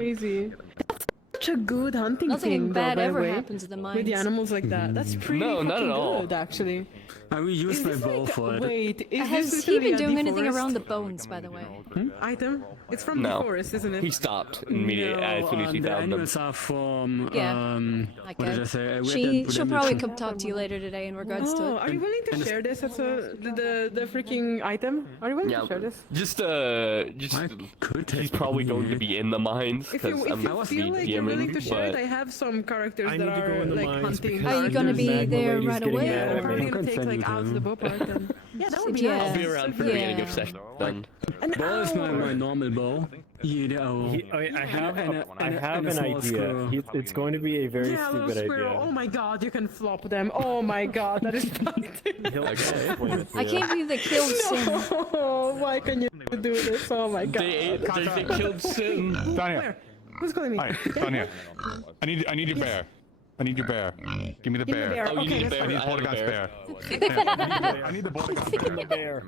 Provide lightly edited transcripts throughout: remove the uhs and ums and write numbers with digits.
crazy. Such a good hunting Nothing thing, bad though, by ever the way, happens to the mines. with the animals like that. That's pretty No, not fucking at all. good, actually. I reused Is my this bow like, for it. wait, is Has this he literally been a doing anything deforest around the bones, by the way? item? It's from No. deforest, isn't it? He stopped immediately as soon as he the found them. animals are from, Yeah. what did I say? She'll probably come talk to you later today in regards to Oh, it. are you willing to and share this as the freaking item? Are you willing Yeah, to share this? just I could take he's probably going to be in the mines If because you, I'm if you feel like you're willing to share it, I but have some characters I that need to go are in the like mines hunting. because Are you gonna be Magma there Lady's right getting away, mad I'm at probably me. gonna take like out the bow part and yeah, that would be Yeah. nice. I'll be around for the beginning of session. Done. An Bow is my hour! normal bow. I have and a an small idea. squirrel. It's going to be a very Yeah, little stupid squirrel. idea. Oh my god, you can flop them. Oh my god, that is He'll explain it to I you. can't believe they killed Sin. Oh, why can you do this? Oh my god. They killed Sin. Down here. Where? Who's calling me? Hi, down here. I need your bear. I need your bear. Give me the Give me the bear. bear. Oh, you Okay, need a that's bear. I need I have a Polygon's bear. bear. I need the Polygon's bear.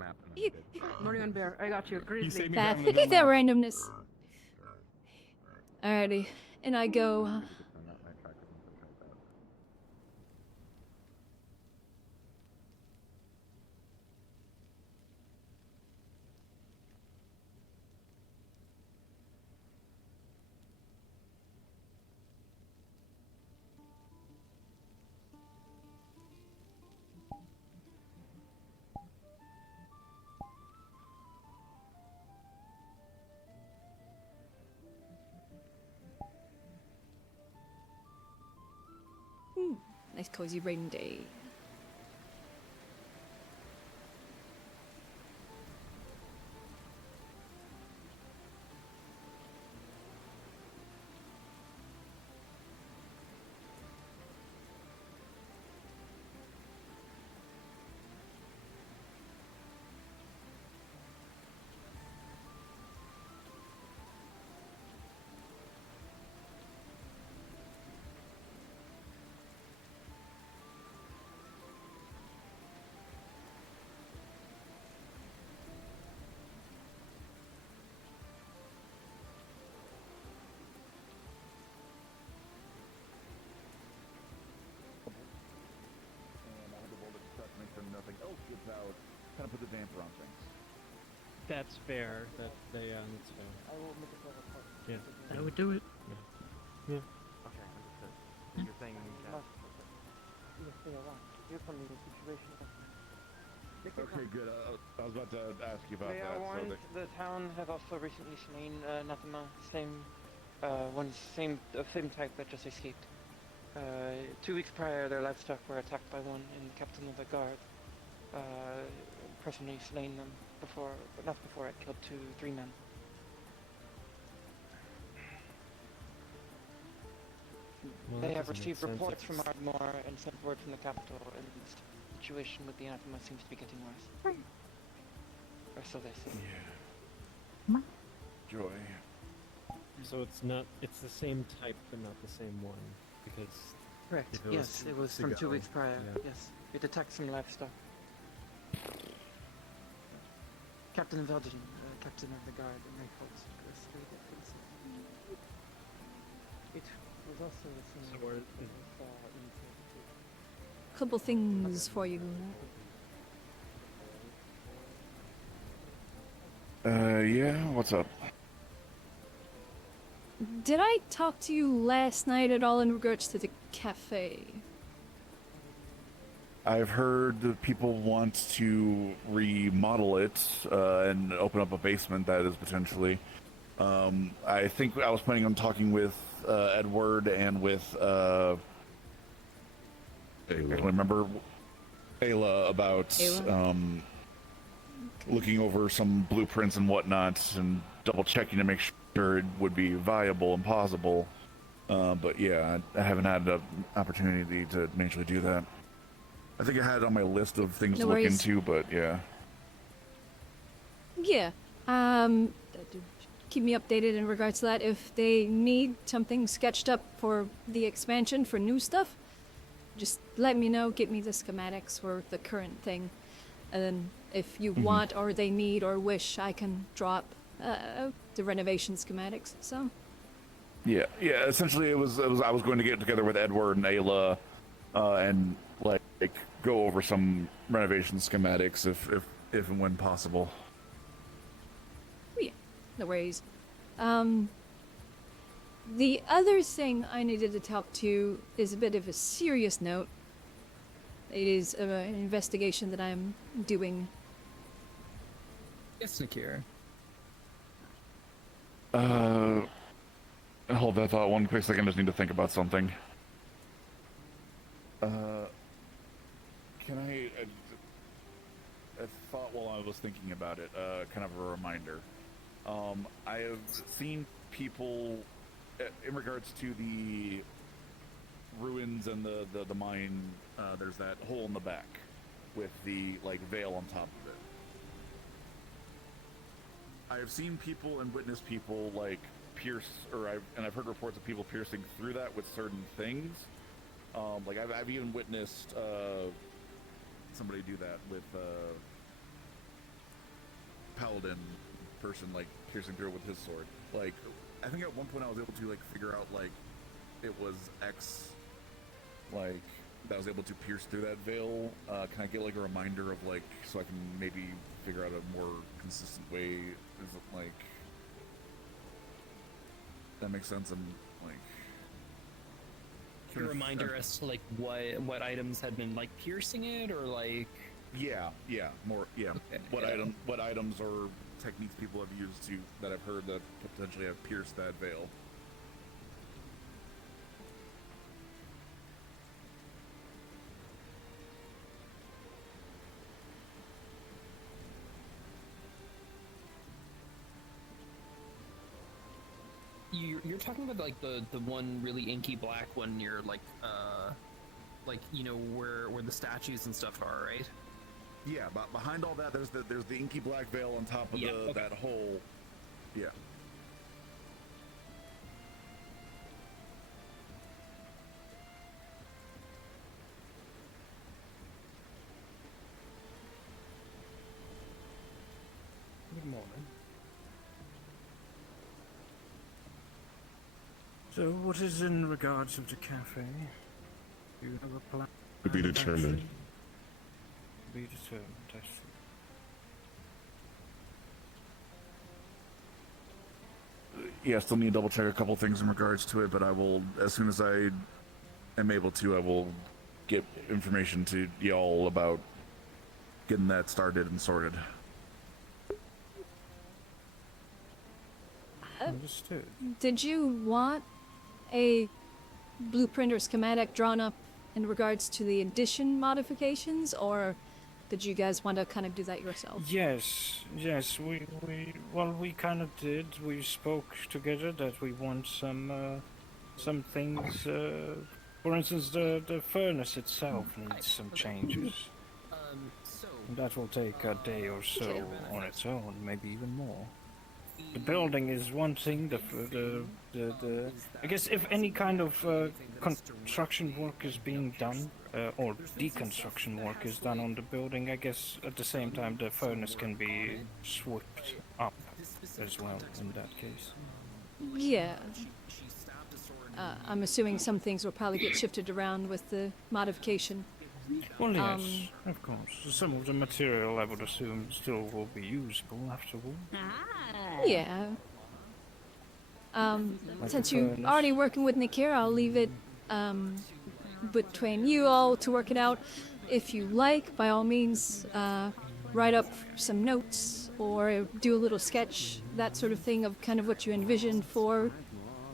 Morning on bear. I got you. You Grizzly. saved me That, from look at that randomness. Alrighty, and I go. Nice cozy rain day. Nothing else gets out. Kind of put the damper on things. That's fair. That's fair. I will make a further call. Yeah, I would do it. Yeah. Okay, understood. You're saying that... Yes, they are right. You're from the situation. Okay, good. I was about to ask you about They that. are warned. So The town has also recently slain Nathema. Same type that just escaped. 2 weeks prior, their livestock were attacked by one, and the captain of the guard personally slain them before, but not before it killed 3 men. Well, They that have doesn't make received sense. reports from Ardmore and sent word from the capital, and the situation with the anathema seems to be getting worse. Or so they say. Joy. So it's the same type, but not the same one, because Correct. If it was Yes, 2 it was weeks from 2 ago, weeks prior. yeah. Yes, it attacked some livestock. Captain of Elgin, captain of the guard, and Rockrose. It was also the same. So we're- Couple things for you. Yeah, what's up? Did I talk to you last night at all in regards to the cafe? I've heard that people want to remodel it and open up a basement that is potentially. I think I was planning on talking with Edward and with I can't remember Ayla about Ayla? looking over some blueprints and whatnot and double checking to make sure it would be viable and possible. But yeah, I haven't had an opportunity to actually do that. I think I had it on my list of things No to look worries. into, but yeah. Yeah. Keep me updated in regards to that. If they need something sketched up for the expansion for new stuff, just let me know. Get me the schematics for the current thing. And then if you want or they need or wish, I can drop the renovation schematics. So, Yeah, yeah. Essentially, it was. I was going to get together with Edward and Ayla, and like go over some renovation schematics if and when possible. Oh, yeah, no worries. The other thing I needed to talk to is a bit of a serious note. It is an investigation that I'm doing. Yes, Nakira. Hold that thought one quick second. I just need to think about something. Can I thought while I was thinking about it, kind of a reminder. I have seen people in regards to the ruins and the mine. There's that hole in the back with the veil on top of it. I have seen people and witnessed people pierce, I've heard reports of people piercing through that with certain things. I've even witnessed somebody do that with paladin person piercing through it with his sword. I think at one point I was able to figure out it was X that was able to pierce through that veil. Can I get a reminder of so I can maybe figure out a more consistent way? Is it that makes sense? I'm A reminder as to what items had been piercing it, or yeah, more okay. What items or techniques people have used that I've heard that potentially have pierced that veil. You're talking about the one really inky black one near where the statues and stuff are, right? Yeah, but behind all that, there's the inky black veil on top of that hole. Yeah. Good morning. So, what is in regards of the cafe? Do you have a plan? To be determined. To be determined, I see. Yeah, still need to double check a couple things in regards to it, but I will, as soon as I am able to, I will get information to y'all about getting that started and sorted. Understood. Did you want a blueprint or schematic drawn up in regards to the addition modifications, or did you guys want to kind of do that yourself? Yes, we kind of did. We spoke together that we want some things. For instance, the furnace itself needs some changes. That will take a day or so on its own, maybe even more. The building is one thing. I guess if any kind of construction work is being done, or deconstruction work is done on the building, I guess at the same time the furnace can be swept up as well in that case. Yeah. I'm assuming some things will probably get shifted around with the modification. Well, yes, of course. Some of the material, I would assume, still will be usable afterward. Yeah. Since you're already working with Nakira, I'll leave it between you all to work it out. If you like, by all means, write up some notes or do a little sketch, that sort of thing, of kind of what you envision for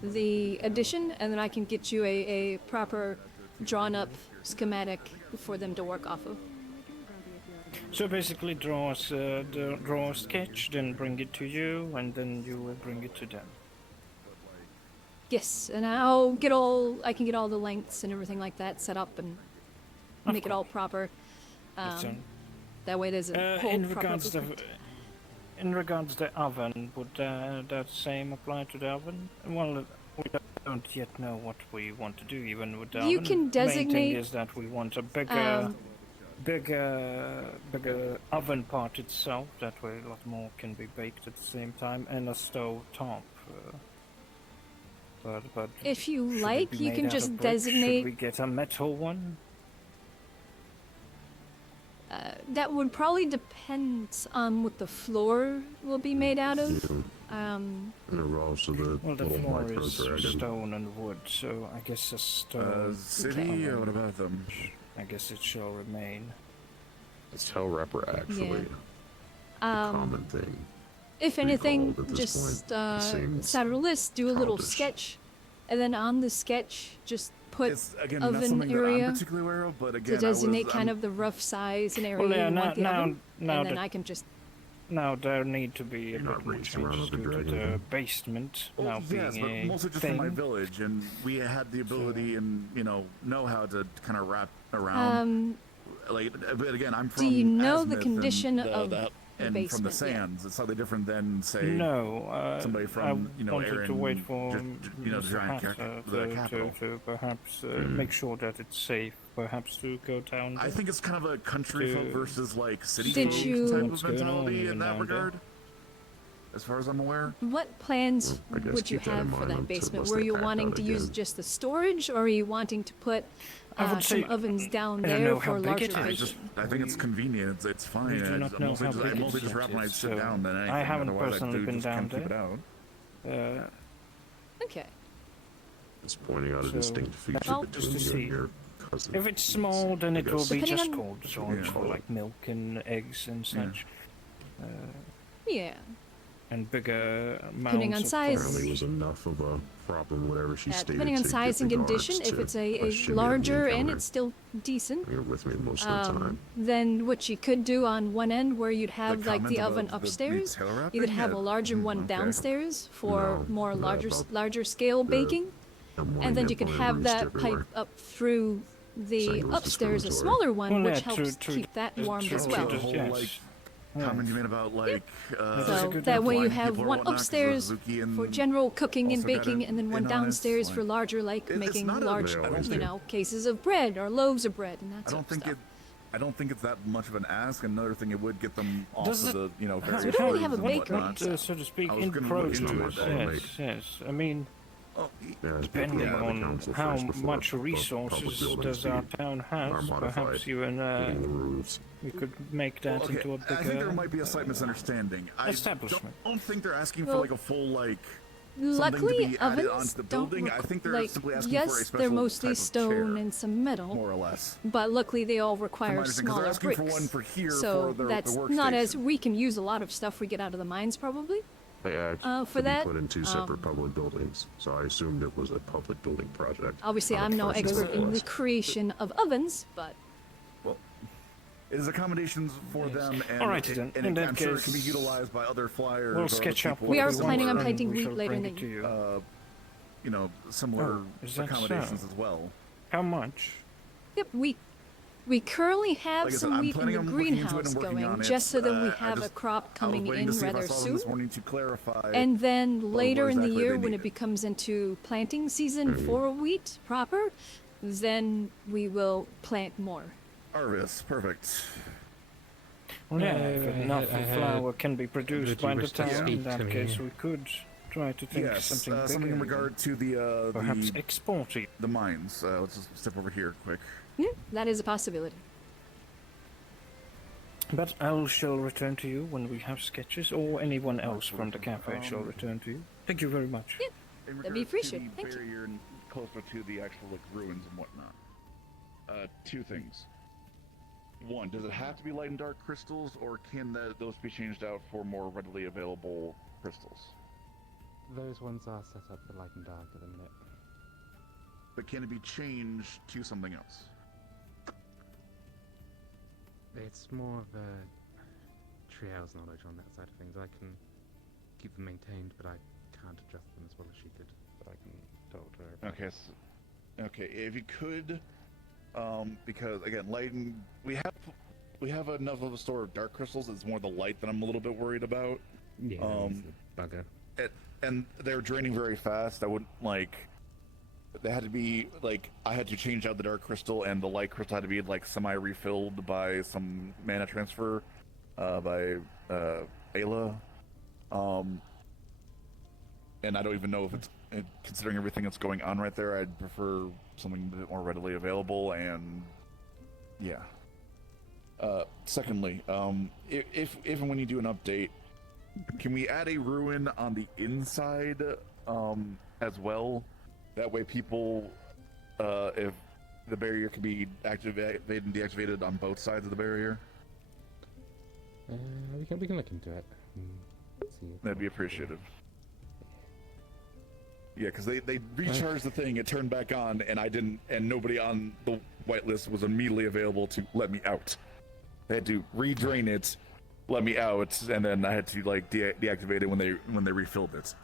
the addition, and then I can get you a proper drawn up schematic for them to work off of. So basically draw a sketch, then bring it to you, and then you will bring it to them. Yes, and I can get all the lengths and everything like that set up and make it all proper. That way there's a whole proper blueprint. In regards to the oven, would that same apply to the oven? Well, we don't yet know what we want to do even with the oven. You can designate. The main thing is that we want a bigger oven part itself. That way a lot more can be baked at the same time, and a stove top. but If you should it like, be you made can out just of brick? Should we designate. get a metal one? That would probably depend on what the floor will be made out of. And also the Well, the little floor micro is dragon. stone and wood, so I guess a stone. City, what about them? I guess it shall remain. It's hell rapper actually. Yeah. A common thing. If Pretty anything, cold at this just point. It seems start a list, do a little childish. sketch, and then on the sketch, just put It's again not oven something that I'm area particularly aware of, but to again, designate kind of the rough size and area Well, yeah, you want the oven, now and then that- I can just. Now there need to be a You're bit not more racing around changes with the due to dragon, the basement now Well, yes, being but a mostly just thing. from my village, and we had the ability and know how to kind of wrap around. Like, but again, I'm from. Do you know the Azimuth condition and of the, the and basement? from the sands? It's slightly different than say No, somebody from I wanted Aaron, to wait for the Mr. giant Hatter the capital. to perhaps make sure that it's safe. Perhaps to go down. I think it's kind of a country folk versus like city Did folk you- type What's of going on mentality in that down there? regard. As far as I'm aware. What plans I guess would you keep that in have for mind that until- basement? unless Were they you pack wanting out to use again. just the storage, or are you wanting to put I would some say- ovens down I don't there know how for big larger it is. baking? I think it's convenient. It's fine. We do I not just- know mostly how just, big I mostly it just wrap is, when I sit so down than anything. I haven't Otherwise, personally do been just down kinda keep there. it out. Okay. It's pointing out a So, distinct feature well, between just to you see. and your cousin. If it's small, then it will be Depending just on- cold storage Yeah. for like milk and eggs and such. Yeah. And bigger amounts. Depending on of size. Apparently was enough of a problem, whatever she stated. Depending on to size get and the guards condition, if to it's a question you larger in the and encounter. it's still decent, You're with me most of the time. then what you could do on one end where you'd have like comment the about oven the upstairs, tail wrapping? you could have a Yeah. larger one Okay. downstairs for No, more not larger about scale the- baking, I'm wanting and then to you could find have roost that everywhere. pipe up through the Saying it was upstairs, a discriminatory. smaller one, Well, which yeah, helps true, keep that warm true, as true, well. The whole Yes. like comment you made about like That's a So good that way you blind have people or one whatnot, 'cause upstairs Suzuki and for general cooking and also got baking, it and then one in on it, downstairs like- for larger, like It's making not a- large, They always you do. know, cases of bread or loaves of bread and that I sort don't of think stuff. I don't think it's that much of an ask. Another thing, it would get them off Does of the various we don't really foods have a and baker. whatnot. so to speak, I was in gonna look produce. into it, Yes. I mean, Oh, Yeah, it's depending been approved by the on council how first before much public resources buildings does our be- town are have, modified, perhaps you and including the roofs. we could make that okay. into a I think there bigger might be a slight misunderstanding. I establishment. don't think they're asking Well, for like a full like something Luckily, to be added ovens onto the don't building. I think they're like, simply asking yes, for a special they're mostly type of stone chair, and some metal, more or less. but luckily they all From my require understanding, 'cause they're smaller asking bricks. for one for here so for that's the not as workstation. we can use a lot of stuff we get out of the mines probably. They act for to be that, put in two separate public buildings, so I assumed it was a public building project. Obviously, not a I'm no personal expert in the request. creation of ovens, but It is accommodations for them, and, Alright then, in and that I'm sure it can be case, utilized by other flyers. We'll or sketch other up. people We what are if planning on want, painting we wheat shall later bring in it the to year. you. Similar is that accommodations so? as well. How much? Yep, we currently have Like I said, some I'm wheat in planning the on looking into it and greenhouse working going, on it. just so that we I have a just- crop I was coming waiting in to see if I rather saw them soon. this morning to clarify. And then what later in the exactly year, they when it needed. becomes into planting season for wheat proper, then we will plant more. Harvest, perfect. Well, yeah, if enough flour can be produced would by you the wish to town, in speak to that me? case we could try to think Yes, something bigger. something in even. regard to Perhaps the exporting. the mines. Let's just step over here quick. Yeah, that is a possibility. But I shall return to you when we have sketches, or anyone else from the cafe shall return to you. Thank you very much. Yeah. In That'd be regards to appreciated. the Thank you. barrier and closer to the actual like ruins and whatnot. Two things. One, does it have to be light and dark crystals, or can those be changed out for more readily available crystals? Those ones are set up for light and dark at the minute. But can it be changed to something else? It's more of a Triel's knowledge on that side of things. I can keep them maintained, but I can't adjust them as well as she could. But I can talk to her. about Okay, okay. If you could, because again, light and we have enough of a store of dark crystals. It's more the light that I'm a little bit worried about. Yeah, he's a bugger. And they're draining very fast. I wouldn't like. They had to be like I had to change out the dark crystal, and the light crystal had to be like semi-refilled by some mana transfer, by Ayla. And I don't even know if it's considering everything that's going on right there, I'd prefer something a bit more readily available. And yeah. Secondly, if and when you do an update, can we add a ruin on the inside as well? That way, people, if the barrier can be activated and deactivated on both sides of the barrier. We can look into it. See. That'd be appreciated. Yeah, because they recharged the thing, it turned back on, and I didn't, and nobody on the whitelist was immediately available to let me out. They had to redrain it, let me out, and then I had to like deactivate it when they refilled it.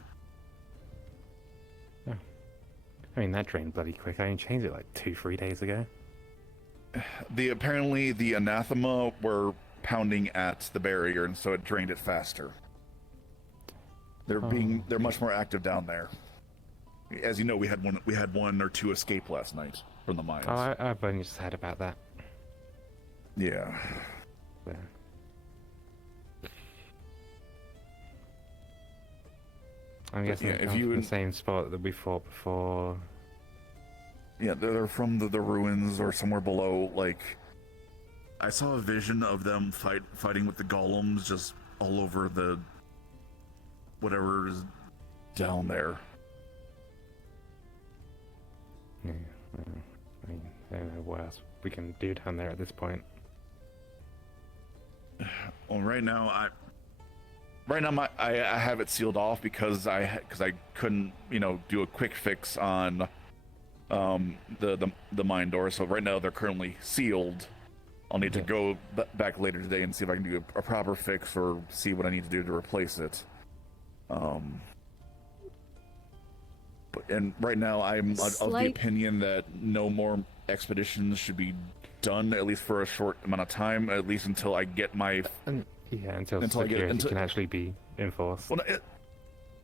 Oh. I mean, that drained bloody quick. I only changed it like 2-3 days ago. Apparently the anathema were pounding at the barrier, and so it drained it faster. They're much more active down there. As you know, we had one or two escape last night from the mines. Oh, I've only just heard about that. Yeah. I'm guessing if you in the same spot that we fought before. Yeah, they're from the ruins or somewhere below. Like, I saw a vision of them fighting with the golems just all over the whatever is down there. Yeah, I mean, I don't know what else we can do down there at this point. Well, right now I have it sealed off because I couldn't do a quick fix on the mine door. So right now they're currently sealed. I'll need to go back later today and see if I can do a proper fix or see what I need to do to replace it. And right now I'm of the opinion that no more expeditions should be done, at least for a short amount of time, at least until I get my until security can actually be enforced. Well,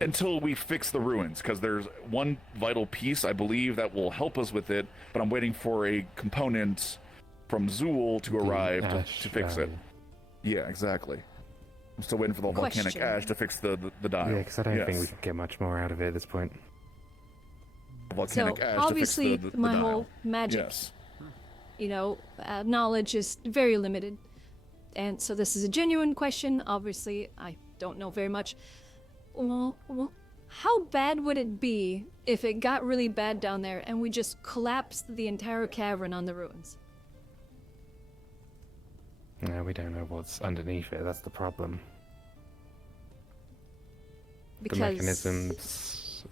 until we fix the ruins, because there's one vital piece I believe that will help us with it, but I'm waiting for a component from Zool to arrive to fix it. Yeah, exactly. I'm still waiting for the volcanic ash to fix the dial. Yeah, because I don't think we can get much more out of it at this point. Volcanic so ash obviously to fix my the whole dial. magic, Yes. knowledge is very limited, and so this is a genuine question. Obviously, I don't know very much. Well, how bad would it be if it got really bad down there and we just collapsed the entire cavern on the ruins? No, we don't know what's underneath it. That's the problem. Because the mechanisms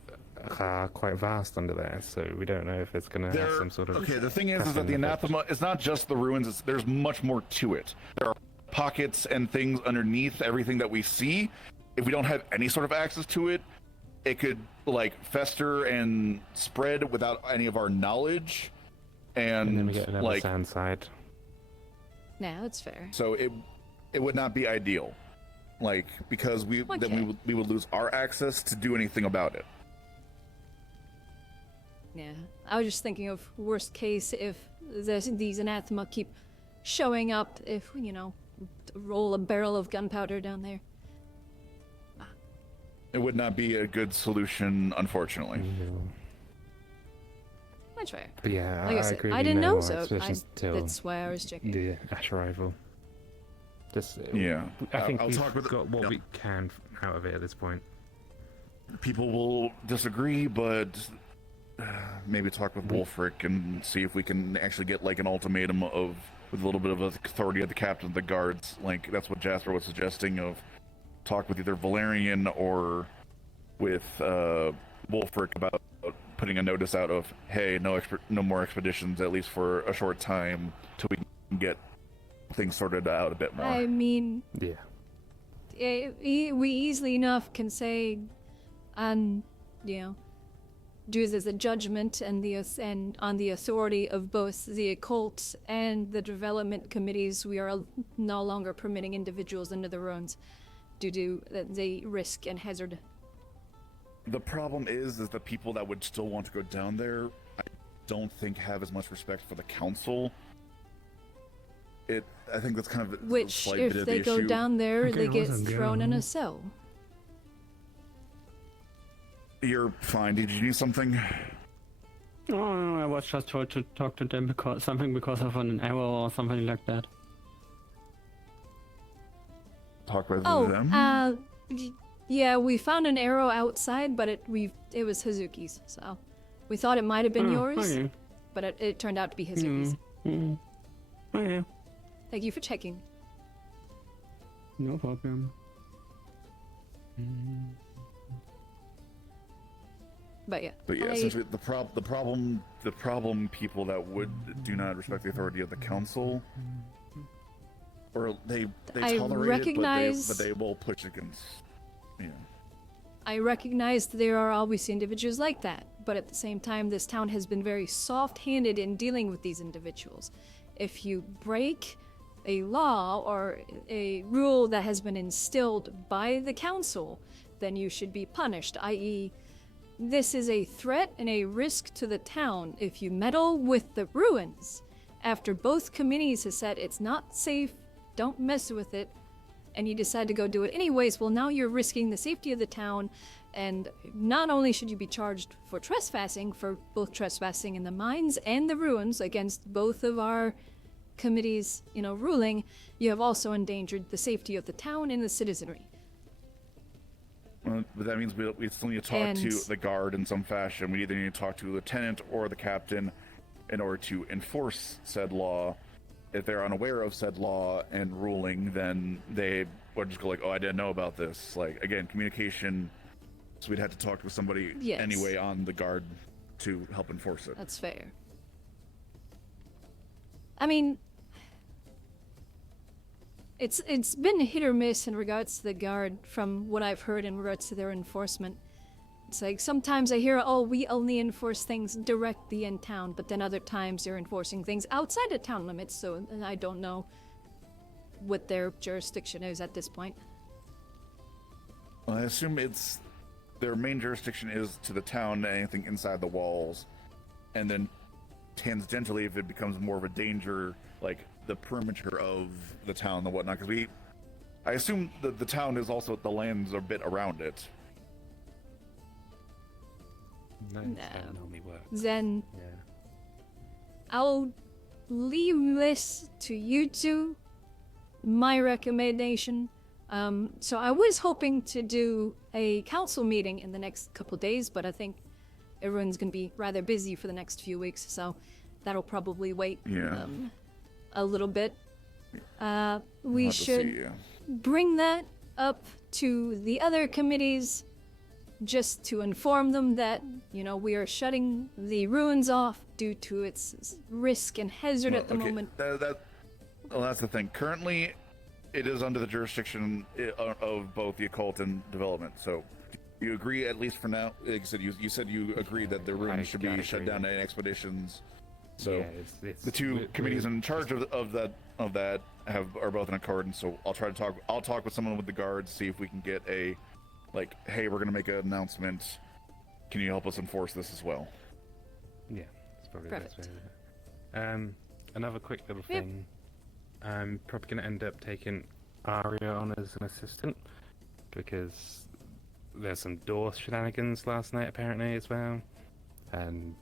are quite vast under there, so we don't know if it's going to have some sort of... Okay, the thing is that the anathema is not just the ruins, there's much more to it. There are pockets and things underneath everything that we see. If we don't have any sort of access to it, it could, fester and spread without any of our knowledge. And then we get another sand side. Yeah, that's fair. So it would not be ideal. Because we would lose our access to do anything about it. Yeah, I was just thinking of worst case if these anathema keep showing up, if, roll a barrel of gunpowder down there. It would not be a good solution, unfortunately. No. That's fair. But yeah, like I said, agree. I didn't know, so that's why I was checking. The ash arrival. Yeah. I think I'll talk with got what we can out of it at this point. People will disagree, but maybe talk with Wolfric and see if we can actually get an ultimatum with a little bit of authority of the captain of the guards. That's what Jasper was suggesting, of talk with either Valerian or with Wolfric about putting a notice out of, hey, no more expeditions, at least for a short time, till we can get things sorted out a bit more. I mean, yeah, we easily enough can say, and do this as a judgment and on the authority of both the occult and the development committees, we are no longer permitting individuals into the ruins due to the risk and hazard. The problem is the people that would still want to go down there, I don't think have as much respect for the council. I think that's kind of which, a slight if bit of they the go issue. down there, they get thrown in a cell. You're fine. Did you need something? Oh, no, I was just told to talk to them because of an error or something like that. Talk with Oh, them? yeah, we found an arrow outside, but it was Hazuki's, so we thought it might have been yours, Okay. but it turned out to be Hazuki's. Okay. Thank you for checking. No problem. But yeah. But yeah, since the problem people that do not respect the authority of the council, or they tolerate recognize, it, but they will push against. Yeah. I recognize there are always individuals like that, but at the same time, this town has been very soft-handed in dealing with these individuals. If you break a law or a rule that has been instilled by the council, then you should be punished, i.e., this is a threat and a risk to the town if you meddle with the ruins. After both committees have said it's not safe, don't mess with it, and you decide to go do it anyways, well, now you're risking the safety of the town, and not only should you be charged for trespassing, for both trespassing in the mines and the ruins against both of our committees, ruling, you have also endangered the safety of the town and the citizenry. Well, but that means we still need to talk to the guard in some fashion. We either need to talk to the lieutenant or the captain in order to enforce said law. If they're unaware of said law and ruling, then they would just go like, oh, I didn't know about this. Like, again, communication. So we'd have to talk with somebody anyway on the guard to help enforce it. That's fair. I mean, it's been hit or miss in regards to the guard from what I've heard in regards to their enforcement. It's like sometimes I hear, oh, we only enforce things directly in town, but then other times they're enforcing things outside the town limits, so I don't know what their jurisdiction is at this point. Well, I assume their main jurisdiction is to the town, anything inside the walls, and then tangentially, if it becomes more of a danger, like the perimeter of the town and whatnot, because I assume that the town is also the lands a bit around it. No, Zen normally works. Then Yeah. I'll leave this to you two. My recommendation. So I was hoping to do a council meeting in the next couple days, but I think everyone's gonna be rather busy for the next few weeks, so that'll probably wait a little bit. We should bring that up to the other committees just to inform them that, we are shutting the ruins off due to its risk and hazard at the moment. Well, that's the thing. Currently, it is under the jurisdiction of both the occult and development. So, you agree, at least for now? Like you said you agree that the ruins should be shut down in expeditions. So, the two committees in charge of that are both in accordance. So, I'll talk with someone with the guards, see if we can get a, like, hey, we're gonna make an announcement. Can you help us enforce this as well? Yeah, that's probably the best way to do it. Another quick little thing. I'm probably going to end up taking Arya on as an assistant, because there's some door shenanigans last night apparently as well. And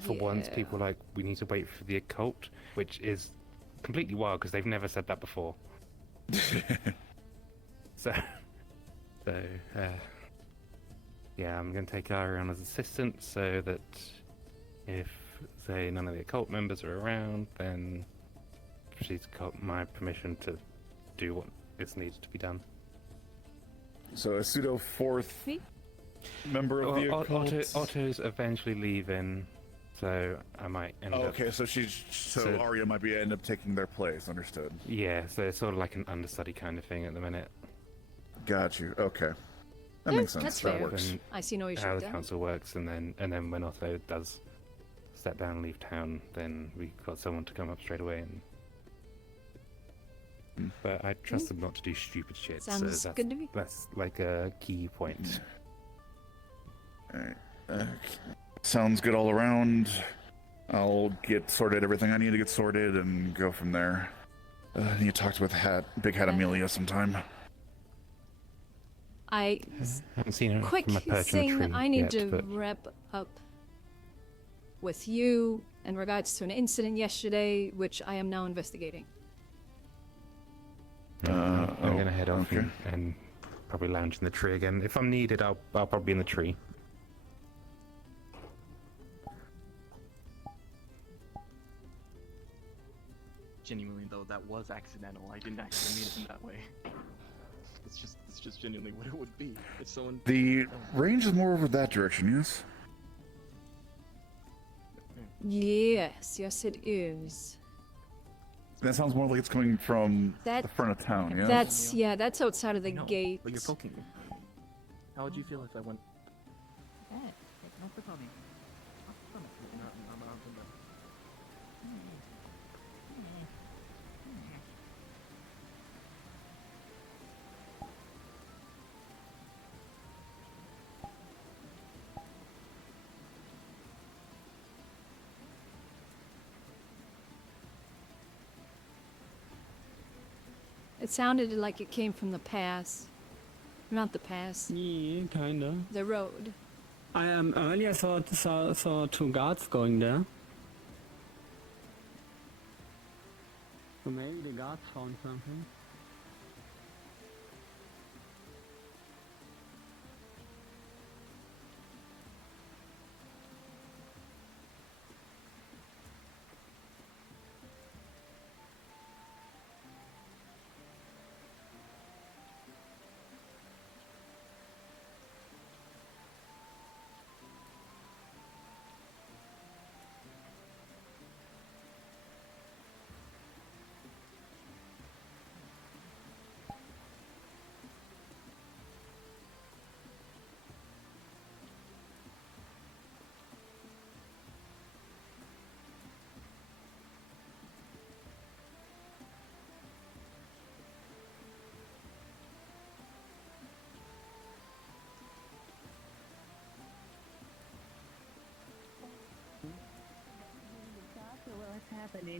for once, people were like, we need to wait for the occult, which is completely wild because they've never said that before. So yeah, I'm going to take Arya on as assistant so that if, say, none of the occult members are around, then she's got my permission to do what is needed to be done. So a pseudo fourth member of the occult. Otto's eventually leaving, so I might end up. Okay, so Arya might end up taking their place. Understood. Yeah, so it's sort of like an understudy kind of thing at the minute. Got you. Okay, that makes sense. That's that fair. works. I see no issue How with the that. council works, and then when Otto does step down and leave town, then we got someone to come up straight away and. But I trust them not to do stupid shit. Sounds so good to me. That's like a key point. Alright. Sounds good all around. I'll get sorted everything I need to get sorted and go from there. I need to talk with Big Hat Amelia sometime. haven't seen her Quick from my perch in the thing, tree I need yet, to but wrap up with you in regards to an incident yesterday, which I am now investigating. I'm gonna head off and probably lounge in the tree again. If I'm needed, I'll probably be in the tree. Genuinely though, that was accidental. I didn't actually mean it in that way. It's just genuinely what it would be if someone. The range is more over that direction, yes? Yes, it is. That sounds more like it's coming from the front of town, yeah? That's outside of the No, gate. but you're poking me. How would you feel if I went? It sounded like it came from the pass. Not the pass. Yeah, kinda. The road. I earlier saw 2 guards going there. So maybe the guards found something.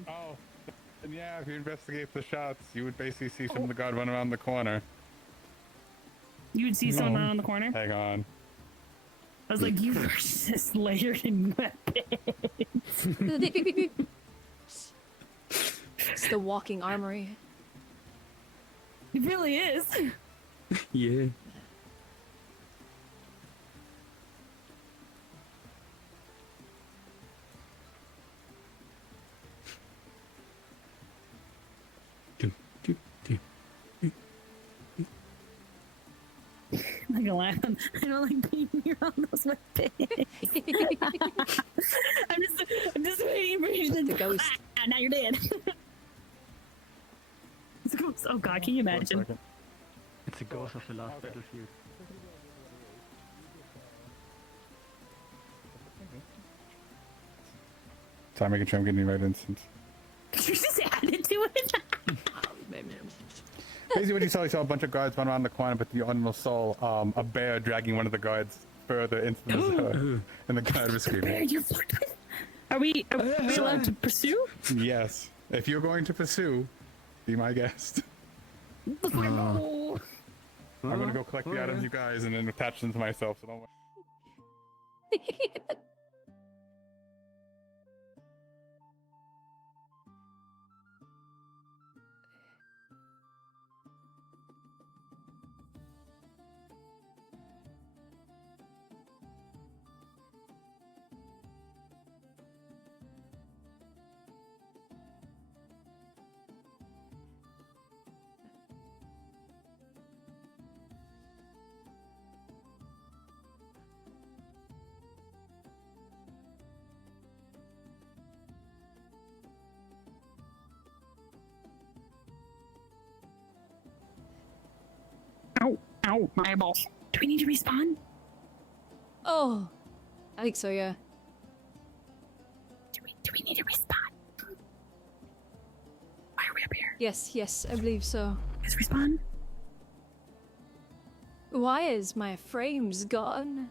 Oh, and yeah, if you investigate the shots, you would basically see some of the guard run around the corner. You would see someone around the corner? Hang on. I was like, you were just layered in weapons. It's the walking armory. It really is. Yeah. I'm not gonna lie, I don't like being around those weapons. I'm just waiting for you to ghost. Ah, now you're dead. It's a ghost. Oh god, can you imagine? It's a ghost of the last battlefield. So I'm making sure I'm getting the right instance. You just added to it. Basically, what you saw a bunch of guards run around the corner, but you only saw a bear dragging one of the guards further into the zone, and the guard was Bear, screaming. you're fucked with. Are we allowed to pursue? Yes. If you're going to pursue, be my guest. Let's go. I'm gonna go collect the items, you guys, and then attach them to myself, so don't worry. Ow, ow, my eyeballs. Do we need to respawn? Oh, I think so, yeah. Do we need to respawn? Why are we up here? Yes, I believe so. Let's respawn. Why is my frames gone?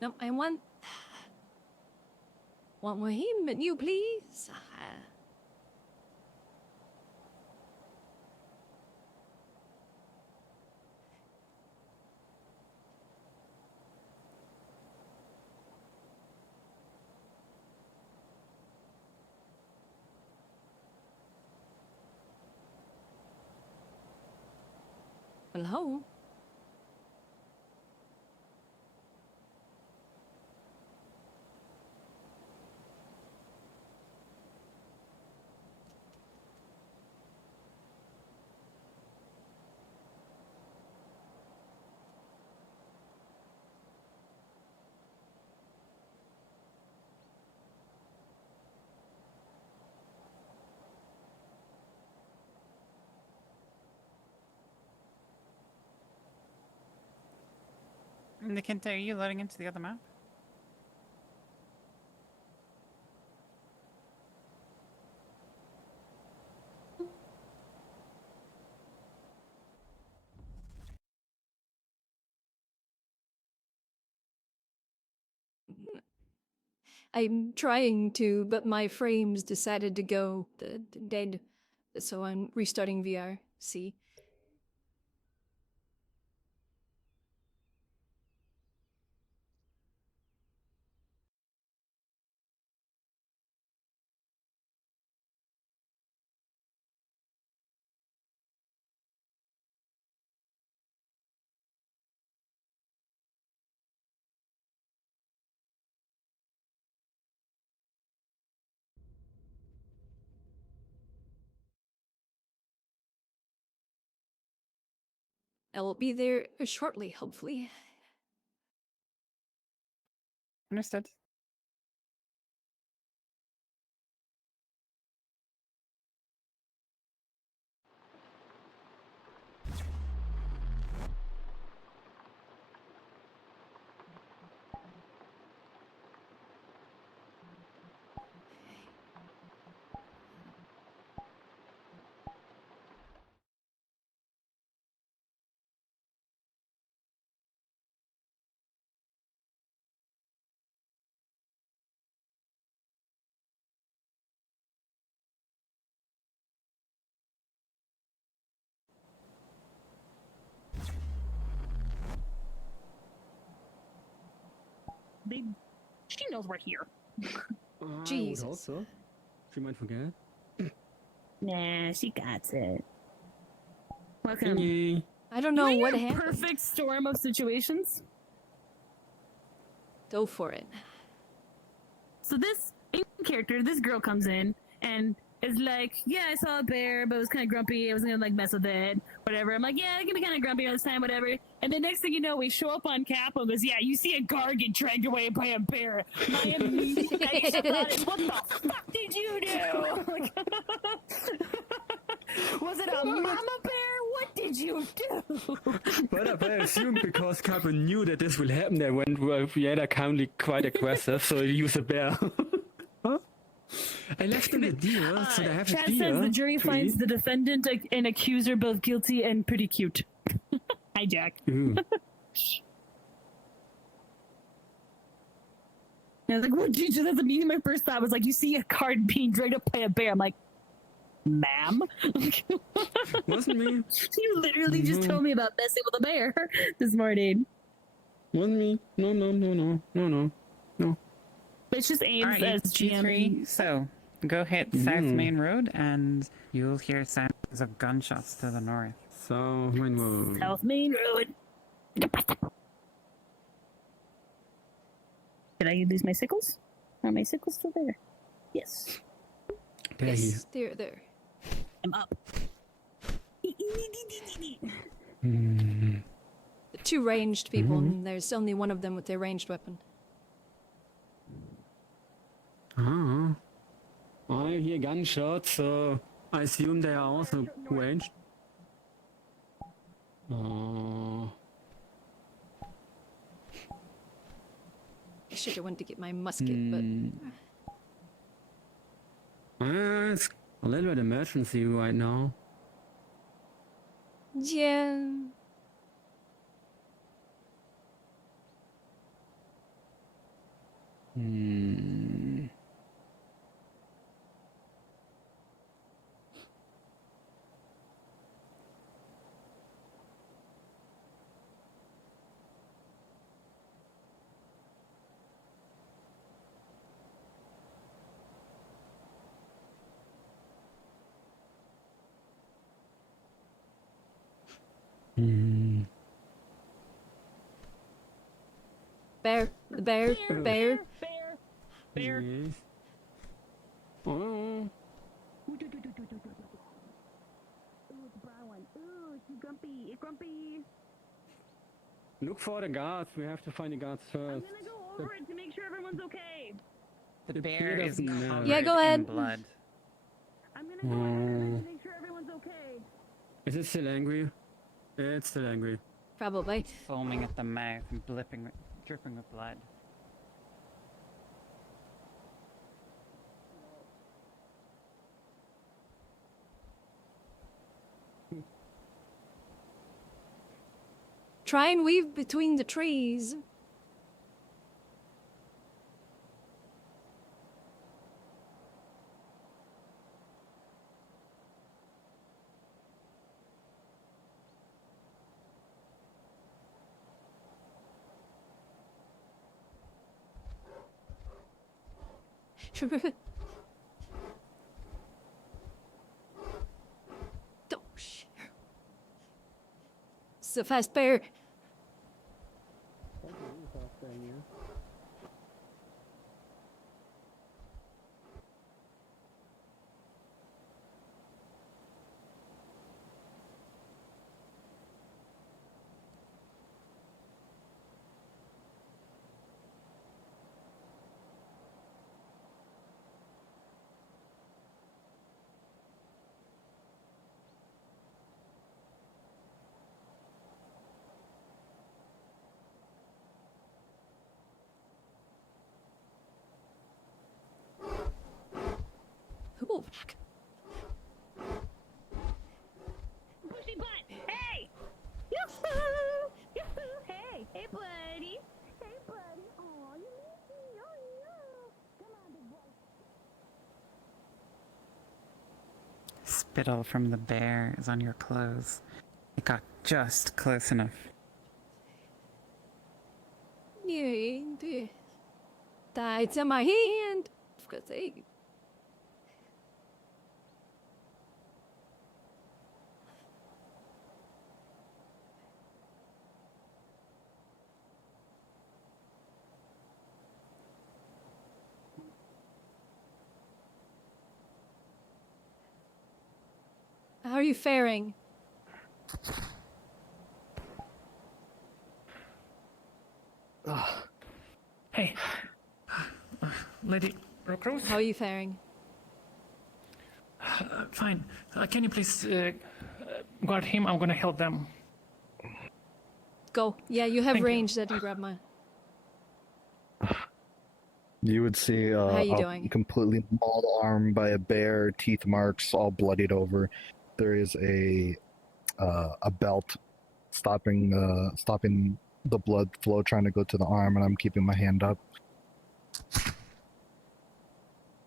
No, I want with him and you, please. Hello. Nikenta, are you loading into the other map? I'm trying to, but my frames decided to go dead, so I'm restarting VR. See. I will be there shortly, hopefully. Understood. She knows we're here. Jesus. I would hope so. She might forget. Nah, she got it. Welcome. Thingy. I don't know what a happened. Perfect storm of situations. Go for it. So this character, this girl comes in and is like, yeah, I saw a bear, but it was kind of grumpy. I wasn't gonna like mess with it, whatever. I'm like, yeah, it's gonna be kind of grumpy all this time, whatever. And the next thing you know, we show up on Capo and goes, yeah, you see a guard get dragged away by a bear. My immediate reaction is, what the fuck did you do? Like, was it a mama bear? What did you do? But I assume because Kappa knew that this will happen, they went with Yada kindly quite aggressive, so he used a bear. Huh? I left them a deal, so they have a Chad deal. says the jury to finds eat. the defendant and accuser both guilty and pretty cute. Hi, Jack. Ooh. And I was like, what did you do? That's immediately my first thought was like, you see a card being dragged up by a bear. I'm like, ma'am? Wasn't me. You literally just told me about messing with a bear this morning. Wasn't me. No. It's just aims Alright, as G3, GM. so go hit South Main Road and you'll hear sounds of gunshots to the north. South Main Road. South Main Road. Did I lose my sickles? Are my sickles still there? Yes. There Yes, there. I'm up. Hmm. The two ranged people, and there's only one of them with their ranged weapon. Ah. I hear gunshots, so I assume they are also ranged. Oh. I should have went to get my musket, but It's a little bit emergency right now. yeah. Hmm. Hmm. Bear, the bear, bear. Bear. Yes. Oh. Ooh, it's a brown one. Ooh, she's grumpy. It's grumpy. Look for the guards. We have to find the guards I'm first. gonna go over it to make sure everyone's okay. The bear is doesn't know. covered Yeah, go in ahead. blood. I'm gonna go ahead to make sure everyone's okay. Is it still angry? It's still angry. Probably. Foaming at the mouth and dripping with blood. Try and weave between the trees. Oh, shit. It's a fast bear. Ooh. Pushy butt. Hey. Yoo-hoo. Yoo-hoo. Hey. Hey, buddy. Hey, buddy. Aw, you miss me. Oh, yeah. Come on, big boy. Spittle from the bear is on your clothes. It got just close enough. Yeah, it's in my hand. For God's sake. How are you faring? Hey, Lady Rockrose? How are you faring? Fine. Can you please guard him? I'm gonna help them. Go. Yeah, you have Thank you. range that can grab mine. You would see How you a doing? completely mauled arm by a bear, teeth marks, all bloodied over. There is a belt stopping the blood flow, trying to go to the arm, and I'm keeping my hand up.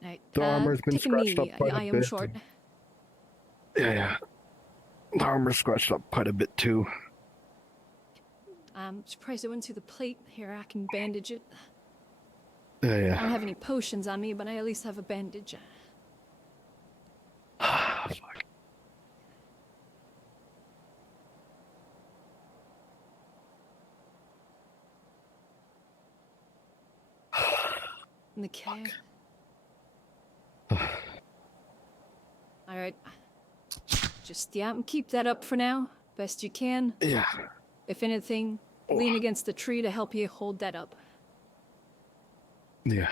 Right. The armor's been take a scratched knee. up quite I a am bit. short. Yeah. The armor's scratched up quite a bit too. I'm surprised I went to the plate. Here, I can bandage it. Yeah, I don't yeah. have any potions on me, but I at least have a bandage. Fuck. Okay. Alright. Just, yeah, keep that up for now. Best you can. Yeah. If anything, lean against the tree to help you hold that up. Yeah.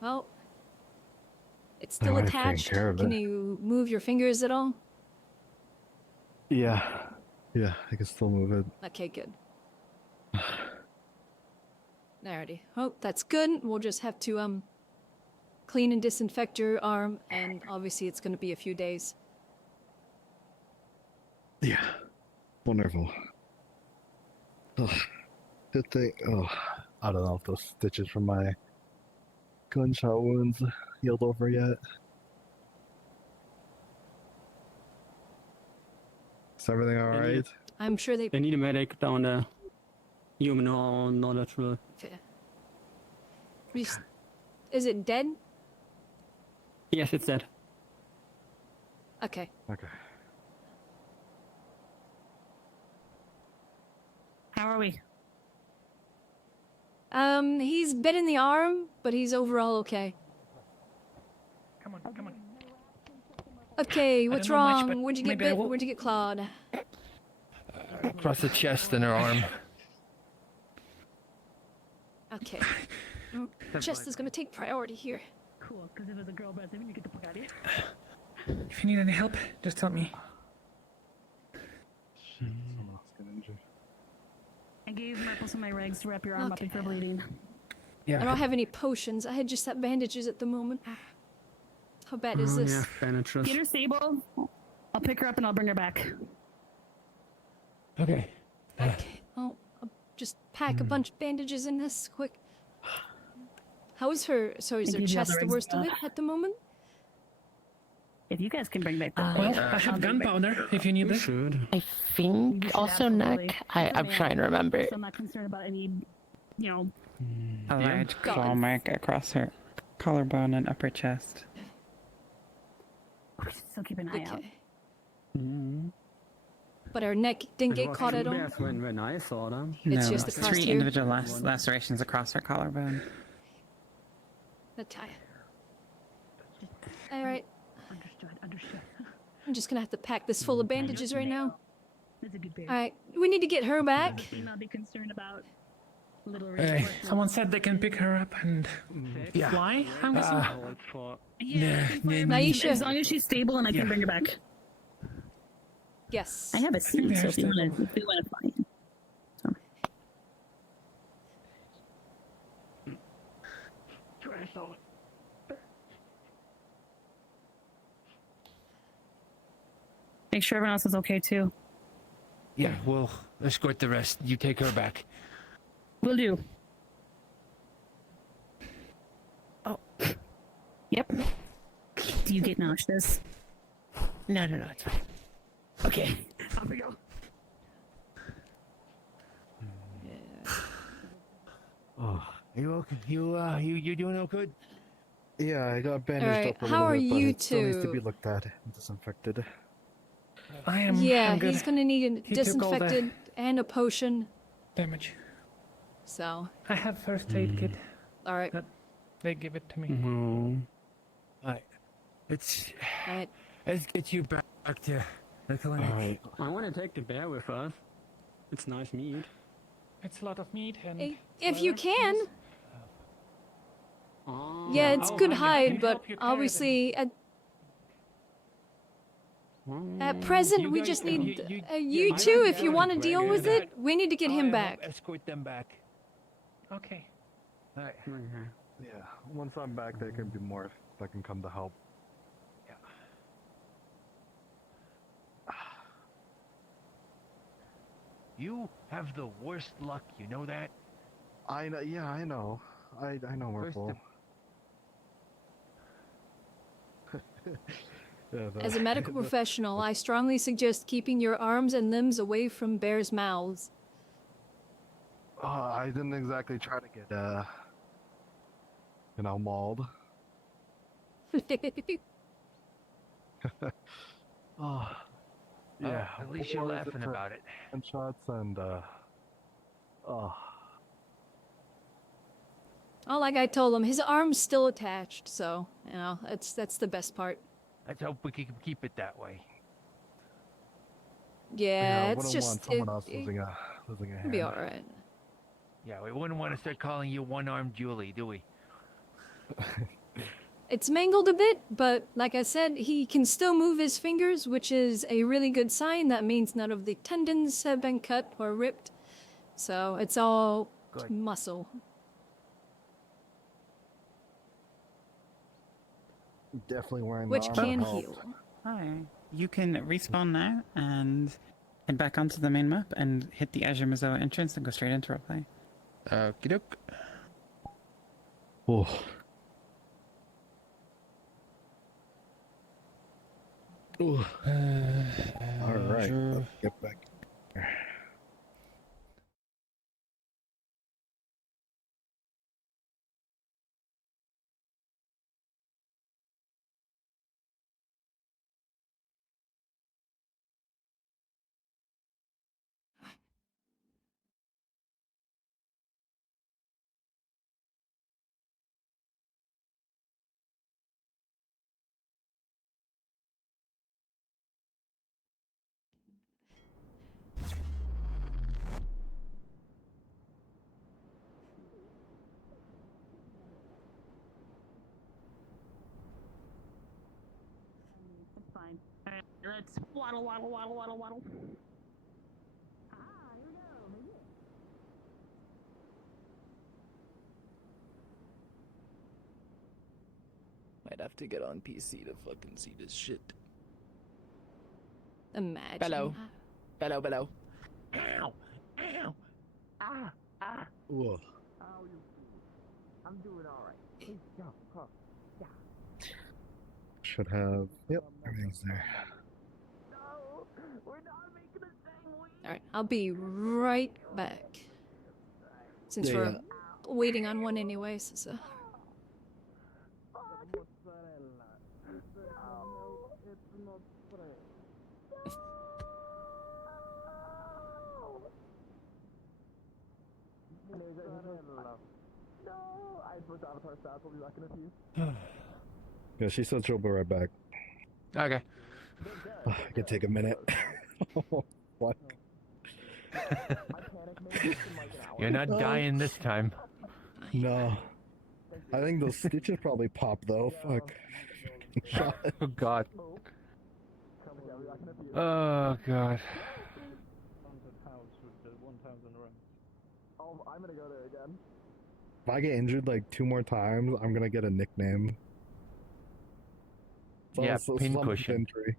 Well, it's still I've taken attached. care of Can it. you move your fingers at all? Yeah. Yeah, I can still move it. Okay, good. Alrighty. Oh, that's good. We'll just have to, clean and disinfect your arm, and obviously it's going to be a few days. Yeah. Wonderful. Oh, good thing. Oh, I don't know if those stitches from my gunshot wounds healed over yet. Is everything alright? I'm sure they... They need a medic down there. Human or non-natural. Is it dead? Yes, it's dead. Okay. Okay. How are we? He's bit in the arm, but he's overall okay. Come on, come on. Okay, what's wrong? but Where'd you get maybe I bit? will- Where'd you get clawed? Across the chest and her arm. Okay. Chest is gonna take priority here. Cool, because if it was a girl, but I need to get the fuck out of here. If you need any help, just tell me. Someone else got injured. I gave Marple some of my rags to wrap your arm up if you're bleeding. Yeah. I don't have any potions. I had just that bandages at the moment. How bad is this? Yeah, bandages. Get her stable. I'll pick her up and I'll bring her back. Okay. Okay. I'll just pack a bunch of bandages in this quick. How is her? So is I her gave you all chest the the worst of rings. it at the moment? If you guys can bring back the Well, I have gunpowder if you need We this. should. I think should also absolutely. neck. I'm trying to remember. So I'm not concerned about any, you know. A large God. claw mark across her collarbone and upper chest. So keep an eye out. Okay. Mm. But her neck didn't It get was caught at all. bad when I saw them. It's No, just across 3 here? individual lacerations across her collarbone. The tie. All right. Understood. I'm just gonna have to pack this full of bandages right now. That's a good bear. All right. We need to get her back. Not be concerned about little Hey, reinforcements. someone said they can pick her up and fly. I'm guessing. Yeah, I can fly her nah, back Naisha. as long as she's stable and I Yeah. can bring her back. Yes. I have a seat, so if you Very want to fly in. Make sure everyone else is okay too. Yeah, we'll escort the rest. You take her back. Will do. Oh. Yep. Do you get nauseous? No, it's fine. Okay. Off we go. Oh. You okay? You doing all good? Yeah, I got bandaged Alright, up a how little are bit, but you it still needs to two? be looked at and disinfected. I am. Yeah, I'm good. he's gonna need a He took all the disinfected and a potion. damage. So, I have first aid kit. all right. They give it to me. No. Let's All right. get you back to the clinic. Alright. I want to take the bear with us. It's nice meat. It's a lot of meat and. If you can. Oh. Yeah, it's I'll good find it. I hide, can but help you carry them. obviously at present we just need you two. If you want to deal with it, we need to get him back. Escort them back. Okay. All right. Yeah, once I'm back, there can be more that can come to help. You have the worst luck. You know that. I know. Yeah, I know. I know we're First full. Yeah, As a medical professional, I strongly suggest keeping your arms and limbs away from bears' mouths. I didn't exactly try to get mauled. Oh, yeah. At least you're laughing about it. And shots and oh. Oh, like I told him, his arm's still attached, so you know that's the best part. Let's hope we can keep it that way. Yeah, I it's wouldn't just want someone else losing a it'll hand. be all right. Yeah, we wouldn't want to start calling you one-armed Julie, do we? It's mangled a bit, but like I said, he can still move his fingers, which is a really good sign. That means none of the tendons have been cut or ripped, so it's all Good. muscle. Definitely wearing Which the armor can helped. heal. Hi. You can respawn now and head back onto the main map and hit the Azure Mazoa entrance and go straight into roleplay. Okie doke. Oh. All right, let's get back. It's fine. Alright, let's waddle, waddle, waddle, waddle, waddle. Might have to get on PC to fucking see this shit. Imagine. Bellow. Bellow, bellow. Ow! Ow! Ah! Ah! Whoa. How you doing? I'm doing alright. Hey, yo, huh. Yeah. Should have. Yep, everything's there. No! We're not making the same week! Alright, I'll be right back. Since Yeah, we're yeah. waiting on one anyways, so. No! I switched avatar stats. I'll be back in a few. Yeah, she said she'll be right back. Okay. I could take a minute. What? Oh. You're not dying this time. No. I think those stitches probably pop though. Fuck. Shot. Oh god. Oh god. Oh, I'm gonna go there again. If I get injured like 2 more times, I'm gonna get a nickname. It's Yeah, also pin some cushion. Injury.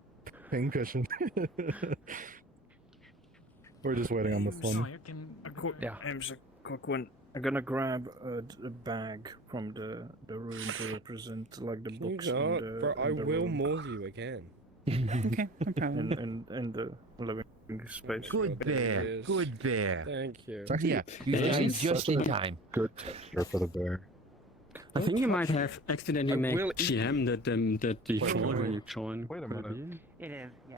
Pin cushion. We're just waiting on this one. Ames, a quick one. I'm gonna grab a bag from the room to represent like the books God, in the, bro, I in the will room. maul you again. Okay, no problem. in the living space. Good bear. Good bear. Thank you. It's actually, Yeah, you it's came actually just such in a time. Good texture for the bear. I think you might have accidentally I made will eat GM the default minute. when you join. Wait a Could it minute. be? It is, yeah.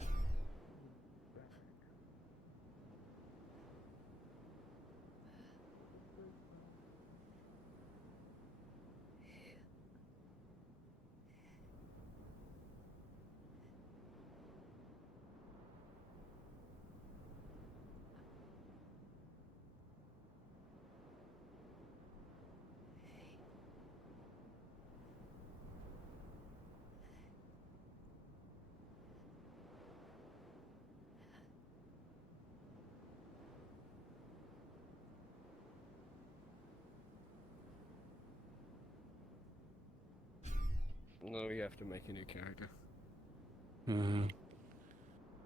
No, we have to make a new character.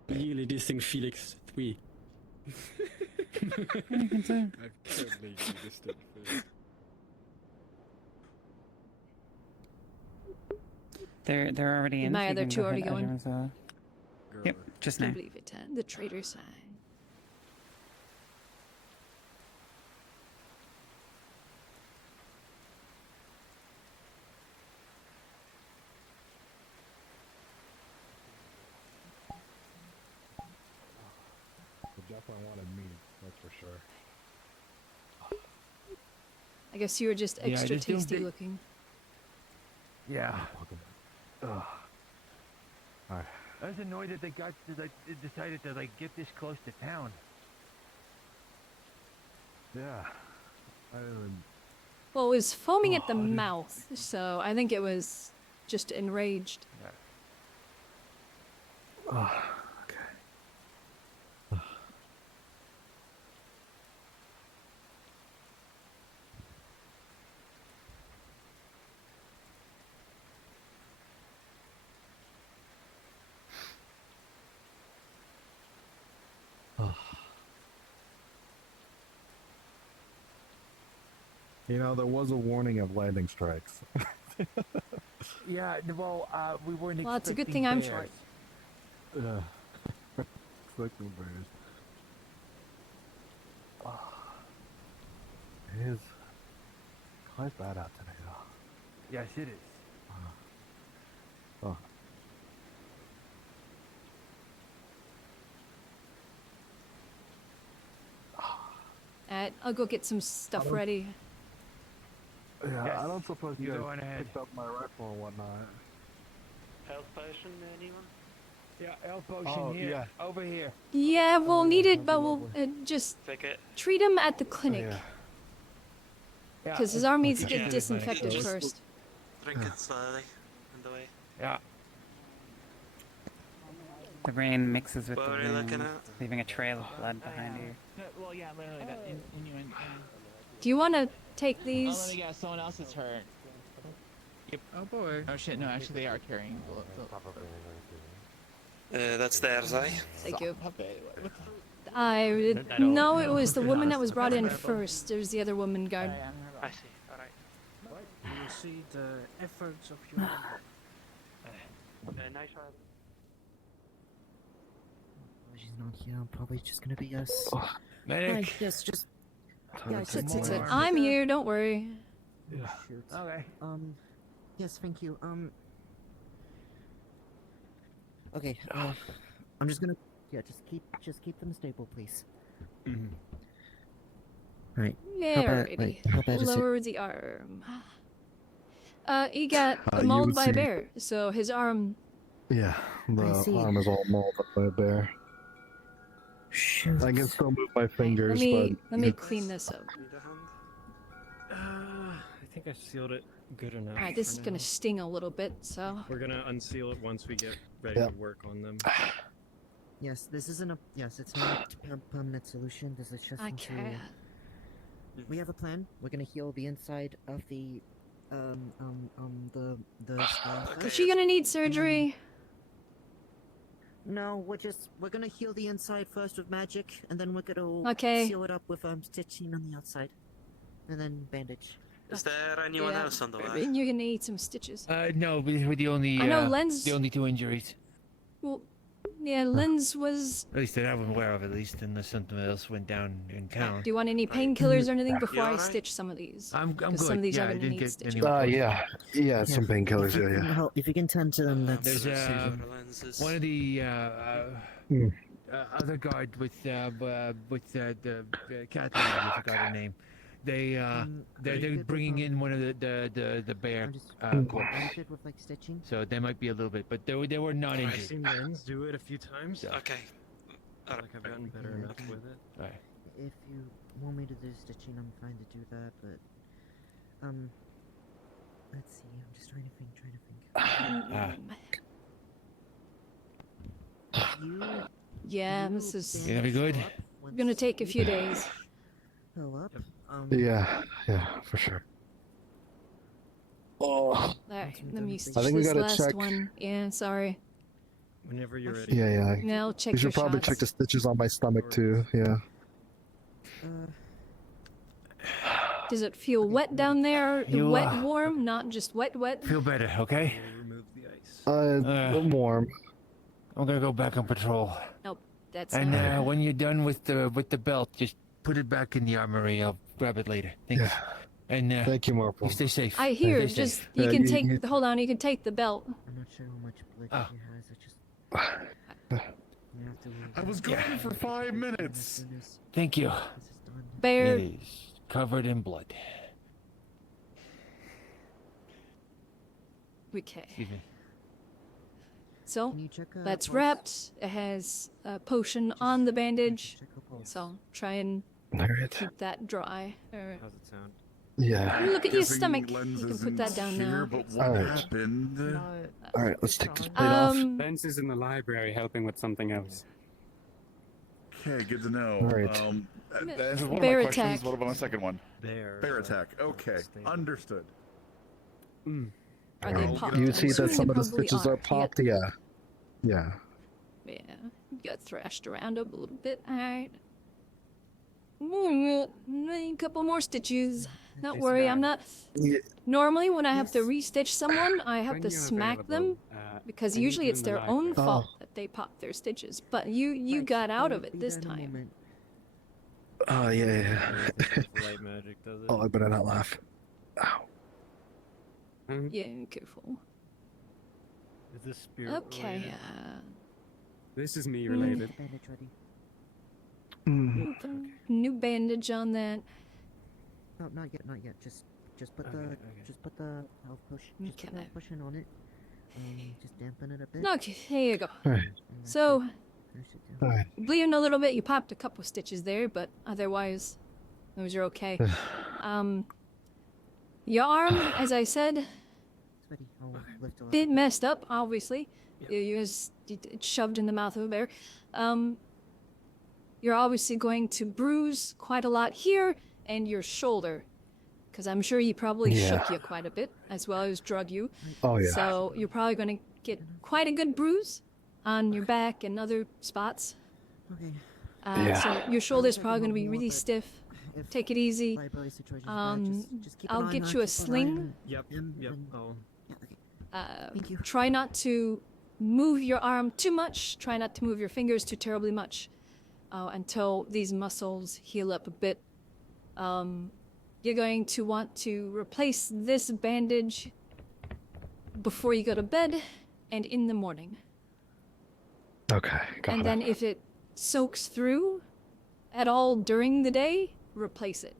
Really distinct Felix 3. I've totally distant food. They're already in. My so you other can two go already ahead, going? Azure Mazoa. Yep, just now. Can't believe it, the traitor sign. I definitely wanted meat, that's for sure. I guess you were just Yeah, extra just don't tasty be- looking. Yeah. Ugh. Alright. I was annoyed that they decided to like get this close to town. Yeah. I didn't. Well, it was foaming at the mouth, so I think it was just enraged. Okay. You know, there was a warning of lightning strikes. Yeah, well, we weren't Well, it's a good expecting thing I'm bears. short. Yeah. Expecting bears. It is quite bad out today, though. Yes, it is. Oh. Alright, I'll go get some stuff ready. Yeah, Yes, I don't suppose you you go guys on ahead. picked up my rifle and whatnot. Health potion, anyone? Yeah, health potion Oh, here. yeah. Over here. Yeah, we'll need it, but we'll just Take it. treat him at the clinic. Yeah. Because his arm needs to Okay. get Yeah. disinfected Just first. Drink it slowly on the way. Yeah. The rain mixes with What the were you looking wind, at? leaving a trail of blood behind you. Well, yeah, literally that. Do you want to take Oh, let these? me guess. Someone else's turn. Yep. Oh boy. Oh shit! No, actually, they are carrying. That's theirs, eh? Thank you. What the- I no, it was the woman that was brought in first. There's the other woman guard. I see. Alright. You will see the efforts of your Nice one. She's not here. Probably just gonna be us. Medic. Hi, yes, just. Sit. I'm here. Don't worry. Yeah. Okay. Yes, thank you. Okay. I'm just gonna. Yeah, just keep them stable, please. Mhm. Right. Yeah, Wait, how bad is it? Lower the arm. He got You mauled would by a see- bear, so his arm. Yeah, the see. arm is all mauled up by a bear. Shoot. I can still move my fingers, Let me but clean this up. I think I sealed it good enough. Alright, this for is now. gonna sting a little bit, so. We're gonna unseal it once we get ready Yep. to work on them. Yes, this isn't a. Yes, it's not a permanent solution. This is just. Okay. We have a plan. We're gonna heal the inside of the stuff. Is she gonna need surgery? No, we're gonna heal the inside first with magic, and then we're gonna Okay. seal it up with stitching on the outside, and then bandage. Is there anyone Yeah. else on the way? And you're gonna need some stitches. No, we're the only. I know Len's- The only two injuries. Well, yeah, Len's was. At least that I'm aware of. At least, unless something else went down in town. Do you want any painkillers or anything before I alright? stitch some of these? I'm 'Cause good. Some of these Yeah, are I gonna didn't need get stitches. any. yeah, some painkillers, If you can tend to them, that's. There's one of the Hmm. other guard with the Catherine. I forgot her name. They're bringing in one of the bear corpse. Bandage with stitching. So they might be a little bit, but they were not I've injured. seen Lens do it a few times. Okay. Like I've gotten better enough with it. Alright. If you want me to do stitching, I'm fine to do that, but let's see. I'm just trying to think. Yeah, this is. You gonna be good? Gonna take a few days. Fill up. Yeah, for sure. Oh. Alright, let me stitch think we this gotta last check- one. Yeah, sorry. Whenever you're ready. Yeah. Now check We your should probably shots. check the stitches on my stomach too. Yeah. Does it feel wet down there? You, Wet, warm, not just wet. Feel better, okay? Remove the ice. Warm. I'm gonna go back on patrol. Nope, that's And not. when you're done with the belt, just put it back in the armory. I'll grab it later. Thanks. And Thank you, Marple. you stay safe. I hear. Stay Just safe. you can take. Hold on, you can take the belt. I'm not sure how much blood Ah. she has. I just. You have to I was gone for 5 minutes. Thank you. This is done. Bear. It is covered in blood. Okay. Excuse me. So Can you check, that's pulse? wrapped. It has a potion on the bandage. So try and Alright. keep that dry. Alright. How's it sound? Yeah. Look at your Guessing stomach. Lens You can isn't put that down here, now. But what Alright. happened? Alright, let's take this plate off. Lens is in the library helping with something else. Okay, good to know. Alright. That answers one of Bear my questions. attack. What about my second one? Bear attack. Okay, understood. Are they popped? You I'm see that assuming some they of the probably stitches are Yeah. popped? Yeah. Yeah. Yeah. Got thrashed around a little bit. Alright. A couple more stitches. Don't worry, I'm not. Normally, when I have to restitch someone, I have to smack them because usually it's their own fault that they pop their stitches. But you got out of it this time. Oh, yeah. Light magic does it. Oh, I better not laugh. Ow. Yeah, careful. Is this spirit Okay. related? This is me related. Bandage ready. New bandage on that. No, not yet, not yet. Just put the health potion. Just put the health potion on it. Just dampen it a bit. Okay, here you go. Alright. So, Alright. bleeding a little bit. You popped a couple stitches there, but otherwise, those are okay. Your arm, as I said, It's ready. I'll lift it up. bit messed up. Obviously, it's shoved in the mouth of a bear. You're obviously going to bruise quite a lot here and your shoulder, because I'm sure he probably shook you quite a bit as well as drug you. Oh, yeah. So you're probably going to get quite a good bruise on your back and other spots. Okay. So your shoulder's probably going to be really stiff. Take it easy. Liability situation's bad, just keep an I'll eye get on you a it, keep an eye sling. on Yep. Oh. Thank you. Try not to move your arm too much. Try not to move your fingers too terribly much until these muscles heal up a bit. You're going to want to replace this bandage before you go to bed and in the morning. Okay, got And it. then if it soaks through at all during the day, replace it.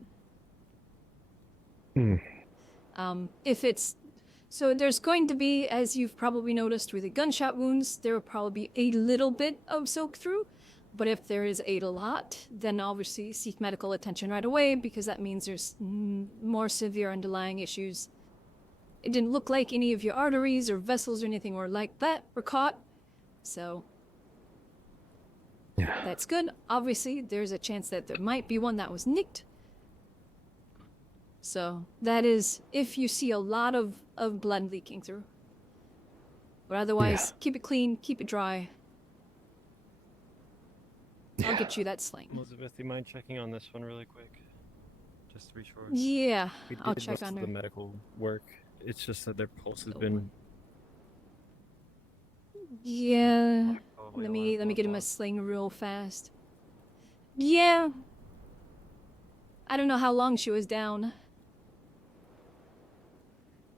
If it's so, there's going to be, as you've probably noticed with the gunshot wounds, there will probably be a little bit of soak through. But if there is a lot, then obviously seek medical attention right away, because that means there's more severe underlying issues. It didn't look like any of your arteries or vessels or anything were like that were caught, so that's good. Obviously, there's a chance that there might be one that was nicked. So that is if you see a lot of blood leaking through. But otherwise, keep it clean, keep it dry. I'll get you that sling. Elizabeth, do you mind checking on this one really quick? Just to be sure. Yeah, We I'll did check most on of her. the medical work. It's just that their pulse has been. Yeah. Let me get him a sling real fast. Yeah. I don't know how long she was down.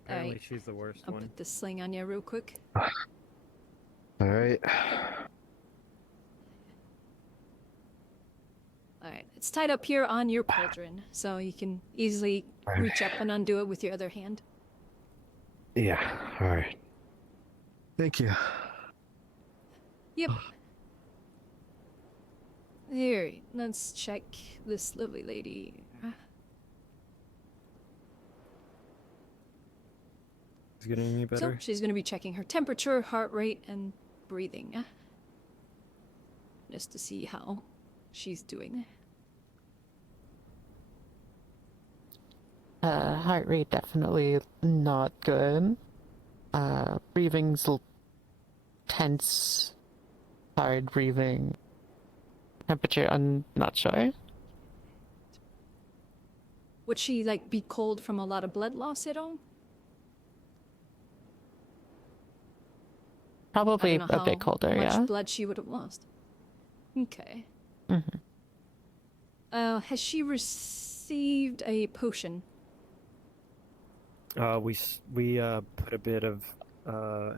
Apparently, Alright. she's the worst I'll one. put the sling on you real quick. Alright. Alright, it's tied up here on your pauldron, so you can easily reach up and undo it with your other hand. Yeah, alright. Thank you. Yep. Here, let's check this lovely lady. Is it getting any So better? she's going to be checking her temperature, heart rate, and breathing. Just to see how she's doing. Heart rate definitely not good. Breathing's tense, hard breathing. Temperature, I'm not sure. Would she like be cold from a lot of blood loss at all? Probably I don't know a bit how colder, much yeah. blood she would have lost. Okay. Mm-hmm. Has she received a potion? We put a bit of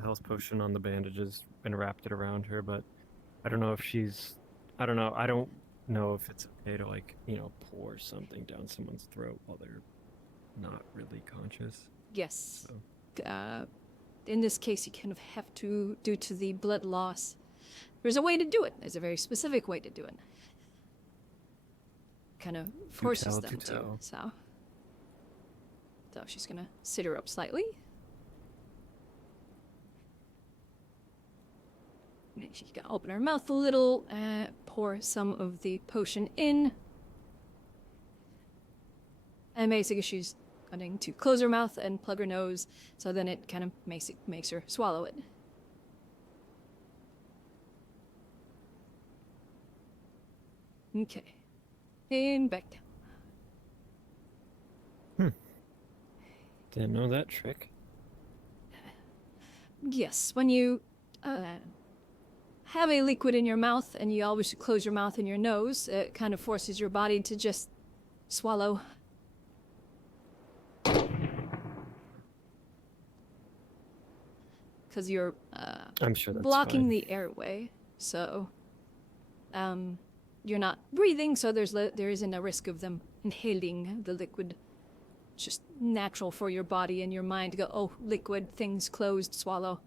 health potion on the bandages and wrapped it around her, but I don't know if she's. I don't know. I don't know if it's okay to pour something down someone's throat while they're not really conscious. Yes. In this case, you kind of have to, due to the blood loss. There's a way to do it. There's a very specific way to do it. Kind of forces them to. So she's gonna sit her up slightly. She's gonna open her mouth a little, pour some of the potion in. And basically she's going to close her mouth and plug her nose, so then it kind of makes her swallow it. Okay. And back down. Didn't know that trick. Yes, when you have a liquid in your mouth and you always close your mouth and your nose, it kind of forces your body to just swallow. Because you're I'm sure that's blocking fine. the airway, so you're not breathing, so there isn't a risk of them inhaling the liquid. It's just natural for your body and your mind to go, oh, liquid, things closed, swallow.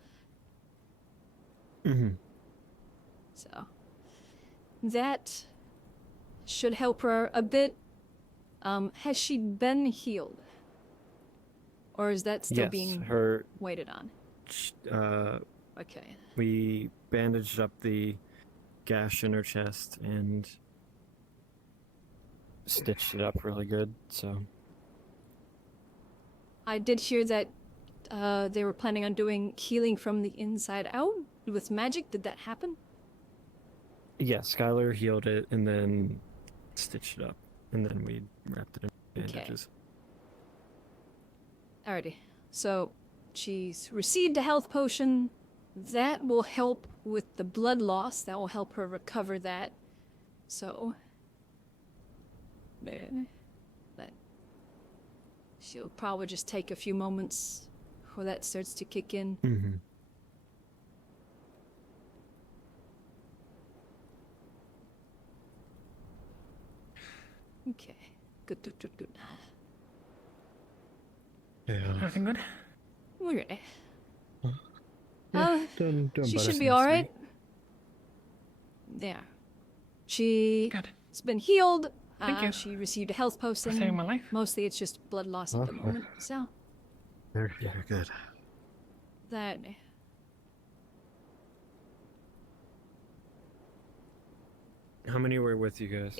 So that should help her a bit. Has she been healed? Or is that still Yes, being her waited on? Okay. We bandaged up the gash in her chest and stitched it up really good, so... I did hear that they were planning on doing healing from the inside out with magic. Did that happen? Yeah, Skylar healed it and then stitched it up, and then we wrapped it in bandages. Alrighty. So she's received a health potion. That will help with the blood loss. That will help her recover that. So that she'll probably just take a few moments before that starts to kick in. Okay. Good. Yeah. Everything good? We're ready. Doing She better should be since alright. There. She's been healed. Thank you. She received a health potion. For saving my life. Mostly it's just blood loss at the Okay. moment. So, You're good. that. How many were with you guys?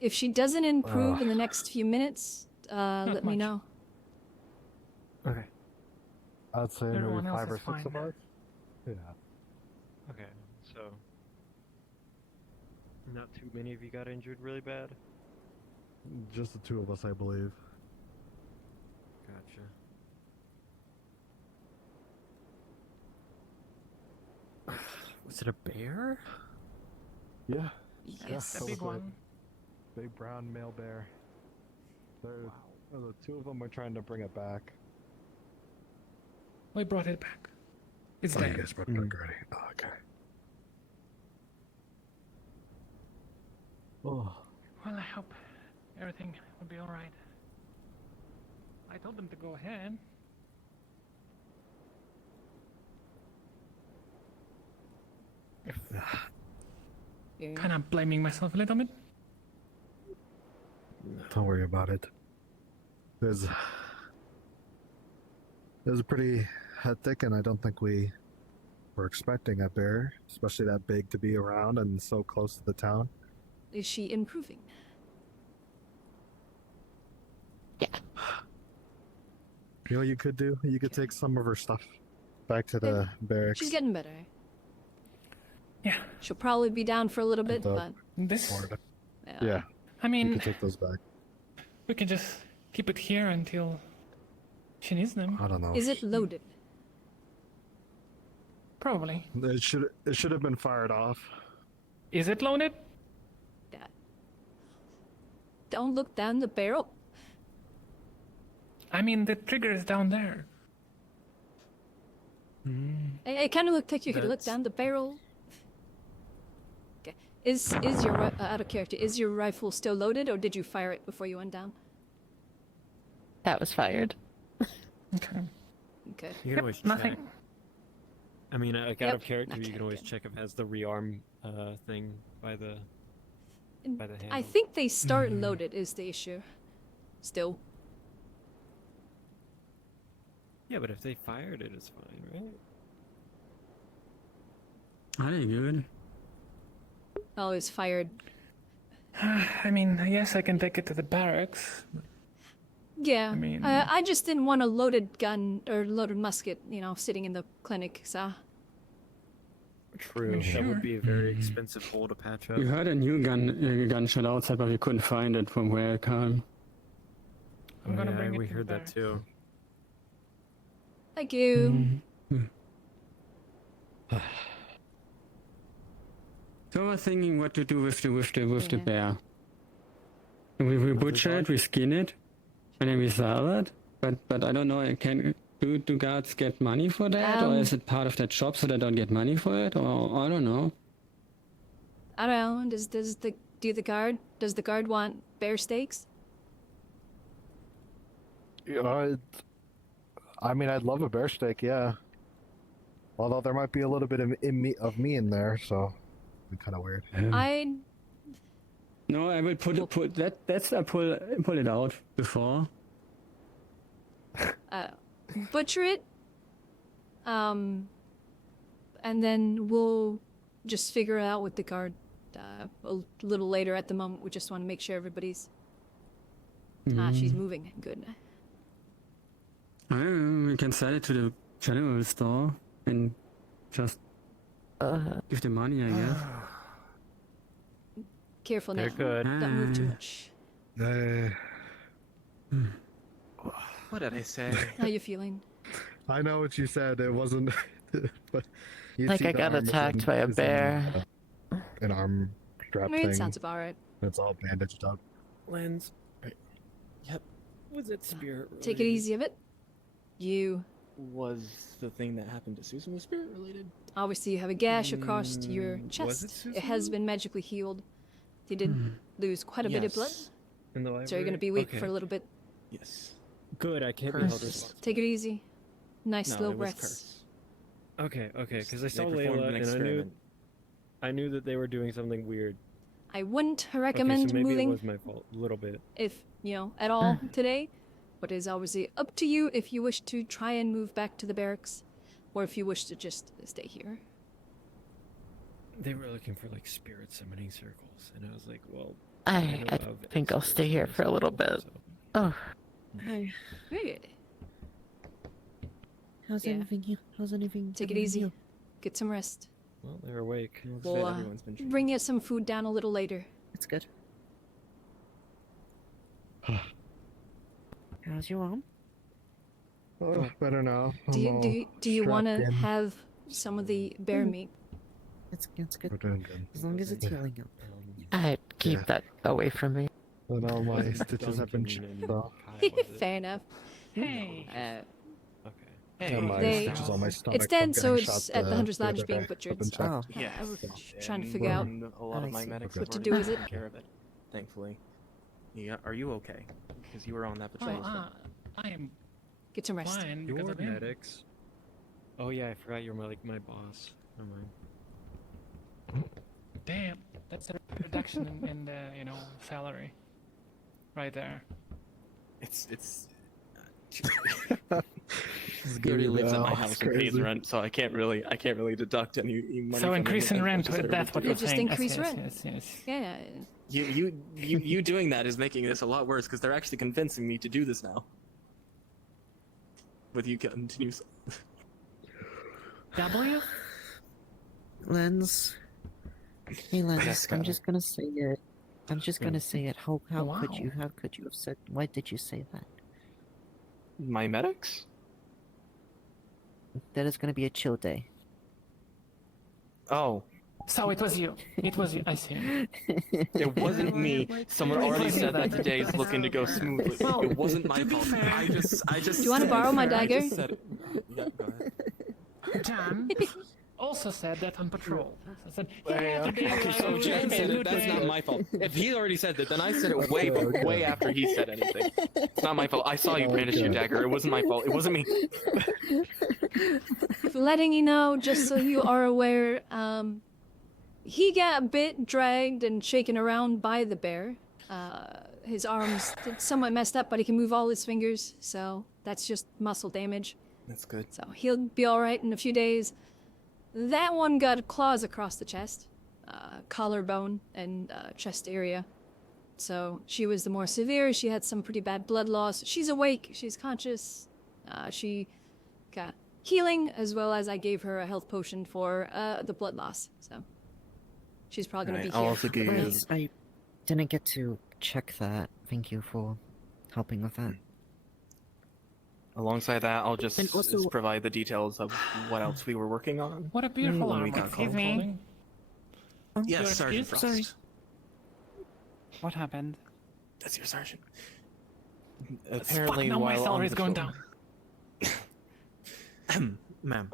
If she doesn't improve in the next few minutes, let me much. know. Okay. I'd say Everyone maybe else 5 or is 6 of fine. us. Yeah. Okay, so... Not too many of you got injured really bad? Just the 2 of us, I believe. Gotcha. Was it a bear? Yeah. Yes. Yeah, A big that was one. a big brown male bear. The 2 of them were trying to bring it back. We brought it back. It's You dead. guys brought it back already. Oh, okay. Oh. Well, I hope everything will be alright. I told them to go ahead. Kind of blaming myself a little bit. Don't worry about it. It was pretty hectic, and I don't think we were expecting a bear, especially that big, to be around and so close to the town. Is she improving? You know what you could do? You could take some of her stuff back to the barracks. She's getting better. Yeah. She'll probably be down for a little bit, the- but This. Yeah. I You mean, can take those back. we can just keep it here until she needs them. I don't know. is it loaded? Probably. It should have been fired off. Is it loaded? Don't look down the barrel. I mean, the trigger is down there. It kind of looked like you could look That's- down the barrel. Okay. Is your out of character? Is your rifle still loaded, or did you fire it before you went down? That was fired. Okay. Okay. You can always nothing. check. I mean, like Yep, out of character, not you can always check if it has the rearm thing by the handle. I think they start loaded is the issue. Still. Yeah, but if they fired it, it's fine, right? I think good. Oh, it's fired. I mean, yes, I can take it to the barracks. Yeah. I mean- I just didn't want a loaded gun or loaded musket, sitting in the clinic, so. True. Sure. That would be a very expensive hole to patch up. We heard a new gunshot outside, but we couldn't find it from where it came. I'm gonna bring it we to heard the that too. Thank you. So I was thinking what to do with the Yeah. bear. We butcher it, we skin it, and then we sell it. But I don't know. Do guards get money for that, or is it part of that shop so they don't get money for it, or I don't know. I don't know. Does the guard want bear steaks? I mean, I'd love a bear steak, yeah. Although there might be a little bit of me in there, so it'd be kind of weird. No, I will put that. That's I pull it out before. Butcher it. And then we'll just figure it out with the guard a little later. At the moment, we just want to make sure everybody's. She's moving. Good. We can sell it to the general store and just give the money, I guess. Careful now. They're good. Don't move too much. What did I say? How you feeling? I know what you said. It wasn't. But Like I got attacked by a bear. An arm strap I mean, thing. it sounds about right. It's all bandaged up. Lens. Yep. Was it spirit? Take it easy a bit. You. Was the thing that happened to Susan was spirit related? Obviously, you have a gash across your chest. It has been magically healed. You did lose quite a bit of blood. In the library? So you're going to be weak for a little bit. Yes. Good, I can't be held responsible. Take it easy. Nice No, slow it was breaths. curse. Okay, because I They saw performed Layla an and experiment. I knew that they were doing something weird. I wouldn't Okay, recommend so maybe moving it was my fault, a little bit. if, at all today. But it is obviously up to you if you wish to try and move back to the barracks or if you wish to just stay here. They were looking for like spirit summoning circles, and I was like, well, I think I'll stay here for a little bit. Oh. Hi. Good. How's Yeah. anything? How's anything? Take it going with easy. you? Get some rest. Well, they're awake. We'll bring you some food down a little later. That's good. How's your arm? Oh, better now. Do you want to strapped in. have some of the bear meat? That's good. We're doing good. As long as it's healing up. I'd keep that away from me. And all my stitches have been chipped off. Fair enough. Hey. And my They- stitches on my stomach. It's dead, from so getting it's shot at the Hunter's other Lodge being day. butchered. I've been So checked. I was Yes. trying to And figure out. a lot of my medics have what to already do with taken it. care of it, thankfully. Yeah, are you okay? Because you were on that patrol. Well, I am Get some rest. fine Your because of him. medics. Oh yeah, I forgot you're my boss. Never mind. Damn, that's a reduction in the salary, right there. It's. He already lives at my house and pays rent, so I can't really deduct any money. So from increase in anything. rent. Just sort of That's what Yeah, you're just saying. increase yes, rent. Yes. Yeah. You doing that is making this a lot worse because they're actually convincing me to do this now. With you continues. W. Lens. Hey, Lens. Jessica. I'm just gonna say it. How Wow. could you have said? Why did you say that? My medics? That is gonna be a chill day. Oh. So it was you. It was you. I see. It wasn't me. Someone already said that today is looking to go smoothly. Well, It wasn't my to be fault. fair- I just. Do you want to borrow my I dagger? just said it. Yeah, go ahead. Jan also said that on patrol. I said, Okay, so Jen said it. That's not my fault. If he already said that, then I said it way after he said anything. It's not my fault. I saw you brandish your dagger. It wasn't my fault. It wasn't me. Letting you know, just so you are aware, he got a bit dragged and shaken around by the bear. His arms somewhat messed up, but he can move all his fingers, so that's just muscle damage. That's good. So he'll be alright in a few days. That one got claws across the chest, collarbone, and chest area. So she was the more severe. She had some pretty bad blood loss. She's awake. She's conscious. She got healing, as well as I gave her a health potion for the blood loss. So she's probably gonna be I'll here. also give you. Yes, I didn't get to check that. Thank you for helping with that. Alongside that, I'll just And also- provide the details of what else we were working on. What a beautiful when we armor. got Excuse called. me. Yes, Your Sergeant excuse? Frost. Sorry. What happened? That's your sergeant. Fuck, Apparently, now my while on salary's going patrol- Ma'am.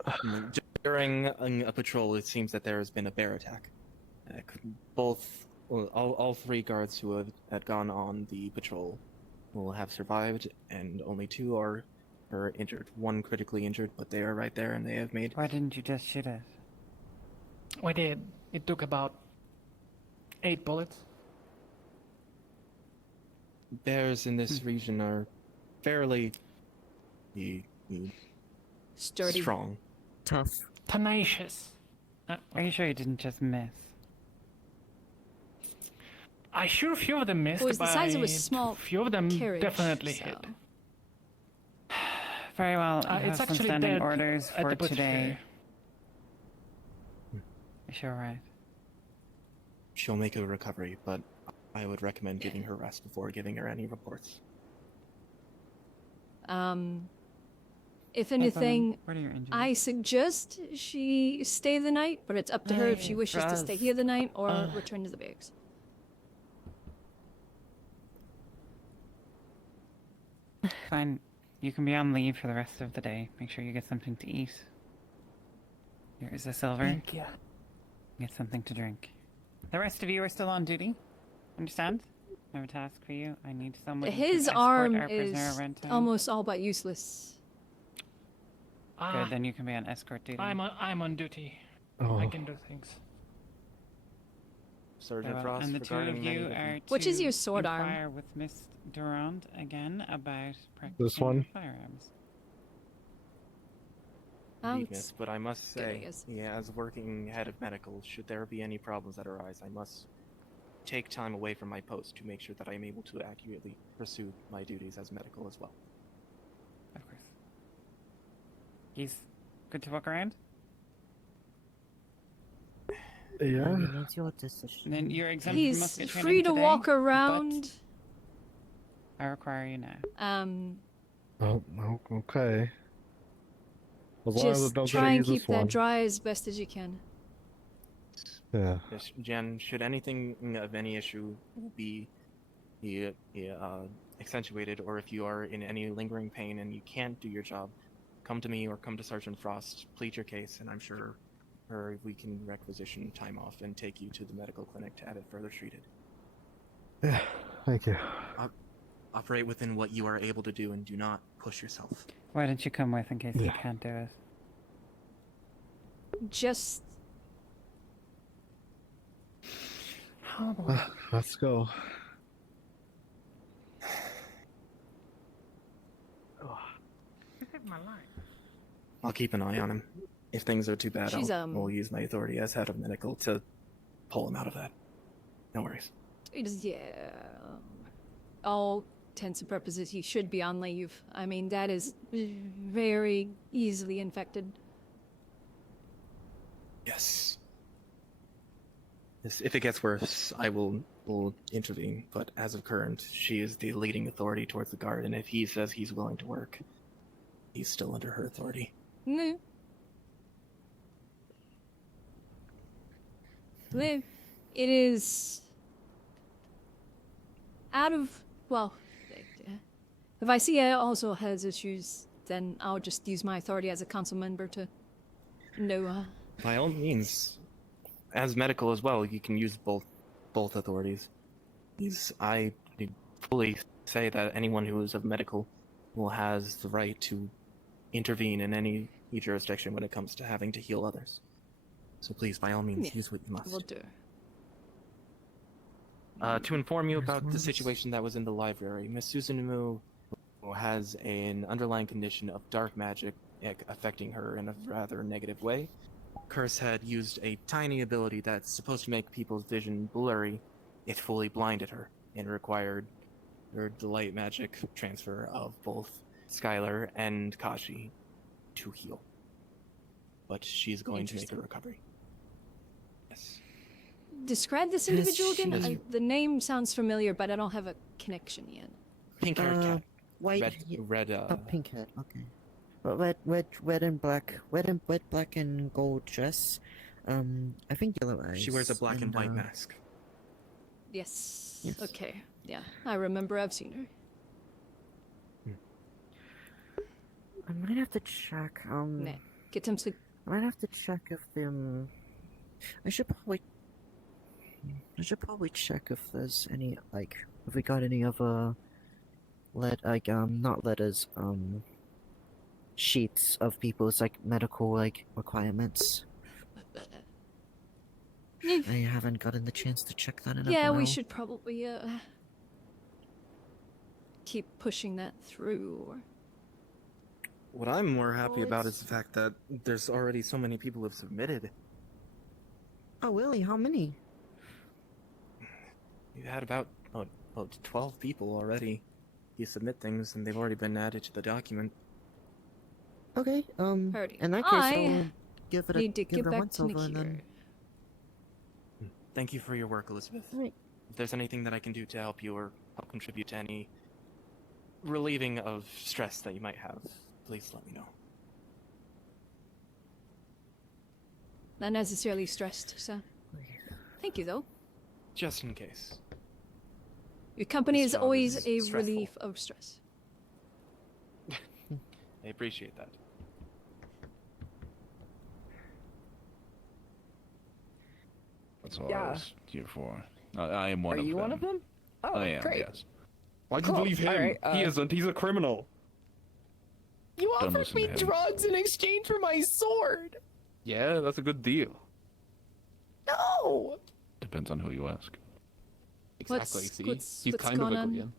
During a patrol, it seems that there has been a bear attack. All three guards who had gone on the patrol will have survived, and only two are injured. One critically injured, but they are right there, and they have made. Why didn't you just shoot us? We did. It took about 8 bullets. Bears in this region are fairly Sturdy. strong. Tough. Tenacious. Are you sure you didn't just miss? I sure a few of them missed, It was the size of a but small few of them carriage, definitely so- hit. Very well. I It's have some actually standing dead orders at for the butcher today. fair. You sure right? She'll make a recovery, but I would recommend giving her rest before giving her any reports. If anything, What are your injuries? I suggest she stay the night, but it's up to her if she wishes to stay here the night or return to the barracks. Fine. You can be on leave for the rest of the day. Make sure you get something to eat. Here is a silver. Thank you. Get something to drink. The rest of you are still on duty. Understand? I have a task for you. I need someone His to escort arm our prisoner is around town. almost all but useless. Good, then you can be on escort duty. I'm on duty. Oh. I can do things. Sergeant Very well. Frost, And the two regarding of many you different- are Which is to your sword arm? inquire with Miss Durand again about practicing This one? firearms. Indeed, it's miss, but I must good, I say, guess. as working head of medical, should there be any problems that arise, I must take time away from my post to make sure that I am able to accurately pursue my duties as medical as well. Of course. He's good to walk around? Yeah. It's your decision. Then you're exempt from He's musket training free to today, walk but around. I require you now. Oh, okay. As long as Just I don't try gotta and use keep this that one. dry as best as you can. Yeah. Yes, Jen, should anything of any issue be accentuated, or if you are in any lingering pain and you can't do your job, come to me or come to Sergeant Frost, plead your case, and I'm sure we can requisition time off and take you to the medical clinic to have it further treated. Yeah. Thank you. Operate within what you are able to do and do not push yourself. Why don't you come with in case you Yeah. can't do it? Just Let's go. You saved my life. I'll keep an eye on him. If things are too bad, She's, I'll use my authority as head of medical to pull him out of that. No worries. it is, yeah. All intents and purposes, he should be on leave. I mean, that is very easily infected. Yes. If it gets worse, I will intervene. But as of current, she is the leading authority towards the guard, and if he says he's willing to work, he's still under her authority. No. Liv, it is out of, well, if I see it also has issues, then I'll just use my authority as a council member to know. By all means, as medical as well, you can use both authorities. I fully say that anyone who is of medical has the right to intervene in any jurisdiction when it comes to having to heal others. So please, by all means, use what you must. Will do. To inform you about the situation that was in the library, Miss Susumu has an underlying condition of dark magic affecting her in a rather negative way. Curse had used a tiny ability that's supposed to make people's vision blurry. It fully blinded her and required her light magic transfer of both Skylar and Kashi to heal. but she's going to make a recovery. Yes. Describe this Yes, individual she again. does. The name sounds familiar, but I don't have a connection yet. Pink-haired cat. White. Red. Pink head. Okay. Red and black. Red, black and gold dress. I think yellow eyes. She wears a black and white mask. Yes. Yes. Okay. Yeah, I remember. I've seen her. I might have to check. Nah, get some sleep. I might have to check if the. I should probably check if there's any if we got any other not letters sheets of people's medical requirements. I haven't gotten the chance to check that in a Yeah, while. we should probably keep pushing that through. What I'm more happy Well, about it's- is the fact that there's already so many people who have submitted. Oh, really? How many? We've had about 12 people already. You submit things, and they've already been added to the document. Okay. Alrighty. In that case, I'll give it a need to give get it a back once to over and then. Thank you for your work, Elizabeth. Right. If there's anything that I can do to help you or help contribute to any relieving of stress that you might have, please let me know. Not necessarily stressed, so. Thank you, though. Just in case. Your company This is job always is a stressful. relief of stress. I appreciate that. That's all Yeah. I was here for. I am one Are of you them. one of them? Oh, I am, great. yes. Why'd Cool. you believe him? Alright, He isn't. He's a criminal. You Don't offered listen me to him. drugs in exchange for my sword. Yeah, that's a good deal. No. Depends on who you ask. Exactly. See, he's what's kind of going on? agreeing.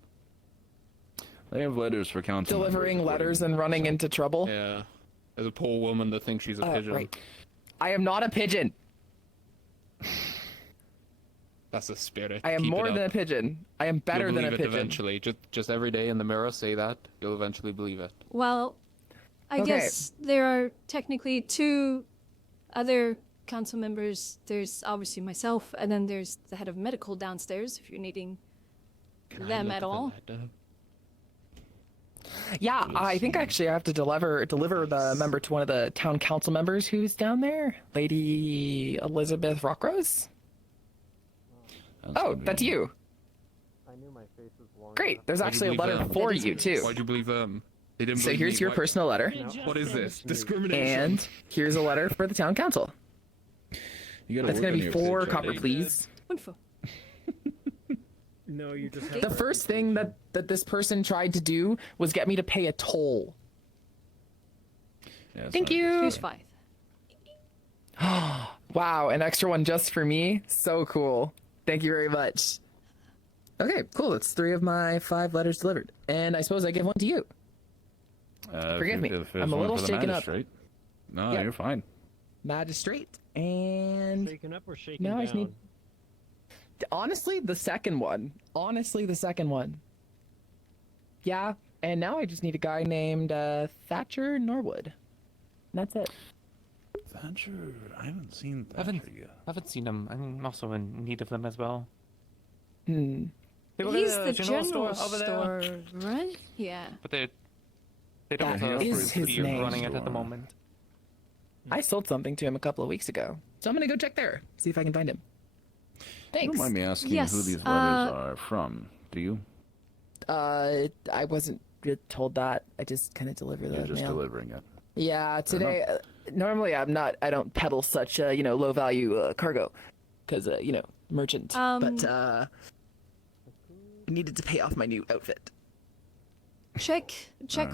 They have letters for council. Delivering letters and running into trouble. Yeah. There's a poor woman that thinks she's a pigeon. Right. I am not a pigeon. That's the spirit. I am Keep it more up. than a pigeon. I am better You'll than a believe it pigeon. eventually. Just every day in the mirror say that. You'll eventually believe it. Well, I Okay. guess there are technically two other council members. There's obviously myself, and then there's the head of medical downstairs, if you're needing them at all. Yeah, I think actually I have to deliver the member to one of the town council members who's down there, Lady Elizabeth Rockrose. Oh, that's you. I knew my face was long. Great. There's Why'd you actually a believe letter them? for you too. Why'd you believe them? They didn't So believe here's me. your Why- personal letter. What is this? Discrimination. And here's a letter for the town council. You gotta That's work gonna on be your 4 paycheck. copper, please. Wonderful. No, you just The first thing that this person tried to do was get me to pay a toll. Yeah, Thank you. Here's 5. Wow, an extra one just for me. So cool. Thank you very much. Okay, cool. That's 3 of my 5 letters delivered. And I suppose I give one to you. Forgive me. If there's I'm a one little for the shaken up. magistrate. No, Yep. you're fine. Magistrate. And shaken up or shaken now down? I just need. Honestly, the second one. Yeah, and now I just need a guy named Thatcher Norwood. And that's it. Thatcher, I haven't seen Thatcher Haven't yet. haven't seen them. I'm also in need of them as well. Hmm. He's the general store, right? Yeah. But they don't That is his be name. running it at the moment. I sold something to him a couple of weeks ago, so I'm gonna go check there, see if I can find him. You Thanks. don't mind me asking who Yes, these letters are from, do you? I wasn't told that. I just kind of deliver the You're just mail. delivering it. Yeah, today. Normally, I'm not. I don't peddle such low value cargo, because merchant. But I needed to pay off my new outfit. Check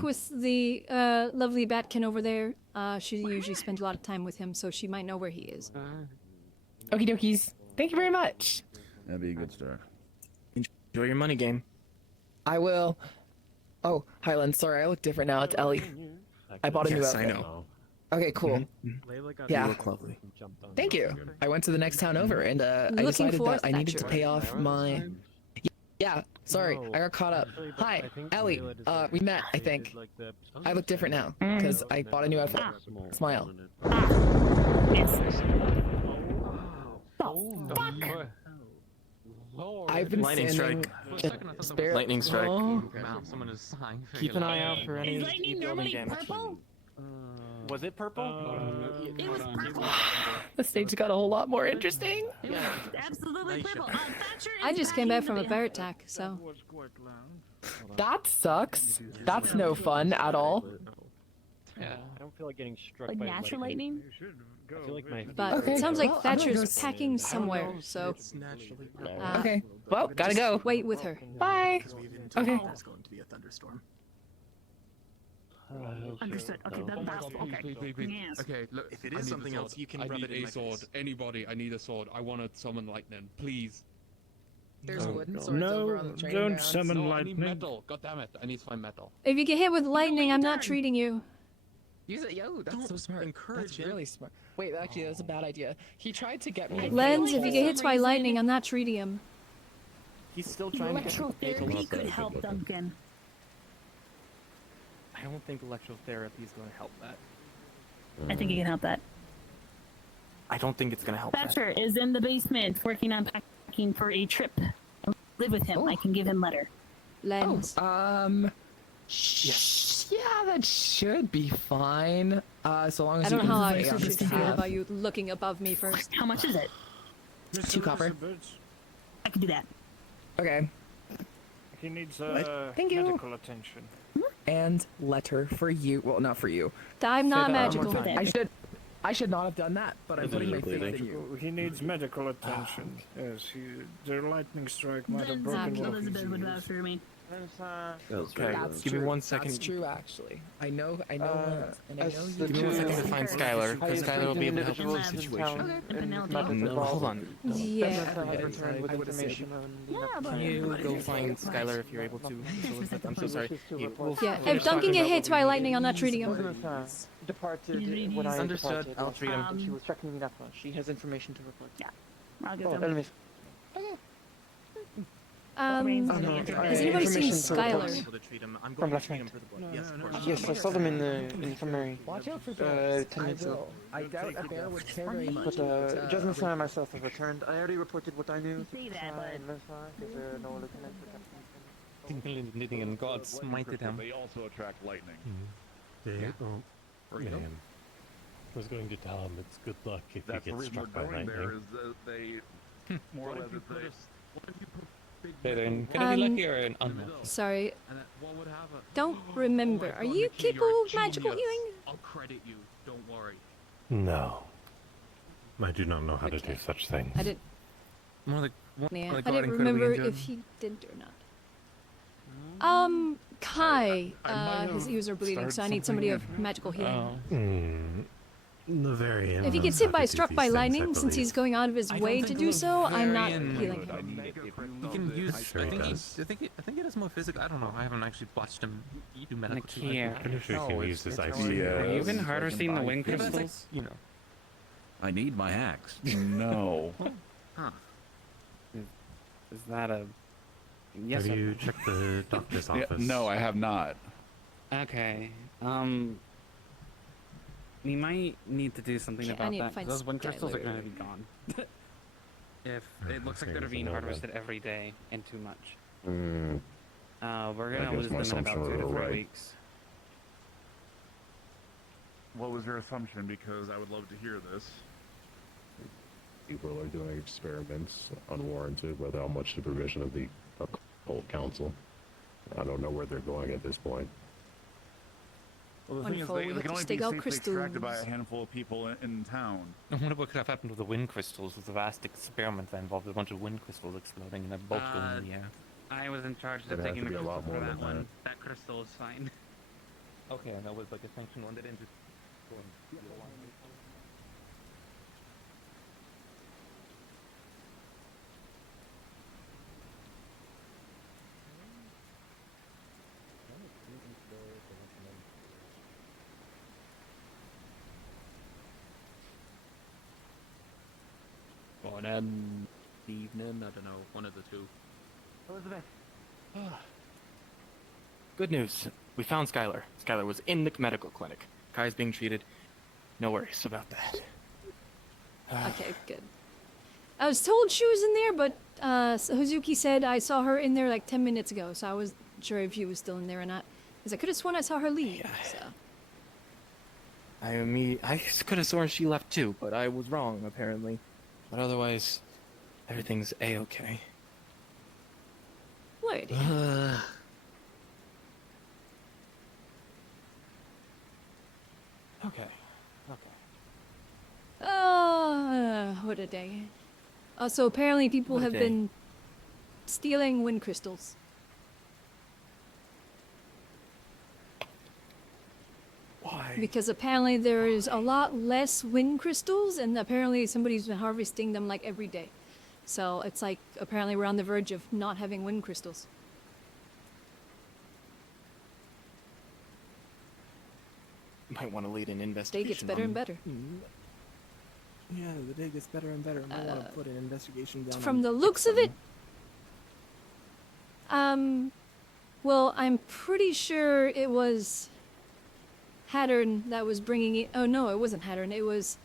with the lovely Batkin over there. She usually spends a lot of time with him, so she might know where he is. Okie dokies. Thank you very much. That'd be a good start. Enjoy your money game. I will. Oh, Highland. Sorry, I look different now. It's Ellie. I bought a new Yes, outfit. I know. Okay, cool. Layla got Yeah. You look lovely. Jumped on Thank it. you. I went to the next town over, and I Looking decided forth, that I needed to Thatcher. pay off my. Yeah. Sorry, No, I got caught up. actually, but Hi, I think Ellie. Layla deserves We met, I it. think. Like the- I look different now Mm. because I bought a new outfit. Smile. I've been Lightning standing. strike. Lightning strike. Oh. Someone is sighing. Keep an eye out for any Is lightning building normally damage. purple? Was it purple? It was purple. The stage got a whole lot more interesting. It was absolutely purple. Thatcher I just came back from a bear attack, so. That sucks. That's no fun at all. Yeah. I don't feel like getting struck Like by natural lightning? I feel like my But Okay, it sounds like well, I'm gonna Thatcher's go packing somewhere, so. Okay. Well, gotta go. Wait with her. Bye. Okay. There's going to be a thunderstorm. Understood. Okay, that's okay. Yes. Okay, look. If it I is need something a sword. else, you can I rub need it in a my sword. face. Anybody, I need a sword. I want to summon lightning, please. There's No, wooden no. swords over on the training don't grounds. summon No, I need lightning. metal. God damn it! I need to find metal. If you get hit with lightning, I'm not treating you. Use it, yo. That's so smart. encourage That's him. really smart. Wait, actually, that's a bad idea. He tried to get me. Lens, if you get hit by lightning, I'm not treating him. He's still trying to get you to Electrotherapy could help Duncan. I don't think electrotherapy is going to help that. I think he can help that. I don't think it's going to help that. Thatcher is in the basement working on packing for a trip. Live with him. I can give him letter. Lens. Yeah, that should be fine. So long as I don't know how I you can should feel about you looking above me first. How much is it? 2 copper. I can do that. Okay. He needs Thank you. medical attention. And letter for you. Well, not for you. I'm not Say that magical. one more time. I should not have done that, but I'm putting my faith in you. He needs medical attention. Yes, their lightning strike might have broken one of his Elizabeth would ears. vouch for me. Okay, That's give me true. 1 second. That's true, actually. I know, and I know you. Give me 1 second to find Skylar, because Skylar will be able to help you with the situation. No, hold on. Yeah. I would assume. Can you go find Skylar if you're able to? Elizabeth, I'm so sorry. Yeah, if Duncan get hit by lightning, I'm not treating him. Departed when I Understood. departed. I'll treat him. She was checking me up. She has information to report. Yeah, I'll give Oh, them. enemies. Has anybody seen Skylar? From last night. Yes, I saw them in the infirmary. Watch out for bears. 10 minutes ago. I doubt a bear would care very much. But Jasmine and I myself have returned. I already reported what I knew. Say that, but No lieutenant. Knitting and God smited him. They also attract lightning. They, Yeah. oh, man. I was going to tell him it's good luck if That's you the get reason struck we're by going there. lightning. Is they more or less Hey, then, can I be lucky or an unlucky? Sorry. And what would happen? Don't Oh remember. Are you capable of magical healing? I'll credit you. Don't worry. No. I do not know how to do such things. I didn't. More like, Yeah, like I didn't Gordon could remember be if he did or not. Kai. His ears are bleeding, so I need somebody of magical healing. The very end. If he gets hit by struck by lightning, since he's going out of his way to do so, I'm not healing him. He can use. sure I he think does. I think it is more physical. I don't know. I haven't actually watched him do medical. Nakia. I'm pretty sure he can use his ice. Have you been harder seeing the wind Yeah, but it's like, crystals? you know. I need my axe. No. Huh. Is that a yes? Have or- you checked the doctor's Yeah, office? no, I have not. Okay. We might need to do something Okay, I about need to that. find Those wind crystals are Skylar. going to be gone. If it looks like they're being harvested every day and too much. We're I gonna guess lose my them in about assumption 2 to was 3 right. weeks. What was your assumption? Because I would love to hear this. People are doing experiments unwarranted without much supervision of the occult council. I don't know where they're going at this point. Well, the thing is, Wonderful, we they have can to only stake be out safely extracted by a crystals. handful of people in town. I wonder what could have happened with the wind crystals. It was a vast experiment that involved a bunch of wind crystals exploding and a bolt going in the air. I was in charge It'd of have taking to the be a lot crystal for more that than one. that. That crystal is fine. Okay, and that was like a sanctioned one that didn't just go and Morning, evening, I don't know, one of the two. Elizabeth, Good news. We found Skylar. Skylar was in the medical clinic. Kai's being treated. No worries about that. Okay, good. I was told she was in there, but Hazuki said I saw her in there like 10 minutes ago, so I wasn't sure if she was still in there or not. Because I could have sworn I saw her leave, so... I could have sworn she left too, but I was wrong, apparently. But otherwise, everything's A-okay. Lordy. Okay. What a day. So apparently people What a have day. been stealing wind crystals. Why? Because apparently there is a lot less wind crystals, and apparently somebody's been harvesting them like every day. So it's like apparently we're on the verge of not having wind crystals. Might want to lead an investigation. Day gets better and better. Yeah, the day gets better and better. Might want to put an investigation down. From on the looks of it, well, I'm pretty sure it was Hattern that was bringing it. Oh no, it wasn't Hattern. It was,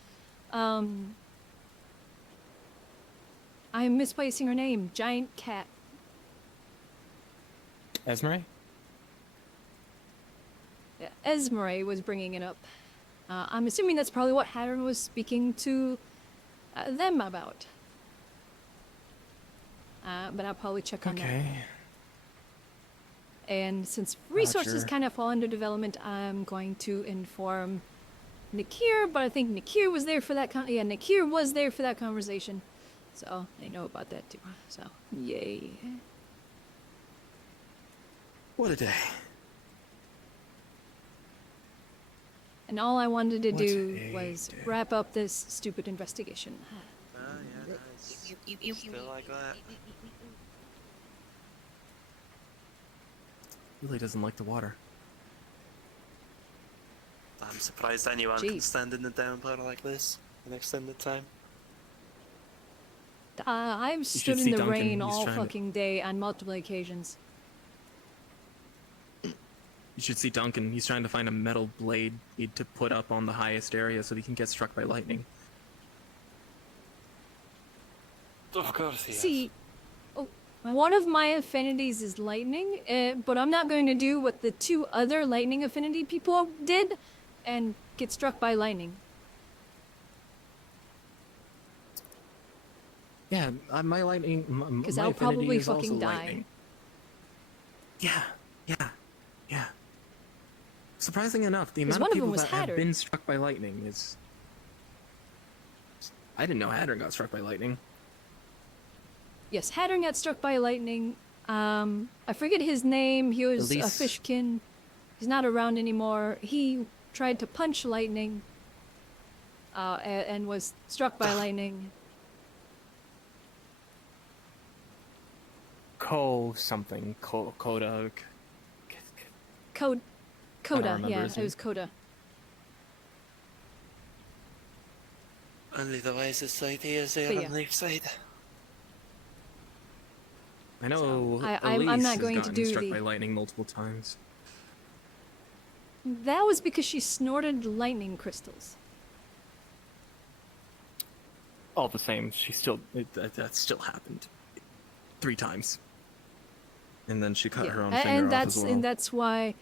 I'm misplacing her name. Giant Cat. Esmeralda? Yeah, Esmeralda was bringing it up. I'm assuming that's probably what Hattern was speaking to them about. But I'll probably check on that. Okay. And since resources Roger. kind of fall under development, I'm going to inform Nakir, but I think Nakir was there for that Nakir was there for that conversation. So they know about that too. So yay. What a day. And all I wanted to What do a was day. wrap up this stupid investigation. Yeah, nice. Still like that. Really doesn't like the water. I'm surprised anyone can Jeez. stand in the downpour like this an extended time. I've should stood in see the Duncan. rain He's all trying to- fucking day on multiple occasions. You should see Duncan. He's trying to find a metal blade to put up on the highest area so he can get struck by lightning. Of course he See, one of my affinities is lightning, but I'm not going to do what the two other lightning affinity people did and get struck by lightning. Yeah, my lightning. Because my I'll affinity probably is also fucking die. lightning. Yeah. Surprising enough, the 'Cause amount one of of them people was that have Hatter. been struck by lightning is. I didn't know Hatter got struck by lightning. Yes, Hattern got struck by lightning. I forget his name. He was a Elise. fishkin. He's not around anymore. He tried to punch lightning and was struck by lightning. Something. Coda. Coda, remember yeah, his it was Coda. Only the wisest ideas there But on yeah. their side. I know. I'm Elise not has going to gotten do struck the- by lightning multiple times. That was because she snorted lightning crystals. All the same, that still happened 3 times. And then she cut her own finger and off that's as well. and that's why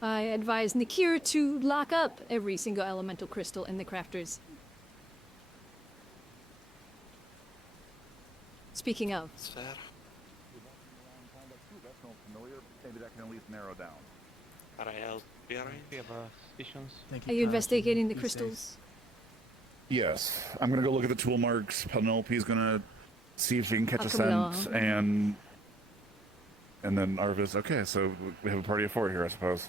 I advise Nakir to lock up every single elemental crystal in the crafters. Speaking of, It's fair. Maybe that can at least narrow down. Alright, I'll be alright. We have suspicions. are you investigating the crystals? Yes, I'm gonna go look at the tool marks. Penelope's gonna see if she can catch a Alchemy. scent, and then Arvis. Okay, so we have a party of 4 here, I suppose.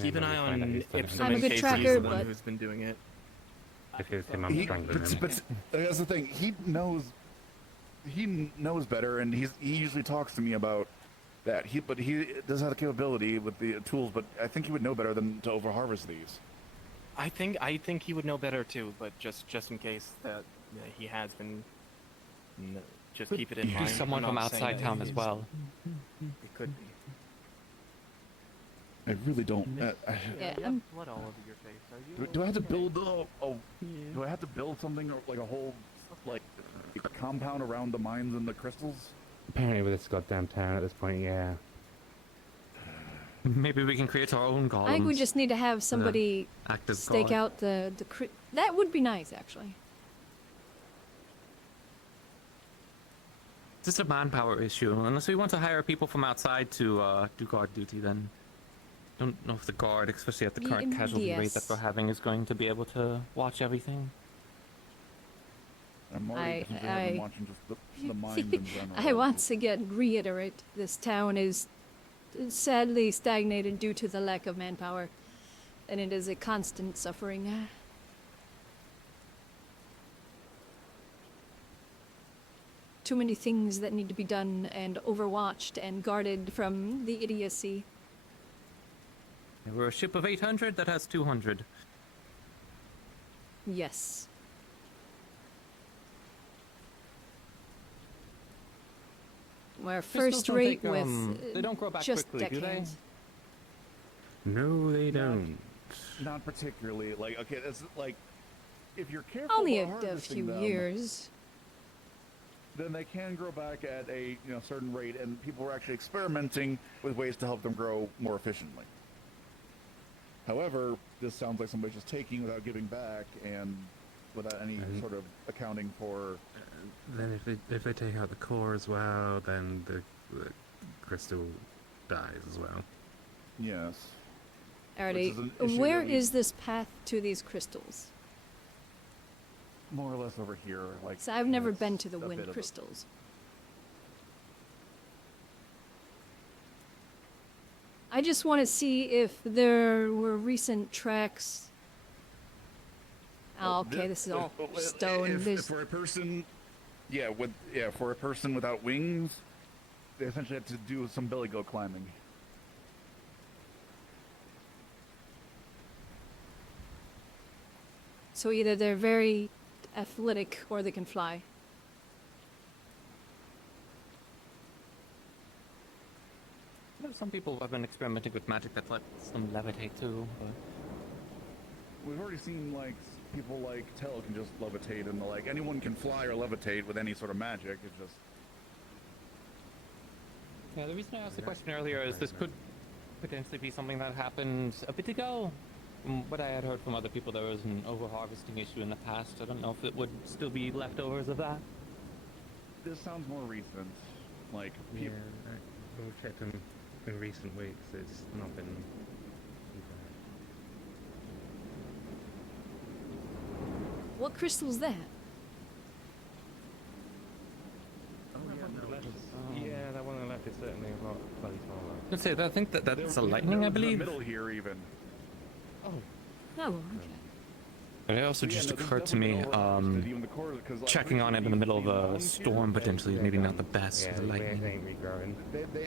Keep an eye on Ipsum I'm a in good case tracker, he's the one but- who's been doing it. If it's him, I'm He, strangling him. but that's the thing. He knows better, and he usually talks to me about that. But he does have the capability with the tools. But I think he would know better than to overharvest these. I think he would know better too, but just in case that he has been just keep it in yeah. mind. I'm Someone not from saying outside that town it as is. well. It could be. I really don't. Yeah, you have blood all over your face. Are you? Do I have to okay? build do I have to build something like a whole like a compound around the mines and the crystals? Apparently with this goddamn town at this point, yeah. Maybe we can create our own golems. I think we just need to have somebody active stake god. out the that would be nice, actually. It's just a manpower issue. Unless we want to hire people from outside to do guard duty, then don't know if the guard, especially at the current casualty rate that Yes. we're having, is going to be able to watch everything. I'm already concerned I'm watching just the mines in general. I once again reiterate this town is sadly stagnated due to the lack of manpower, and it is a constant suffering. Too many things that need to be done and overwatched and guarded from the idiocy. We're a ship of 800 that has 200. Yes. We're Crystals first don't rate take, with they don't grow back just quickly, do they? deckhands. No, they don't. Not particularly. Like, okay, that's like if you're careful Only about a harvesting few them, years. then they can grow back at a certain rate, and people are actually experimenting with ways to help them grow more efficiently. However, this sounds like somebody's just taking without giving back, and without any sort of accounting for. Then if they take out the core as well, then the crystal dies as well. Yes. Alrighty, is an issue where that we- is this path to these crystals? More or less over here, like. So I've never it's been to the a bit wind of a- crystals. I just want to see if there were recent tracks. Oh, okay, this is all stone. If There's for a person, for a person without wings, they essentially have to do some belly goat climbing. so either they're very athletic or they can fly. There's some people who have been experimenting with magic that lets them levitate too. But... We've already seen like people like Tell can just levitate, and like anyone can fly or levitate with any sort of magic. It's just. Yeah, the reason I asked the question earlier is this could potentially be something that happened a bit ago. From what I had heard from other people, there was an overharvesting issue in the past. I don't know if it would still be leftovers of that. This sounds more recent. Like Yeah, we've checked in recent weeks. It's not been. What crystal's that? Oh, yeah, that one on the left is certainly a lot bloody smaller. Let's say that I think that's a lightning, I believe. Middle here, even. Oh, okay. But it also just occurred to me, checking on it in the middle of a storm potentially is maybe not the best for the lightning. They ain't regrowing.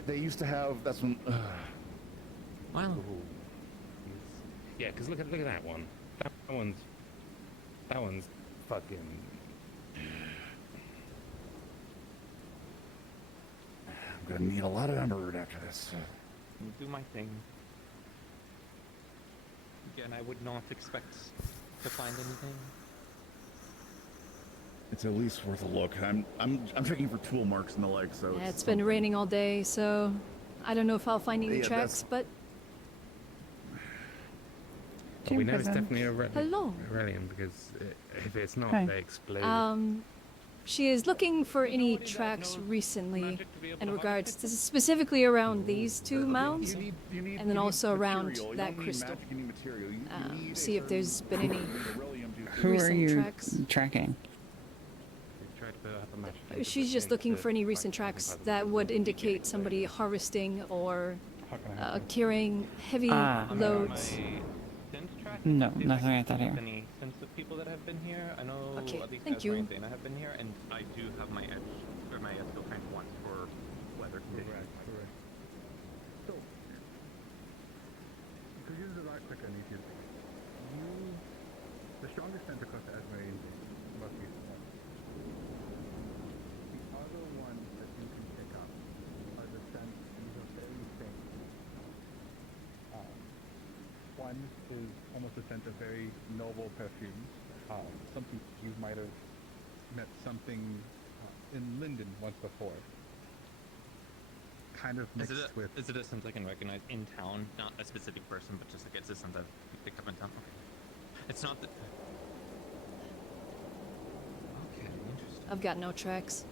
They used to have. That's when. Wow. Yeah, because look at that one. That one's fucking. I'm gonna need a lot of emerald after this. Do my thing. Again, I would not expect to find anything. It's at least worth a look. I'm checking for tool marks and the like. So Yeah, it's been raining all day, so I don't know if I'll find any Yeah, tracks, but Well, we know it's definitely a Hello. Relium because if it's not, Hi. they explode. She is looking for any tracks recently in regards to specifically around these two mounds, and then also around that crystal. See if there's been any Who are recent you tracks. tracking? She's just looking for any recent tracks that would indicate somebody harvesting or carrying heavy loads. No, nothing like that here. Any sense of people that have been here? I know Okay, at least thank Ezra you. and Dana have been here, and I do have my edge, or my skill kind of once for weather conditions. Correct. So, to use the right click on YouTube, the strongest center cost Esme must be one. The other one is almost a scent of very noble perfumes. Something you might have met something in Linden once before. Kind of mixed with. Is it a scent I can recognize in town? Not a specific person, but just like it's a scent I've picked up in town. Okay. It's not that. Okay, interesting. I've got no tracks.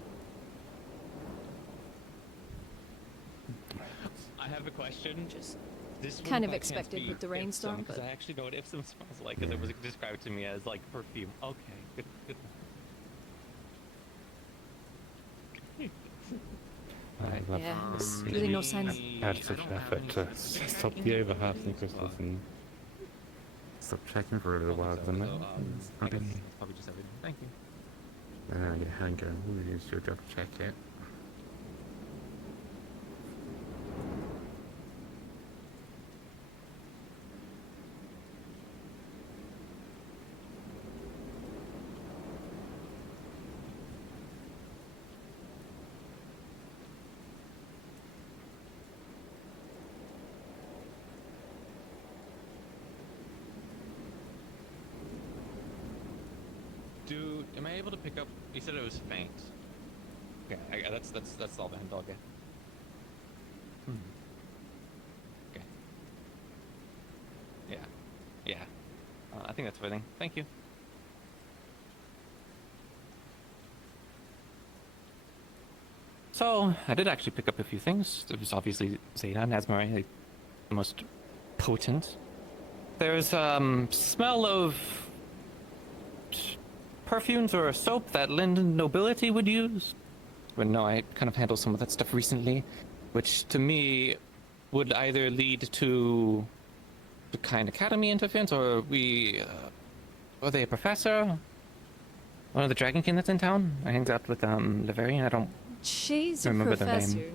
I have a question. Just this kind would of by chance expected be with the rainstorm, because but I actually know what Ipsum smells like because it was described to me as like perfume. Okay, good. yeah, there's really no sense. I had such an effort to stop the overharvesting crystals and stop checking for a little while, didn't I? I guess that's probably just everything. Thank you. Yeah, hang on. We'll use your job to check it. Am I able to pick up? You said it was faint. Okay, that's all the I'll get. Okay. Yeah. I think that's everything. Thank you. So I did actually pick up a few things. There was obviously Zeta and Asmari, the most potent. There's smell of perfumes or a soap that Linden nobility would use. But no, I kind of handled some of that stuff recently, which to me would either lead to the kind academy interference, or are they a professor? One of the Dragonkin that's in town. I hangs out with Laverian. I don't She's a remember their professor. name.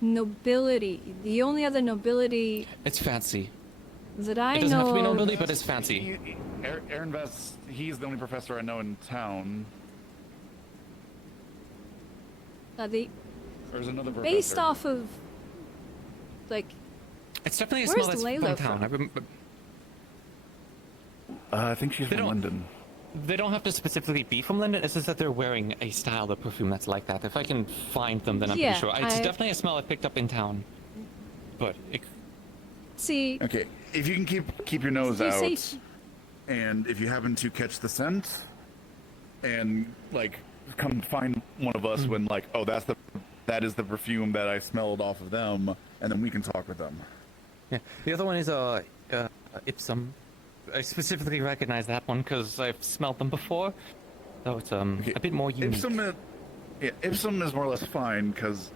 Nobility. The only other nobility It's fancy. that I It doesn't know have to be of- nobility, but it's fancy. Aaron Vest, he's the only professor I know in town. There's another professor. based off of, like, It's definitely a where's smell that's Layla from town. from? I remember. I think she's from London. They don't have to specifically be from London. It's just that they're wearing a style of perfume that's like that. If I can find them, then I'm Yeah, pretty sure. It's definitely a smell I picked up in town. But it, see. Okay, if you can keep your nose You out, say- and if you happen to catch the scent, and like come find one of us when like, oh, that is the perfume that I smelled off of them, and then we can talk with them. yeah. The other one is Ipsum. I specifically recognize that one because I've smelled them before. So it's a bit more unique. Ipsum is more or less fine because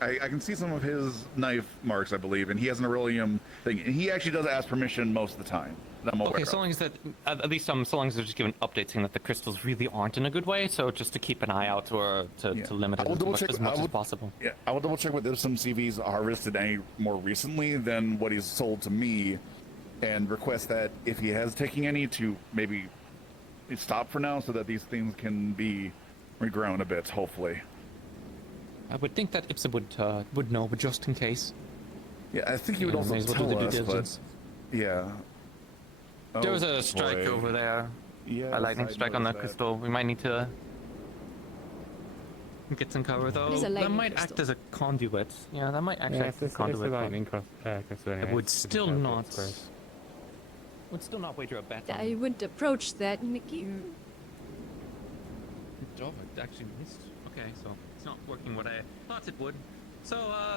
I can see some of his knife marks, I believe, and he has an Aurelium thing, and he actually does ask permission most of the time. That I'm aware Okay, of. so long as that, at least so long as they're just giving updates saying that the crystals really aren't in a good way, so just to keep an eye out or to limit I it will as double much, check- as, much I as will- possible. Yeah, I will double check with Ipsum see if he's harvested any more recently than what he's sold to me, and request that if he has taken any to maybe stop for now so that these things can be regrown a bit, hopefully. I would think that Ipsum would know, but just in case. Yeah, I think he would Yeah, also may as well tell do the due us, but diligence. yeah. There Oh, was a strike boy. over there. Yes, A lightning I strike on the noticed that. crystal. We might need to get some cover though. It is a That lightning might act crystal. as a conduit. Yeah, that might actually Yeah, act as a it's a conduit. but lightning crystal. I would still not. Would still not wager a bet on. I would approach that, Nikki. Oh, it actually missed. Okay, so it's not working what I thought it would. So,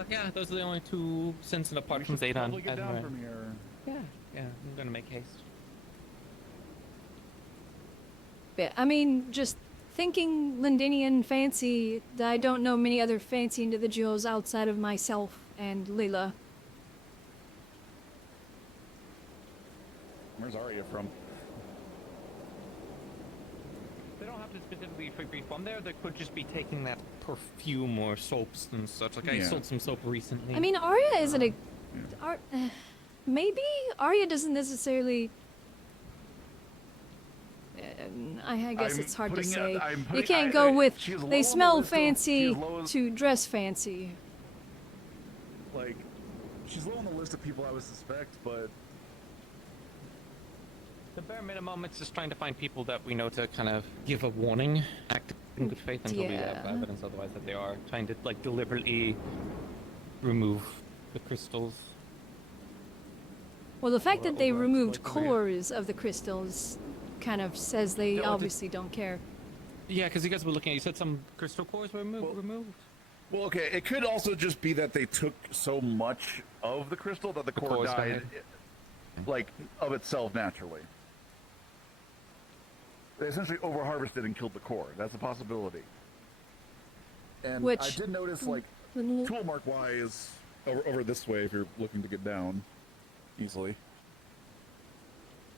yeah, those are the only two since and apart from Zeta and Get down Admiral. from here. Yeah, I'm gonna make haste. But, I mean, just thinking Lindinian fancy, I don't know many other fancy individuals outside of myself and Leela. Where's Arya from? They don't have to specifically be from there. They could just be taking that perfume or soaps and such. Like I Yeah. sold some soap recently. I mean, Arya isn't a... maybe Arya doesn't necessarily... I guess I'm it's hard to putting it- say. I'm You putting- can't go with she's low on they the smell list of- fancy she's low as- to dress fancy. Like, she's low on the list of people I would suspect, but The bare minimum, it's just trying to find people that we know to kind of give a warning, act in good faith until we have Yeah. evidence otherwise that they are trying to like deliberately remove the crystals. Well, the fact that they removed cores of the crystals kind of says they Yeah, well, obviously don't care. Yeah, because you guys were looking at, you said some crystal cores were removed? well, okay. It could also just be that they took so much of the crystal that the core cores died, died. like of itself naturally. They essentially over-harvested and killed the core. That's a possibility. And I did notice, like, tool mark wise, over this way, if you're looking to get down easily.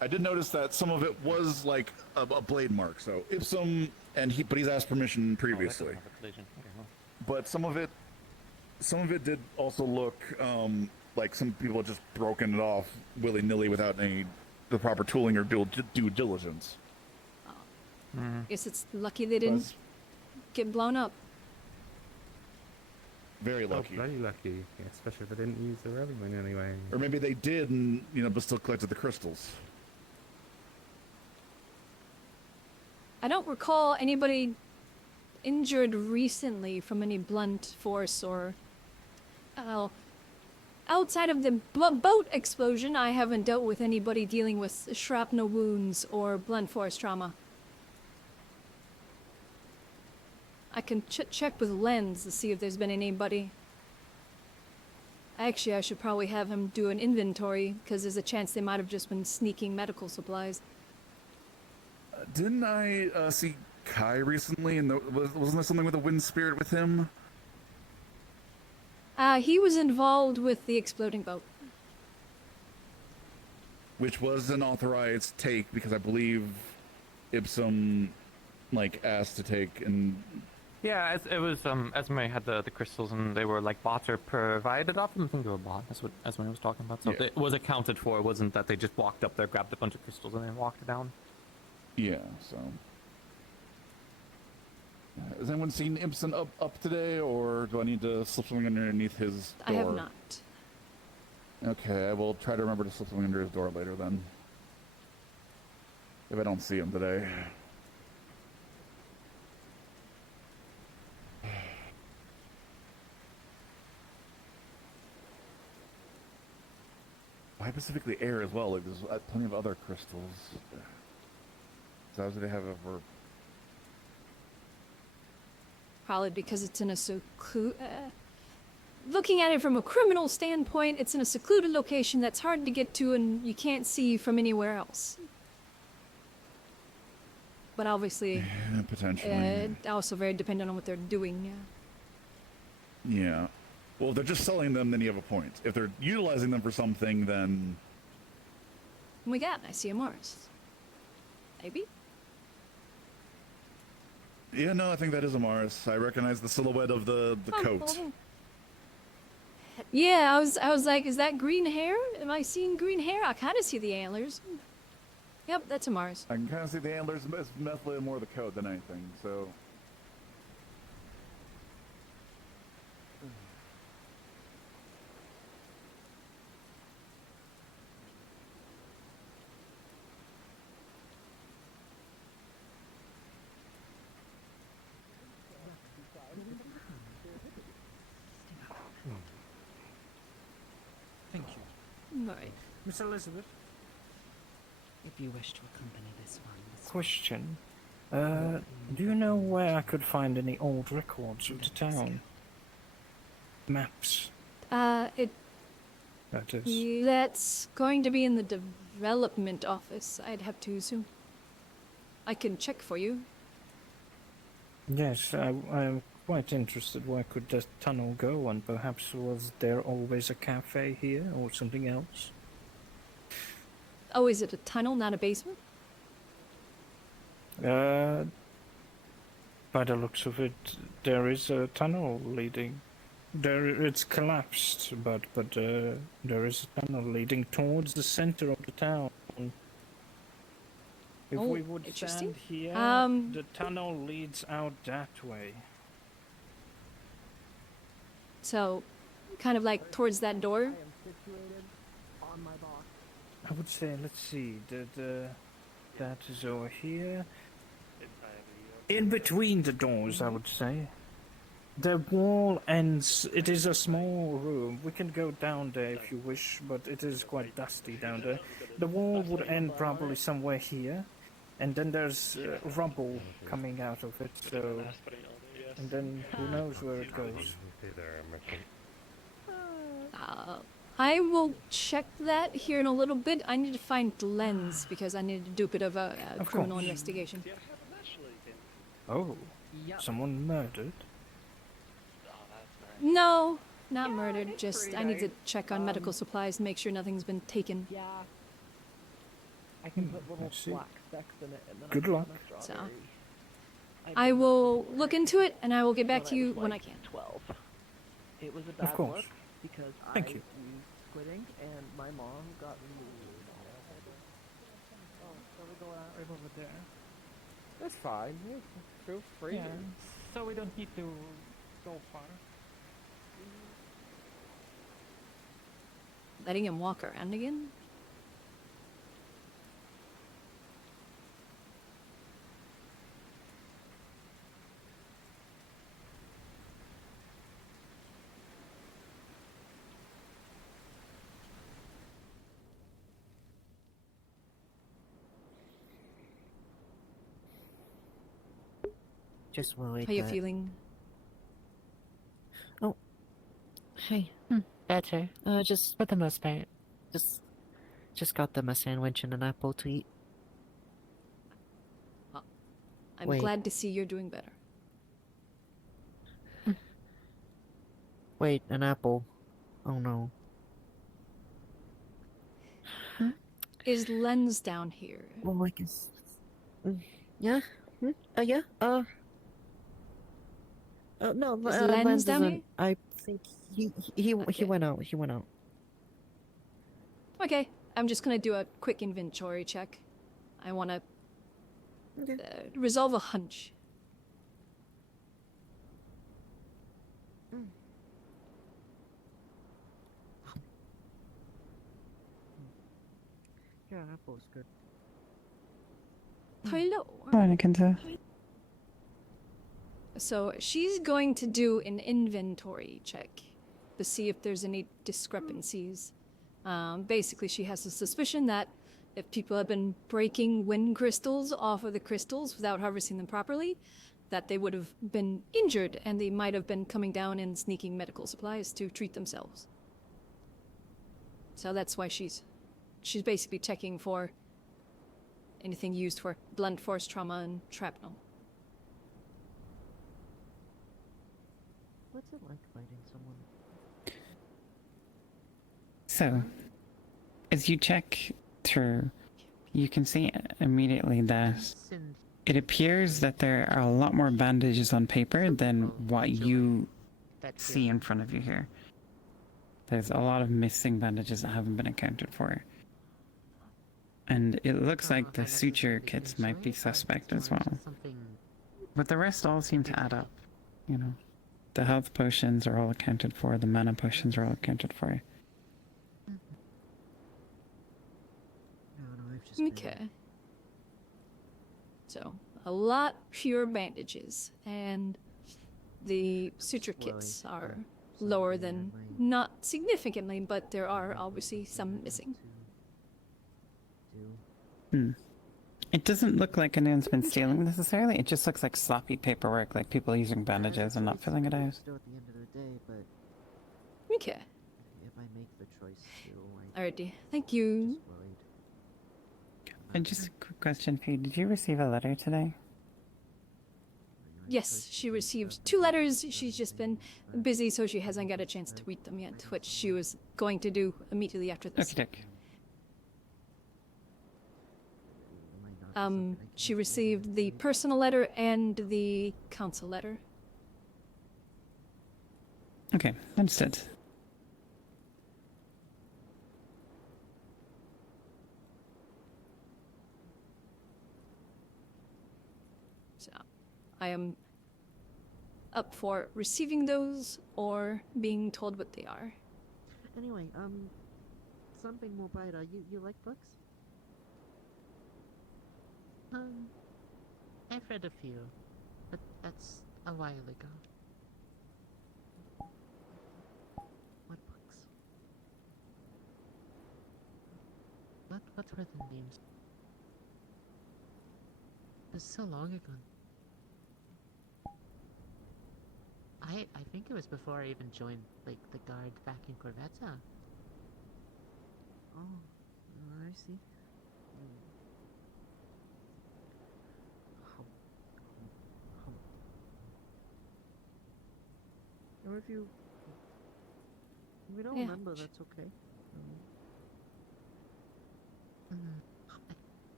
I did notice that some of it was like a blade mark. So Ipsum, but he's asked permission previously. But some of it did also look like some people had just broken it off willy-nilly without the proper tooling or due diligence. Guess it's lucky they didn't get blown up. Very lucky. Oh, very lucky, yeah, especially if they didn't use the rally wing anyway. Or maybe they did, and but still collected the crystals. I don't recall anybody injured recently from any blunt force or. Outside of the boat explosion, I haven't dealt with anybody dealing with shrapnel wounds or blunt force trauma. I can check with Lens to see if there's been anybody. Actually, I should probably have him do an inventory, because there's a chance they might have just been sneaking medical supplies. Didn't I see Kai recently? And wasn't there something with a wind spirit with him? He was involved with the exploding boat. Which was an authorized take, because I believe Ipsum, asked to take and... Yeah, it was, Esme had the crystals and they were like bought or provided off them. I think they were bought, that's what Esme was talking about. So it was accounted for, it wasn't that they just walked up there, grabbed a bunch of crystals and then walked down. Yeah, so... Has anyone seen Ibsen up today, or do I need to slip something underneath his door? I have not. Okay, I will try to remember to slip something under his door later then. If I don't see him today. Why specifically air as well? Like, there's plenty of other crystals. So do they have over? Probably because it's in a looking at it from a criminal standpoint, it's in a secluded location that's hard to get to and you can't see from anywhere else. But obviously, potentially. Also very dependent on what they're doing. Yeah. Well, if they're just selling them, then you have a point. If they're utilizing them for something, then... We got I see a Mars. Maybe? Yeah, no, I think that is a Mars. I recognize the silhouette of the coat. Yeah, I was like, is that green hair? Am I seeing green hair? I kind of see the antlers. Yep, that's a Mars. I can kind of see the antlers. It's definitely more the coat than anything, so... Thank you. Right. Miss Elizabeth? If you wish to accompany this one. Question. Do you know where I could find any old records of the town? Maps, that is. That's going to be in the development office, I'd have to assume. I can check for you. Yes, I'm quite interested. Where could the tunnel go, and perhaps was there always a cafe here, or something else? Oh, is it a tunnel, not a basement? By the looks of it, there is a tunnel leading. It's collapsed, but there is a tunnel leading towards the center of the town. If Oh, we would interesting. stand here, Um, the tunnel leads out that way. So, kind of like towards that door. I would say, let's see, that is over here. In between the doors, I would say. The wall ends, it is a small room. We can go down there if you wish, but it is quite dusty down there. The wall would end probably somewhere here, and then there's rubble coming out of it, so... And then who knows where it goes. I will check that here in a little bit. I need to find Lens because I need to do a bit of a criminal course. investigation. Oh, someone murdered? No, not murdered. Just I need to check on medical supplies, make sure nothing's been taken. Yeah. I can put little I see. black specks in it and then Good I luck. can So, strawberry. I will look into it and I will get back to you when I can. 12. It was a bad course. look because Thank I you. was quitting and my mom got removed. Oh, so we go out right over there. That's fine. Feel free. Yeah, so we don't need to go far. Letting him walk around again? Just worried. How you that- feeling? Oh, hey. Better. Just for the most part. Just got them a sandwich and an apple to eat. I'm Wait. glad to see you're doing better. Wait, an apple. Oh no. Is Lens down here? Well, I guess. Yeah. Yeah. No. Is Lens down isn't- here? I think he went out. He went out. Okay, I'm just gonna do a quick inventory check. I wanna resolve a hunch. Yeah, apple's good. Hello. Veronica. So she's going to do an inventory check to see if there's any discrepancies. Basically, she has a suspicion that if people have been breaking wind crystals off of the crystals without harvesting them properly, that they would have been injured and they might have been coming down and sneaking medical supplies to treat themselves. So that's why she's basically checking for anything used for blunt force trauma and shrapnel. What's it like fighting someone? So, as you check through, you can see immediately that it appears that there are a lot more bandages on paper than what you see in front of you here. There's a lot of missing bandages that haven't been accounted for. And it looks like the suture kits might be suspect as well. But the rest all seem to add up, you know. The health potions are all accounted for, the mana potions are all accounted for. Okay. So, a lot fewer bandages, and the suture kits are lower than, not significantly, but there are obviously some missing. It doesn't look like anyone's been stealing necessarily, it just looks like sloppy paperwork, like people using bandages and not filling it out. Still at the end of the day, but Okay. if I make the choice to, Alrighty. Thank you. And just a quick question for you, did you receive a letter today? Yes, she received 2 letters. She's just been busy, so she hasn't got a chance to read them yet, which she was going to do immediately after this. Okay. She received the personal letter and the council letter. Okay, understood. So, I am up for receiving those or being told what they are. Anyway, something more brighter. You like books? I've read a few, but that's a while ago. What books? What were the names? It was so long ago. I think it was before I even joined, like, the guard back in Corvetta. Oh, I see. Or if you don't Yeah. remember, that's okay.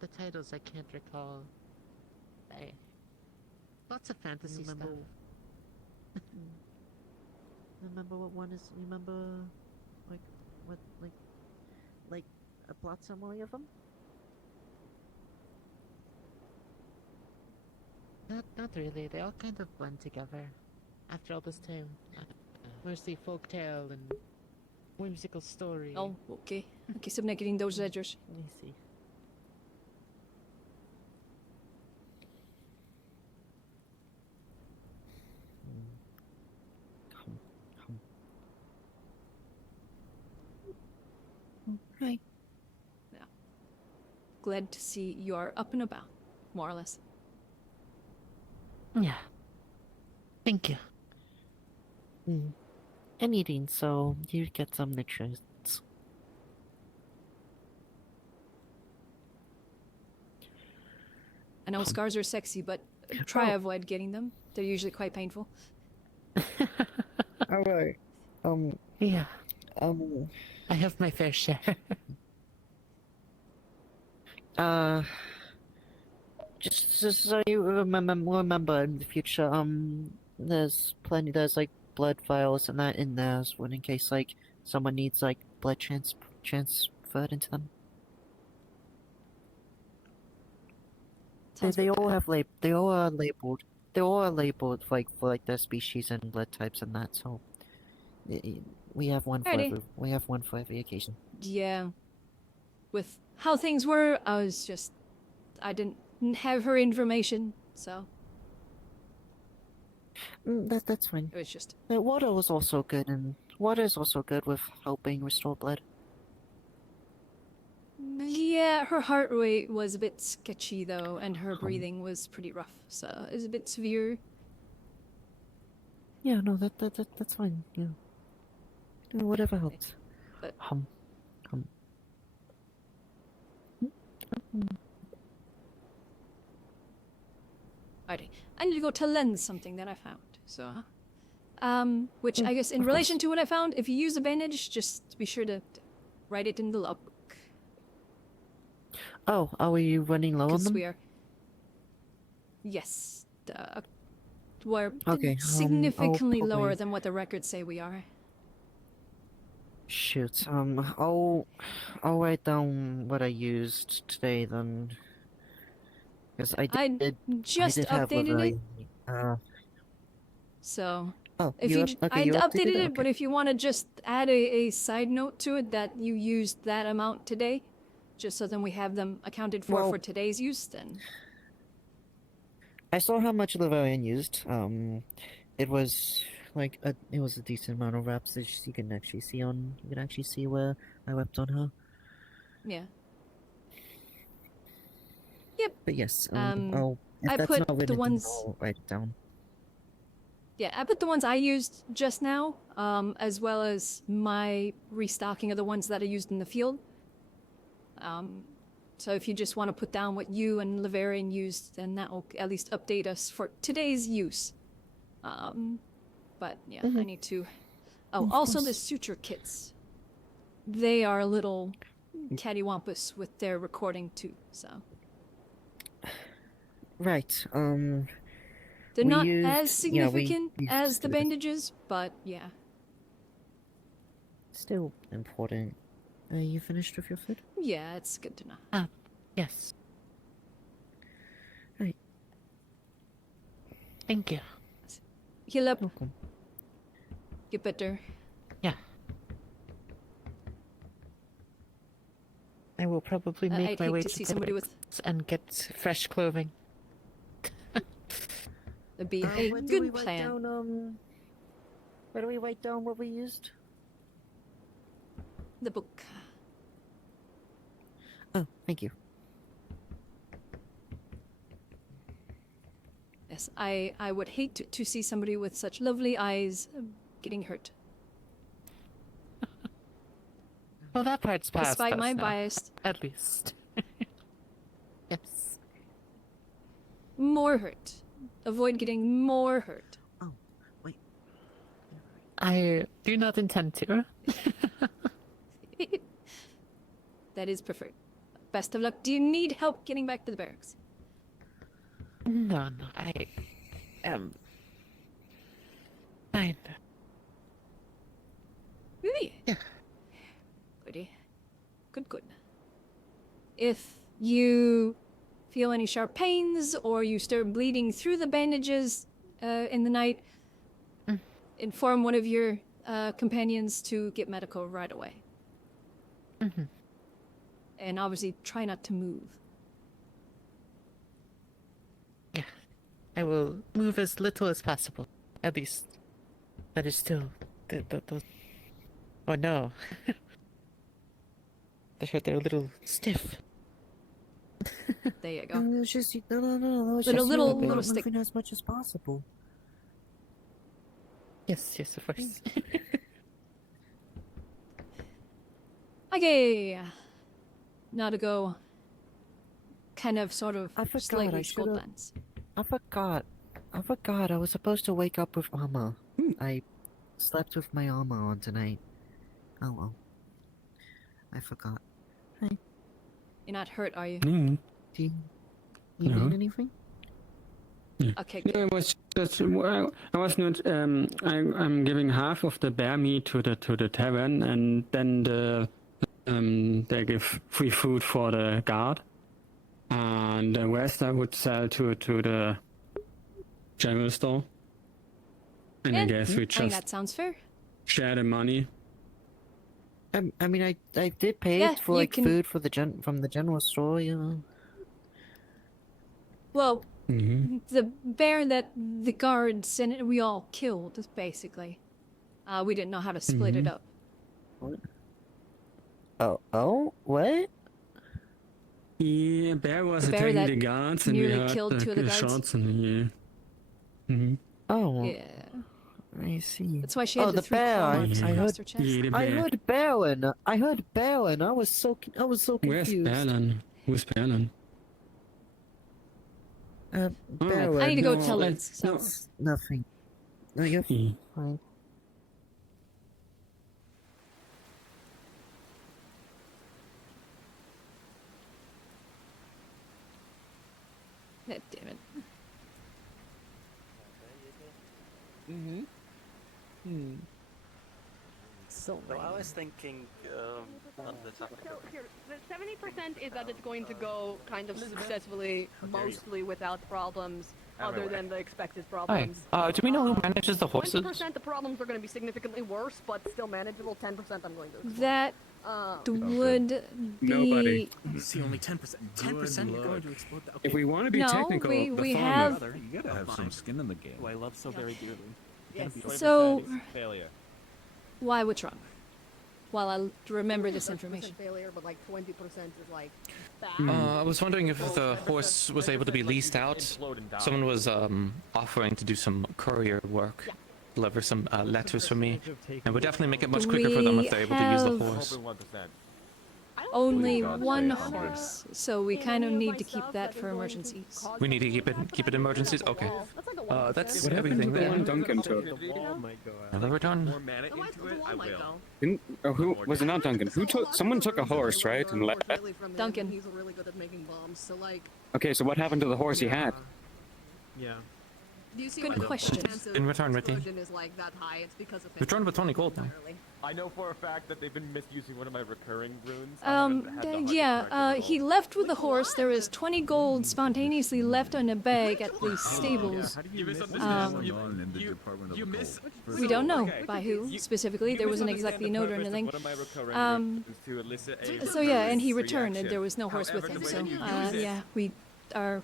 The titles I can't recall. Lots of fantasy stuff. Remember what one is? Remember, like, what, like a plot summary of them? Not really. They all kind of blend together. After all this time, mostly folktale and whimsical story. Oh, okay. Okay, submitting those ledgers. Let me see. Right. Yeah. Glad to see you are up and about, more or less. Yeah. Thank you. I'm eating, so you get some nutrients. I know scars are sexy, but try avoid getting them. They're usually quite painful. Alright. Yeah. I have my fair share. Just so you remember in the future, there's like blood vials and that in there, so in case like someone needs like blood transferred into them. They all have they all are labeled. They all are labeled like for like their species and blood types and that. So we have one for Alrighty. every occasion. Yeah. With how things were, I didn't have her information, so. That's fine. It was just. Water was also good, and water is also good with helping restore blood. Yeah, her heart rate was a bit sketchy though, and her breathing was pretty rough, so it was a bit severe. Yeah, no, that's fine. Yeah, whatever helps. But Alrighty, I need to go to lend something that I found. So, which I guess in relation to what I found, if you use a bandage, just be sure to write it in the logbook. Oh, are we running low on Because them? we are. Yes, we're Okay, significantly I'll lower probably- than what the records say we are. Shoot. I'll write down what I used today then. Because I just did have updated it. So, if you you, up- okay, I you updated updated it? it, but if you want to just add a side note to it that you used that amount today, just so then we have them accounted for today's use, then. I saw how much Lavarian used. It was like it was a decent amount of reps. You can actually see where I wept on her. Yeah. Yep. But yes, I if that's put not written the down, ones. I'll write it down. Yeah, I put the ones I used just now, as well as my restocking of the ones that I used in the field. So if you just want to put down what you and Lavarian used, then that will at least update us for today's use. But yeah, I need to. Oh, Of also course. the suture kits. They are a little cattywampus with their recording too. So Right. they're we not used- as yeah, we significant used as the this. bandages, but yeah. Still important. Are you finished with your food? Yeah, it's good to know. Yes. Right. Thank you. Heal up. Get better. Yeah. I will probably make I'd my hate way to to see the somebody with- barracks and get fresh clothing. That'd be a where do we good write plan. down, where do we write down what we used? The book. Oh, thank you. Yes, I would hate to see somebody with such lovely eyes getting hurt. Well, that part's past Despite us my now, bias. at least. Yes. More hurt. Avoid getting more hurt. Oh, wait. I do not intend to. That is preferred. Best of luck. Do you need help getting back to the barracks? No, I am fine. Really? Yeah. Goody. Good. If you feel any sharp pains or you start bleeding through the bandages in the night, inform one of your companions to get medical right away. Mm-hmm. And obviously try not to move. Yeah. I will move as little as possible. At least that is still the oh no. They're a little stiff. There you go. No, it's just no. It's Little- just little- not little stick. moving as much as possible. Yes, of course. Okay. Now to go kind of sort of I forgot, slightly I should've- Skulllands. I forgot. I was supposed to wake up with armor. I slept with my armor on tonight. Oh well. I forgot. You're not hurt, are you? Mm. Do you No. need anything? Okay, No, it was just I was not. I'm giving half of the bear meat to the tavern, and then they give free food for the guard, and the rest I would sell to the general store. And I guess we I think just that sounds fair. share the money. I mean, I did pay Yeah, for you like can- food for from the general store, you know. Well, Mm-hmm. the bear that the guards and we all killed, basically. We didn't know how to split it up. Oh, what? Yeah, bear was The bear attacking that the guards, and we nearly heard killed two of the guards? shots, and yeah. Mm-hmm. Oh, Yeah. I see. That's why she had oh, the the three bear. claw I, marks I across heard. her chest. Yeah, the I bear. heard Balin. I heard Balin. I was so Where's confused. Balin? Who's Balin? Balin. I need to go no, tell I- Liz. So. no. Nothing. No, you're Hmm. fine. God damn it. So I was thinking on the topic So of here, the 70% is that it's going to go kind of successfully, mostly without problems, other than the expected Hi. problems. Do we know who manages the horses? 20% the problems are going to be significantly worse, but still manageable. 10% I'm going to. Explain. That would be... Nobody. See, only 10%. 10% you're going to explode that. If we want to be No, technical, we- the we farmer, have- you gotta have some skin in the game. Who I love so very dearly. Yes. So, Failure. why what's wrong? While I remember this 30% information. failure, but like 20% is like bad. I was wondering if the horse was able to be leased out. Someone was offering to do some courier work, deliver some letters for me, and would definitely make it much quicker for them if they're able to use the have- horse. Only one horse, so we kind of need to keep that for emergencies. We need to keep it emergencies. Okay, that's What happened everything to the one then. Duncan took? Now we're done. Who was it? Not Duncan. Who took? Someone took a horse, right? And let. Really friendly, Duncan. and He's really good at making bombs, so like. Okay, so what happened to the horse he had? Yeah. Do you see Good why the question. chance of In return with you. explosion is like that high? It's because of Return with 20 gold now. I know for a fact that they've been misusing one of my recurring runes. I haven't had the heart to correct it. He left with the horse. There is 20 gold spontaneously left in a bag at the stables. We don't know by who specifically. There wasn't exactly a note or anything. So yeah, and he returned, and there was no horse with him. So yeah, we are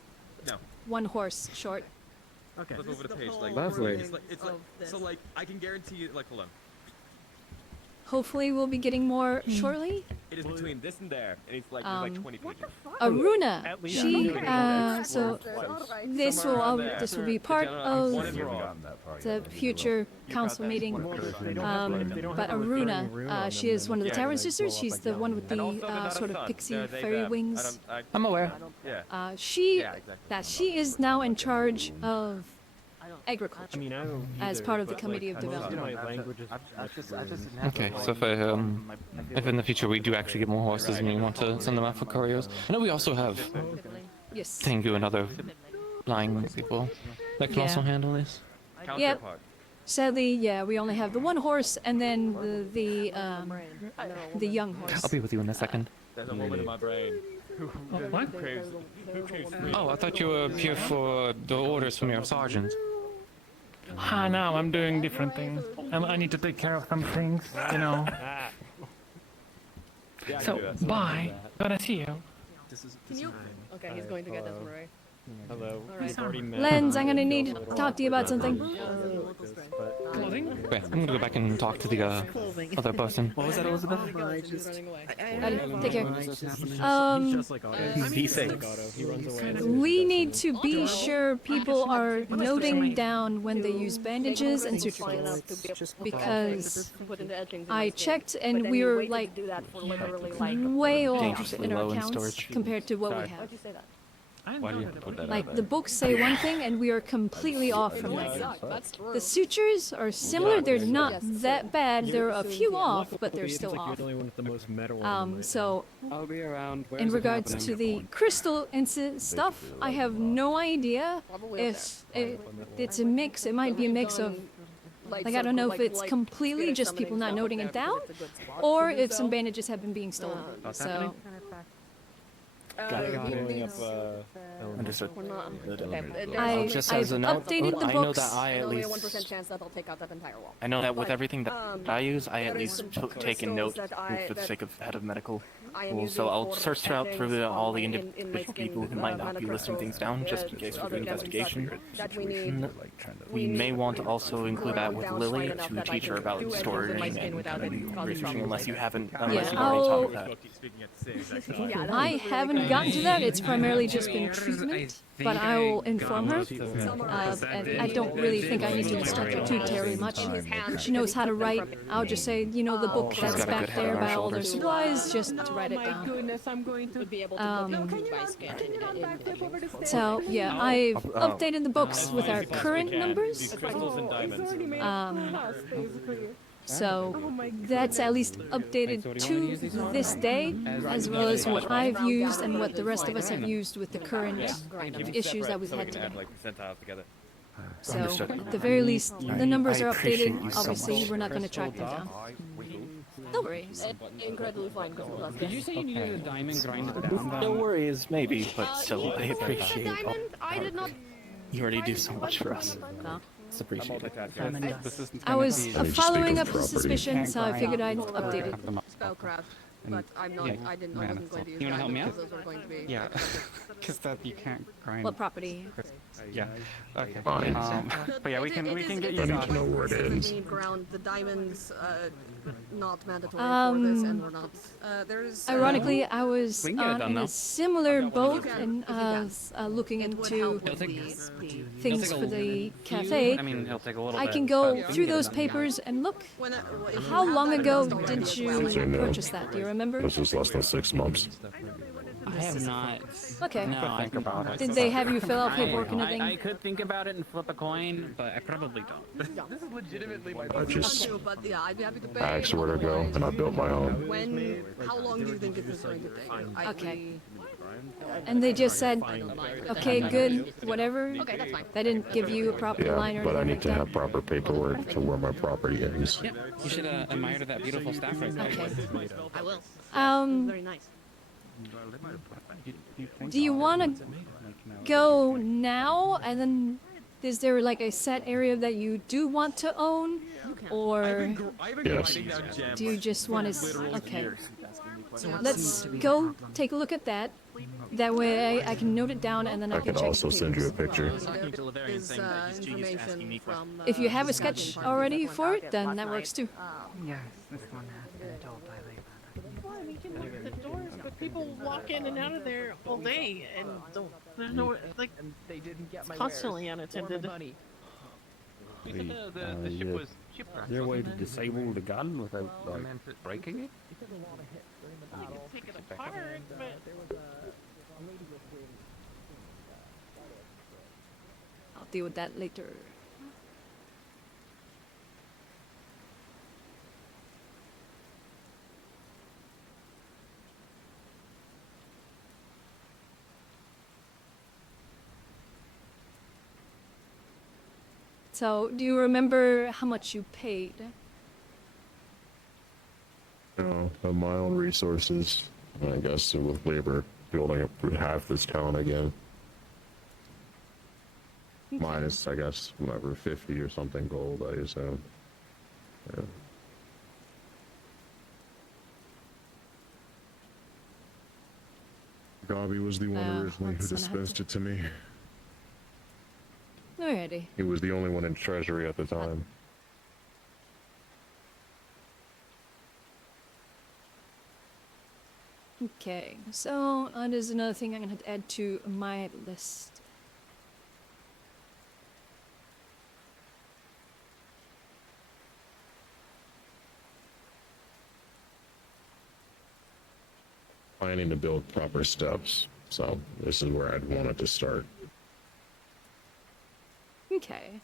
one horse short. Okay. Flip over the page. Like, Lovely. It's like, so like I can guarantee you. Like, hold on. Hopefully, we'll be getting more shortly. It is between this and there, and it's like there's like 20 pages. Aruna, she so this will be part of the future council meeting. But Aruna, she is one of the Tavern Sisters. She's the one with the sort of pixie fairy wings. I'm aware. She is now in charge of agriculture as part of the committee of development. Okay, so if in the future we do actually get more horses and we want to send them out for couriers, I know we also have Tengu and other flying people that can also handle this. Yep. Sadly, yeah, we only have the one horse and then the young horse. I'll be with you in a second. There's a moment in my brain. What? Who craves Oh, I thought you were here for the orders from your sergeant. No, I'm doing different things. I need to take care of some things, you know. So, bye. Gotta see you. Can you? Okay, he's going to get us, right? Hello. Alright. Lens, I'm gonna need to talk to you about something. Clothing? Okay, I'm gonna go back and talk to the other person. What was that, Elizabeth? Take care. We need to be sure people are noting down when they use bandages and suture kits, because I checked and we were like way off in our counts compared to what we have. Why do you have to put that Like, the books say one thing, and we are completely off from that. The sutures are similar, they're not that bad, they're a few off, but they're still off. So, I'll be around. in regards to the crystal stuff, I have no idea if it's a mix, it might be a mix of, like, I don't know if it's completely just people not noting it down, or if some bandages have been being stolen, so... Understood. I've updated the I know books. that I at least. 1% chance that they'll take out that entire wall. I know that with everything that I use, I at least take a note for the that sake of head of medical. I am Well, so using I'll for search out things through all the in individual making people who might not be listing things down, just in case we do investigation. that we need. We may want to also include that with Lily to teach her about storage and researching, unless you haven't already taught her that. I haven't gotten to that, it's primarily just been treatment, but I will inform her. And I don't really think I need to instruct her too terribly much. She knows how to write. I'll just say, you know, the book that's back there by all their supplies, just to write it down. Goodness, I'm going to be able to look into by scan in. So, yeah, I've updated the books with our current numbers. So that's at least updated to this day, as well as what I've used and what the rest of us have used with the current issues that we've had today. So, at the very least, the numbers are updated. Obviously, we're not going to track them down. No worries. Incredibly fine. Did you say you needed a diamond grinded down? No worries, maybe, but still, I appreciate it. I did not. You already do so much for us. No. It's appreciated. I was following up his suspicion, so I figured I'd update it. Spellcraft, but I'm not. I wasn't going to use you want to help me out? those were going to be. Yeah, because that you can't grind. What property? Yeah. Okay. Fine. But yeah, we can get you. I need to know where it is. Ground. The diamonds, not mandatory for this, and we're not. There's. Ironically, I was We can get it on done in now. a similar boat and looking into It'll take things for the cafe. I mean, it'll take a little I bit, can go but we through can get those it done, yeah. papers and look. How long ago did you purchase that? Do you remember? This is less than 6 months. I have not. Okay. No, I think about it. Did they have you fill out paperwork and everything? I could think about it and flip a coin, but I probably don't. This is legitimately my I just but yeah, I'd be happy to pay. asked where to go, and I built my own. How long do you think this is going to take? Okay. And they just said, okay, good, whatever. Okay, that's fine. They didn't give you a proper Yeah, line or but I anything need like to that. have proper paperwork to where my property ends. Yep. You should admire that beautiful staff right there. Okay. I will. Um, Very nice. do you want to go now, and then is there like a set area that you do want to own, or Yes. do you just want to? Okay. Let's go take a look at that. That way I can note it down, and then I I can can check also the send you a papers. picture. Is information from. If you have a sketch already for it, then that works too. Yes, this one has been told by Levi. Well, I mean, you can lock the doors, but people walk in and out of there all day, and there's no like. They didn't get It's my constantly wares or my unattended. money. The ship was shipwrecked. Is there a way to disable the gun without like breaking it? You can take it apart, but. I'll deal with that later. So, do you remember how much you paid? You know, of my own resources. I guess with labor, building up half this town again. Minus, I guess, whatever, 50 or something gold, I assume. Yeah. Gabi was the one originally who that's gonna have dispensed it to me. Alrighty. He was the only one in treasury at the time. Okay, so there's another thing I'm gonna have to add to my list. Planning to build proper steps, so this is where I'd want it to start. Okay.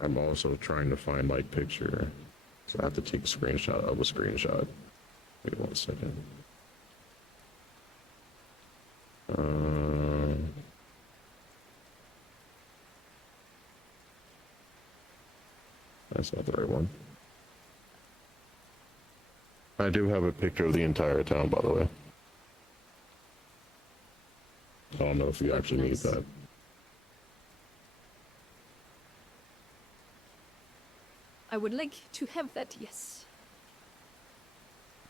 I'm also trying to find my picture, so I have to take a screenshot of a screenshot. Wait 1 second. That's not the right one. I do have a picture of the entire town, by the way. I don't know if you actually need that. I would like to have that, yes.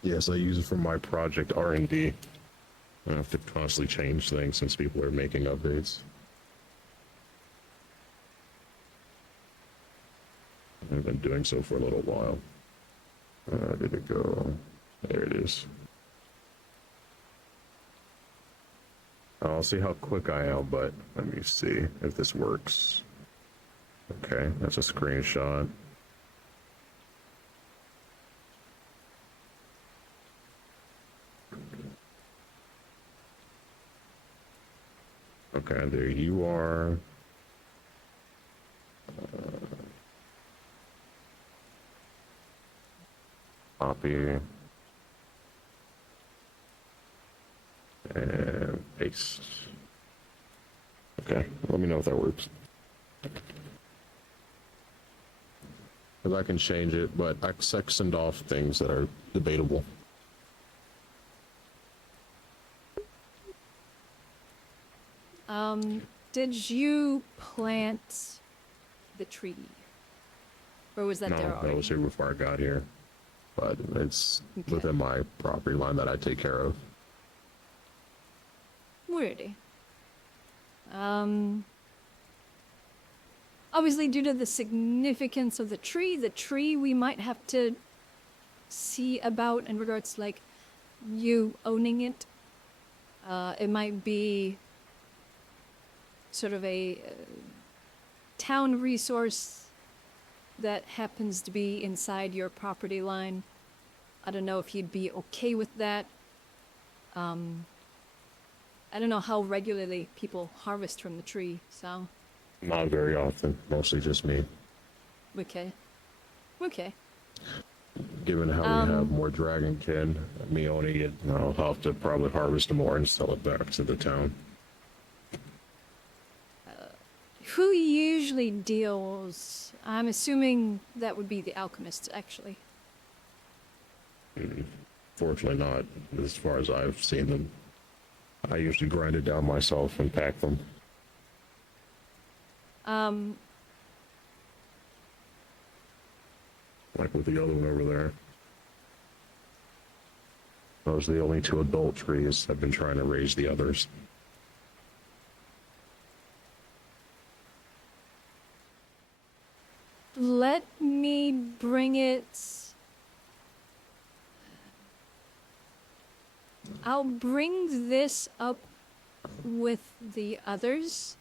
Yes, I use it for my project R&D. I have to constantly change things since people are making updates. I've been doing so for a little while. Where did it go? There it is. I'll see how quick I am, but let me see if this works. Okay, that's a screenshot. Okay, there you are. Copy. And paste. Okay, let me know if that works. Because I can change it, but I sectioned off things that are debatable. Did you plant the tree? Or was that there No, already? that was here before I got here. But it's within my property line that I take care of. Weirdy. Obviously, due to the significance of the tree we might have to see about in regards to, like, you owning it. It might be sort of a town resource that happens to be inside your property line. I don't know if you'd be okay with that. I don't know how regularly people harvest from the tree, so... Not very often, mostly just me. Okay. Okay. Given how we have more dragonkin, me owning it, I'll have to probably harvest more and sell it back to the town. Who usually deals? I'm assuming that would be the alchemists, actually. Fortunately not, as far as I've seen them. I usually grind it down myself and pack them. Like with the other one over there. Those are the only 2 adult trees. I've been trying to raise the others. Let me bring it. I'll bring this up with the others.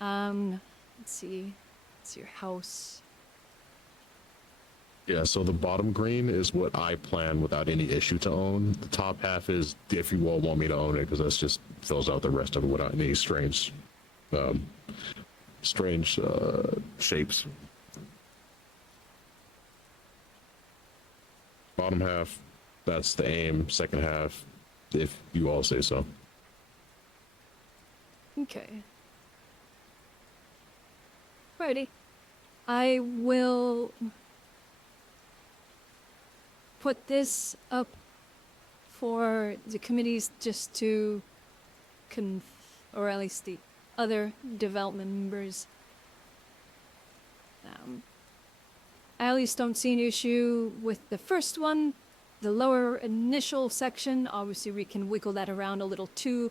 Let's see. It's your house. Yeah, so the bottom green is what I plan without any issue to own. The top half is if you all want me to own it, because that just fills out the rest of it without any strange shapes. Bottom half, that's the aim. Second half, if you all say so. Okay. Righty. I will put this up for the committees just to or at least the other development members. I at least don't see an issue with the first one. The lower initial section, obviously we can wiggle that around a little too.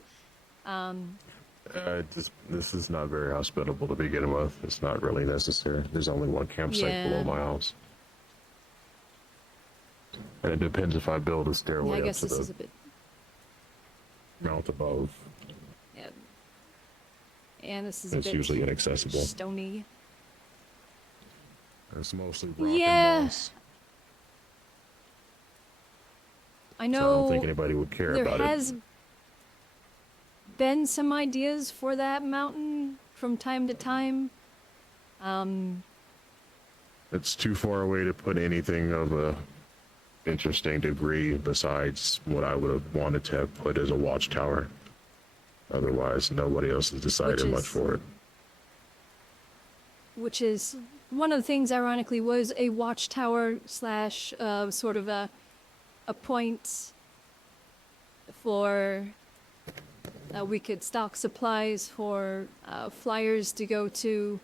This is not very hospitable to begin with. It's not really necessary. There's only one campsite below my house. And it depends if I build a stairway I guess up to this is the a bit. mount above. Yeah. And this is It's a bit usually inaccessible. stony. It's mostly rock Yeah. and moss. I know. So I don't think anybody would care about there it. has been some ideas for that mountain from time to time. It's too far away to put anything of a interesting degree besides what I would have wanted to have put as a watchtower. Otherwise, nobody else has decided much for it. Which is one of the things, ironically, was a watchtower slash sort of a point for we could stock supplies for flyers to go to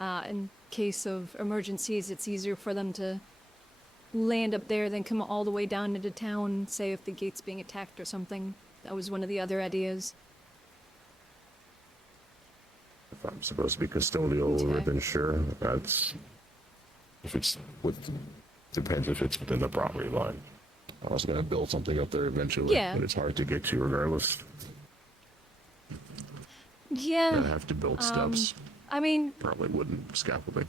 in case of emergencies. It's easier for them to land up there than come all the way down into town, say if the gate's being attacked or something. That was one of the other ideas. If I'm supposed to be custodial over it, then sure. That's if it's depends if it's within the property line. I was gonna build something up there eventually, but it's hard to get to regardless. Yeah. I'd have to build steps. I mean, Probably wouldn't scaffolding.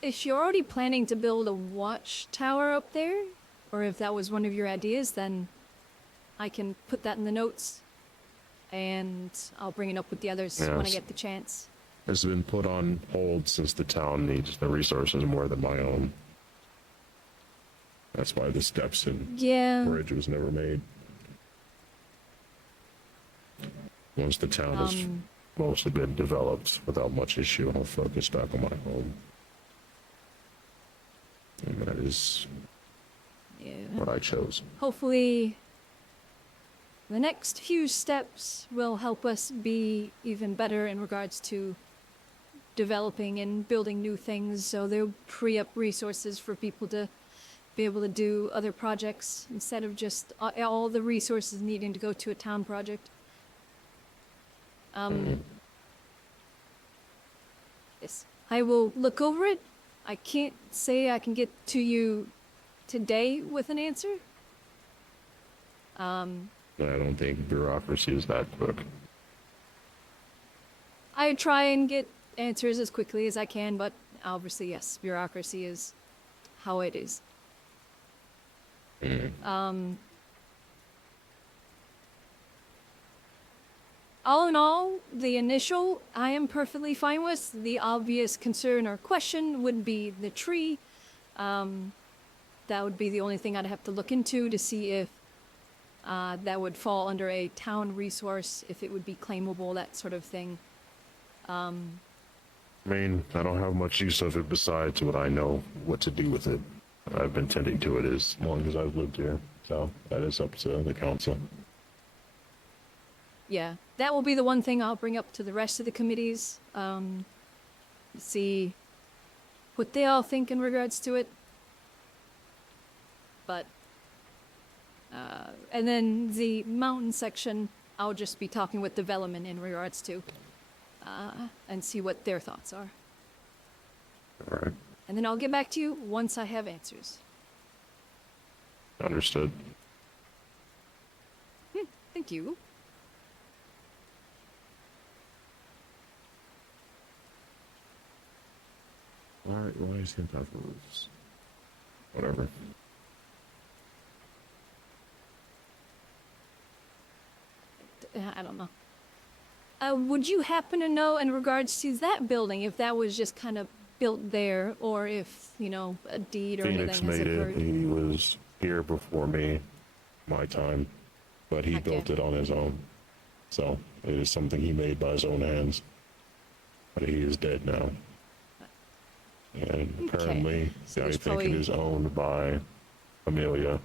if you're already planning to build a watchtower up there, or if that was one of your ideas, then I can put that in the notes, and I'll bring it up with the others when I Yes. get the chance. It's been put on hold since the town needs the resources more than my own. That's why the steps and bridge was never made. Once the town has mostly been developed without much issue, I'll focus back on my home. And that is what I chose. Hopefully, the next few steps will help us be even better in regards to developing and building new things, so they'll free up resources for people to be able to do other projects instead of just all the resources needing to go to a town project. Yes, I will look over it. I can't say I can get to you today with an answer. I don't think bureaucracy is that quick. I try and get answers as quickly as I can, but obviously, yes, bureaucracy is how it is. all in all, the initial I am perfectly fine with. The obvious concern or question would be the tree. That would be the only thing I'd have to look into to see if that would fall under a town resource, if it would be claimable, that sort of thing. I mean, I don't have much use of it besides what I know what to do with it. I've been tending to it as long as I've lived here, so that is up to the council. Yeah, that will be the one thing I'll bring up to the rest of the committees. See what they all think in regards to it. But, and then the mountain section, I'll just be talking with development in regards to, and see what their thoughts are. All right. And then I'll get back to you once I have answers. Understood. Thank you. Why is him have rules? Whatever. I don't know. Would you happen to know in regards to that building if that was just kind of built there, or if, you know, a deed or Phoenix anything has made occurred? it. He was here before me, my time, but he built it on his own. So it is something he made by his own hands. But he is dead now. And currently, So I there's think probably- it is owned by Amelia.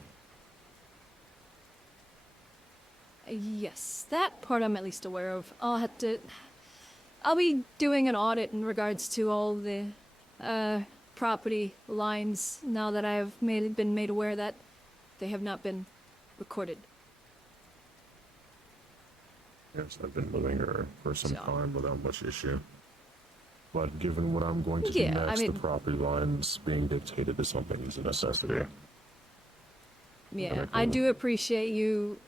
Yes, that part I'm at least aware of. I'll be doing an audit in regards to all the property lines now that I have been made aware that they have not been recorded. Yes, I've been living here for some time without much issue. But given what I'm going to do Yeah, I next, mean- the property lines being dictated to something is a necessity. Yeah, I do appreciate you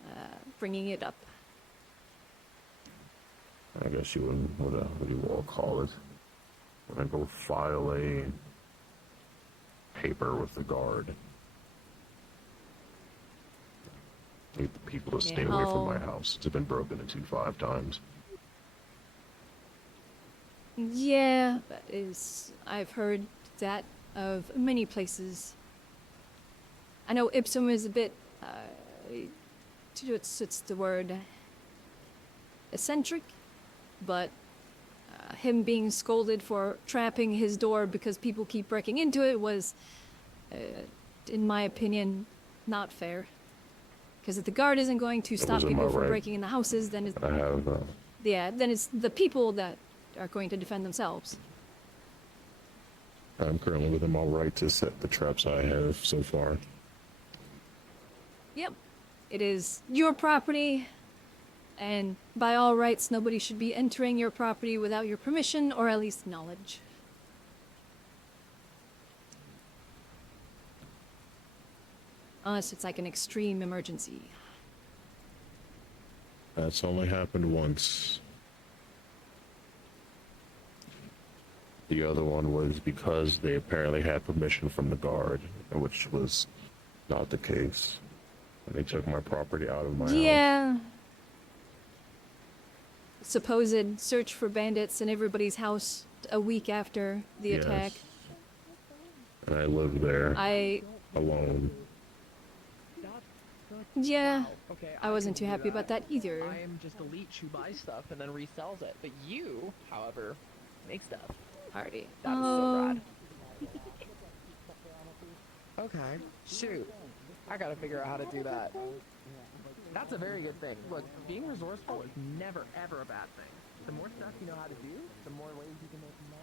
bringing it up. I guess you wouldn't, what do you all call it? When I go file a paper with the guard. Need the people to stay Yeah, away from I'll- my house. It's been broken into 5 times. Yeah, I've heard that of many places. I know Ipsum is a bit, it's the word, eccentric, but him being scolded for trapping his door because people keep breaking into it was, in my opinion, not fair. Because if the guard isn't going to stop wasn't people my from right. breaking in the houses, then it's, I have, then it's the people that are going to defend themselves. I'm currently within my right to set the traps I have so far. Yep. It is your property, and by all rights, nobody should be entering your property without your permission or at least knowledge. Unless it's like an extreme emergency. That's only happened once. The other one was because they apparently had permission from the guard, which was not the case. And they took my property out of my house. Yeah. Supposed search for bandits in everybody's house a week after the Yes. attack. And I lived there alone. Yeah. Okay, I wasn't too can do happy about that either. I am just a leech who buys stuff and then resells it. But you, however, make stuff. Party. That is so rad. Okay, shoot. I gotta figure out how to do that. That's a very good thing. Look, being resourceful is never ever a bad thing. The more stuff you know how to do, the more ways you can make money.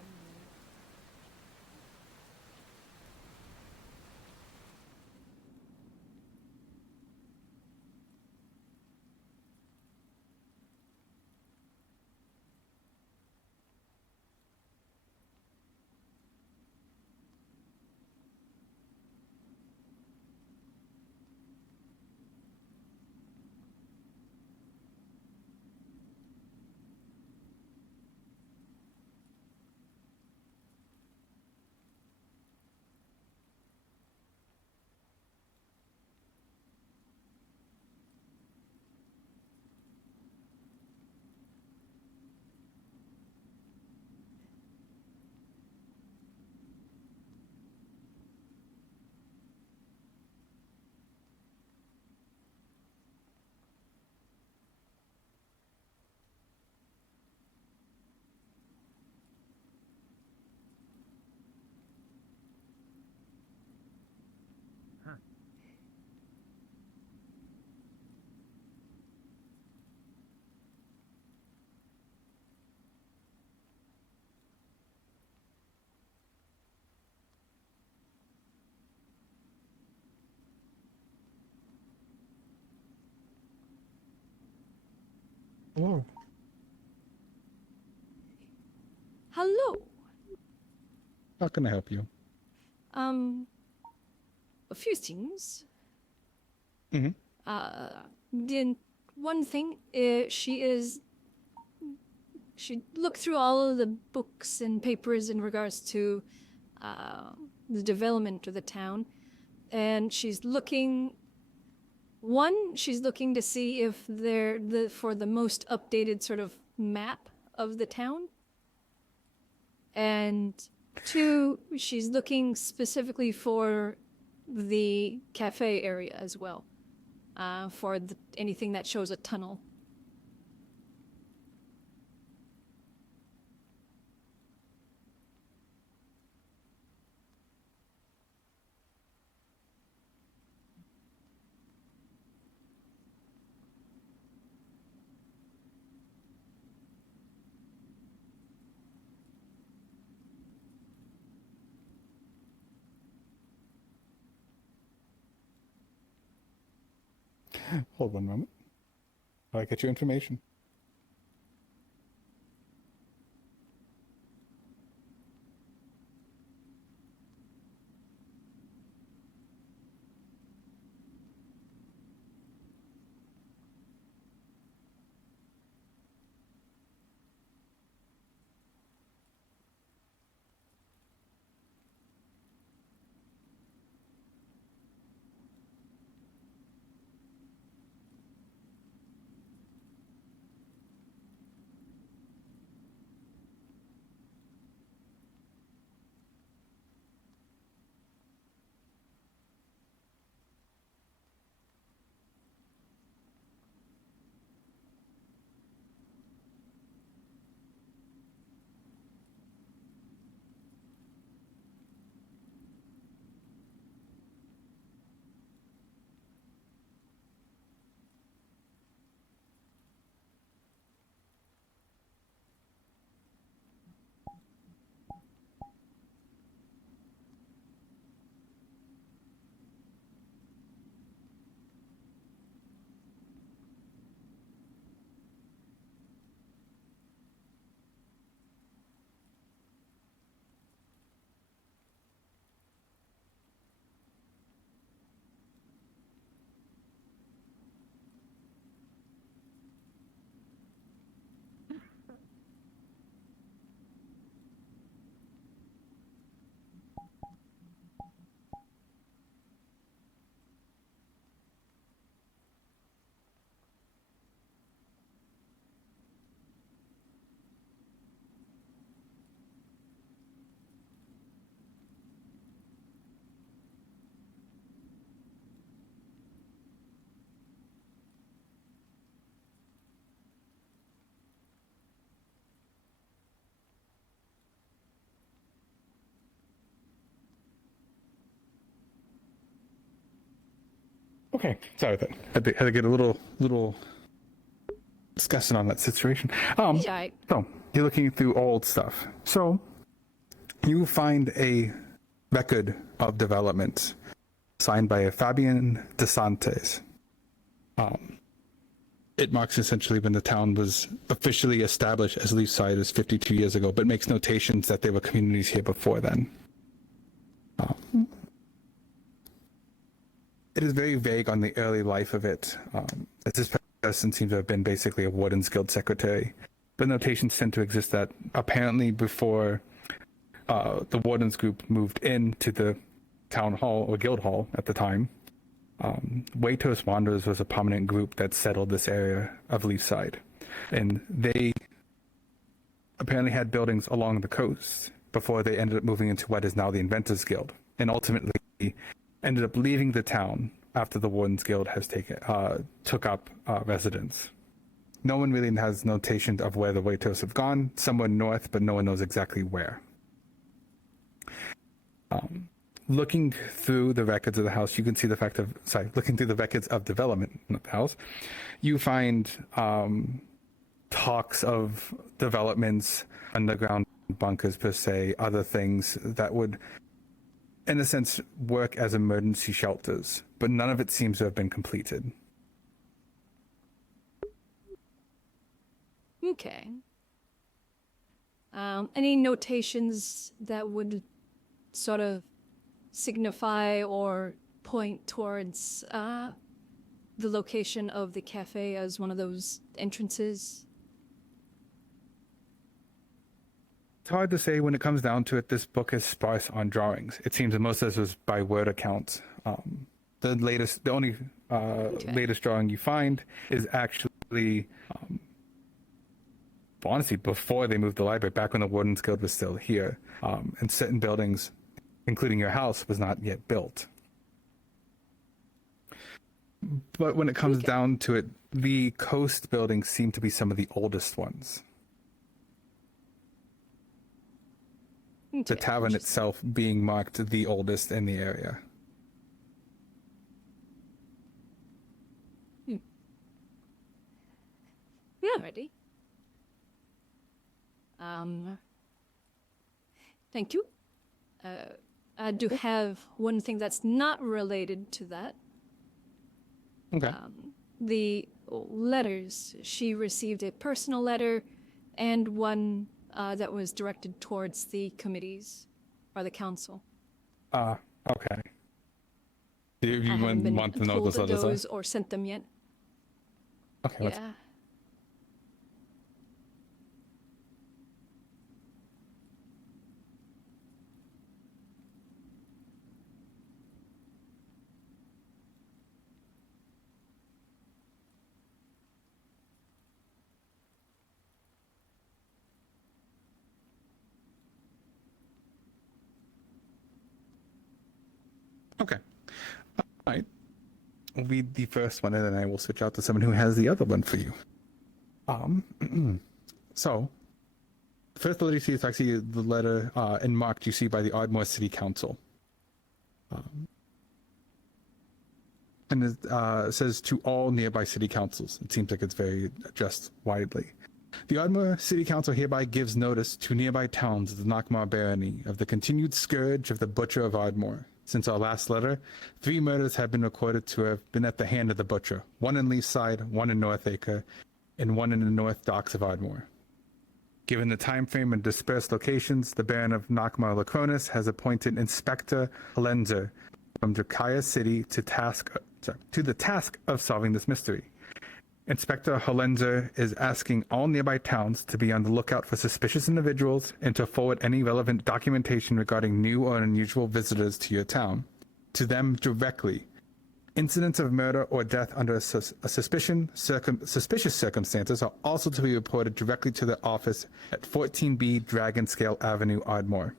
Hello. Hello. How can I help you? A few things. Mm-hmm. Then one thing, she looked through all of the books and papers in regards to the development of the town, and she's looking to see if for the most updated sort of map of the town, and two, she's looking specifically for the cafe area as well, for anything that shows a tunnel. Hold one moment. I get your information. Okay, sorry that had to get a little discussion on that situation. Right. So you're looking through old stuff. So you find a record of development signed by a Fabian DeSantis. It marks essentially when the town was officially established as Leafside as 52 years ago, but makes notations that there were communities here before then. It is very vague on the early life of it, as this person seems to have been basically a Wardens Guild secretary. But notations tend to exist that apparently before the Wardens group moved into the town hall or guild hall at the time, Waitos Wanderers was a prominent group that settled this area of Leafside. And they apparently had buildings along the coast before they ended up moving into what is now the Inventors Guild. And ultimately ended up leaving the town after the Wardens Guild has took up residence. No one really has notation of where the Waitos have gone. Somewhere north, but no one knows exactly where. Looking through the records of the house, you can see looking through the records of development of the house, you find talks of developments, underground bunkers per se, other things that would, in a sense, work as emergency shelters, but none of it seems to have been completed. Okay. Any notations that would sort of signify or point towards the location of the cafe as one of those entrances? It's hard to say when it comes down to it. This book is sparse on drawings. It seems that most of this was by word accounts. The only latest drawing you find is actually, honestly, before they moved the library, back when the Wardens Guild was still here, and certain buildings, including your house, was not yet built. But when it comes down to it, the coast buildings seem to be some of the oldest ones. The tavern itself being marked the oldest in the area. Yeah. Ready? Thank you. I do have one thing that's not related to that. Okay. The letters. She received a personal letter and one that was directed towards the committees or the council. Okay. Do you I haven't been want to know told those letters? those or sent them yet. Okay, let's... Yeah. Okay. All right. I'll read the first one and then I will switch out to someone who has the other one for you. So, the first letter you see is actually the letter marked you see by the Ardmore City Council. And it says to all nearby city councils. It seems like it's very addressed widely. The Ardmore City Council hereby gives notice to nearby towns of the Nockmaar barony of the continued scourge of the Butcher of Ardmore. Since our last letter, 3 murders have been recorded to have been at the hand of the Butcher, 1 in Leafside, 1 in Northacre, and 1 in the North Docks of Ardmore. Given the time frame and dispersed locations, the Baron of Nockmaar Lacronis has appointed Inspector Holenzer from Drakaya City to the task of solving this mystery. Inspector Holenzer is asking all nearby towns to be on the lookout for suspicious individuals and to forward any relevant documentation regarding new or unusual visitors to your town to them directly. Incidents of murder or death under suspicious circumstances are also to be reported directly to the office at 14B Dragonscale Avenue, Ardmore.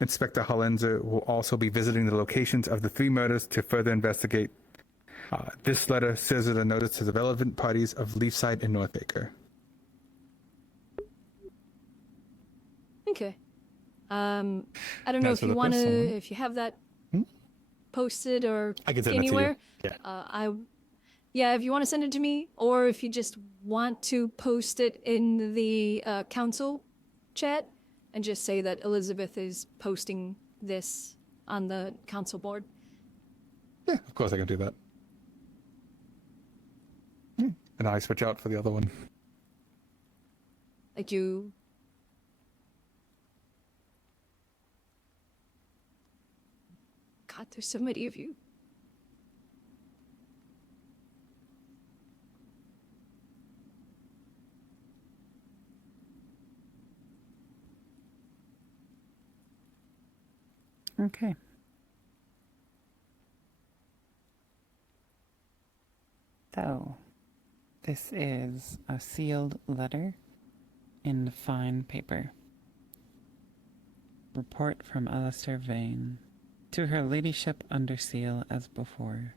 Inspector Holenzer will also be visiting the locations of the 3 murders to further investigate. This letter serves as a notice to the relevant parties of Leafside and Northacre. Okay. I don't know if you want to, if you have that posted or I can send anywhere. That to you. Yeah, if you want to send it to me, or if you just want to post it in the council chat and just say that Elizabeth is posting this on the council board. Yeah, of course I can do that. And I switch out for the other one. Like you... God, there's so many of you. Okay. So, this is a sealed letter in fine paper. Report from Alistair Vane. To her ladyship under seal as before.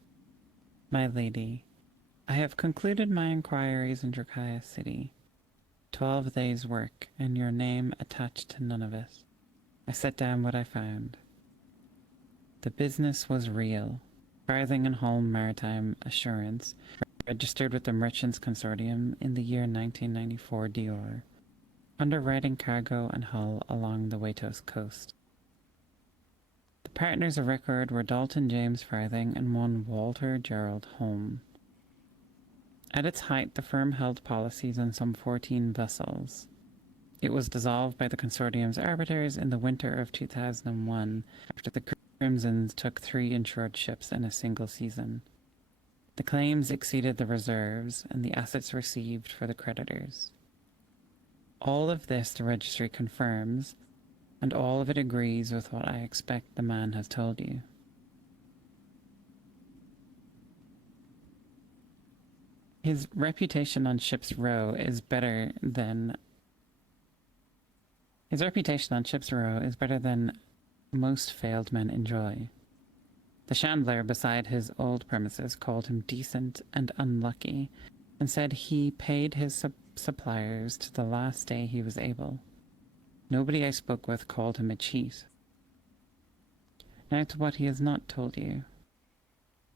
My lady, I have concluded my inquiries in Drakaya City. 12 days' work, and your name attached to none of it. I set down what I found. The business was real. Farthing and Holm Maritime Assurance, registered with the Merchants Consortium in the year 1994 Dior, underwriting cargo and hull along the Waitos coast. The partners of record were Dalton James Farthing and one Walter Gerald Holm. At its height, the firm held policies on some 14 vessels. It was dissolved by the consortium's arbiters in the winter of 2001 after the Crimsons took 3 insured ships in a single season. The claims exceeded the reserves and the assets received for the creditors. All of this the registry confirms, and all of it agrees with what I expect the man has told you. His reputation on Ship's Row is better than most failed men enjoy. The chandler beside his old premises called him decent and unlucky, and said he paid his suppliers to the last day he was able. Nobody I spoke with called him a cheat. Now to what he has not told you.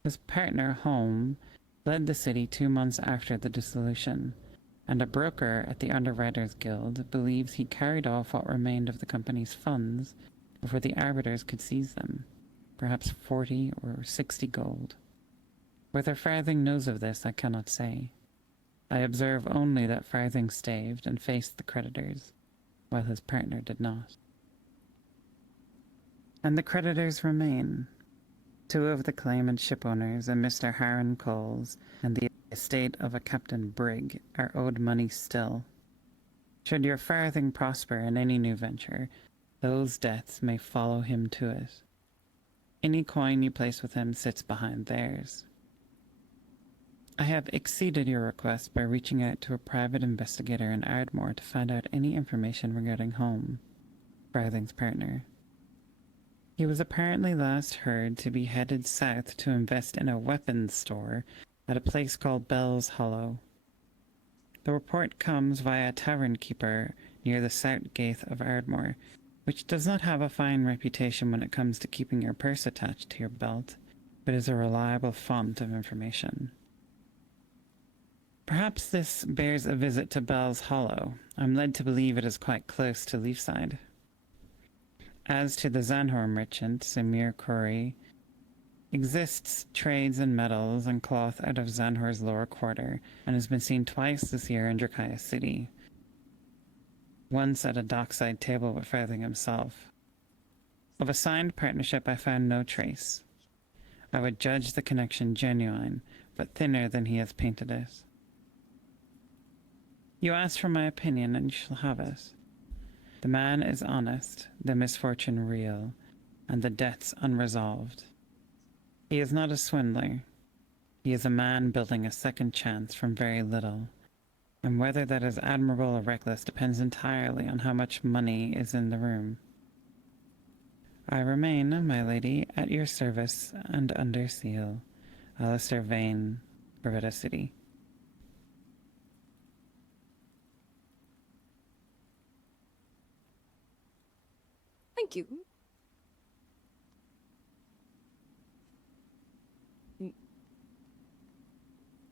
His partner, Holm, fled the city 2 months after the dissolution, and a broker at the Underwriters Guild believes he carried off what remained of the company's funds before the arbiters could seize them, perhaps 40 or 60 gold. Whether Farthing knows of this, I cannot say. I observe only that Farthing staved and faced the creditors, while his partner did not. And the creditors remain. 2 of the claimant shipowners, a Mr. Harren Coles and the estate of a Captain Brigg, are owed money still. Should your Farthing prosper in any new venture, those debts may follow him to it. Any coin you place with him sits behind theirs. I have exceeded your request by reaching out to a private investigator in Ardmore to find out any information regarding Holm, Farthing's partner. He was apparently last heard to be headed south to invest in a weapons store at a place called Bell's Hollow. The report comes via a tavern keeper near the south gate of Ardmore, which does not have a fine reputation when it comes to keeping your purse attached to your belt, but is a reliable font of information. Perhaps this bears a visit to Bell's Hollow. I'm led to believe it is quite close to Leafside. As to the Zanhor merchant, Samir Khoury, exists, trades in metals and cloth out of Zanhor's lower quarter, and has been seen twice this year in Drakaya City. Once at a dockside table with Farthing himself. Of a signed partnership I found no trace. I would judge the connection genuine, but thinner than he has painted it. You asked for my opinion, and you shall have it. The man is honest, the misfortune real, and the debts unresolved. He is not a swindler. He is a man building a second chance from very little, and whether that is admirable or reckless depends entirely on how much money is in the room. I remain, my lady, at your service and under seal. Alistair Vane, Brevetta City. Thank you.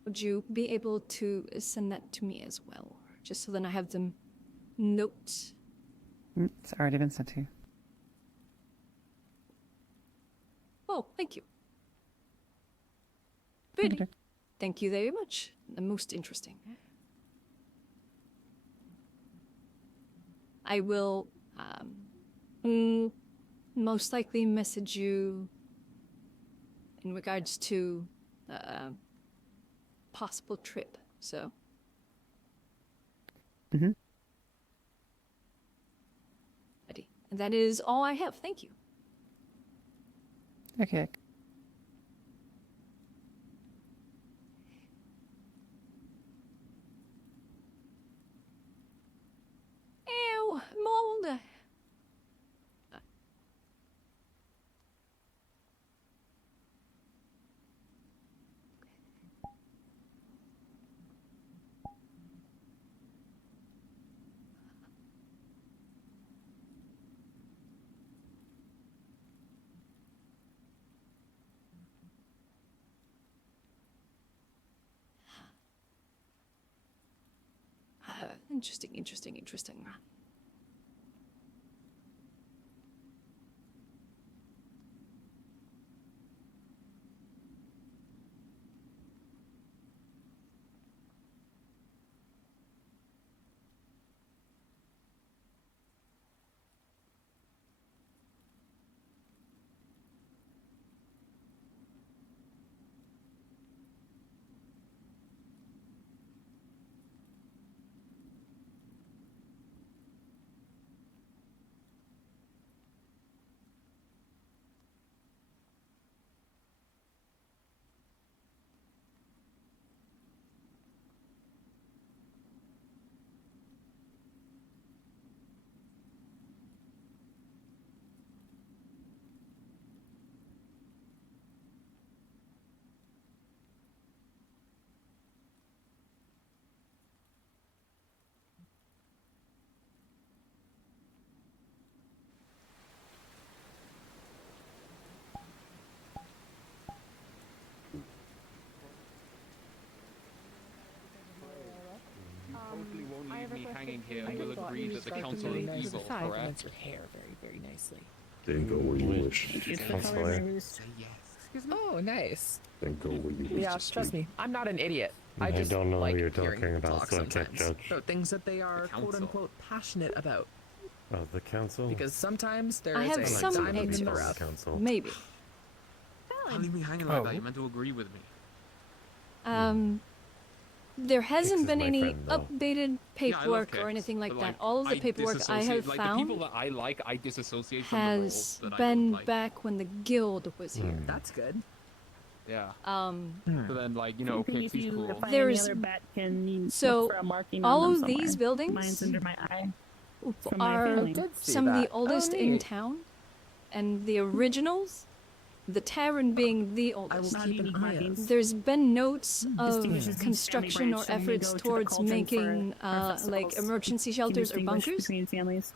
Would you be able to send that to me as well? Just so then I have them notes. It's already been sent to you. Oh, thank you. Pretty. Thank you very much. Most interesting. I will most likely message you in regards to possible trip, so. Mm-hmm. Ready. And that is all I have. Thank you. Okay. Ew, mold. Interesting. me hanging here will agree that the council is evil, correct? Your hair very, very nicely. Then go where you wish. Oh, nice. Then go where you wish. Yeah, to trust speak. me, I'm not an idiot. I just don't know like what you're hearing talking people about, talk so I can't sometimes judge. about things that they are council. quote unquote passionate about. Oh, the council? Because sometimes there I is have a some diamond in the ideas. rough. Council. Maybe. Don't leave me hanging like that. You meant to agree with me. There hasn't is been my any friend, though. updated paperwork or anything like that. All of the paperwork I have the found people that I like, I disassociate from the has roles that I been don't like. back when the guild was here. That's good. Yeah. Um, So then, like, you know, Pixie's cool. There's so all of these buildings Mine's under my eye. From my are family. some of the oldest in neat. town, and the originals, the tavern being the oldest. Not eating markings. There's been notes of Distinguishes each family construction or branch, and we efforts go to the towards cauldron making for our like festivals emergency to shelters or distinguish bunkers. between families.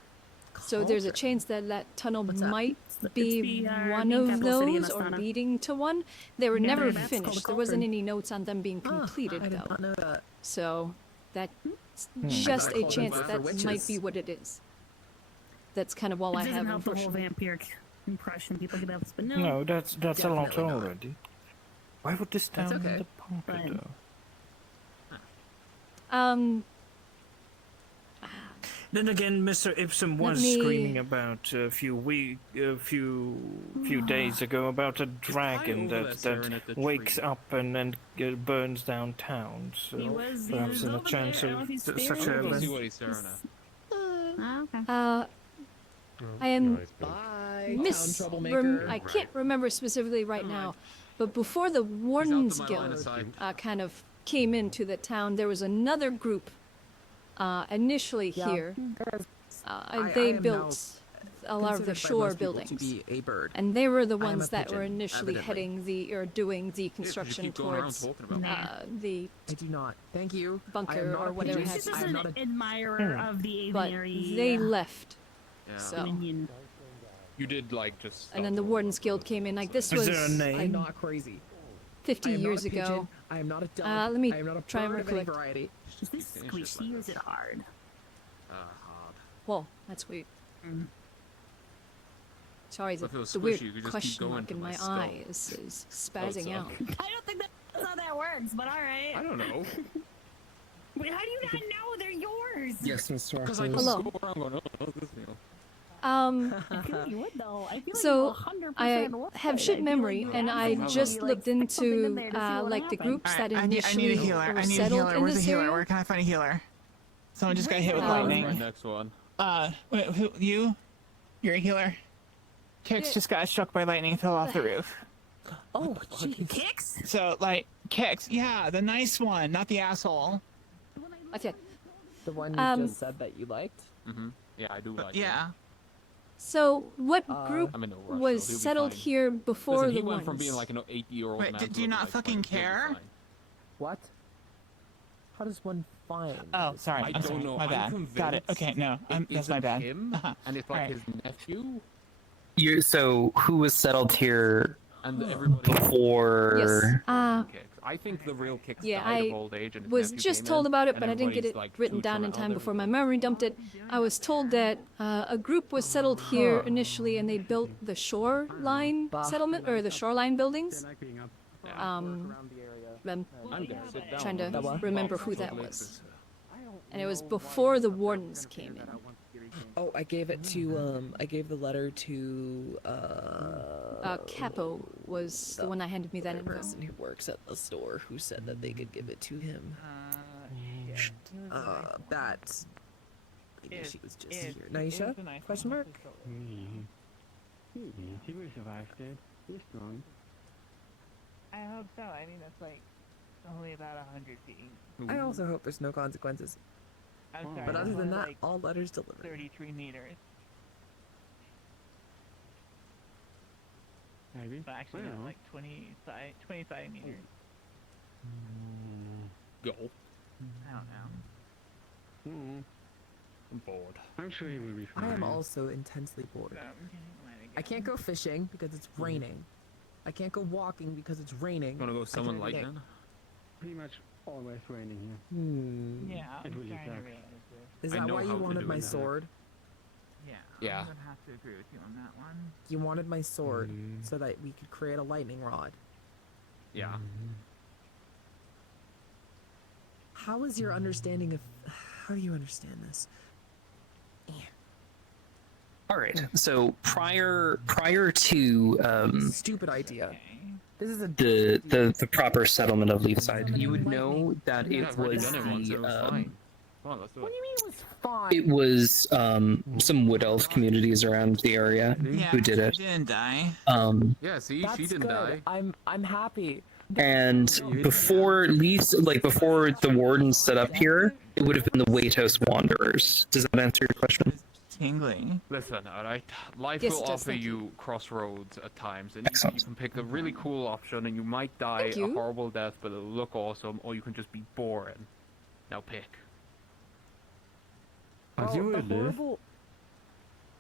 So there's a chance that that tunnel might It's be the, one main of capital city in those or Astana. leading to one. They were Yeah, never that's called a finished. There wasn't cauldron. any notes on them being completed I did though. not know that. So that's I just got a cauldron chance for that witches. might be what it is. That's kind of all It I doesn't have, help the whole unfortunately. vampiric impression people get else, but no. No, that's a lot Definitely not. already. Why would this That's town okay. need a bunker, though? Then again, Mr. Ipsum Let was me- screaming about a few days ago about a dragon over there staring that at the wakes tree. up and then burns down town. So He was perhaps in a over chance there. I don't know of if he's such there. a Let's see what he's staring at. Okay. I am Bye, Miss. town troublemaker. I can't remember specifically right now, but before the Wardens my line of Guild sight. kind of came into the town, there was another group initially here. They am built a lot of the considered by shore most people buildings. to be a bird. And they were the I am ones a that were pigeon, initially evidently. doing the Yeah, 'cause you construction keep going around towards talking about me. the I do not. Thank you. I am bunker not or a whatever pigeon. He's have just I am an not a admirer of the but aviary. they left. Yeah. So, Dominion. You did, like, just. and then the Wardens Guild came in. Like this was Is there a name? I'm not crazy. 50 I am years not a pigeon. ago. I am not a dove. Let me I am not a try and bird of any recollect. variety. Is this squishy or is it hard? Hard. Whoa, that's weird. So Sorry, if the it was weird squishy, you could just keep question going mark to in my my skull. eye is spazzing so. out. I don't think that's how that works, but alright. I don't know. Wait, how do you not know they're yours? Yes, Mr. Because I Rockrose. just Hello. go around going, oh, this meal. I feel like you would though. I feel So like you 100% I would. have I shit feel memory, like and you I absolutely, just like, looked stick something in into there to see what like the happens. groups that I need initially a healer. were I need a settled healer. in Where's a this healer? area. Where can I find a healer? Someone just got hit with What's lightning. my next one? Who, you? You're a healer? Kix just got struck by lightning and fell off the roof. Oh, gee. Kix? So, like, Kix, yeah, the nice one, not the asshole. Okay. The one you just said that you liked? Mm-hmm. Yeah, I do like Yeah. So what group I'm in no rush, was though. He'll be settled fine. here before Listen, the he went ones? from being like an 80-year-old Wait, man do to you looking not like fucking 20. He'll be care? fine. What? How does one find? Oh, sorry. I I'm don't sorry. know. My I'm bad. convinced Got it. Okay, no, it that's my isn't bad. him, and it's like Alright. his nephew, So, who was settled here and everybody. before? Yes. Kicks. I think the real Kicks Yeah, died I of old age, and his was nephew just came told in, about it, and but I didn't get it everybody's, like, written toots down on in it. Oh, time there we before go. my memory dumped it. I was told that a group was settled here initially, and they built the shoreline settlement or the shoreline buildings. I'm trying to remember who that was, and it was before the Wardens came in. Oh, I gave it to, I gave the letter to, Capo was the one that handed me that the info. person who works at the store who said that they could give it to him. That maybe she was just here. Naisha? Question mark? He will survive, dude. He's strong. I hope so. I mean, that's like only about 100 feet. I also hope there's no consequences. I'm sorry. But other that's than only, that, like, all letters delivered. 33 meters. Maybe. But actually, I don't no, know. like 25 meters. Go. I don't know. I'm bored. I'm sure he will be fine. I am also intensely bored. I can't go fishing because it's raining. I can't go walking because it's raining. You wanna go I summon can't- lightning? Pretty much Always raining here. Yeah, I'm It really trying to sucks. realize this. Is I that know why how you to wanted do my it. sword? Yeah, Yeah. I'm gonna have to agree with you on that one. You wanted my sword so that we could create a lightning rod. Yeah. How is your understanding of... How do you understand this? All right. So prior to Stupid idea. This is a the proper settlement of Leafside, you would know that it was done it once, it was fine. Come on, let's do it. What do you mean it was fine? it was some wood elf communities around the area Yeah, who did it. She didn't die. Yeah, see, That's she didn't good. die. I'm happy. And before before the Wardens set up here, it would have been the Waithouse Wanderers. Does that answer your question? Tingling. Listen, alright, life Yes, will it does, offer thank you crossroads at times, and Excellent. you can pick a really cool option, and you might die Thank a you. horrible death, but it'll look awesome, or you can just be boring. Now pick. As you will live.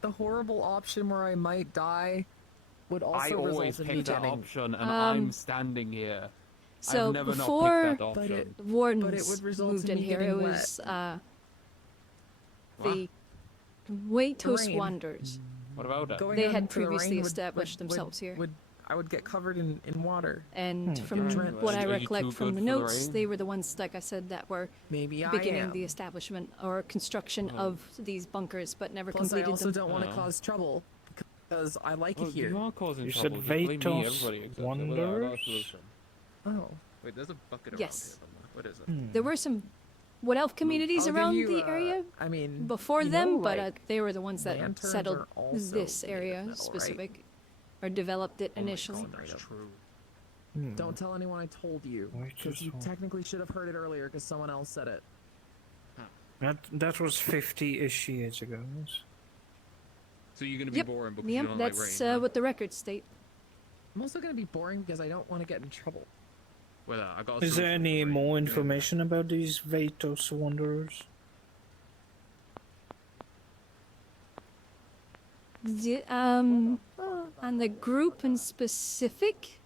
The horrible option where I might die would also I result always in me pick that getting... option, and I'm standing here. So I've never before not picked that option. the Wardens but it would result moved in in me here, it getting was What? the Waithouse Rain. Wanderers. What about it? Going They out had into the previously rain established themselves here. I would get covered in water. And Hmm. from Drenched. what I Are you recollect too from good the for the notes, rain? they were the ones, like I said, that were Maybe I beginning am. the establishment or construction of these bunkers, but never Plus, I completed also them. don't want to Oh. cause trouble because I like Well, it here. you are causing You trouble. said Just blame me, Vatos everybody accepts it without Wanderers? our solution. Oh. Wait, there's a bucket around Yes. here somewhere. What is it? There were some wood elf communities I'll give around you, the area I mean, before you them, know, but like, they were the ones that lanterns settled are also this made of area metal, right? specific, or developed it initially. That's true. Don't tell anyone I told you, because you technically should have heard it earlier because someone else said it. That was 50-ish years ago. So you're gonna be Yep, boring because yep, you don't that's like rain. Huh? what the records state. I'm also going to be boring because I don't want to get in trouble. Well, I got. a Is there solution any for rain. more information about these Vatos Wanderers? On the group in specific,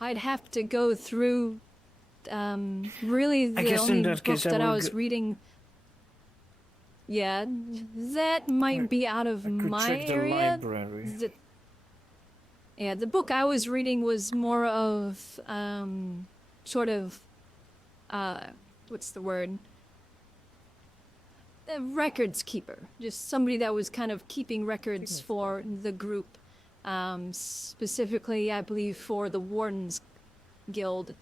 I'd have to go through. Really, I the guess in only that book case I that I will was go- reading. Yeah, that might be out of Could my check the area. library. Yeah, the book I was reading was more of sort of what's the word? A records keeper, just somebody that was kind of keeping records for the group, specifically, I believe, for the Wardens Guild.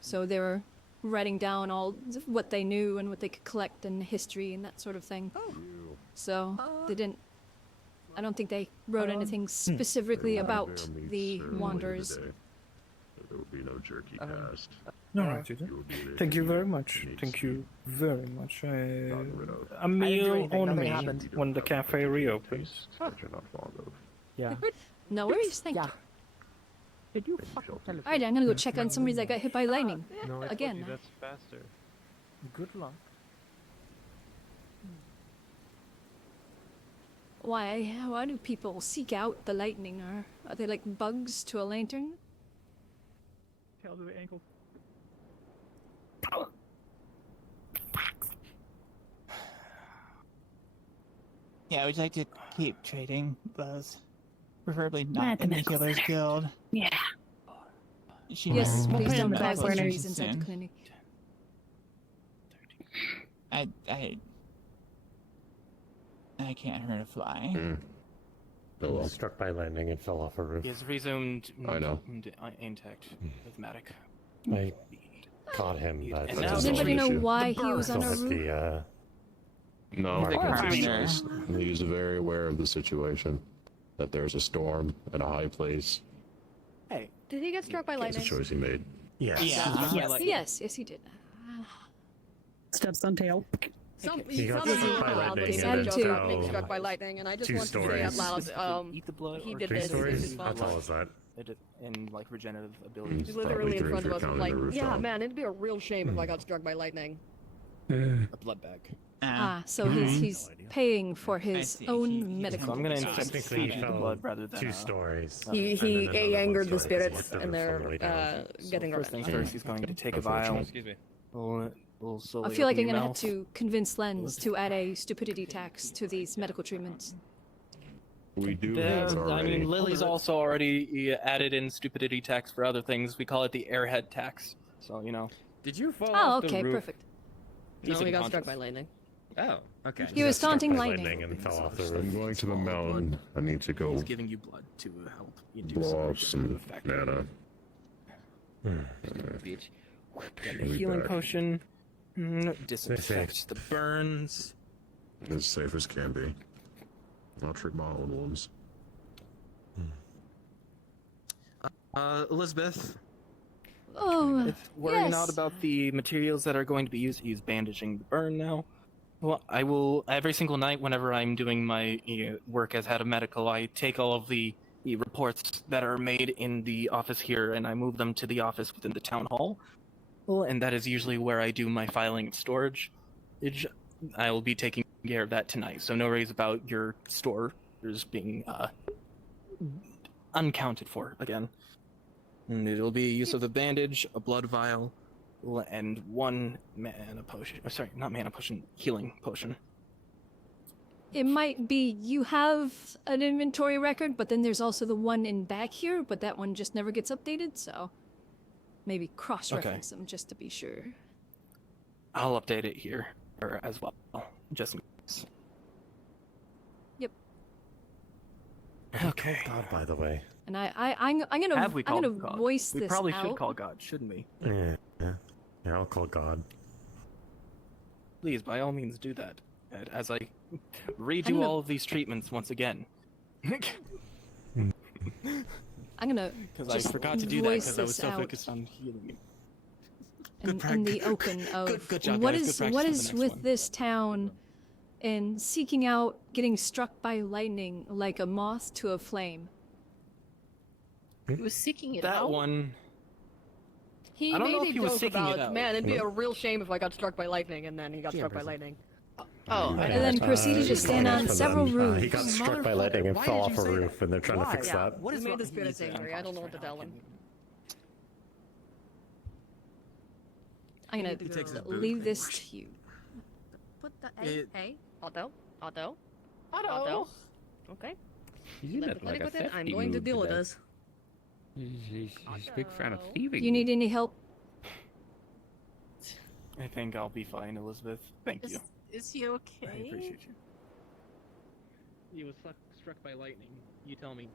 So they were writing down all what they knew and what they could collect and history and that sort of thing. So they didn't. I don't think they wrote anything specifically about the Wanderers. There will be no jerky cast. No, I didn't. Thank you very much. Thank you very much. A meal anything, on nothing me happened. when the cafe reopens. That you're not fond of. Yeah. No worries, thank you. Did you Alright, I'm gonna go check on somebody that got hit by lightning. No, I Again. told you that's faster. Good luck. Why do people seek out the lightning? Are they like bugs to a lantern? Tail to the ankle. Yeah, would you like to keep trading those? Preferably not At the in the medical Healer's center. Guild. Yeah. She Yes, might please be don't in cause medical injuries attention inside the soon. clinic. I can't hurt a fly. Oh well. Struck by lightning and fell off a roof. He has resumed I know. intact with Matic. I caught him, but And now Does the anybody know issue. why he was on a still roof? at No, They can he's fix he's very aware of the situation. That there's a storm and a high place. Hey, Did he get struck by It's a lightning? choice he made. Yes. Yes, he did. Steps on tail. He got Somebody struck by around lightning this and joke then about being fell struck by lightning, and I just two want to say out stories. loud, eat the blood he or did Three this. stories? This How is tall is that? and like regenerative abilities. He's literally in Probably front of three us, feet like, counting the yeah, rooftop. man, it'd be a real shame if I got struck by lightning. A blood bag. So he's paying for his own medical. So I'm gonna services. inject feed you the blood rather than 2 stories. He angered the spirits, and they're getting First things revenge. first, he's going to take a vial. Excuse me. We'll slowly I feel like open I'm your gonna have mouth. to convince Lens to add a stupidity tax to these medical treatments. We do Yeah, have I already. mean, Lily's also already added in stupidity tax for other things. We call it the airhead tax. So, you know. Did you fall Oh, off okay, the roof? perfect. He's No, he got unconscious. struck by lightning. Oh, okay. He was Struck taunting by lightning. and fell off the I'm roof. going to the mountain. I need to go He's giving you blood to help induce blow off some some effect. mana. Bitch. Got I'll a be healing back. potion. Disinfect the burns. As safe as can be. I'll treat my own wounds. Elizabeth, Oh, worrying yes. out about the materials that are going to be used. He's bandaging the burn now. Well, I will every single night whenever I'm doing my work as head of medical, I take all of the reports that are made in the office here and I move them to the office within the town hall. Well, and that is usually where I do my filing and storage. I will be taking care of that tonight, so no worries about your stores being uncounted for again. And it'll be use of the bandage, a blood vial, and 1 mana potion. Oh, sorry, not mana potion, healing potion. It might be you have an inventory record, but then there's also the one in back here, but that one just never gets updated, so maybe cross-reference them just to be sure. I'll update it here as well, just in case. Yep. Okay. God, by the way. And I'm gonna Have we I'm gonna called God? voice We this probably out. should call God, shouldn't we? Yeah, I'll call God. Please, by all means, do that. As I redo gonna- all of these treatments once again. I'm gonna Because I just forgot to do that voice because I was this so out focused on healing you. in the open of good job, what guys. is Good what practice is for the with next one. this town and seeking out getting struck by lightning like a moth to a flame. He was seeking it That out. one. He I don't made know a if he was joke seeking it about, out. man, it'd be a real shame if I got struck by lightning, and then he got Yeah, struck by Brizzy. lightning. Oh, And then proceeded to stand on several roofs. He got struck by lightning and fell off a roof, and they're trying to fix Yeah, that. he made the spirits angry. I don't know what to tell him. I'm gonna He takes his boot. leave this to you. Put the It- Otto. Okay. You Let me with it. I'm going to deal with this. He's a big fan of thieving. You need any help? I think I'll be fine, Elizabeth. Thank you. Is he okay? I appreciate you. He was struck by lightning. You tell me.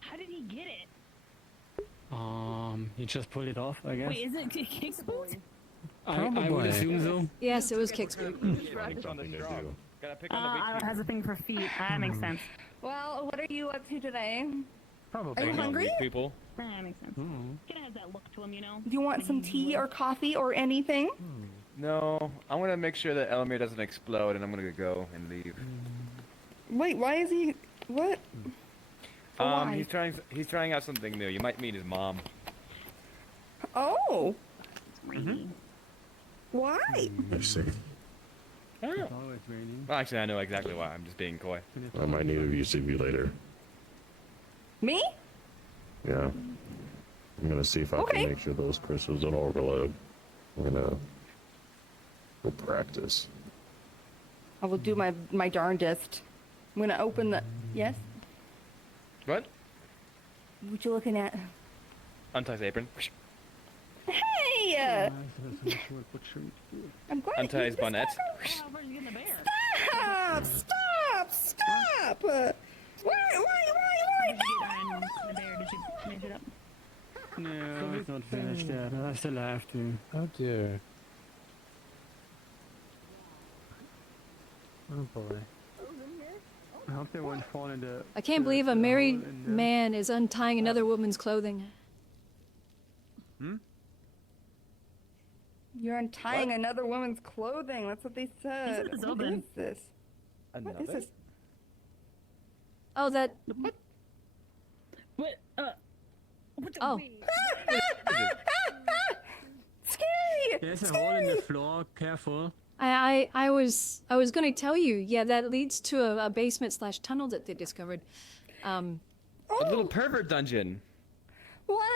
How did he get it? He just pulled it off, I guess. Wait, is it Kick's boots? I would assume so. Yes, it was Kick's boot. Something to do. Gotta pick on the weak It people. has a thing for feet. That makes sense. Well, what are you up to today? Probably. Are you hungry? Weak people. That makes sense. Hmm. Kind of has that look to him, you know? Do you want some tea or coffee or anything? No, I'm gonna make sure that Elmir doesn't explode, and I'm gonna go and leave. Wait, why is he? What? Why? He's trying out something new. You might meet his mom. Oh. Why? I see. Well, actually, I know exactly why. I'm just being coy. I might need a UCV later. Me? Yeah. I'm gonna see if I Okay. can make sure those crystals don't overload. I'm gonna go practice. I will do my darndest. I'm gonna open the. Yes. What? What you looking at? Untie his apron. Hey! I'm glad. Untie his bonnet. Stop! Stop! Stop! Why? The bear, did you finish it up? No, it's not finished yet. I still have to. Oh dear. Oh boy. I hope they won't fall into. I can't believe a married man is untying another woman's clothing. You're untying another woman's clothing. That's what they said. This is What open. is this? What is this? Oh, that. What? What the Oh. There's a hole in the floor. Careful. I was going to tell you. Yeah, that leads to a basement / tunnel that they discovered. A little pervert dungeon. What?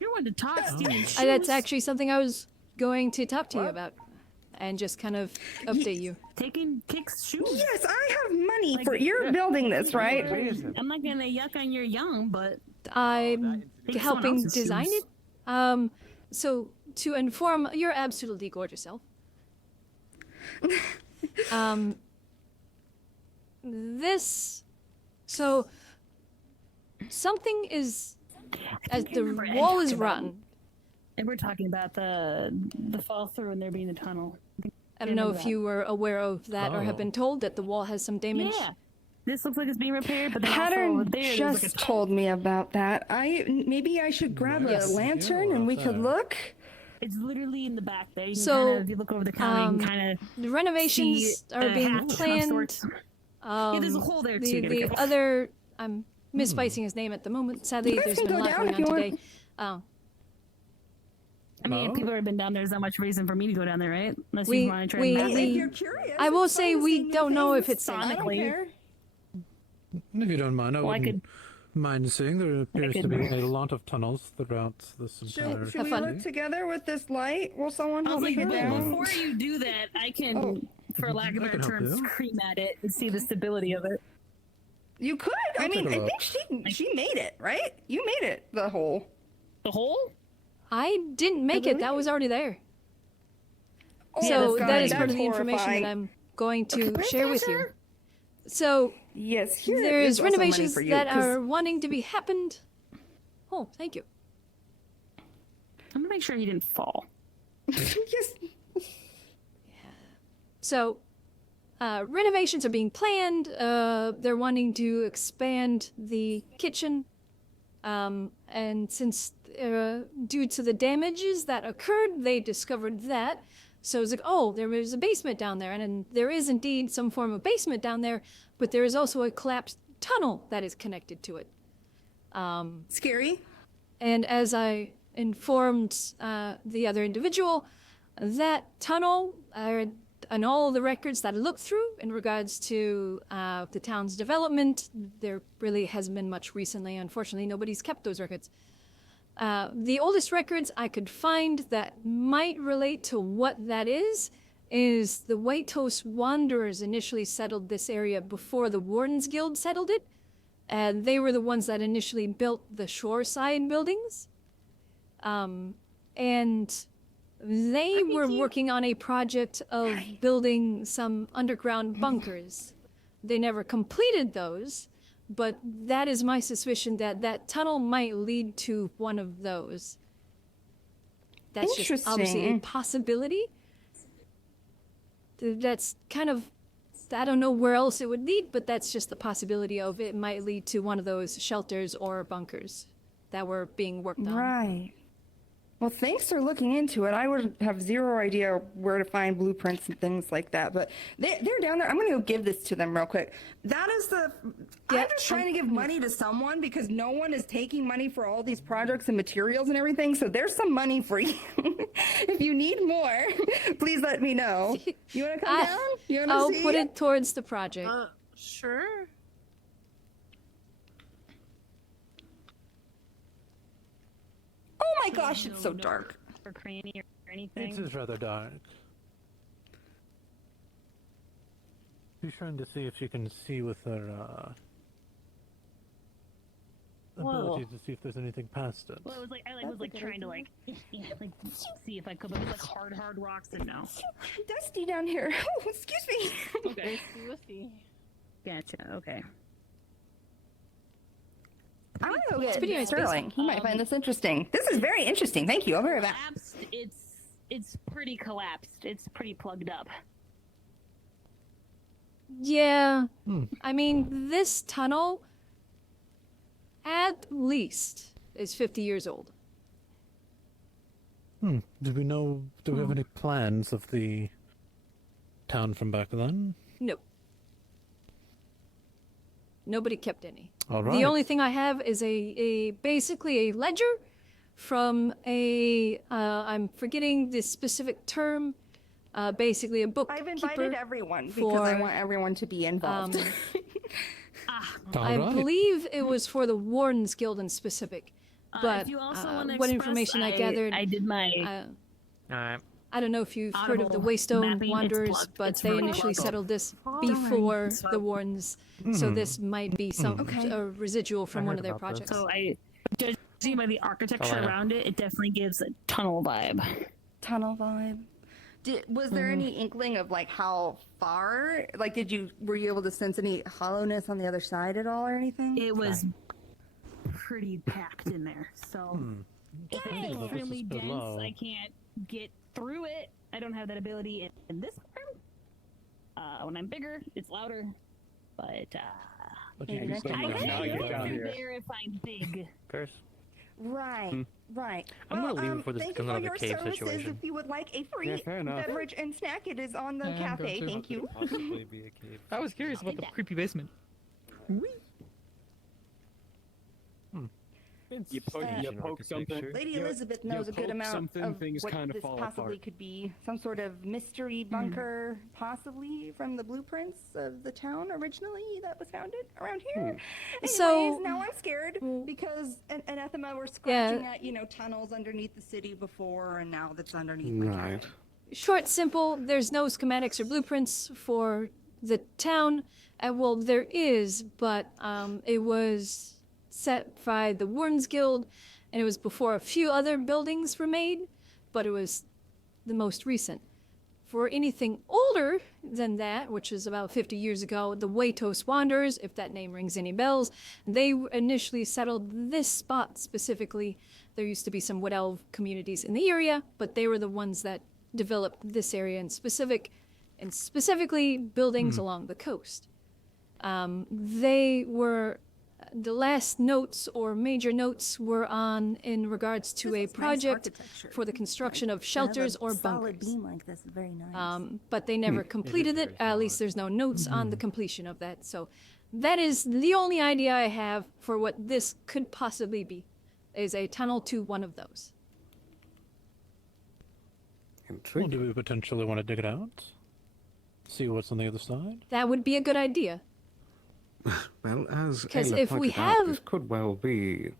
You want to talk, Steve? That's actually something I was going to talk to you about, and just kind of update you. Taking Kick's shoes. Yes, I have money for. You're building this, right? I'm not gonna yuck on your young, but I'm Take helping someone else's design shoes. it. So to inform your absolutely gorgeous self. So something is, as the wall is run. And we're talking about the fall through and there being a tunnel. I don't know if you were aware of that or have Oh. been told that the wall has some damage. Yeah. This looks like it's being repaired, but then also Pattern over there's just like a told me about that. Maybe I should grab Yes. a lantern and we could look. It's literally in the back there. You can So, kind of, if you look over the counter, you can kind of the renovations are being planned. Yeah, there's a hole there, too. Gotta The go. other, I'm misspacing his name at the moment. Sadly, You guys there's can been a go lot down going if you on want. today. Oh, I mean, if people have been down there, there's not much reason for me to go down there, right? Unless we, you want to try we, and we I will say we don't know if it's safe. sonically. If you don't mind, I Well, I wouldn't mind seeing there appears to be a lot of tunnels throughout this entire Should we look together with this light? Will someone I help was me like, get well, down? before you do that, I can, for lack of a I better can help term, you. scream at it and see the stability of it. You could. I I'll mean, take a I look. think she made it, right? You made it. The hole. The hole? I didn't make it. That was already there. Oh, So that's that is fine. part of the That's information horrifying. that I'm going to Can I share with answer? you. So yes, here there's is also money renovations for you, that 'cause- are wanting to be happened. Oh, thank you. I'm gonna make sure he didn't fall. yes. So renovations are being planned. They're wanting to expand the kitchen, and since due to the damages that occurred, they discovered that. So it's like, oh, there is a basement down there, and there is indeed some form of basement down there, but there is also a collapsed tunnel that is connected to it. Scary. And as I informed the other individual, that tunnel and all the records that I looked through in regards to the town's development, there really hasn't been much recently. Unfortunately, nobody's kept those records. The oldest records I could find that might relate to what that is the White Toast Wanderers initially settled this area before the Wardens Guild settled it. And they were the ones that initially built the shoreside buildings. And they were working on a project of building some underground bunkers. They never completed those, but that is my suspicion that that tunnel might lead to one of those. That's just obviously a Interesting. possibility. That's kind of, I don't know where else it would lead, but that's just the possibility of it might lead to one of those shelters or bunkers that were being worked on. Right. Well, thanks for looking into it. I would have zero idea where to find blueprints and things like that. But they're down there. I'm going to go give this to them real quick. That is the... I'm just trying to give money to someone because no one is taking money for all these projects and materials and everything. So there's some money for you. If you need more, please let me know. You want to come down? You want to I'll see? put it towards the project. Sure. Oh my gosh, it's so dark. Or cranny or anything. It is rather dark. She's trying to see if she can see with her ability to see if there's anything past it. Well, it was like I was trying to see if I could, but it was like hard rocks and no. Dusty down here. Oh, excuse me. Okay. Gotcha. Okay. I'm gonna go It's pretty get nice Sterling. basement. He might find this interesting. This is very interesting. Thank you. I'll be right back. Collapsed. It's pretty collapsed. It's pretty plugged up. Yeah. I mean, this tunnel at least is 50 years old. Do we know, do we have any plans of the town from back then? No. Nobody kept any. All right. The only thing I have is basically a ledger from a, I'm forgetting the specific term, basically a bookkeeper. I've invited everyone because I want everyone to be involved. I believe it was for the Wardens Guild in specific, but if you also wanna what express, information I gathered, I did my. Alright. I don't know if you've heard of the Audible Waystone mapping, it's Wanderers, plugged. but It's they really initially plugged. settled this Oh, before darn. the Wardens, so this might be some Okay. a residual from I one heard of their about this. projects. So judging by the architecture Elena. around it, it definitely gives a tunnel vibe. Tunnel vibe. Was there any inkling of like how far? Like, were you able to sense any hollowness on the other side at all or anything? It was pretty packed in there, so if Dang. it's extremely This is dense, below. I can't get through it. I don't have that ability in this room. When I'm bigger, it's louder, but But I you can guess still I get down can here. there if I'm big. Curse. Right, right. I'm gonna leave before this thank you becomes for another your cave services. situation. If you would like a free Yeah, fair enough. beverage and snack, it is on the cafe. Thank you. Possibly be a cave. I was curious about the creepy basement. You poke something. Lady Elizabeth knows a good amount of what this possibly could be. Some sort of mystery bunker, possibly from the blueprints of the town originally that was founded around here. Anyways, So- now I'm scared because Anathema were scratching at, tunnels underneath the city before, and now that's underneath my Right. cabin. Short, simple, there's no schematics or blueprints for the town. Well, there is, but it was set by the Wardens Guild, and it was before a few other buildings were made, but it was the most recent. For anything older than that, which is about 50 years ago, the Waitos Wanderers, if that name rings any bells, they initially settled this spot specifically. There used to be some Wood Elf communities in the area, but they were the ones that developed this area in specific, and specifically buildings along the coast. They were, the last notes or major notes were on in regards to a project for the construction of shelters or bunkers. Beam like this is very nice. But they never completed it. At least there's no notes on the completion of that. So that is the only idea I have for what this could possibly be, is a tunnel to one of those. Well, do we potentially want to dig it out? See what's on the other side? That would be a good idea. Well, as 'Cause Ayla if we pointed out, have- this could well be,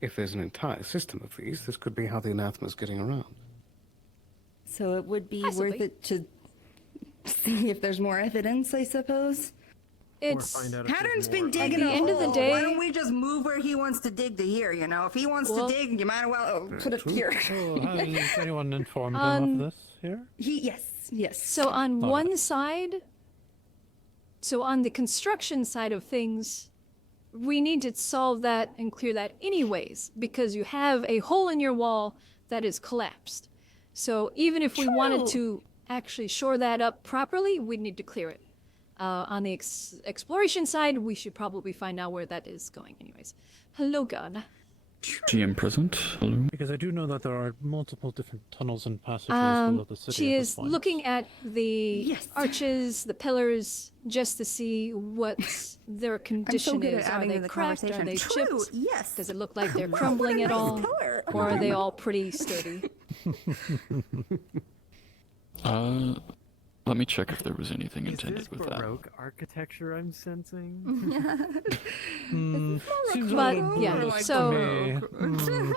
if there's an entire system of these, this could be how the anathema's getting around. So it would be Possibly. worth it to see if there's more evidence, I suppose. It's Pattern's been at digging the a end of the hole. day. Why don't we just move where he wants to dig to here? If he wants Well- to dig, you might as well put it here. Oh, has anyone informed him On- of this here? Yes. So on one side, so on the construction side of things, we need to solve that and clear that anyways, because you have a hole in your wall that is collapsed. So even if we wanted to actually shore that up properly, we'd need to clear it. On the exploration side, we should probably find out where that is going anyways. Hello, God. GM present. Hello. Because I do know that there are multiple different tunnels and passageways below the city. She at this is point. looking at the arches, the pillars, just to see what their condition good at is. Are adding they to the cracked? Are conversation. they True, chipped? yes. Does it look like they're What a crumbling at nice all? pillar. Or are they all pretty sturdy? Let me check if there was anything Is intended this with that. Baroque architecture I'm sensing? Seems a But little yeah, Buddhist so to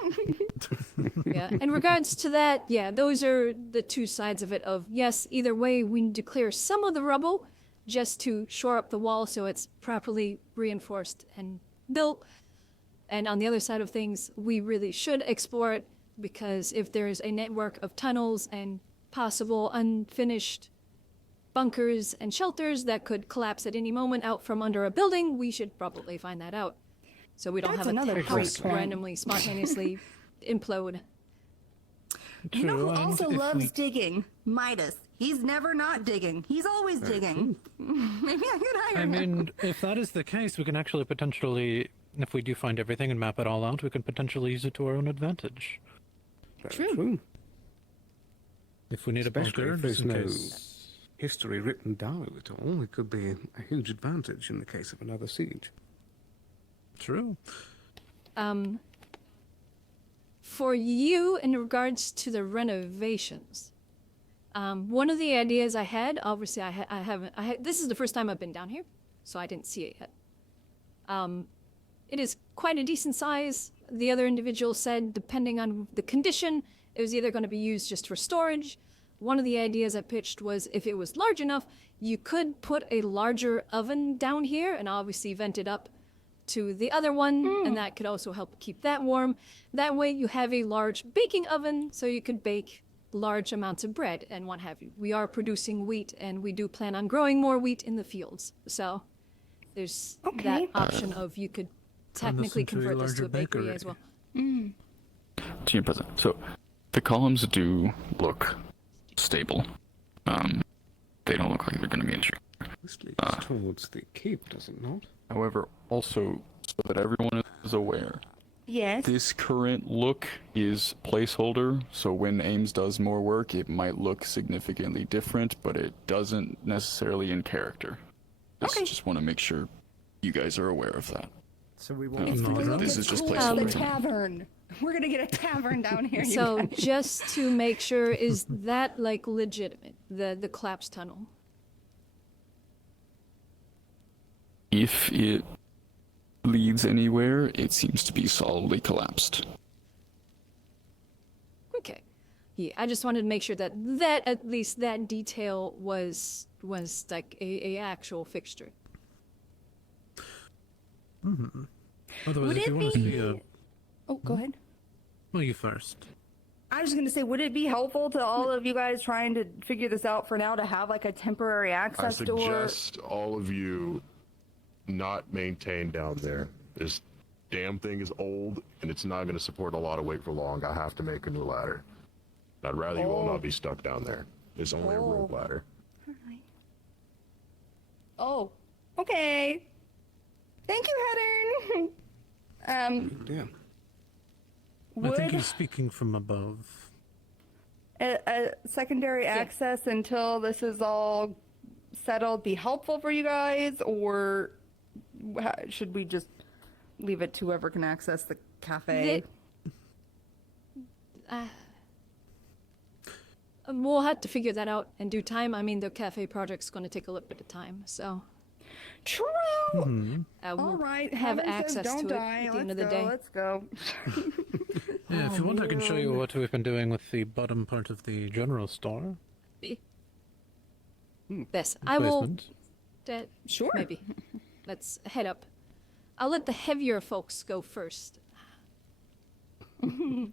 me. yeah, in regards to that, yeah, those are the two sides of it. Of yes, either way, we need to clear some of the rubble just to shore up the wall so it's properly reinforced and built. And on the other side of things, we really should explore it, because if there's a network of tunnels and possible unfinished bunkers and shelters that could collapse at any moment out from under a building, we should probably find that out. So we don't That's have another a great house point. randomly, spontaneously implode. You know who and also if loves we- digging? Midas. He's never not digging. He's always digging. Maybe I could hire I him. mean, if that is the case, we can actually potentially, if we do find everything and map it all out, we can potentially use it to our own advantage. True. If we need Especially a bunker, if there's just in no case. history written down of it all, it could be a huge advantage in the case of another siege. True. for you in regards to the renovations, one of the ideas I had, obviously this is the first time I've been down here, so I didn't see it yet. It is quite a decent size. The other individual said, depending on the condition, it was either going to be used just for storage. One of the ideas I pitched was if it was large enough, you could put a larger oven down here and obviously vent it up to the other one, and that could also help keep that warm. That way you have a large baking oven, so you could bake large amounts of bread and what have you. We are producing wheat, and we do plan on growing more wheat in the fields. So there's that option of you could technically convert this to a bakery as well. Senior President, so the columns do look stable. They don't look like they're going to be an issue. This leads towards the keep, does it not? However, also, so that everyone is aware, yes, this current look is placeholder, so when Ames does more work, it might look significantly different, but it doesn't necessarily in character. Just want to make sure you guys are aware of that. So we won't. This is just the placeholder. tavern. We're gonna get a tavern down here. So you guys. just to make sure, is that like legitimate? The collapse tunnel? If it leads anywhere, it seems to be solidly collapsed. Okay. Yeah, I just wanted to make sure that at least that detail was like a actual fixture. Mm-hmm. Otherwise, Would if you it want to be? see a... Oh, go ahead. Well, you first. I was just gonna say, would it be helpful to all of you guys trying to figure this out for now to have like a temporary access door? I suggest all of you not maintain down there. This damn thing is old, and it's not going to support a lot of weight for long. I have to make a new ladder. I'd rather you all not be stuck down there. It's only a rope ladder. Oh, okay. Thank you, Heather. Yeah. I Would think he's speaking from above. a secondary access until this is all settled be helpful for you guys, or should we just leave it to whoever can access the cafe? We'll have to figure that out in due time. I mean, the cafe project's going to take a little bit of time, so. True. Mm-hmm. All right. Have Heather access says, don't to die. it at the end of Let's the go, day. Let's go. Yeah, if you want, I can show you what we've been doing with the bottom part of the general store. Yes, I will. Basement. Sure. Maybe. Let's head up. I'll let the heavier folks go first. Will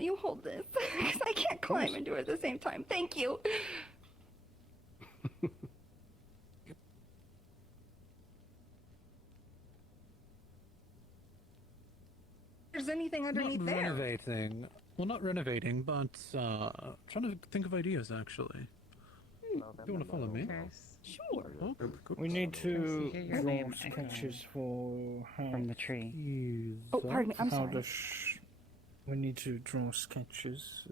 you hold this? Because I can't climb and do it at the same time. Thank you. There's anything underneath Not there. renovating. Well, not renovating, but trying to think of ideas, actually. You want to follow me? Sure. Oh, We need to You hear your draw name sketches for how, from the tree. Oh, pardon me. I'm how sorry. we need to draw sketches,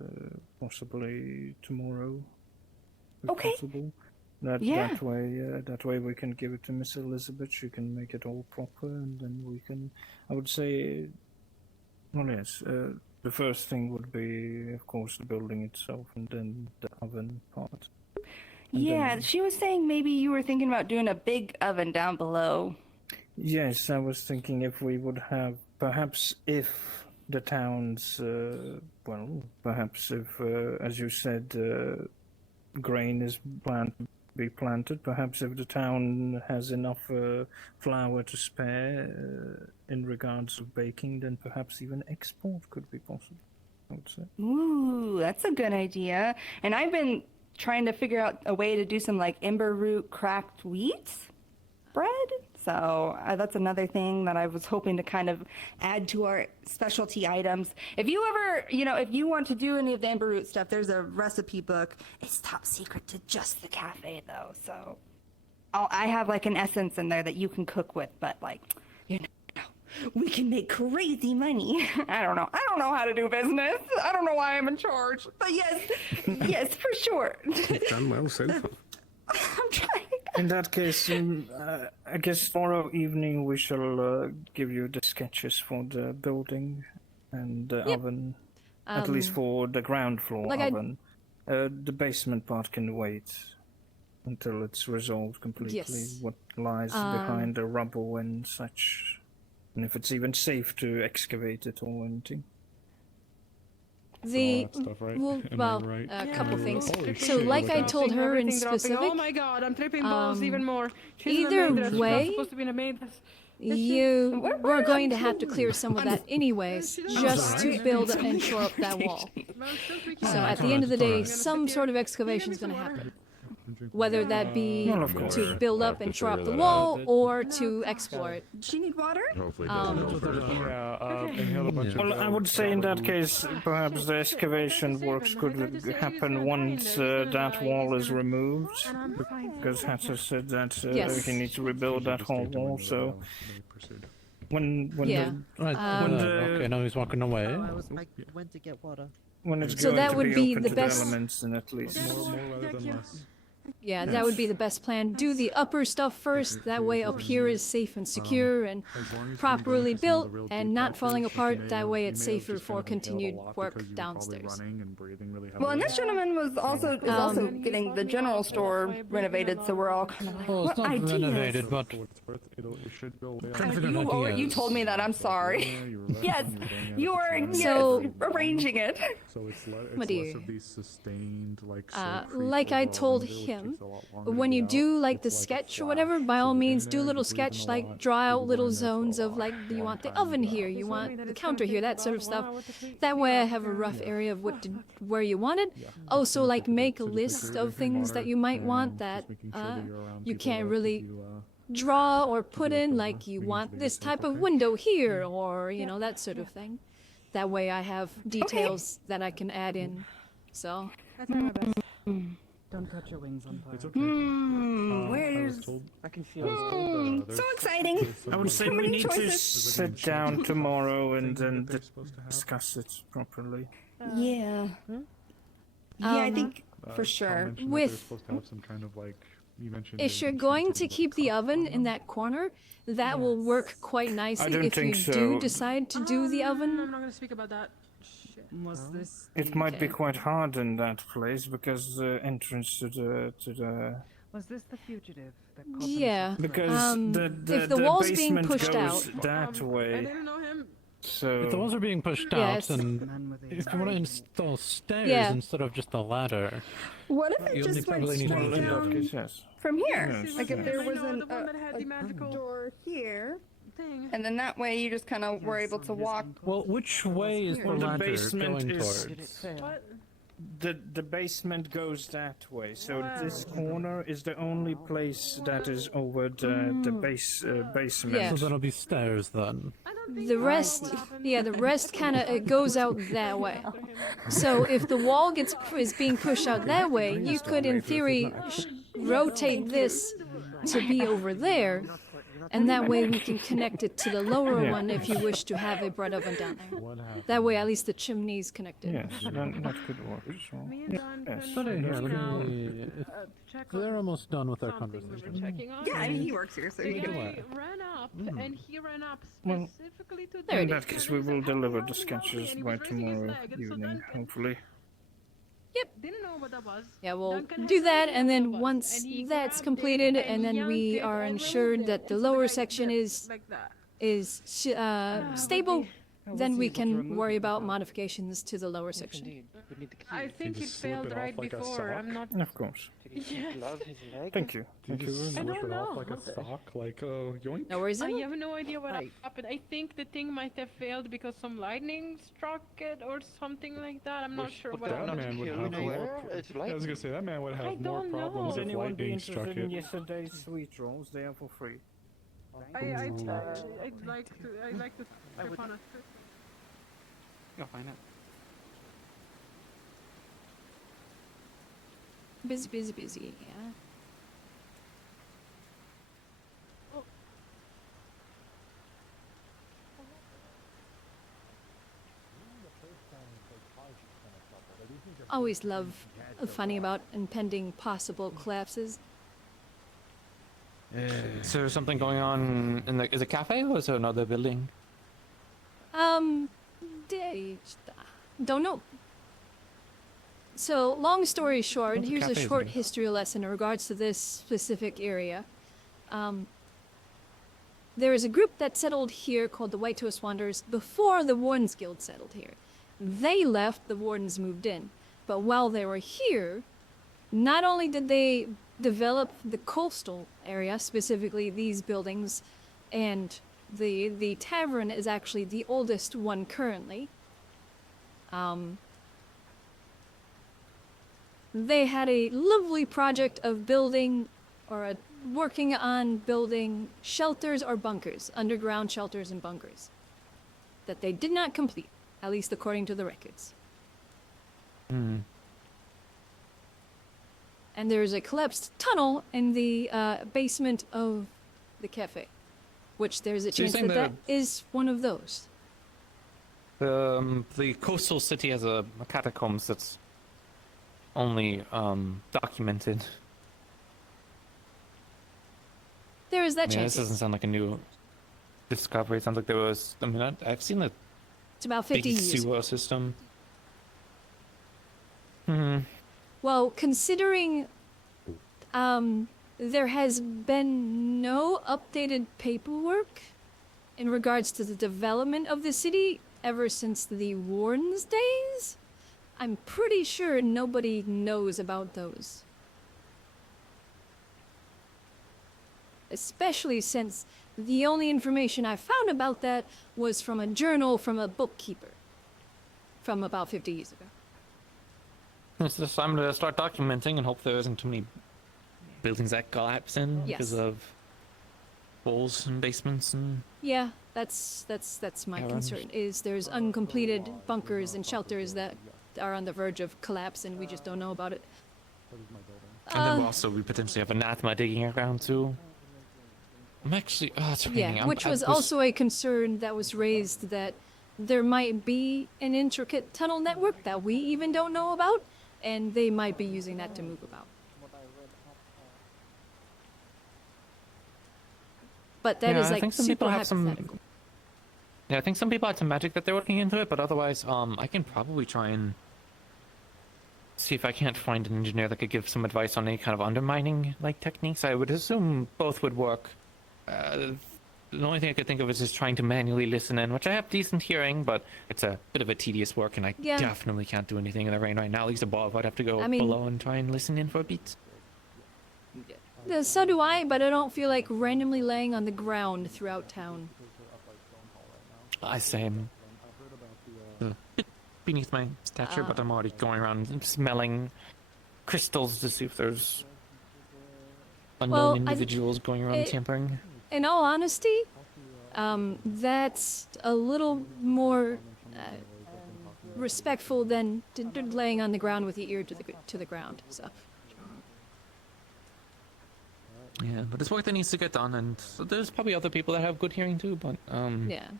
possibly tomorrow, if Okay. possible. That way we can give it to Miss Elizabeth. She can make it all proper, and then we can. I would say, well, yes. The first thing would be, of course, the building itself, and then the oven part. And Yeah, then- she was saying maybe you were thinking about doing a big oven down below. Yes, I was thinking if we would have, perhaps if the towns, perhaps if, as you said, grain is be planted, perhaps if the town has enough flour to spare in regards of baking, then perhaps even export could be possible, I would say. Ooh, that's a good idea. And I've been trying to figure out a way to do some like ember root cracked wheat bread. So that's another thing that I was hoping to kind of add to our specialty items. If you ever, if you want to do any of the ember root stuff, there's a recipe book. It's top secret to just the cafe though. So I have like an essence in there that you can cook with, but like, we can make crazy money. I don't know how to do business. I don't know why I'm in charge. But yes, for sure. You've done well so far. I'm trying. In that case, I guess tomorrow evening we shall give you the sketches for the building, and the oven, at least for the ground floor like oven. The basement part can wait until it's resolved completely. Yes. What lies behind the rubble and such, and if it's even safe to excavate it or anything. The a couple things. So, like I told her in specific, Oh my god, I'm tripping balls even more. She's either an maid, way, she's not supposed to be a maid. we're going to have to clear some of that anyways, just to build and shore up that wall. So at the end of the day, some sort of excavation is going to happen. Whether that be to build up and shore up the wall or to explore it. Do you need water? Hopefully, Well, I would say in that case, perhaps the excavation works could happen once that wall is removed, because Hatcher said that he needs to rebuild that whole wall. So when okay, now he's walking away. I went to get water. When it's So going that to would be be open the to best- the elements, then at least more rather than less. Yeah, that would be the best plan. Do the upper stuff first. That way up here is safe and secure and properly built and not falling apart. That way it's safer for continued work downstairs. Well, and this gentleman was also getting the general store renovated, so we're all kind of like, Well, it's what not ideas? renovated, but You told me that. I'm sorry. Yes, you were So- arranging it. So it's What do you- less of these sustained, like, Like I told him, when you do like the sketch or whatever, by all means do a little sketch, like draw out little zones of like, you want the oven here, you want the counter here, that sort of stuff. That way I have a rough area of where you want it. Also, like make a list of things that you might want that you can't really draw or put in, like you want this type of window here, or you know, that sort of thing. That way I have details that I can add in. So Don't cut your wings on fire. It's okay. Where's... I can feel it. So exciting. I would say So we many need to choices. sit down tomorrow and then discuss it properly. Yeah. Yeah, I think for sure. with if you're going to keep the oven in that corner, that will work quite nicely don't if you think so. do decide to do the I'm oven. not gonna speak about that. Was this? It might be Okay. quite hard in that place because the entrance to the Was this the fugitive? That called Yeah. because if the wall's being basement pushed goes out, that I way. didn't know him. So if the walls are being pushed Yes. out, and if you want to install stairs Yeah. instead of just a ladder, What if it you only just went probably need straight to do in that case, down yes. from here? Yes. Like if there I was know, the one that had a the magical door here, thing. and then that way you just kind of were able to walk. well, which way is the Well, the ladder basement going is- towards? What? The basement goes that way, so this corner is the only place that is over the basement. Yeah. So that'll be stairs then. the rest, yeah, the rest kind of it goes out that way. So if the wall is being pushed out that way, you could, in theory, rotate this to be over there, and that way we can connect it to the lower one if you wish to have a bread oven down there. That way, at least the chimney's connected. Yes, that could work. So. Yes. But here, they're almost done with our conversation. Yeah, I mean he works here, so The he guy can. ran up, and he ran up Well, specifically to There In it that case, we will deliver the sketches by tomorrow evening, hopefully. Didn't know what that was. Yeah, we'll do that, and then once that's completed, and then we are ensured that the lower section is stable, then we can worry about modifications to the lower section. I think it failed right before. I'm not. Of course. Yes. Thank you. Did you I don't know. like a sock? Like, yoink? No worries. I have no idea what happened. I think the thing might have failed because some lightning struck it or something like that. I'm not sure what That man would have Where? It's I was gonna say that man would I have more don't know. problems Would if anyone be lightning struck interested in it. yesterday's sweet rolls? They are for free. I'd like to trip on it. Go find it. Busy, yeah. Always love funny about impending possible collapses. Is there something going on in the? Is it a cafe or is it another building? Don't know. So, long story short, What's the here's a cafe's short name? history lesson in regards to this specific area. There is a group that settled here called the White Toast Wanderers before the Wardens Guild settled here. They left, the Wardens moved in. But while they were here, not only did they develop the coastal area, specifically these buildings, and the tavern is actually the oldest one currently. They had a lovely project of working on building shelters or bunkers, underground shelters and bunkers, that they did not complete, at least according to the records. And there's a collapsed tunnel in the basement of the cafe, which there's a So you're chance saying that that is one of those. The coastal city has a catacombs that's only documented. There is that Yeah, chance. this doesn't sound like a new discovery. It sounds like there was. I mean, I've seen the It's about 50 big years. sewer system. Well, considering there has been no updated paperwork in regards to the development of the city ever since the Wardens days, I'm pretty sure nobody knows about those. Especially since the only information I found about that was from a journal from a bookkeeper from about 50 years ago. It's just time to start documenting and hope there isn't too many buildings that collapse in because Yes. of walls and basements and. Yeah, that's my Yeah, concern. Is there's uncompleted bunkers and shelters that are on the verge of collapse, and we just don't know about it. And then we potentially have anathema digging around too. I'm actually. Oh, it's raining. Yeah, which was also a concern that was raised, that there might be an intricate tunnel network that we even don't know about, and they might be using that to move about. But that is I think some super people have hypothetical. some. Yeah, I think some people had some magic that they're looking into it, but otherwise, I can probably try and see if I can't find an engineer that could give some advice on any kind of undermining like techniques. I would assume both would work. The only thing I could think of is just trying to manually listen in, which I have decent hearing, but it's a bit of a tedious work, and I Yeah. definitely can't do anything in the rain right now. At least above, I'd have to go I mean- below and try and listen in for a beat. So do I, but I don't feel like randomly laying on the ground throughout town. I say I'm a bit beneath my stature, but I'm already going around smelling crystals to see if there's unknown Well, individuals going around it- tampering. In all honesty, that's a little more respectful than laying on the ground with your ear to the ground. So. Yeah, but it's work that needs to get done, and there's probably other people that have good hearing too, but Yeah. at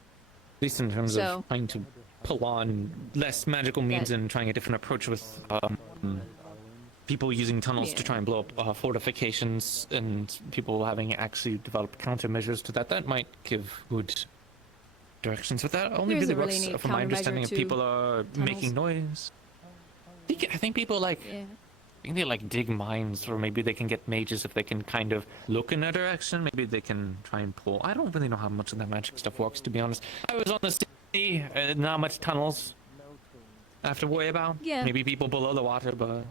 least in terms So- of trying to pull on less magical means That- and trying a different approach with people using tunnels to Yeah. try and blow up fortifications, and people having actually developed countermeasures to that. That might give good directions, but that only There really isn't really works any from my understanding countermeasure if to people are making noise. I think people like. Yeah. I think they like dig mines, or maybe they can get mages if they can kind of look in a direction. Maybe they can try and pull. I don't really know how much of that magic stuff works, to be honest. I was on the sea, not much tunnels I have to worry about. Yeah. Maybe people below the water, but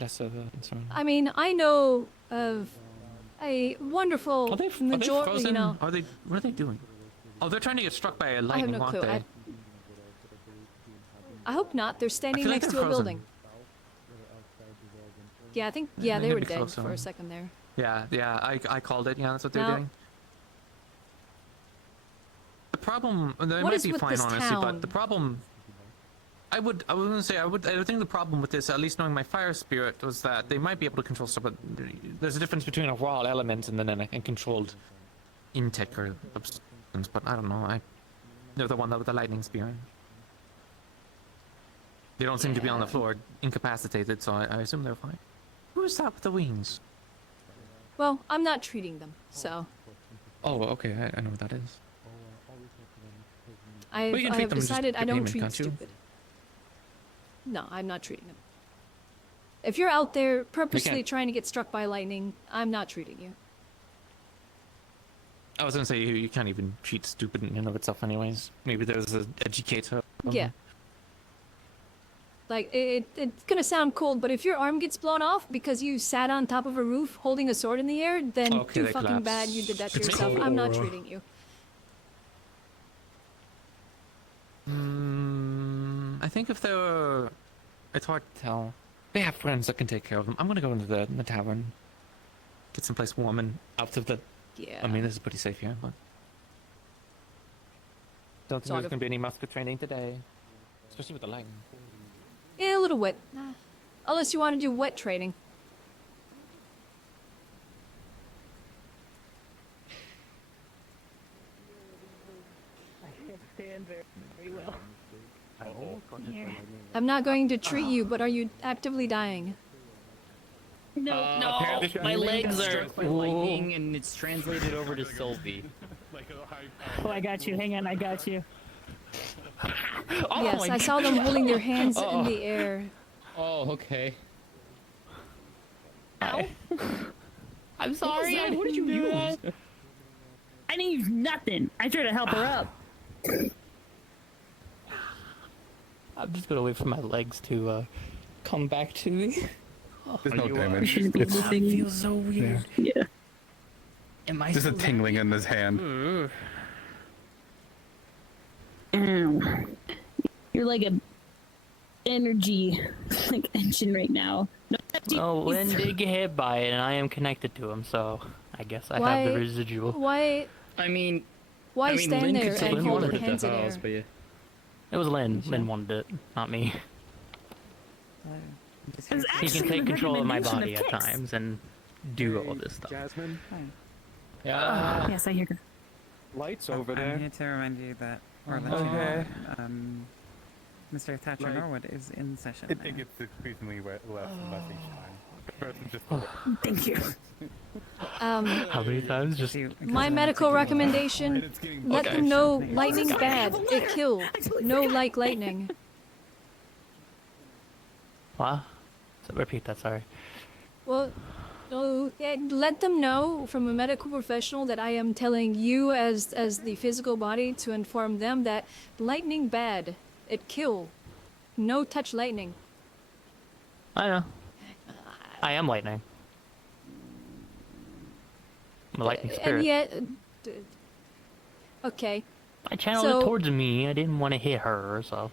less of a concern. I mean, I know of a wonderful Are they majority, frozen? you know. Are they? What are they doing? Oh, they're trying to get struck by a I have lightning, no aren't clue. they? I hope not. They're standing feel like next to they're a frozen. building. Yeah, I think. Yeah, Yeah, they they could were be dead close for on. a second there. Yeah, I called it. Yeah, that's what they're Now- doing. The problem, they What might is be with fine, this honestly, town? but the problem, I was gonna say, I think the problem with this, at least knowing my fire spirit, was that they might be able to control stuff, but there's a difference between a raw element and then a controlled intake or substance, but I don't know, they're the one with the lightning spirit. They don't seem to be on the floor, incapacitated, so I assume they're fine. Who is that with the wings? Well, I'm not treating them, so. Oh, okay, I know what that is. I you can treat have them and just decided I get don't payment, treat can't you? stupid. No, I'm not treating them. If you're out there purposely can't- trying to get struck by lightning, I'm not treating you. I was gonna say you can't even treat stupid in and of itself, anyways. Maybe there's an educator. Yeah. Like, it's gonna sound cold, but if your arm gets blown off because you sat on top of a roof holding a sword in the air, then Okay, too they fucking collapse. bad you did that to It's yourself. I'm not cold. treating you. I think if they're, it's hard to tell. They have friends that can take care of them. I'm gonna go into the tavern, get someplace warm and out of the. Yeah. I mean, this is pretty safe here, but don't think Sort there's of. gonna be any musket training today, especially with the lightning. Yeah, a little wet. Unless you want to do wet training. I can't stand very well. I'm not going to treat you, but are you actively dying? No, Apparently my legs are struck by lightning, and it's translated over to Sylvie. Oh, I got you. Hang on, I got you. Yes, I saw them holding their hands in the air. Oh, okay. Ow. I'm sorry. What did you use? I didn't use nothing. I tried to help her up. I'm just gonna wait for my legs to come back to me. There's no damage. It feels so weird. Yeah. Am I There's a still tingling in his hand. Ow. You're like a energy like engine right now. Well, Lynn did get hit by it, and I am connected to him, so I guess I have the residual. Why? I mean, Why Lynn stand could there take and you hold over your to hands the in house, air? but yeah. It was Lynn. Lynn wanted it, not me. He can take control of my body at times and do all this stuff. Jasmine? Yeah. Yes, I hear her. Lights over there. I'm here to remind you that, or let you know, Mr. Thatcher Norwood is in session. It gets increasingly less and less each time. The person just. Thank you. How many times? Just My medical recommendation: let them know lightning's bad. It kills. No like lightning. what? So repeat that. Sorry. Well, no, yeah, let them know from a medical professional that I am telling you as the physical body to inform them that lightning bad. It kill. No touch lightning. I know. I am lightning. I'm a lightning spirit. And yet, okay. I channeled it towards me. I didn't want to hit her, so,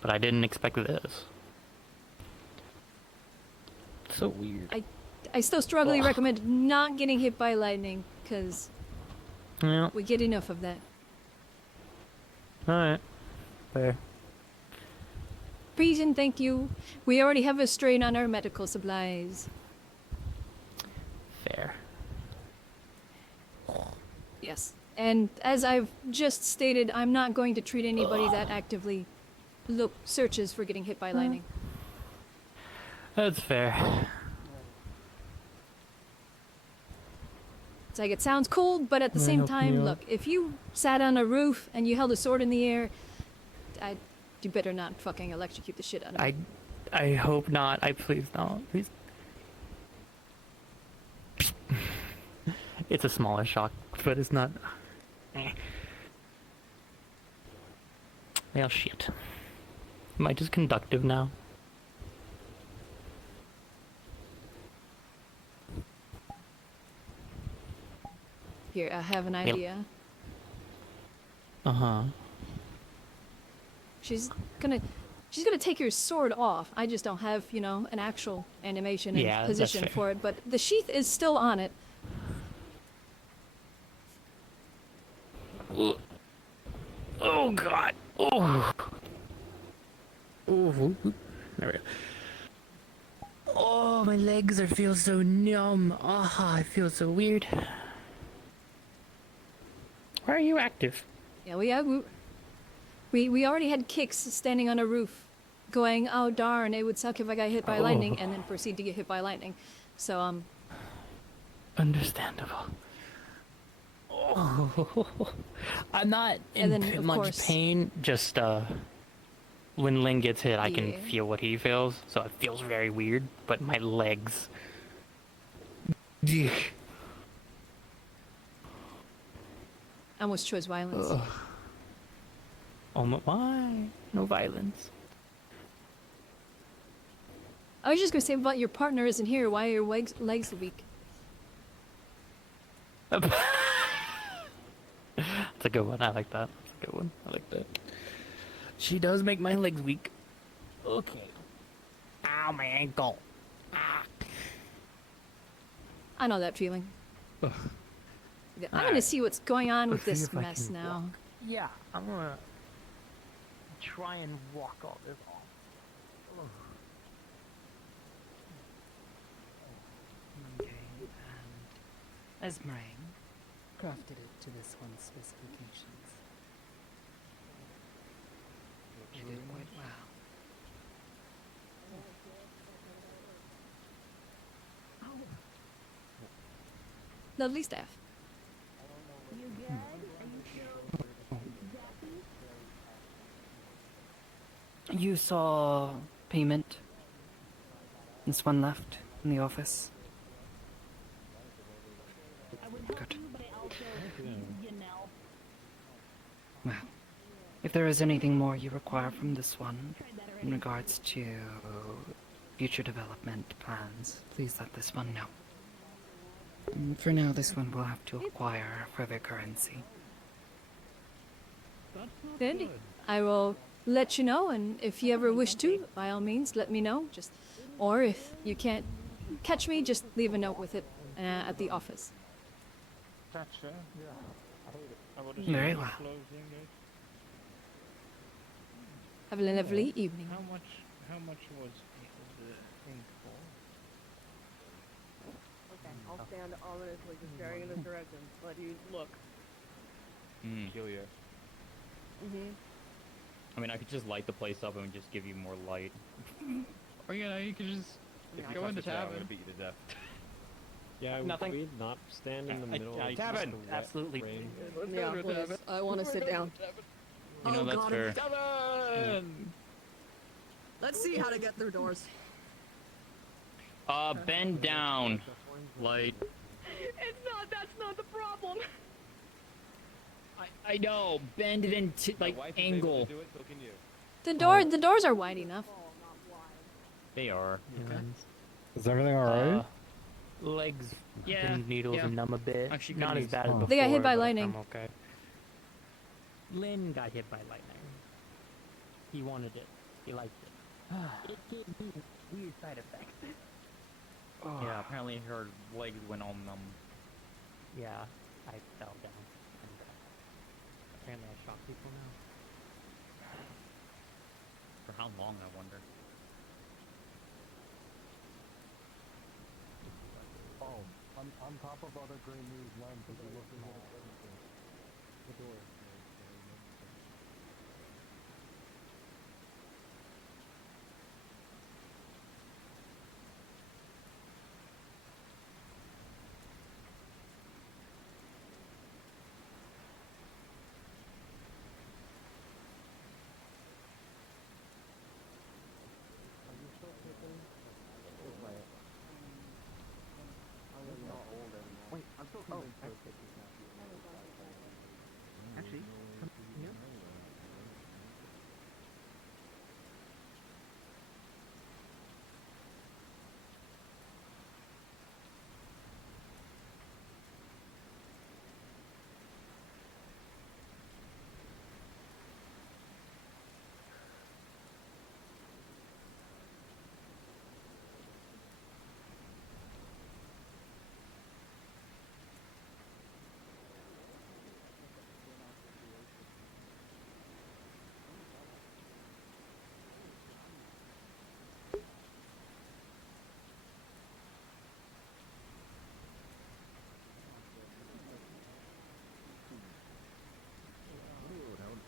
but I didn't expect this. So weird. I still strongly recommend not getting hit by lightning, because Yeah. we get enough of that. All right. Fair. Please and thank you. We already have a strain on our medical supplies. Fair. Yes. And as I've just stated, I'm not going to treat anybody that actively searches for getting hit by lightning. That's fair. It's like, it sounds cool, but at the same time, look, if you sat on a roof and you held a sword in the air, you better not fucking electrocute the shit out of me. I hope not. I please don't. Please. It's a smaller shock, but it's not. Well, shit. Am I just conductive now? Here, I have an idea. Uh-huh. She's gonna take your sword off. I just don't have, an actual animation and Yeah, that's position fair. for it, but the sheath is still on it. Oh god. Oh. Oh. There we go. Oh, my legs feel so numb. Ah, I feel so weird. Why are you active? Yeah, we already had kicks standing on a roof, going, oh darn, it would suck if I got hit by lightning, and then proceed to get hit by lightning. So Understandable. I'm not And in then, of much course- pain. Just when Lynn gets hit, I can Yeah. feel what he feels, so it feels very weird. But my legs. Almost chose violence. Oh my! Why? No violence. I was just gonna say, but your partner isn't here. Why are your legs weak? That's a good one. I like that. That's a good one. I like that. She does make my legs weak. Okay. Ow, my ankle. Ah. I know that feeling. Ugh. I'm gonna Alright. see what's going on with Let's see this if I mess can now. walk. Yeah, I'm gonna try and walk all this off. Okay, and Esmeralda crafted it to this one's specifications. You did quite well. Lovely staff. You saw payment. This one left in the office. Good. Well, if there is anything more you require from this one in regards to future development plans, please let this one know. For now, this one will have to acquire further currency. Dandy. I will let you know, and if you ever wish to, by all means, let me know. Or if you can't catch me, just leave a note with it at the office. Very well. Have a lovely evening. How much was the ink for? Okay, I'll stand ominously just staring in this direction. Let you look. Julia. Mm-hmm. I mean, I could just light the place up and just give you more light. Or you know, you could just If you go touch into the tower, I'm tavern. gonna beat you to death. Yeah, Nothing. would we not stand in the middle of Tavern! the wet Absolutely. rain? Yeah, please. I want to sit down. You know, Oh, that's God, fair. Tavern! Let's see how to get through doors. Bend down. Light. It's not. That's not the problem. I know. Bend it into, like, angle. The doors are wide enough. They are. Is everything alright? Legs, Yeah, pins, needles, yeah. and numb a bit. Actually, Not good as bad as news. before. They got hit by but lightning. I'm okay. Lynn got hit by lightning. He wanted it. He liked it. It gave me weird side effects. Yeah, apparently her legs went all numb. Yeah, I fell down. And, apparently I shock people now. For how long, I wonder? Oh, on top of other great news, Len, if you're looking at the door. Wait, I'm still convinced. Actually, here.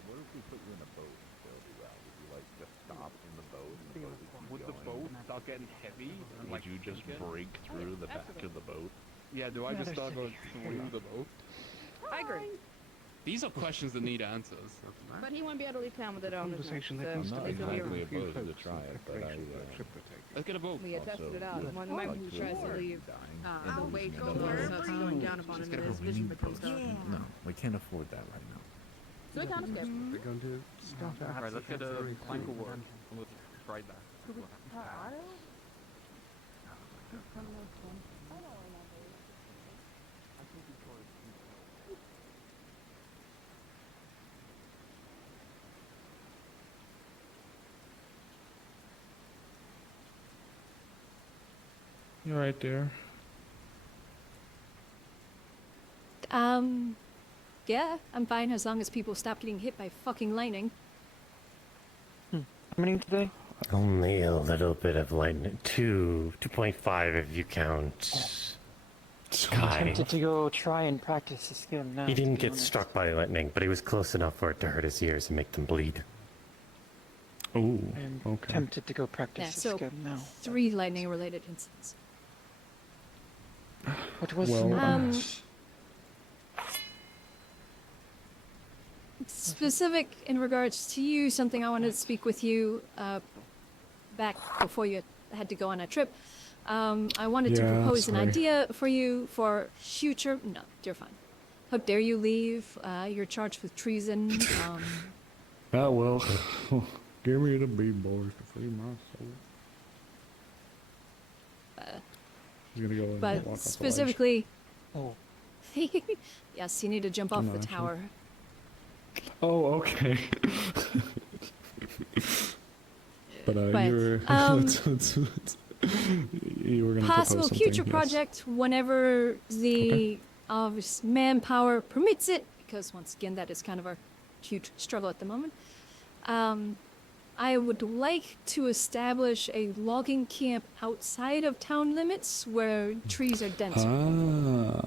What if we put you in a boat? Would you like just stop in the boat? Would the boat start getting heavy? And, Would you just break through the back of the boat? Yeah, do I just start going through the boat? I agree. These are questions that need answers. But he won't be able to leave town with it on his own. I'm So not they could be exactly around. opposed to try it, but Let's get a vote. We had tested it out. Also, When the moment he tries to leave, and the weight go of the wherever starts you going want. down upon Let's him, get and a his vision green becomes post. dark. No, we can't afford that right now. So we kind of scared. They're going to stop at Alright, let's get a plank of wood. And we'll try that. You're right there. Yeah, I'm fine as long as people stop getting hit by fucking lightning. How many today? Only a little bit of lightning. 2.5 if you count. I'm Kai. tempted to go try and practice the skill now. He didn't to be get honest. struck by lightning, but he was close enough for it to hurt his ears and make them bleed. Oh, I'm okay. tempted to go practice Yeah, the so skill now. 3 lightning-related incidents. What was Well, Specific in regards to you, something I wanted to speak with you back before you had to go on a trip. I wanted to Yeah, propose an sorry. idea for you for future. No, you're fine. How dare you leave? You're charged with treason. Ah, well, give me the B-boys to free my soul. He's gonna go and walk But off the ledge. specifically, yes, you need to jump off No, the actually. tower. Oh, okay. But But, you were you were gonna Possible propose future something, yes. project whenever the obvious manpower permits it, because once again that is kind of our huge struggle at the moment. I would like to establish a logging camp outside of town limits where trees are denser.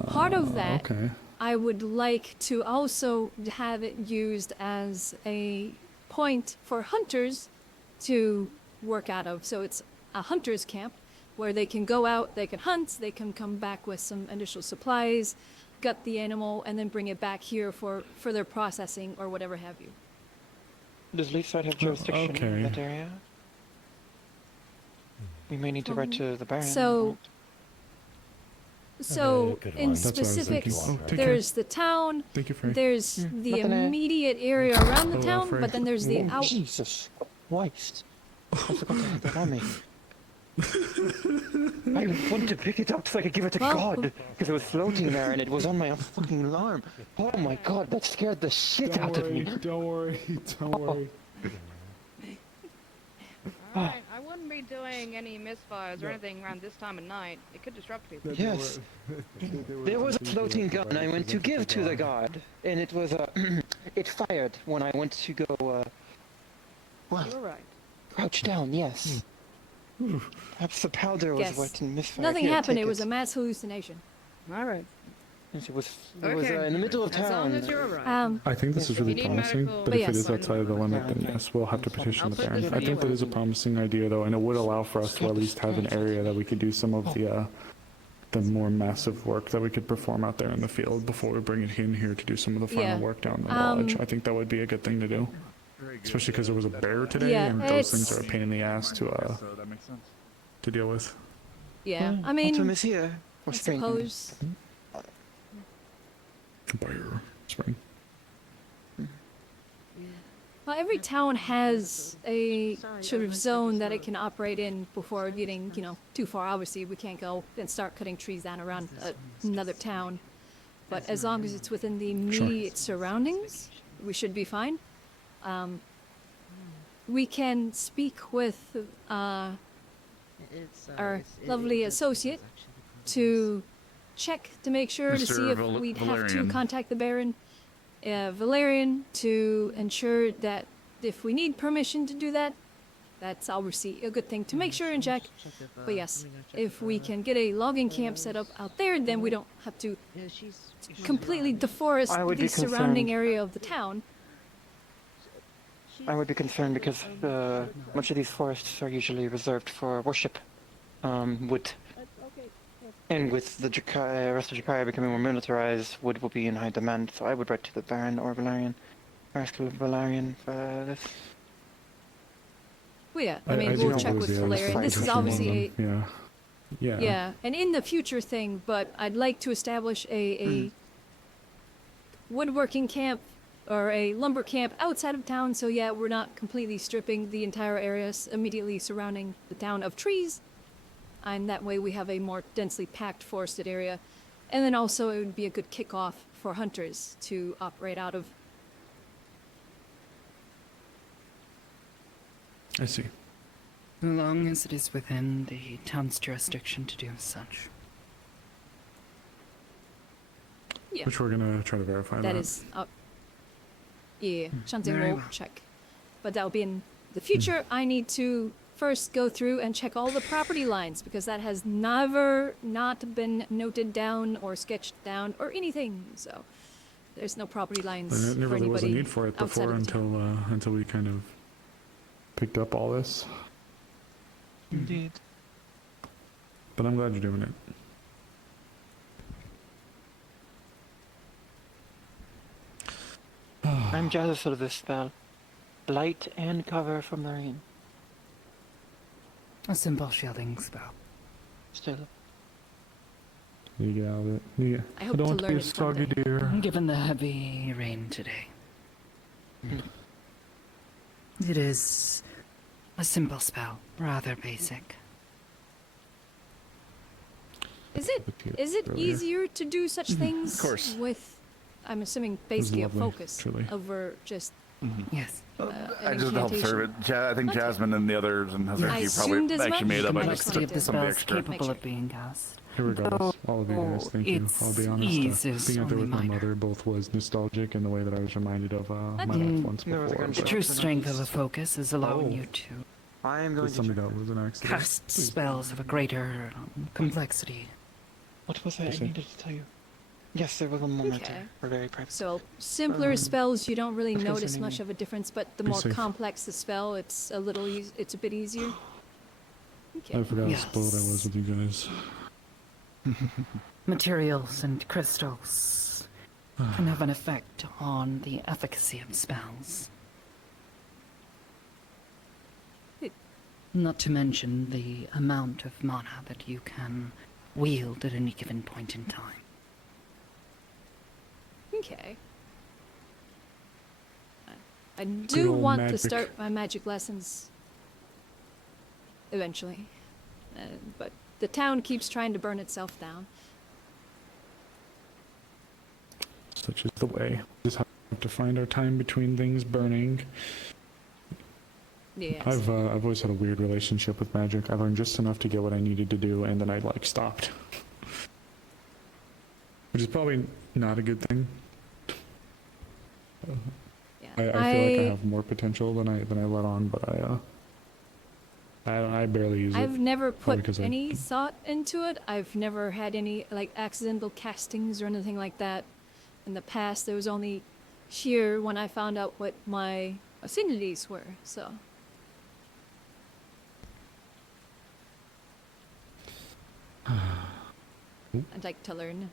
Part of that, Okay. I would like to also have it used as a point for hunters to work out of. So it's a hunter's camp where they can go out, they can hunt, they can come back with some initial supplies, gut the animal, and then bring it back here for further processing or whatever have you. Does Leafside have jurisdiction okay. in that area? We may need to write to the Baron. So good in one. That's what I was specifics, thinking. Oh, take there's the town, Thank you, Frank. there's the Nothing, immediate area around the Oh, town, Frank. but then there's the Oh, out. Jesus Christ. I forgot to have that on me. I wanted to pick it up so I could give it to Well, God, because it was floating there and it was on my fucking alarm. Oh my God, that scared the shit Don't out of worry, me. don't worry, don't worry. Alright, I wouldn't be doing any misfires or anything around this time of night. It could disrupt people. Yes. There was a floating gun I went to give to the god, and it was it fired when I went to go well, You're right. crouch down. Yes. Perhaps the powder was Yes. what misfired. Nothing Here, happened. take It was a mass hallucination. Alright. Yes, it was Okay. in the middle of As long town. as you're alright. I think this is You really need promising, medical- but But if it yes. is outside of the limit, then yes, we'll have to petition the Baron. I think that is a promising idea, though, and it would allow for us to at least have an area that we could do some of the more massive work that we could perform out there in the field before we bring it in here to do some of the final Yeah. work down the Um, lodge. I think that would be a good thing to do, especially because there was a bear today, Yeah, and those things it's- are a pain in the ass So that makes sense. to deal with. Yeah, I mean, Autumn is here. I suppose. Bear spring. Well, every town has a sort of zone that it can operate in before getting, too far. Obviously, we can't go and start cutting trees down around another town. But as long as it's within the immediate surroundings, we should be fine. We can speak with our lovely associate to check to make sure to see if we'd have to Valerian. contact the Baron, Valerian, to ensure that if we need permission to do that, that's obviously a good thing to make sure and check. But yes, if we can get a logging camp set up out there, then we don't have to completely deforest I would the be surrounding concerned. area of the town. I would be concerned because much of these forests are usually reserved for worship. Wood. And with the rest of Jakaya becoming more militarized, wood will be in high demand, so I would write to the Baron or Valerian, or ask Valerian for this. Well, yeah, I mean, we'll check with Valerian. This is obviously a... Yeah, and in the future thing, but I'd like to establish a woodworking camp or a lumber camp outside of town, so yeah, we're not completely stripping the entire area immediately surrounding the town of trees. And that way we have a more densely packed forested area. And then also it would be a good kickoff for hunters to operate out of. I see. As long as it is within the town's jurisdiction to do such. Yeah. Which we're gonna try to verify. That is up. Yeah, Shantae Very will well. check. But that'll be in the future. I need to first go through and check all the property lines because that has never not been noted down or sketched down or anything. So there's no property lines There for really was a anybody need for it outside before of the town. until we kind of picked up all this. Indeed. But I'm glad you're doing it. I'm jealous of this spell. Light and cover from the rain. A simple shielding spell. Still. You get out of it. Yeah. I hope don't to want to learn be a it soggy someday. deer. Given the heavy rain today. It is a simple spell, rather basic. Is it earlier. easier to do such things Of course. with, I'm assuming, basically a lovely, focus truly. over just Yes. I just help serve it. I think Jasmine and the others and I Hezekiah assumed probably as actually much. made up. The I just complexity put of the some of the spell is extra. capable of being cast. Regardless, all of you guys, thank you. I'll be honest. ease is Being out there only with my minor. mother both was nostalgic in the way that I was reminded of my life once before. The but true strength of a focus is allowing you to I am going Just to something that was an accident. cast spells of a greater complexity. What was it I see. needed to tell you? Yes, there was one more matter. Okay. We're very private. So simpler spells, you don't really what was notice her much name? of a difference, but the Be more safe. complex the spell, it's a little, it's a bit easier. Okay. I forgot Yes. how spoiled I was with you guys. Materials and crystals can have an effect on the efficacy of spells. Not to mention the amount of mana that you can wield at any given point in time. Okay. I Good do old want to magic. start my magic lessons eventually, but the town keeps trying to burn itself down. Such is the way. Just have to find our time between things burning. Yes. I've always had a weird relationship with magic. I learned just enough to get what I needed to do, and then I stopped. Which is probably not a good thing. Yeah. I feel like I have more potential than I let on, but I barely use it. I've never Probably put 'cause I- any thought into it. I've never had any like accidental castings or anything like that. In the past, there was only here when I found out what my affinities were. So I'd like to learn.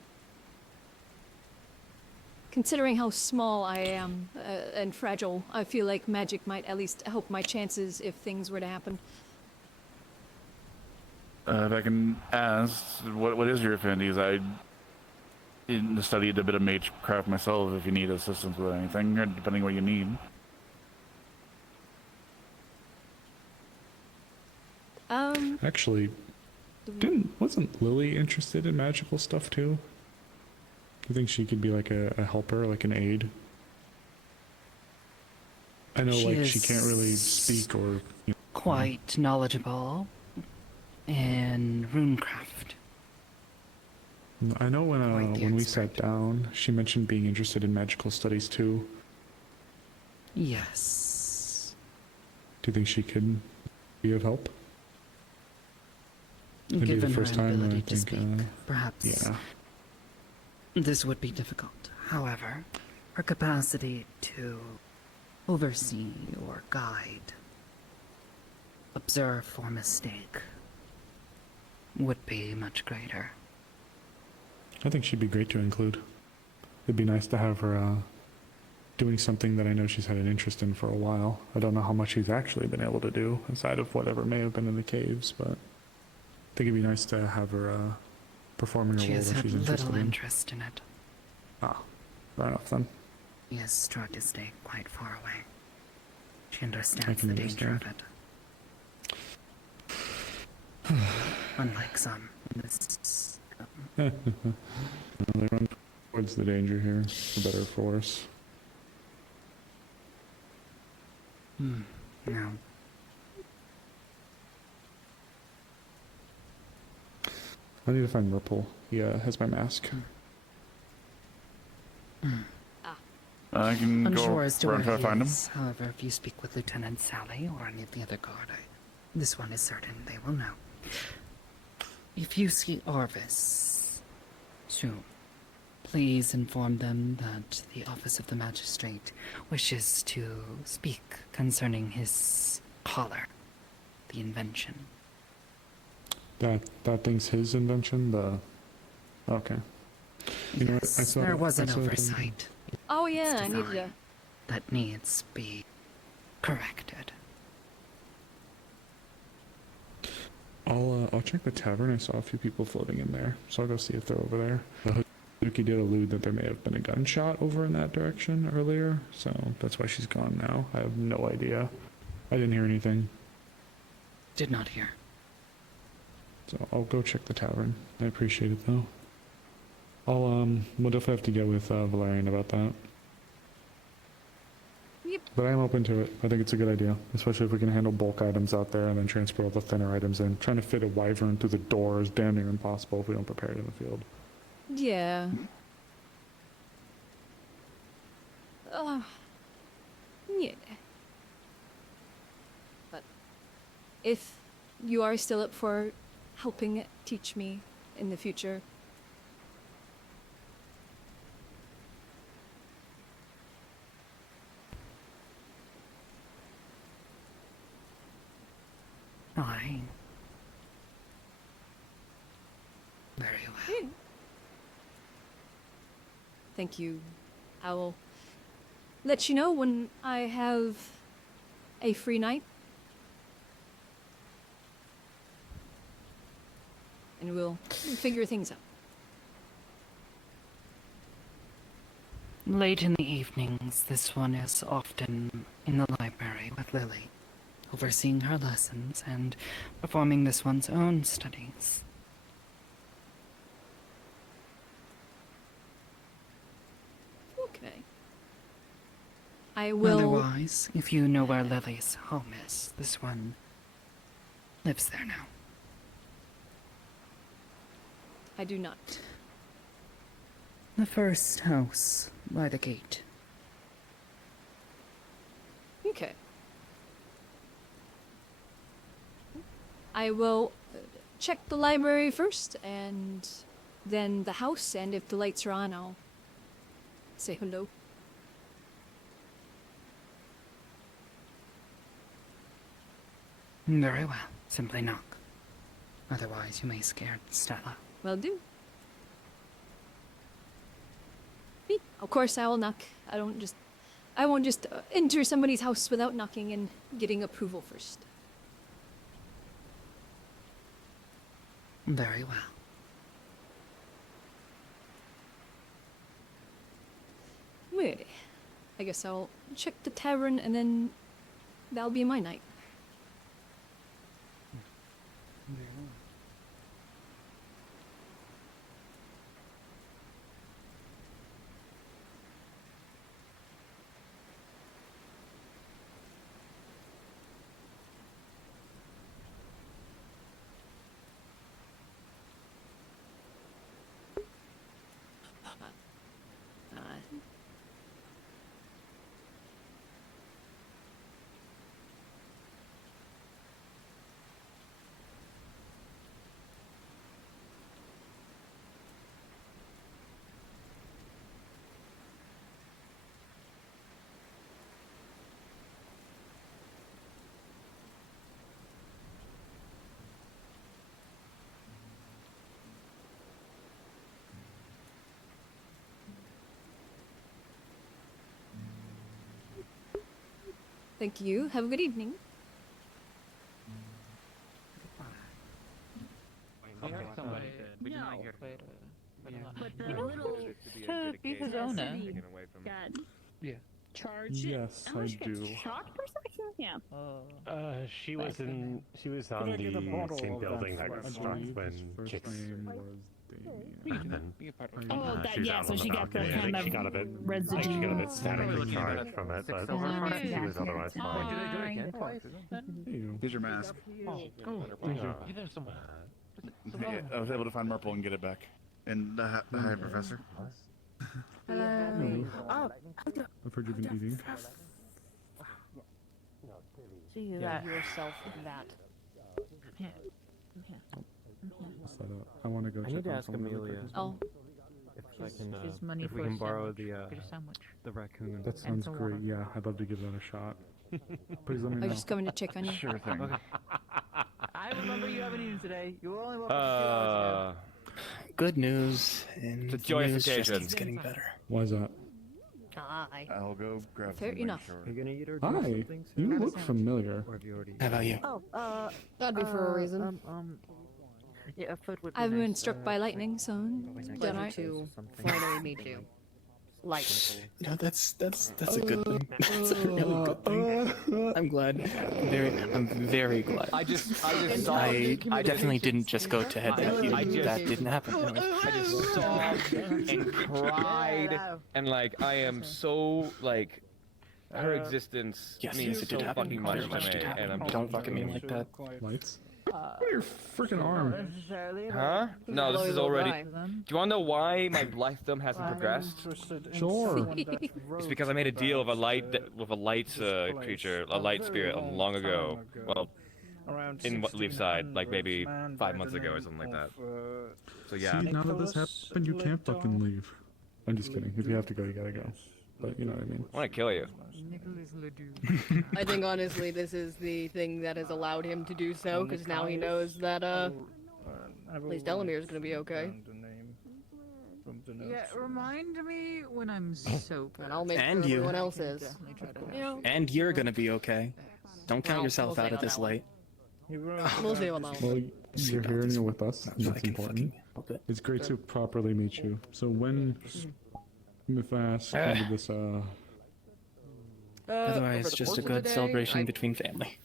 Considering how small I am and fragile, I feel like magic might at least help my chances if things were to happen. If I can ask, what is your affinities? I studied a bit of magecraft myself. If you need assistance with anything, or depending what you need. Actually, wasn't Lily interested in magical stuff too? Do you think she could be like a helper, like an aide? I know, she can't really speak or. Quite knowledgeable in runecraft. I know Quite when the we sat down, she mentioned being interested in magical studies too. Yes. Do you think she could be of help? It'd be the Given her first time, I ability to think, speak, perhaps yeah. this would be difficult. However, her capacity to oversee or guide, observe for mistake, would be much greater. I think she'd be great to include. It'd be nice to have her doing something that I know she's had an interest in for a while. I don't know how much she's actually been able to do inside of whatever may have been in the caves, but I think it'd be nice to have her performing a She role has that had she's interested little in. interest in it. Ah, fair enough then. He has tried to stay quite far away. She I understands can the danger of understand. it. Unlike some in this. Well, they run towards the danger here, for better or for worse. No. I need to find Ripple. He has my mask. I can Unsure go as to around where try to he find him. is. However, if you speak with Lieutenant Sally or any of the other guard, this one is certain they will know. If you see Orvis soon, please inform them that the Office of the Magistrate wishes to speak concerning his collar, the invention. That thing's his invention. Okay. You know what? I saw There was I an saw it in- oversight. Oh yeah, I It's need to. design that needs be corrected. I'll check the tavern. I saw a few people floating in there, so I'll go see if they're over there. Hazuki did allude that there may have been a gunshot over in that direction earlier, so that's why she's gone now. I have no idea. I didn't hear anything, Did not hear. so I'll go check the tavern. I appreciate it though. We'll definitely have to get with Valerian about that. Yep. But I'm open to it. I think it's a good idea, especially if we can handle bulk items out there and then transfer all the thinner items in. Trying to fit a wyvern through the door is damn near impossible if we don't prepare it in the field. Yeah. Yeah. But if you are still up for helping teach me in the future, Aye. Very well. thank you. I will let you know when I have a free night. And we'll figure things out. Late in the evenings, this one is often in the library with Lily, overseeing her lessons and performing this one's own studies. Okay. I will. Otherwise, if you know where Lily's home is, this one lives there now. I do not. The first house by the gate. Okay. I will check the library first, and then the house, and if the lights are on, I'll say hello. Very well. Simply knock. Otherwise, you may scare Stella. Will do. Me, of course, I will knock. I won't just enter somebody's house without knocking and getting approval first. Very well. Wait, I guess I'll check the tavern and then that'll be my night. Thank you. Have a good evening. We heard somebody we did not hear. But the You know, little to be his own, city got Yeah. charged. Yes, and when I she gets do. shocked for a second? Yeah. She was on Could I get a the bottle same of building that that got flash? struck His when first chicks. name was Damien. Oh, that, She was yeah, out so on she the got the balcony. I kind think she got a of bit, residue. like she got a bit statically looking at charged from it, but silver she was otherwise fine. Did I do it again twice? Here's your mask. Oh, Thank you. you there somewhere. Yeah, I was able to find Merple and get it back. And hi, Professor. Hello. Oh, I've heard you've been eating. so you Yeah. yourself that. Set up. I want to go I check need to on ask someone really Amelia. quick as well. If I can, Here's money if we for a can borrow sandwich. the raccoon. That sounds great. Yeah, I'd love to give that a shot. Please let me I know. was just coming to check on you. Sure thing. I remember you haven't eaten today. You were only woke up a few hours ago. Good news. And It's a joyous news just occasion. keeps getting better. Why is that? Hi. I'll go grab Fair some enough. Sure. Are you gonna eat or do Hi. something? You look familiar. Or have you already? How about you? Oh, That'd be for a reason. Yeah, food would be I've been nice. struck by lightning, so I'm Pleasure done alright. to finally meet you. Like, You know, that's a good thing. That's a really good thing. I'm glad. I'm very glad. I just saw. I definitely didn't just go to head back you. I just- That didn't happen. I just sobbed and cried, and like I am so like her existence Yes, means yes, it so did happen. fucking much Very much to did me, happen. and I'm just Don't fuck at me like that. Lights? What your freaking arm? Huh? No, this is already. Do you want to know why my lifedom hasn't progressed? Sure. It's because I made a deal with a light creature, a light spirit, long ago. Well, in Leafside, like maybe 5 months ago or something like that. So yeah. See, now that this happened, you can't fucking leave. I'm just kidding. If you have to go, you gotta go. But you know what I mean. I want to kill you. I think honestly this is the thing that has allowed him to do so, because now he knows that at least Delamere is gonna be okay. Yeah, remind me when I'm sober. And I'll make And sure you. everyone else is. You know, And you're gonna be okay. Don't count Well, yourself we'll out see at on this that one. late. we'll see on that one. Well, you're here and you're with us. And that's important. It's great to properly meet you. So when, if I ask, when did this Otherwise, over the just course a of good the day, celebration between family.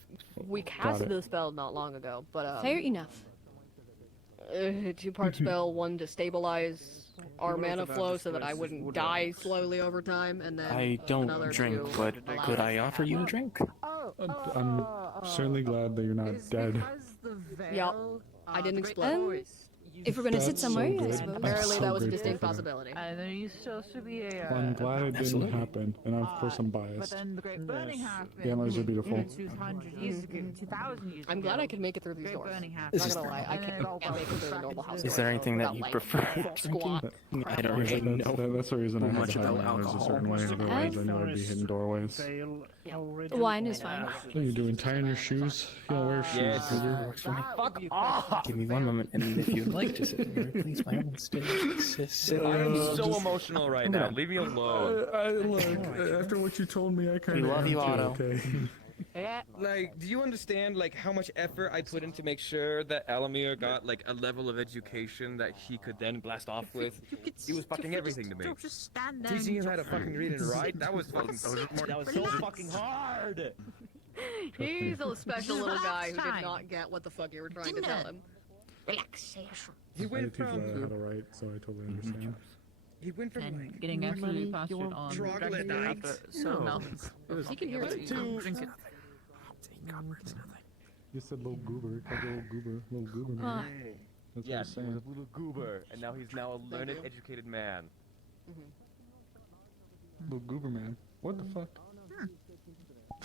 We Got cast it. the spell not long ago, but Fair enough. 2-part spell, one to stabilize our mana flow so that I wouldn't die slowly over time, and then I don't another drink, to but allow could us I to offer have you a a- drink? I'm certainly glad that you're not dead. Yep, I didn't explain. If we're gonna sit That's so somewhere, I good. suppose. Apparently So that was a grateful distinct for that. possibility. And there used to also be a. Well, I'm glad it didn't Absolutely. happen, and of course I'm But biased. then the Great Burning happened. The antlers are beautiful. 200 years ago, 2,000 years ago. I'm glad I could make it through these Great doors. Burning Not happened. gonna lie, I And then can't it all make it through a normal house. Is there anything that you prefer Squat. drinking? I don't really know. That's the reason I had much to hide about my antlers a alcohol. certain way, otherwise I know I'd be hidden doorways. Wine is fine. What are you doing, tying your shoes? You don't wear shoes, Yes. Peter. Works for me. Fuck off! Give me one moment, and if you'd like to sit here, please, by all means, sit. I am so just- emotional right now. Leave me alone. Look, after what you told me, I kind We of love you, Otto. okay? Like, do you understand like how much effort I put in to make sure that Alamir got like a level of education that he could then blast off with? He was fucking everything to me. Just stand there. Teaching him how to fucking read and write, that was fucking that was so fucking hard. He's a special little guy who did Time. not get what the fuck you were trying to tell him. Relaxation. He I went teach how from to write, so I totally understand. he went from And like getting actually postured on troglodyte. so mountains. He can hear it. to Drink it. You said little goober, like a little goober, little goober man. That's what I'm yes, he was saying. a little goober, and now he's now a learned, educated man. Little goober man. What the fuck?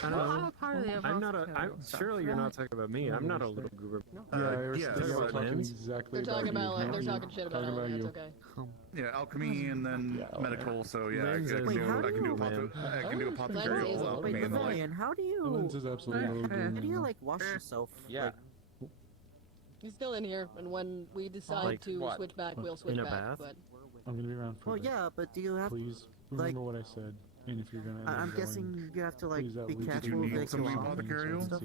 I don't know. Part of the I'm not a. overall Surely you're not talking about me. I'm not a little goober. Yeah, we're yeah, we're talking Lens. exactly They're talking about like you. they're talking shit about Talking it. about It's you. okay. Yeah, alchemy and then medical. So yeah, I Lens can is- do. Wait, I can do man. I can do Lens apothecary is a little alchemy bit and the like. Levilian, how do The you? lens is absolutely little goober How do you man. like wash yourself? Yeah. He's still in here, and when we decide Like to what? switch back, we'll switch In a back. bath? But I'm gonna be around for Well, a bit. yeah, but do you have? Please like- remember what I said. And if you're gonna I'm guessing you have to like please at be least careful do with note like some your apothecary stuff.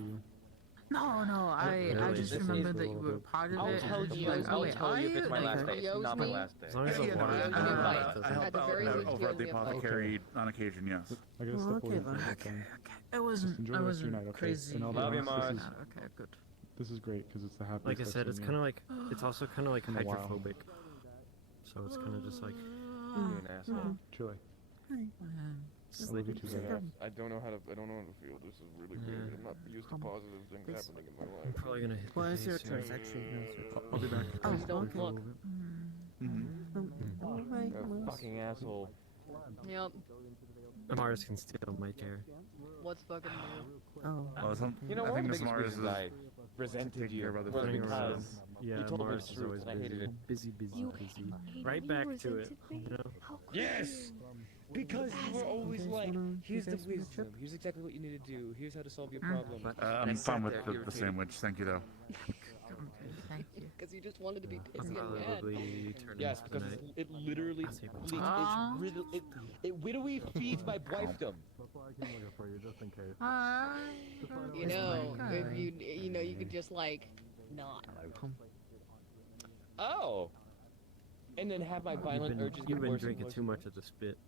No, I really? just This remembered is a that you little were bit- part of I'll it. tell and you. like, I'll wait, tell are you if it's my Like, last day. It's not my last day. As long as the Yeah, water no, is you can fight. I help At the out very least, over at the you have apothecary on occasion, yes. I gotta Oh, step okay away then. for a second. I wasn't. Enjoy I the rest of your wasn't night, okay? crazy. And I'll be Love you, honest, Mars. this is- Okay, good. This is great because it's the happiest Like I I've said, seen it's you. kind of like it's also kind of like In a while. hydrophobic. So it's kind of just like You're an asshole. Chile. Hi. I love you too, baby. I don't know how to feel. This is really weird. I'm not used to positive things happening in my I'm life. probably gonna hit Well, the it's your hay soon. choice, actually. No, it's your choice. I'll be back. Oh, Please don't okay. look. Alright, You're a Mars. fucking asshole. Yep. Mars can steal my chair. What's fucking new? Oh. You know, I one think of Miss the biggest Mars reasons is I resented taking you care of other was things. because Yeah, you told me Mars the is truth always and I hated it. busy. Right back to it. You know. Yes! Because you were always like, here's the wisdom, here's exactly what you need to do, here's how to solve your problem. I'm fine with the sandwich, thank you though. Thank you. Because you just wanted to be I'll pissy and mad. probably turn Yes, into because the night. it literally I'll save bleeds, it. it literally feeds my wifedom. That's why I came looking for you, just in case. You know, if you could just like not. Oh! And then have my violent urges You've get been worse and drinking worse. too much of the spit.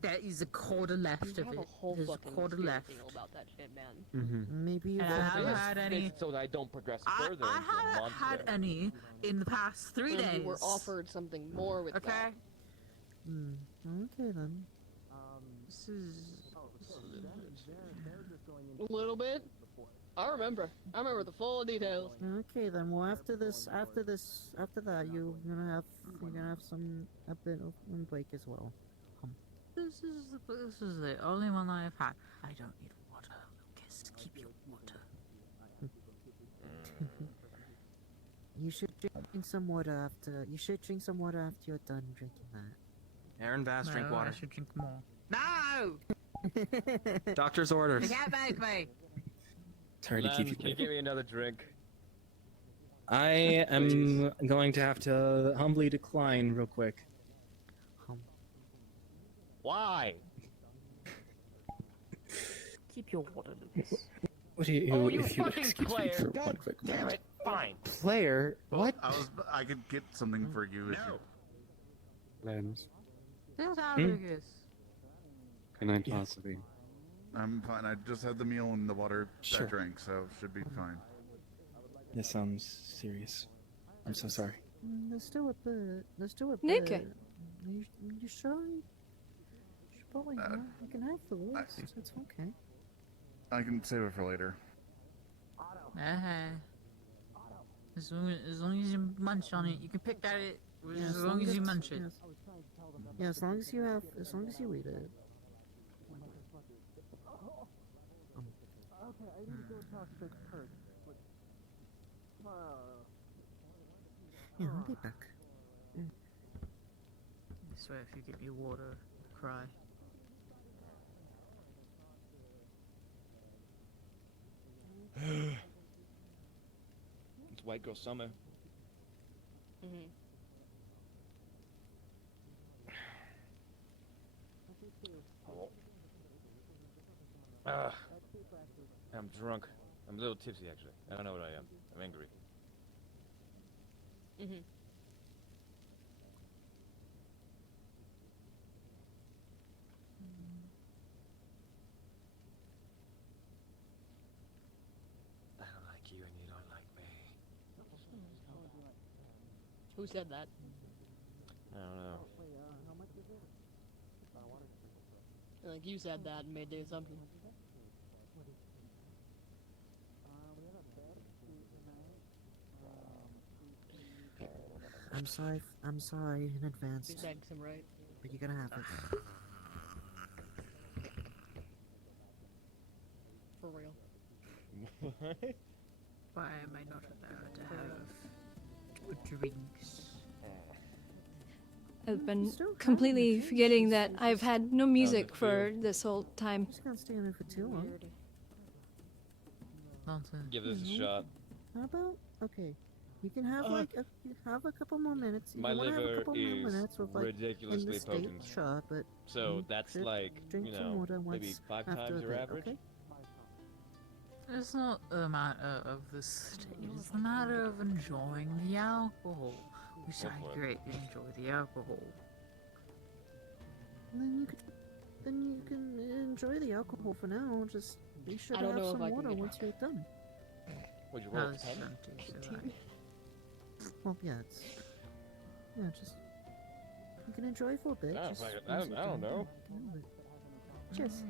There is a quarter left You of have a it. whole There's a fucking quarter spirit left. feel about that shit, man. Mm-hmm. Maybe you And I will haven't have had any. Fixed so that I don't progress further into a I haven't monster. had any in the past 3 days. And you were offered something more with Okay. that. Okay then. This is. A little bit. I remember the full details. Okay then. Well, after that, you're gonna have a bit of a break as well. This is the only one I've had. I don't need water, Lucas. Keep your water. You should drink some water after. You should drink some water after you're done drinking that. Aaron Bass, drink No, water. I should drink more. No! Doctor's You orders. can't make me. Sorry to keep you. Can you give me another drink? I am going to have to humbly decline real quick. Why? Keep your water, Lucas. What do you? Oh, you if you would fucking excuse me player! for one God quick damn moment. it! Fine. Player? What? I could get something for you. No. Lens, Still down, Hmm? Lucas. can I possibly? I'm fine. I just had the meal and the water Sure. I drank, so should be fine. This sounds serious. I'm so sorry. There's still a bit. Nick. You sure? You should probably not. You can have the rest. It's okay. I can save it for later. As long as you munch on it, you can pick at it. As long as you munch it. Yes. Yeah, as long as you eat it. Okay, I need to go talk to Kurt. Yeah, I'll be back. I swear, if you get me water, I'll cry. It's white girl summer. I'm drunk. I'm a little tipsy, actually. I don't know what I am. I'm angry. I don't like you and you don't like me. Who said that? I don't know. Like you said that and made the assumption. I'm sorry in advance. You begged him, right? But you're gonna have it. For real. Why am I not allowed to have drinks? I've been completely forgetting that I've had no music for this whole time. Just can't stay in there for too long. Nonsense. Give this a shot. How about okay? You can have you have a couple more minutes. If My you want to have a liver couple more is minutes with in the ridiculously state, potent. sure, but So you that's should like, drink you some know, water maybe once 5 after times a your bit, average. okay? It's not a matter of the state, it's a matter of enjoying the alcohol. Which I Hopefully. greatly enjoy the alcohol. And then you can enjoy the alcohol for now. Just be sure I to don't have know if some I can water get once you're done. Would you roll That a was 10? empty, so Well, yeah, just you can enjoy for a bit. I Just don't, once you're I don't done, know. but cheers.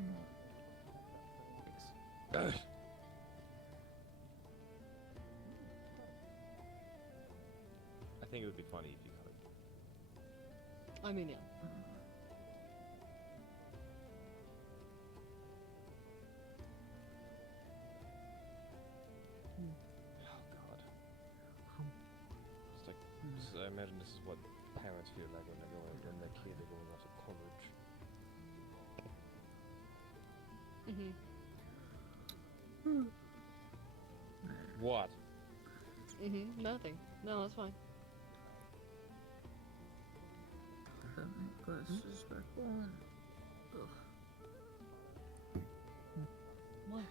I think it would be funny if you could. I mean, yeah. Oh god. It's like, I imagine this is what parents feel like when they're going, when their kid are going off to college. What? Nothing. No, that's fine. Put my glasses back on. Ugh. What?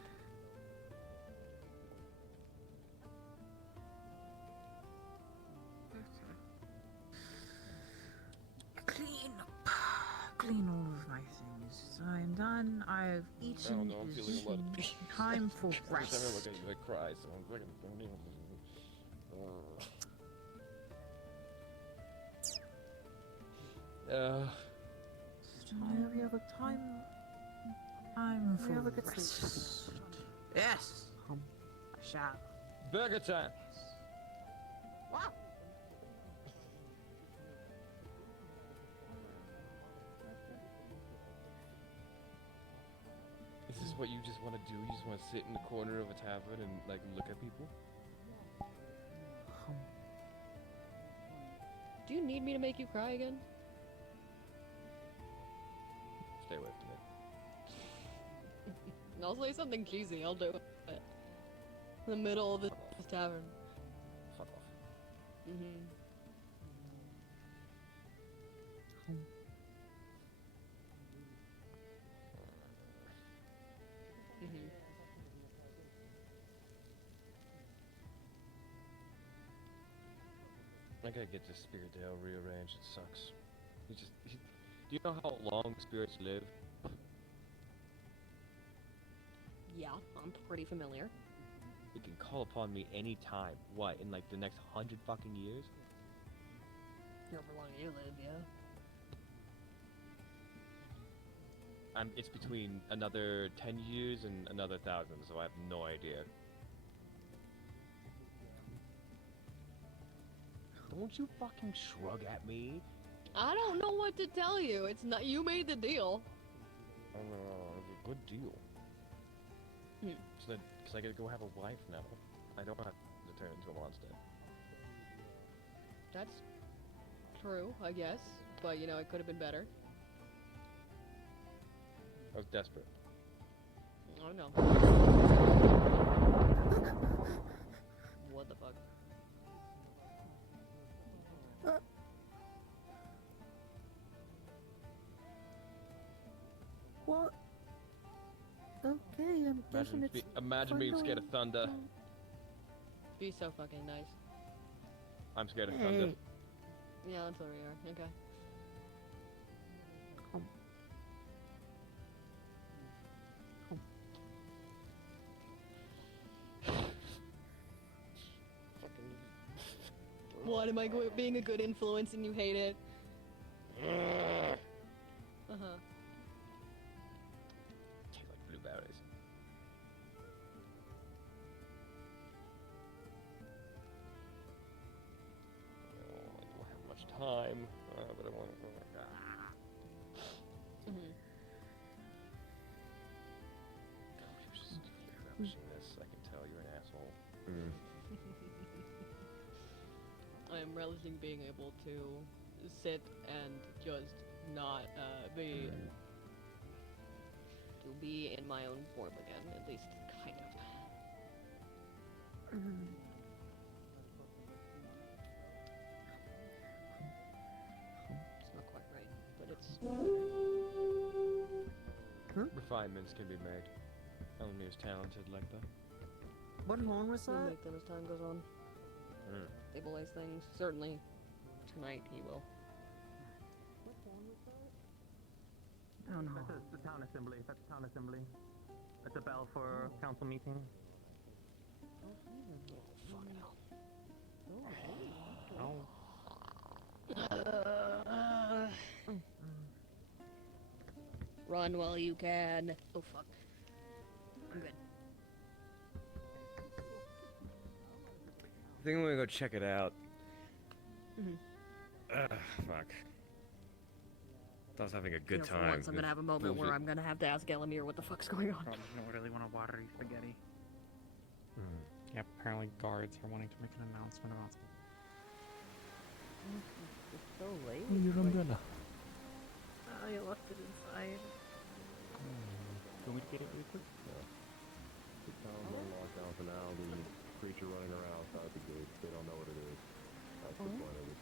Clean all of my things. I'm done. I've eaten. I don't know, I'm feeling a lot of peace. Time for Every time I rest. look at you, I cry, so I'm fucking don't even. Time. We have a time. Time We for have a good rest. sleep. Yes. I shall. Burger time! Wow. Is this what you just want to do? You just want to sit in the corner of a tavern and like look at people? Do you need me to make you cry again? Stay away from me. I'll say something cheesy. I'll do it. In the middle of the tavern. Fuck off. I gotta get this spirit tail rearranged. It sucks. Do you know how long spirits live? Yeah, I'm pretty familiar. You can call upon me anytime. What, in like the next 100 fucking years? However long you live, yeah. It's between another 10 years and another 1,000, so I have no idea. Don't you fucking shrug at me. I don't know what to tell you. It's not you made the deal. Oh no, it's a good deal. Because I gotta go have a wife now. I don't have to turn into a monster. That's true, I guess. But you know, it could have been better. I was desperate. Oh no. What the fuck? What? Okay, I'm guessing it's. Imagine being scared of thunder. Be so fucking nice. I'm scared of thunder. Yeah, that's where we are. Okay. What, am I being a good influence and you hate it? Uh-huh. Taste like blueberries. Oh, I don't have much time, but I want to. You're just crushing this. I can tell you're an asshole. I am relishing being able to sit and just not be to be in my own form again, at least kind of. refinements can be made. Elmir's talented like that. What horn was He'll that? make them as time goes on. Stabilize things. Certainly, tonight he will. What horn was that? I don't know. That's the town assembly. That's the town assembly. That's a bell for council meeting. Oh, Jesus. Run while you can. Oh fuck. I'm good. I think I'm gonna go check it out. Fuck. I was having a good For time. once, I'm gonna have a moment where I'm gonna have to ask Elamir what the fuck's going on. Probably don't really want to water your spaghetti. Yeah, apparently guards are wanting to make an announcement about something. It's so late. Oh, your umbrella. Oh, you left it inside. Can we get it really quick? The town's on lockdown for now. The creature running around outside the gate. They don't know what it is. That's the point of it.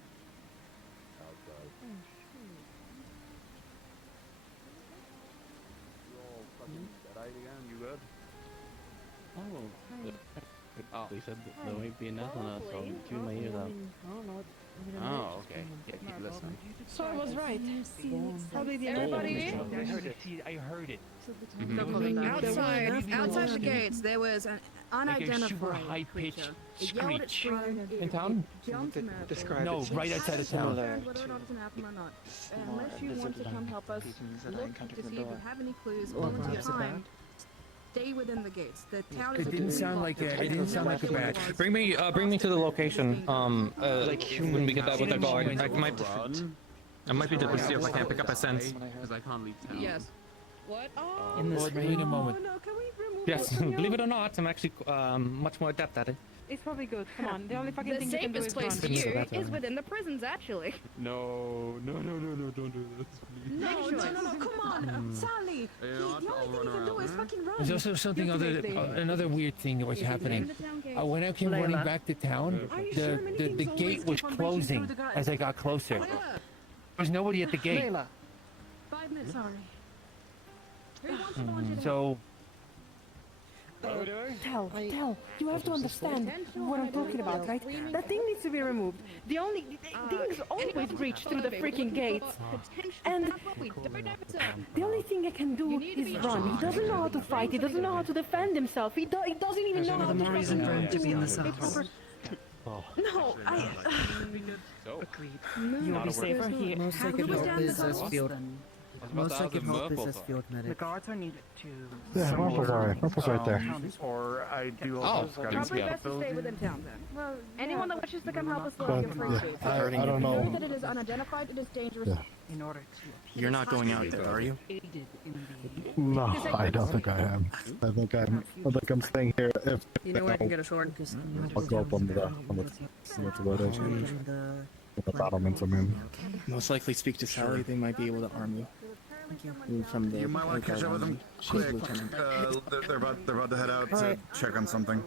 Outside. You all fucking dead-eyed again? You good? They said that there might be nothing else, so I'm keeping my ears out. Oh, okay. Yeah, keep listening. So I was right. How did Everybody? I heard it. See, I heard it. Outside the gates, there was an Like a super unidentified high-pitched creature. It yelled at screech. Spring. In town? Describe No, it. right outside of town. Similar Whether or not it's an atom or not. Unless you invisible want to come help us beings that I look encountered to in the see if we door. have any clues, Or volunteer perhaps a bat. time. Stay within the gates. The town is It didn't sound like locked. it didn't sound like a bat. Bring me to the location. When we get that with the guard, I might be able to see if I can pick up a sense. Because I can't leave town. Yes. What? Oh, In this wait a moment. No, can we remove Yes, it from believe you? it or not, I'm actually much more adept at it. It's probably good. Come on. The only fucking the thing you can do safest is place run. for you is within the prisons, actually. No, don't do this, please. No, come on, Sally. You know what? The I'll only thing run you can do around, is huh? fucking run. There's also something another weird thing that was happening. When I came running back to town, the gate was closing as I got closer. There was nobody at the gate. 5 minutes. Sorry. Who wants to volunteer to help? So Tell, you have to understand what I'm talking about, right? That thing needs to be removed. Things always breach through the freaking gates. And the only thing I can do is run. He doesn't know how to fight, he doesn't know how to defend himself, he doesn't even know how to more reason for him to be in the cells. No, You'll be safer here. Most I can help is as field. Most I can help is as field The medic. guards are needed to. Yeah, Purple's alright. Purple's right there. Or I do also probably best to stay within town then. Well, anyone that wishes to come help us But, will get free yeah, food. I don't Know know. that it is unidentified, it is dangerous. Yeah. In order to. You're not going out there, are you? Aided in the. No, I don't think I am. I think I'm staying here. If You know where I can get a sword? I'll go up on the battlements. I mean, Most likely speak to Sally. They might be able to arm you. From the You might want to catch up with them quick. They're about to head out to check on something.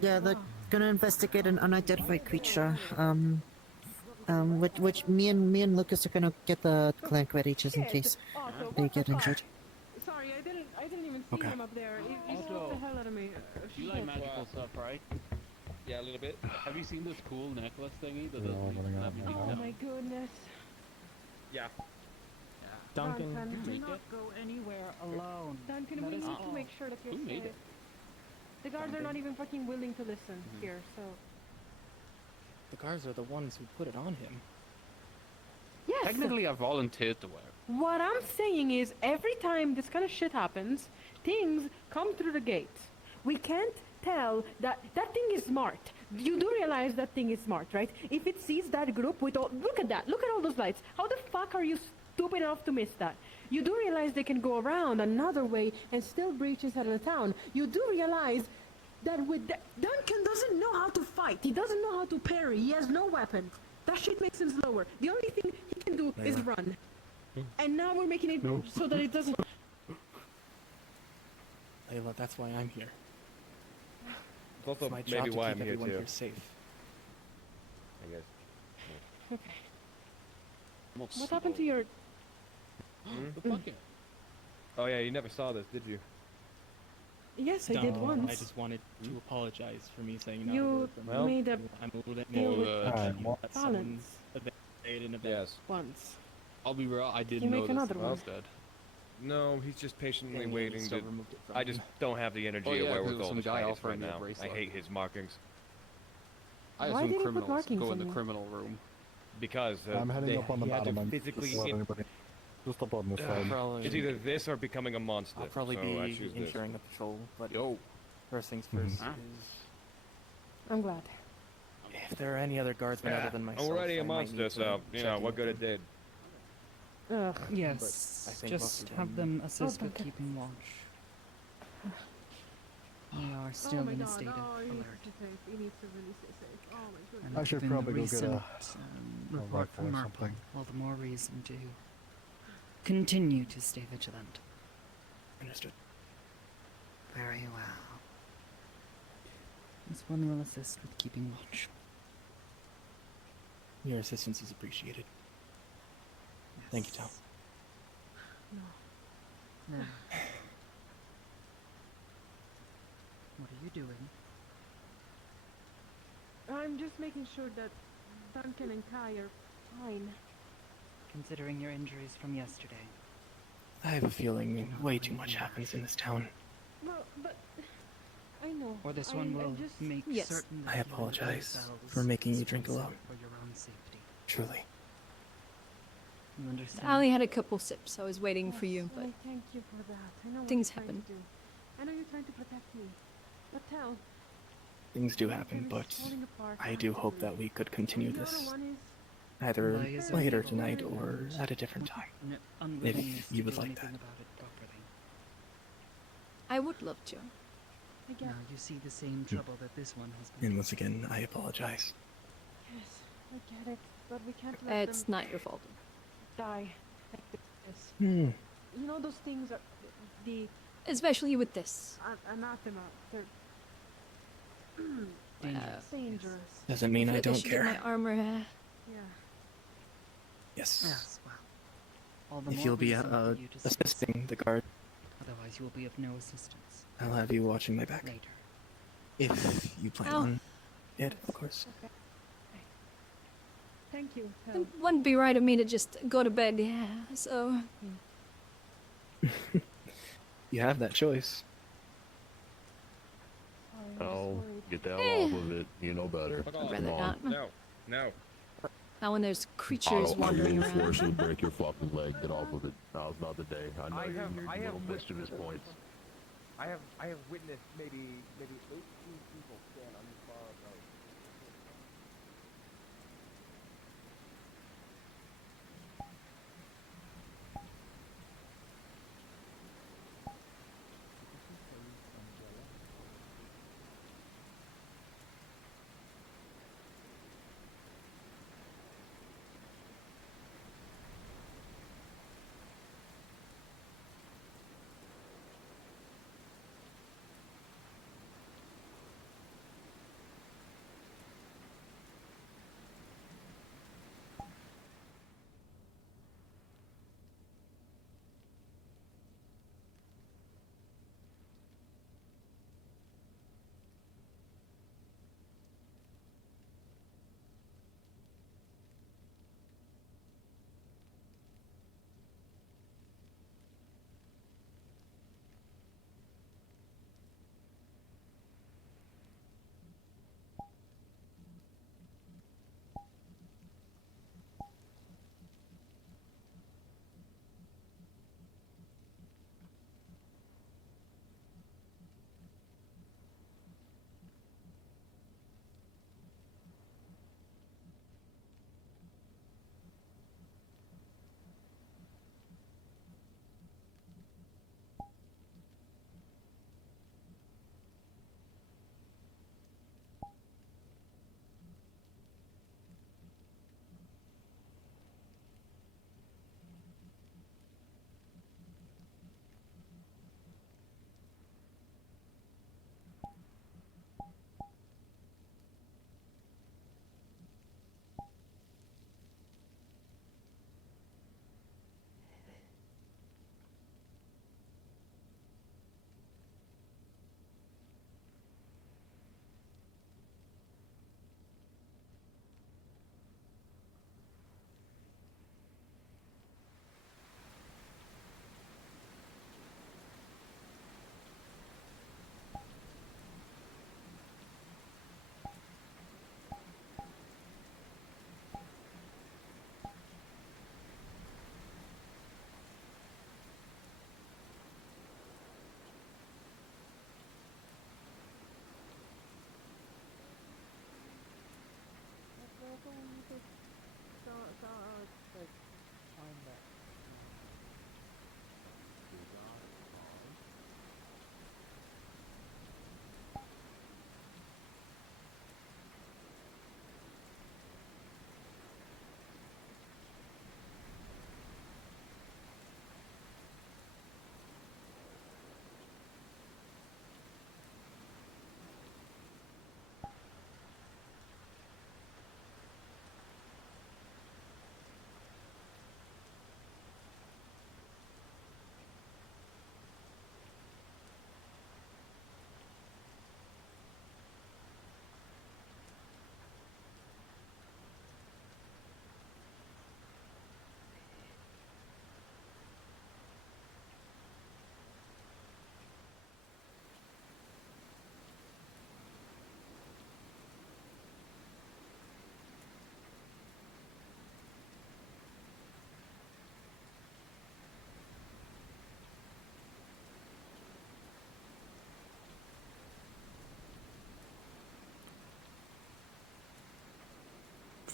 Yeah, they're gonna investigate an unidentified creature. Which me and Lucas are gonna get the clank ready just in case they get injured. Sorry, I didn't even see him up there. He spoke the hell out of me. You like magical stuff, right? Yeah, a little bit. Have you seen this cool necklace thingy? That Oh my goodness. Yeah. Duncan, Do make not it? go anywhere alone. Duncan, we need to make sure that you're Who made safe. it? The guards are not even fucking willing to listen here, so. The guards are the ones who put it on him. Yes! Technically, I volunteered to wear it. What I'm saying is, every time this kind of shit happens, things come through the gates. We can't tell that thing is smart. You do realize that thing is smart, right? If it sees that group with all... Look at that! Look at all those lights! How the fuck are you stupid enough to miss that? You do realize they can go around another way and still breach inside of the town. You do realize that with that... Duncan doesn't know how to fight. He doesn't know how to parry. He has no weapons. That shit makes him slower. The only thing he can do is run. And now we're making it so that it doesn't... Layla, that's why I'm here. It's also It's my job maybe to why keep I'm here everyone too. here safe. I guess. Okay. What happened to your The bucket. Oh yeah, you never saw this, did you? Yes, I did No, once. I just wanted to apologize for me saying not a You word from you. made a I'm a little bit deal more with that someone balance evaded in advance. Yes. once. I'll be real, I did You make notice another one. instead. No, he's just patiently Dang it, he waiting still to. removed it from I me. just don't have the energy Oh, or yeah, 'cause it was wherewithal some to guy fight this offering right me a now. I bracelet. hate his markings. I Why assume did he put criminals markings go on in the you? criminal room. Because I'm heading up on the he had bottom. to I'm physically. just let anybody. Just up on this side. It's either this or becoming a monster. I'll probably so I be choose this. ensuring a patrol, but Yo. first things Mhm. first Ah. is I'm glad. if there are any other guardsmen other than myself, Already a I might monster, need to so you check know in what with good it them. did. Ugh. Yes, I think most just of have them assist with okay. keeping watch. We are still in a state of alert. And I should given the probably go get a recent, report rifle from or Merkel, something. all the more reason to continue to stay vigilant. Understood. Very well. This one will assist with keeping watch. Your assistance is appreciated. Thank you, Tom. Now, what are you doing? I'm just making sure that Duncan and Kai are fine. Considering your injuries from yesterday. I have a feeling way too much happens in this town. Well, but I know. Or this I one will just make Yes. certain I that you apologize yourselves for making you drink sufficient alone. for your own safety. Truly. You understand? I only had a couple sips. I was waiting for you, Yes, but I thank you for that. I know what things you're trying happen. to do. I know you're trying to protect me. But tell. Things do my happen, chemist but is falling apart. I have do to hope leave. that we could continue And the this other one is either By his later own tonight fault. or at a different time. Unwillingness If you to would do like anything that. about it properly. I would love to. I get Now you see the same trouble that this one has been. And once again, I apologize. Yes, I get it. But we can't let It's them not your fault. die like this. Hmm. You know those things are the Especially with this. anathema. They're Dangerous. dangerous. Doesn't mean feel I like don't should get care. my armor. Yeah. Yes. Yes, well. All the If more you'll be reason for you to stay assisting the guard, Otherwise, you will be of no assistance. I'll have you watching my back. Later. If you plan Ow. on it, of course. Okay. Thank you. It wouldn't be right of me to just go to bed, yeah, so... You have that choice. Oh, get that Eh. off of it. You know better. I'd Come rather on. not. No, no. Not when there's creatures wandering I'll around. force you to break your fucking leg. Get off of it. Now's not the day. I know I you're have little mischievous points. I have witnessed maybe 18 people stand on this bar road.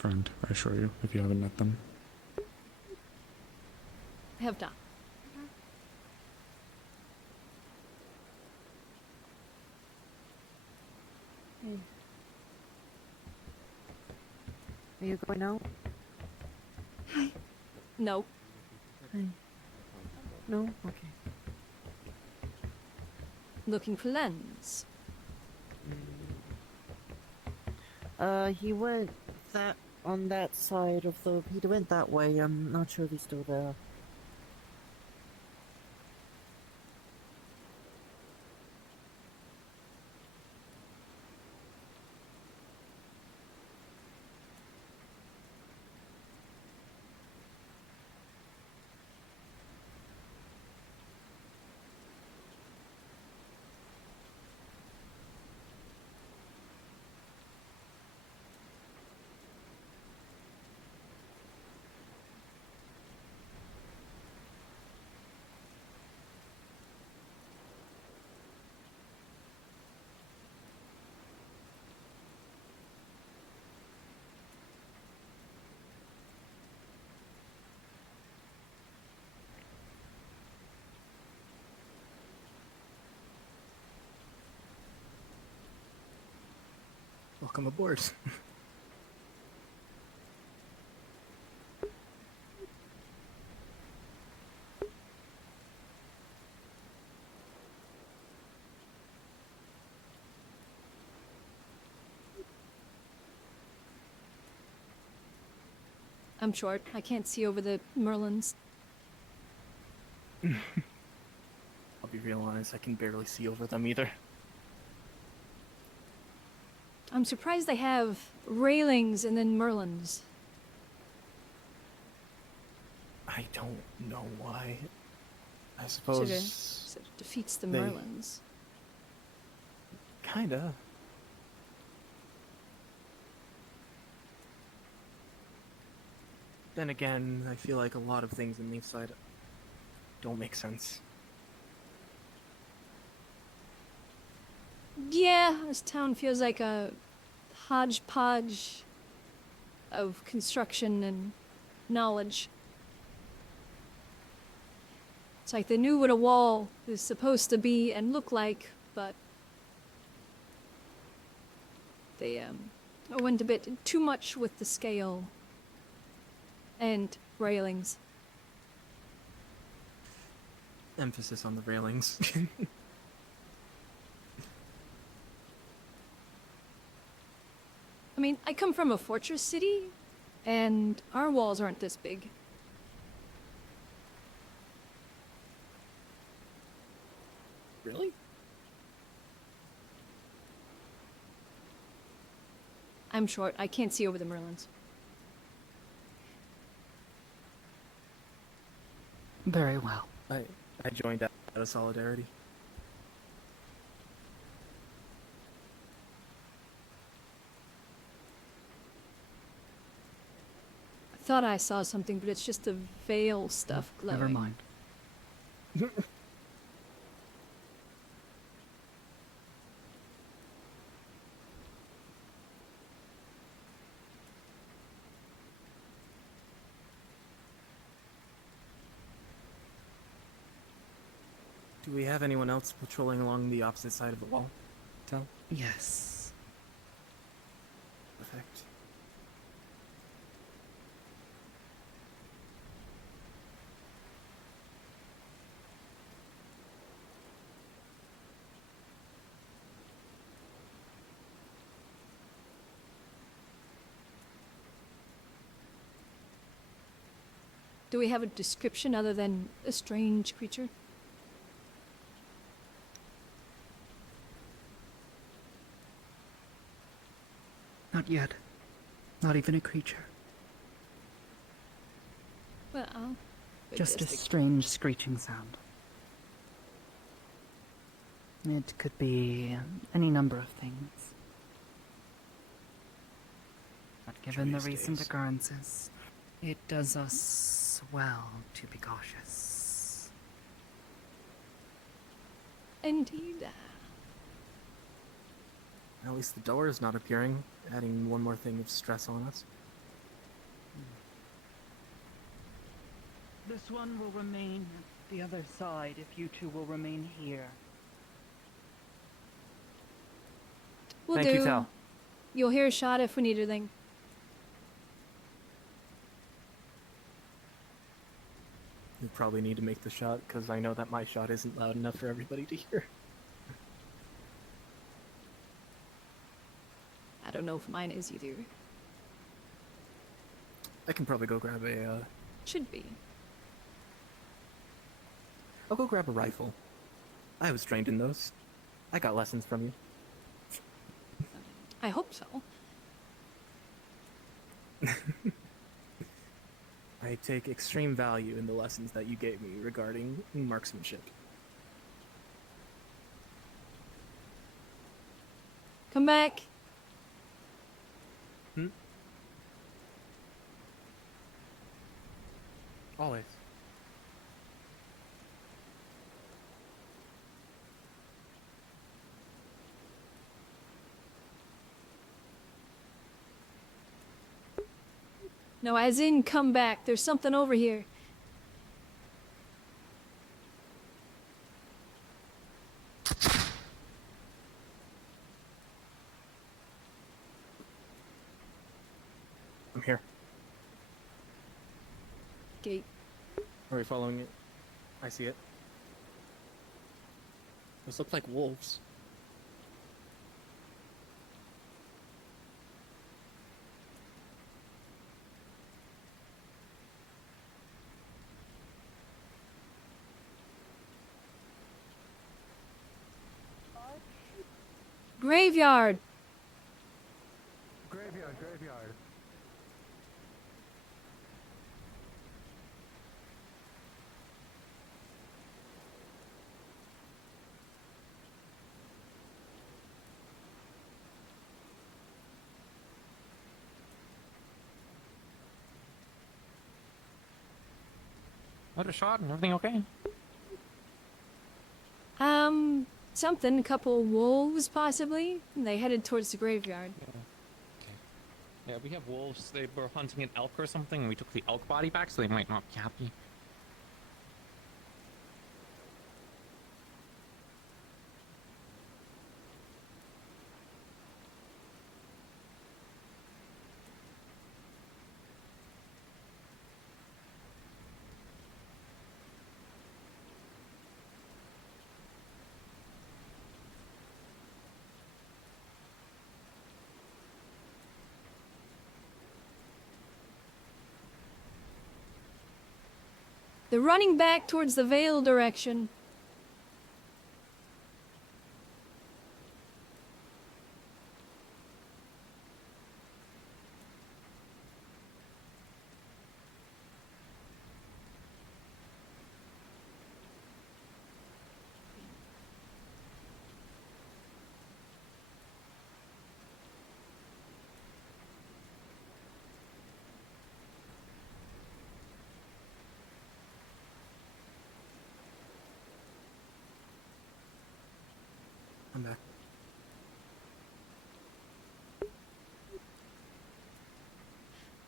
friend, I assure you, if you haven't met them. I have not. Are you going out? No. No? Okay. Looking for Lens. He went on that side of the... He went that way. I'm not sure if he's still there. Welcome aboard. I'm short. I can't see over the Merlins. I'll be real honest, I can barely see over them either. I'm surprised they have railings and then Merlins. I don't know why. I suppose... Sort of defeats the they- Merlins. Kinda. Then again, I feel like a lot of things in Leafside don't make sense. Yeah, this town feels like a hodgepodge of construction and knowledge. It's like they knew what a wall is supposed to be and look like, but they went a bit too much with the scale and railings. Emphasis on the railings. I mean, I come from a fortress city, and our walls aren't this big. Really? I'm short. I can't see over the Merlins. Very well. I joined out of solidarity. I thought I saw something, but it's just the veil stuff glowing. Never mind. Do we have anyone else patrolling along the opposite side of the wall? Tell? Yes. Perfect. Do we have a description other than a strange creature? Not yet. Not even a creature. Well, Just a strange screeching sound. It could be any number of things. But given the recent occurrences, it does us well to be cautious. Indeed. At least the door is not appearing, adding one more thing of stress on us. This one will remain at the other side if you two will remain here. We'll Thank do. you, Tal. You'll hear a shot if we need anything. You probably need to make the shot, because I know that my shot isn't loud enough for everybody to hear. I don't know if mine is either. I can probably go grab a, Should be. I'll go grab a rifle. I was trained in those. I got lessons from you. I hope so. I take extreme value in the lessons that you gave me regarding marksmanship. Come back. Always. No, as in come back. There's something over here. I'm here. Gate. Are we following it? I see it. Those look like wolves. Graveyard. Graveyard, graveyard. What a shot and everything okay? Something. A couple wolves, possibly. They headed towards the graveyard. Yeah, we have wolves. They were hunting an elk or something, and we took the elk body back, so they might not be happy. They're running back towards the Vale direction. I'm back.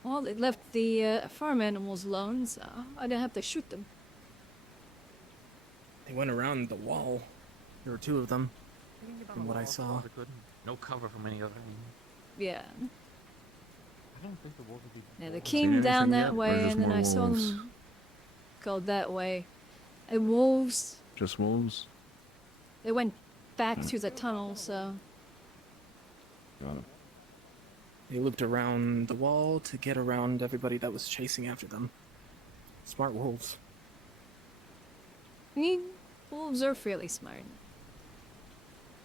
Well, they left the farm animals alone, so I didn't have to shoot them. They went around the wall. There were two of them, from what I saw. No cover from any other. Yeah. I don't think the wolves would be. Yeah, they came down that way, and then I saw them go that way. And wolves, Just wolves? they went back through the tunnel, so... Got it. They looped around the wall to get around everybody that was chasing after them. Smart wolves. I mean, wolves are fairly smart.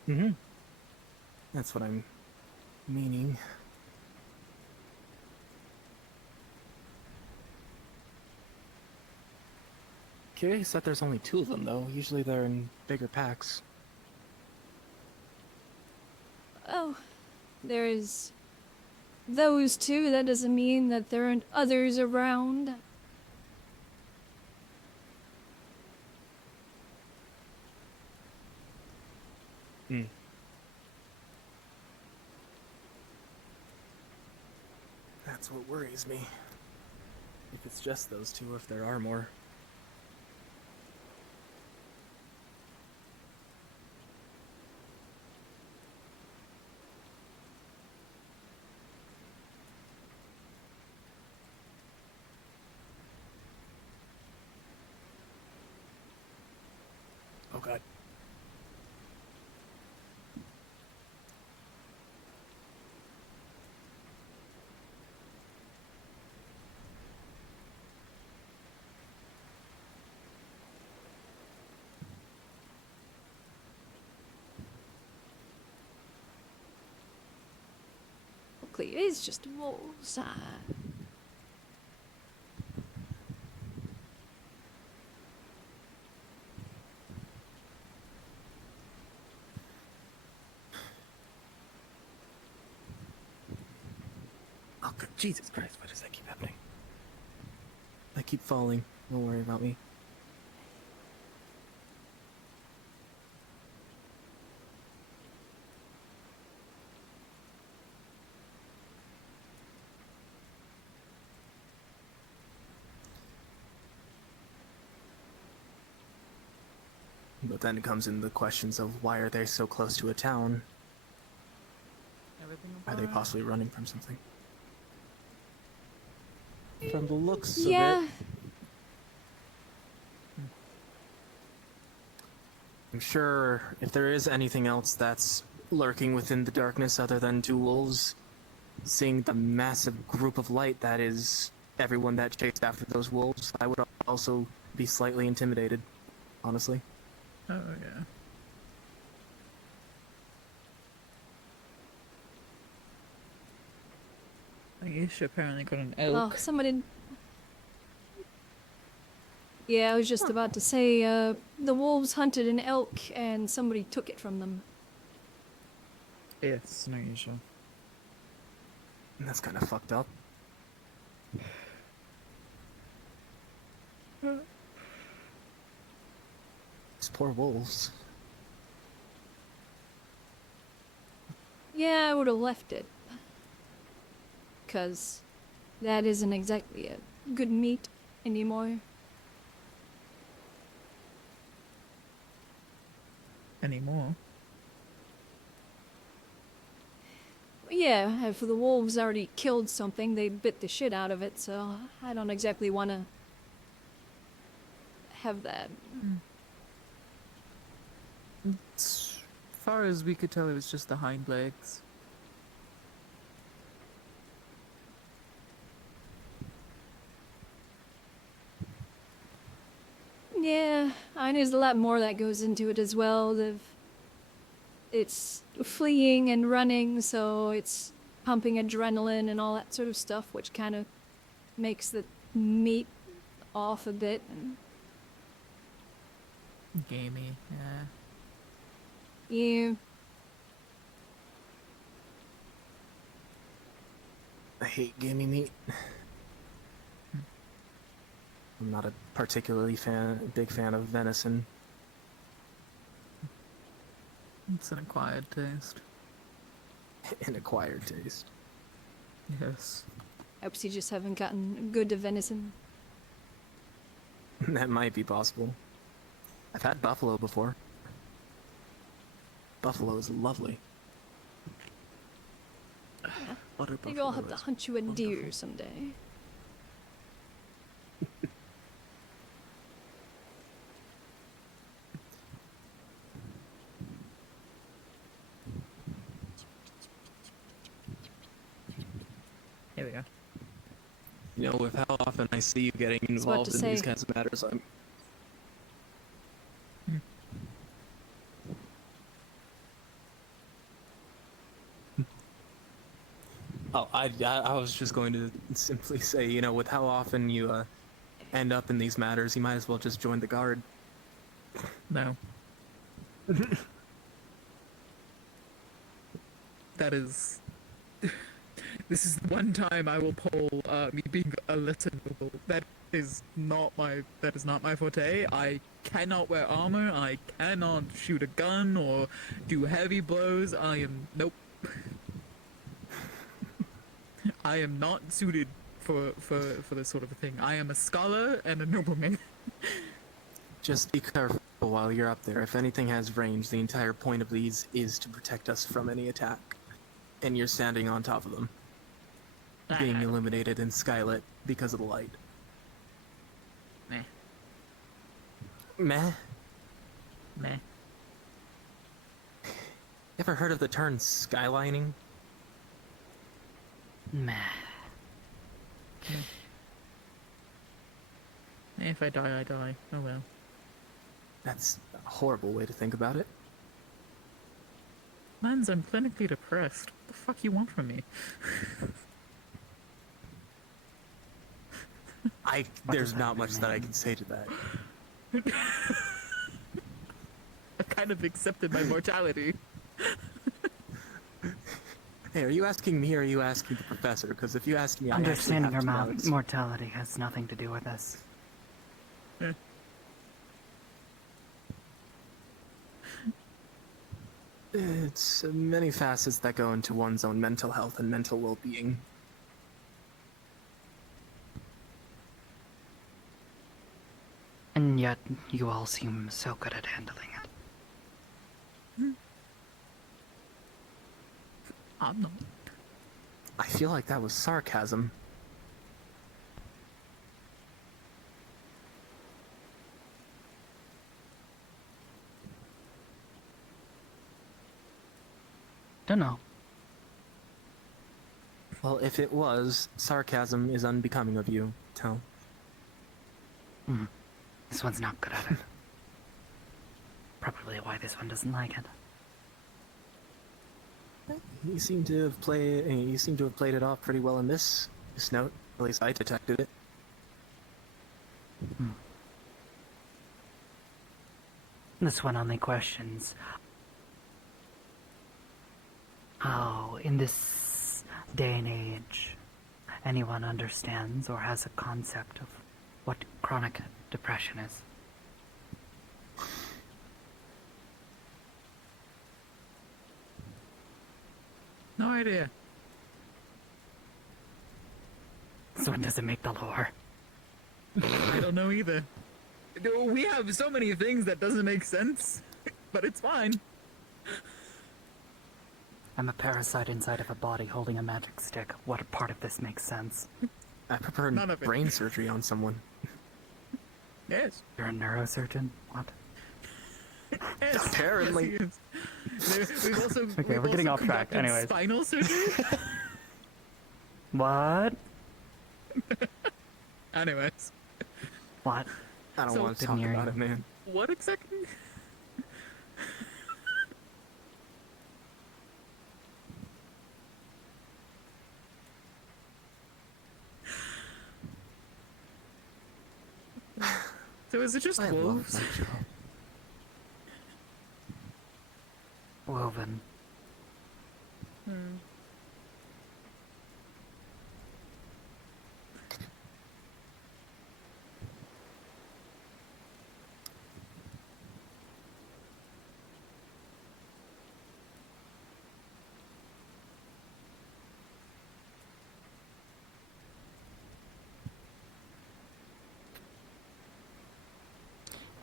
Mm-hmm. That's what I'm meaning. Curious that there's only two of them, though. Usually they're in bigger packs. Oh, there's those two. That doesn't mean that there aren't others around. Hmm. That's what worries me. If it's just those two, if there are more. God. Luckily, it is just wolves. Oh, God. Jesus Christ, why does that keep happening? I keep falling. Don't worry about me. But then it comes in the questions of why are they so close to a town? Are they possibly running from something? From the looks of it, I'm sure if there is anything else that's lurking within the darkness other than two wolves, seeing the massive group of light that is everyone that chased after those wolves, I would also be slightly intimidated, honestly. Oh, yeah. Aisha apparently got an elk. Oh, somebody. Yeah, I was just about to say, the wolves hunted an elk and somebody took it from them. Yes, no, Aisha. That's kind of fucked up. These poor wolves. Yeah, I would have left it. 'Cause that isn't exactly a good meat anymore. Anymore? Yeah, if the wolves already killed something, they bit the shit out of it, so I don't exactly want to have that. As far as we could tell, it was just the hind legs. Yeah, I know there's a lot more that goes into it as well. It's fleeing and running, so it's pumping adrenaline and all that sort of stuff, which kind of makes the meat off a bit. And Gamey, yeah. yeah. I hate gamey meat. I'm not a particularly big fan of venison. It's an acquired taste. An acquired taste. Yes. Perhaps you just haven't gotten good to venison. That might be possible. I've had buffalo before. Buffalo is lovely. Maybe I'll have to hunt you a deer someday. Here we go. You know, with how often I see you getting involved in these kinds of matters, I'm... Oh, I was just going to simply say, you know, with how often you end up in these matters, you might as well just join the guard. No. That is... This is the one time I will pull me being a lesser noble. That is not my forte. I cannot wear armor, I cannot shoot a gun or do heavy blows. Nope. I am not suited for this sort of a thing. I am a scholar and a nobleman. Just be careful while you're up there. If anything has range, the entire point of these is to protect us from any attack. And you're standing on top of them. Being illuminated and skylit because of the light. Meh. Meh? Meh. Ever heard of the term skylining? Meh. If I die, I die. Oh well. That's a horrible way to think about it. Mans, I'm clinically depressed. What the fuck you want from me? There's not much that I can say to that. I kind of accepted my mortality. Hey, are you asking me or are you asking the professor? Because if you ask me, I actually Understanding have your to know it's- mortality has nothing to do with this. It's many facets that go into one's own mental health and mental well-being. And yet, you all seem so good at handling it. I'm not. I feel like that was sarcasm. Don't know. Well, if it was, sarcasm is unbecoming of you, Tell. This one's not good at it. Probably why this one doesn't like it. You seem to have played it off pretty well in this note. At least I detected it. This one only questions how, in this day and age, anyone understands or has a concept of what chronic depression is. No idea. This one doesn't make the lore. I don't know either. We have so many things that doesn't make sense, but it's fine. I'm a parasite inside of a body holding a magic stick. What part of this makes sense? I prefer None of it. brain surgery on someone. Yes. You're a neurosurgeon? What? Yes. Apparently. Yes, we've also Okay, we're getting off track. conducted Anyways. Spinal surgery. What? Anyways. What? I don't So- want to talk Didn't hear about you. it, man. What exactly? So is it just I love wolves? my job. Woven.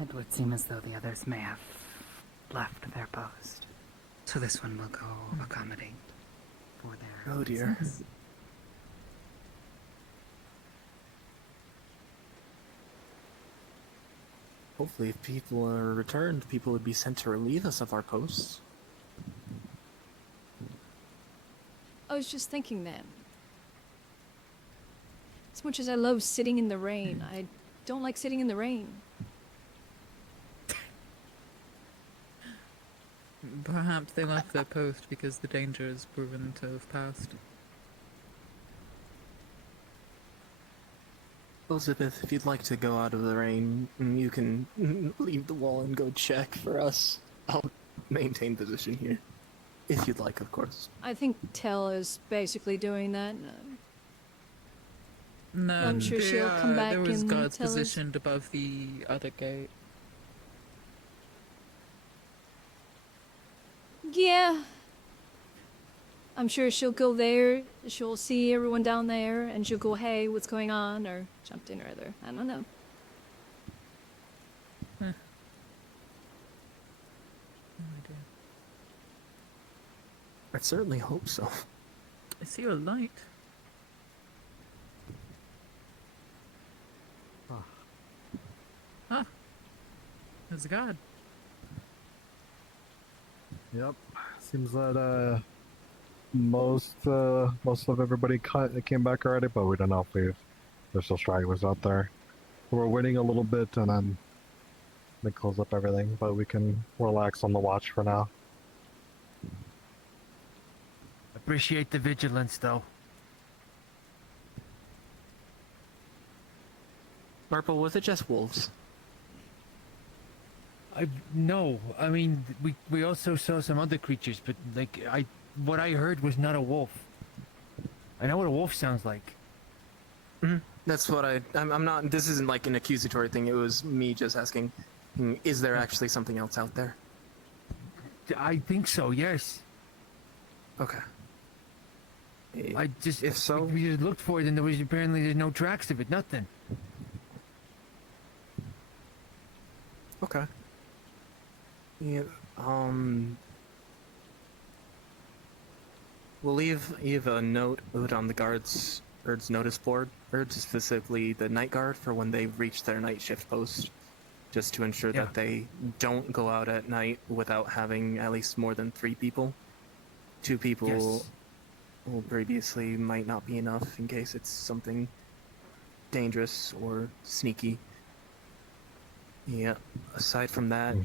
It would seem as though the others may have left their post. So this one will go accommodate for their... Oh dear. reasons. Hopefully, if people are returned, people would be sent to relieve us of our posts. I was just thinking that. As much as I love sitting in the rain, I don't like sitting in the rain. Perhaps they left their post because the danger is proven to have passed. Elizabeth, if you'd like to go out of the rain, you can leave the wall and go check for us. I'll maintain position here. If you'd like, of course. I think Tell is basically doing that. No, I'm sure she'll come back there was and guards tell us. positioned above the other gate. Yeah. I'm sure she'll go there, she'll see everyone down there, and she'll go, hey, what's going on, or something or other. I don't know. I certainly hope so. I see a light. Ah. There's a guard. Yep. Seems that most of everybody came back already, but we don't know if there's still stragglers out there. We're waiting a little bit and then they close up everything, but we can relax on the watch for now. Appreciate the vigilance, though. Marple, was it just wolves? No. I mean, we also saw some other creatures, but like what I heard was not a wolf. I know what a wolf sounds like. That's what I'm not. This isn't like an accusatory thing. It was me just asking. Is there actually something else out there? I think so. Yes. Okay. If so, we just looked for it, and there's no tracks of it. Nothing. Okay. Yeah. We'll leave a note on the guards' notice board, or specifically the night guard, for when they reach their night shift post, just to ensure that they don't go out at night without having at least more than 3 people. 2 people will previously might not be enough in case it's something dangerous or sneaky. Yeah. Aside from that,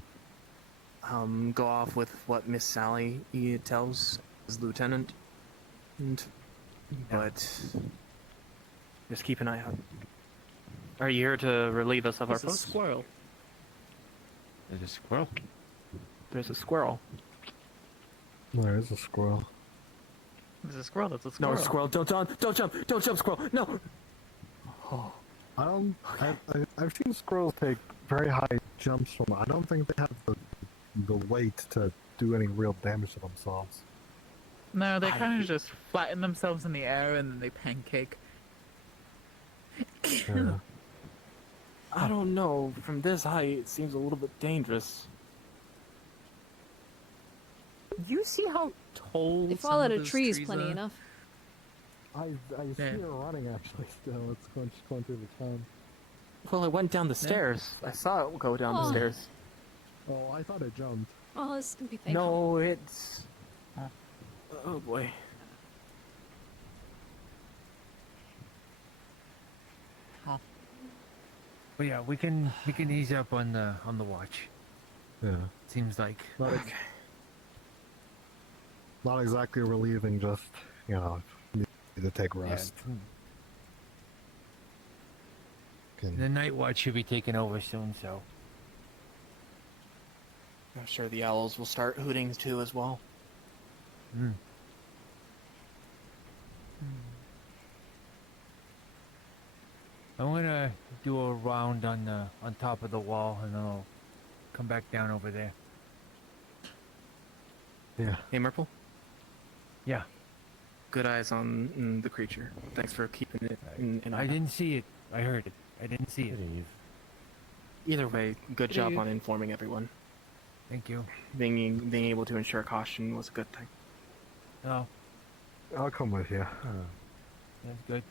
go off with what Miss Sally tells as lieutenant, but just keep an eye out. Are you here to relieve us of our There's a post? squirrel. There's a squirrel. There's a squirrel. There is a squirrel. There's a squirrel. That's a squirrel. No, squirrel! Don't jump, squirrel! No. Oh. I've seen squirrels take very high jumps from. I don't think they have the weight to do any real damage to themselves. No, they kind of just flatten themselves in the air and then they pancake. Yeah. I don't know. From this height, it seems a little bit dangerous. You see how tall They fall out of trees plenty enough. I see her running actually still. It's going through the town. Well, it went down the stairs. I saw it go down the stairs. Oh, I thought it jumped. Oh, let's be thankful. No, it's... Oh boy. But yeah, we can ease up on the watch. Yeah. Seems like. Not exactly relieving, just need to take rest. The night watch should be taking over soon, so. I'm sure the owls will start hooting too as well. I'm gonna do a round on top of the wall, and then I'll come back down over there. Yeah. Hey, Merple? Yeah. Good eyes on the creature. Thanks for keeping it in I didn't see it. I heard it. I didn't see it. Either way, good job on informing everyone. Thank you. Being able to ensure caution was a good thing. Oh. I'll come with you. That's good.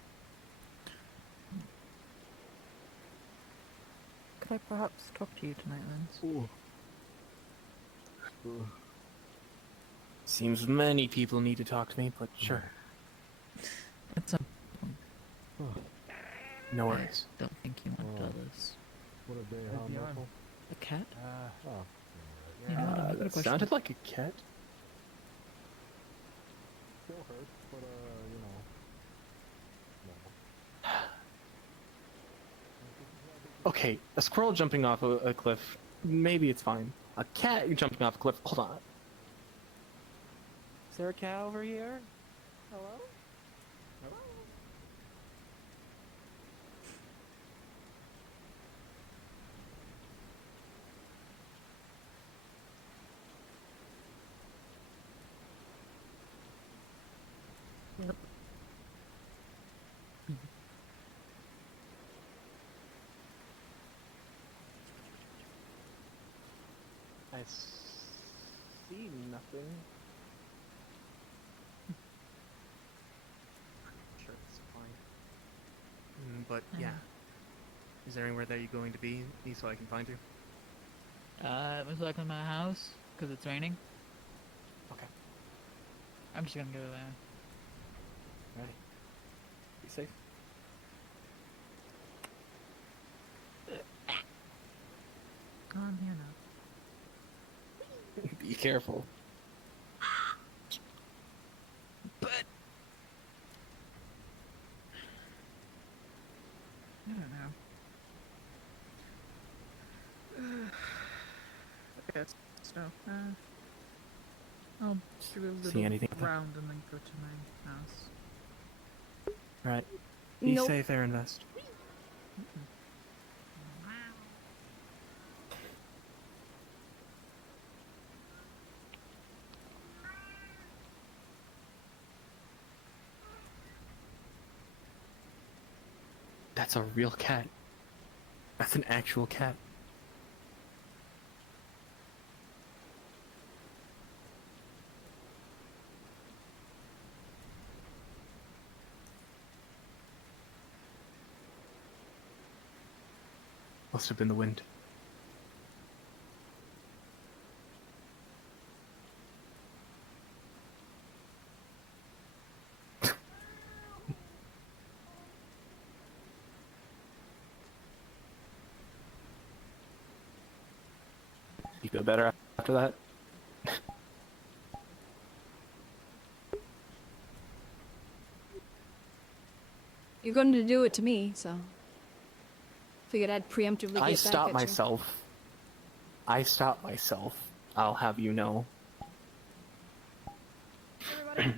Could I perhaps talk to you tonight, Lens? Seems many people need to talk to me, but sure. At some No worries. I don't think you want to do this. What a day, huh, Merkel? A cat? You know what, I've got a that question. sounded like a cat. Still hurts, but Okay, a squirrel jumping off a cliff, maybe it's fine. A cat jumping off a cliff, hold on. Is there a cow over here? Hello? Yep. I see nothing. Sure, it's fine. But yeah. Is there anywhere that you're going to be so I can find you? Most likely my house, because it's raining. I'm just gonna go there. Alright. Be safe. Oh, I'm here now. Be careful. I don't know. I guess so. I'll just do a See little anything? round and then go to my house. Right. Be Nope. safe there, Invest. That's a real cat. That's an actual cat. Must have been the wind. You feel better after that? You're going to do it to me, so figured I'd preemptively get I back stopped at myself. I stopped myself. I'll have you know. Everybody,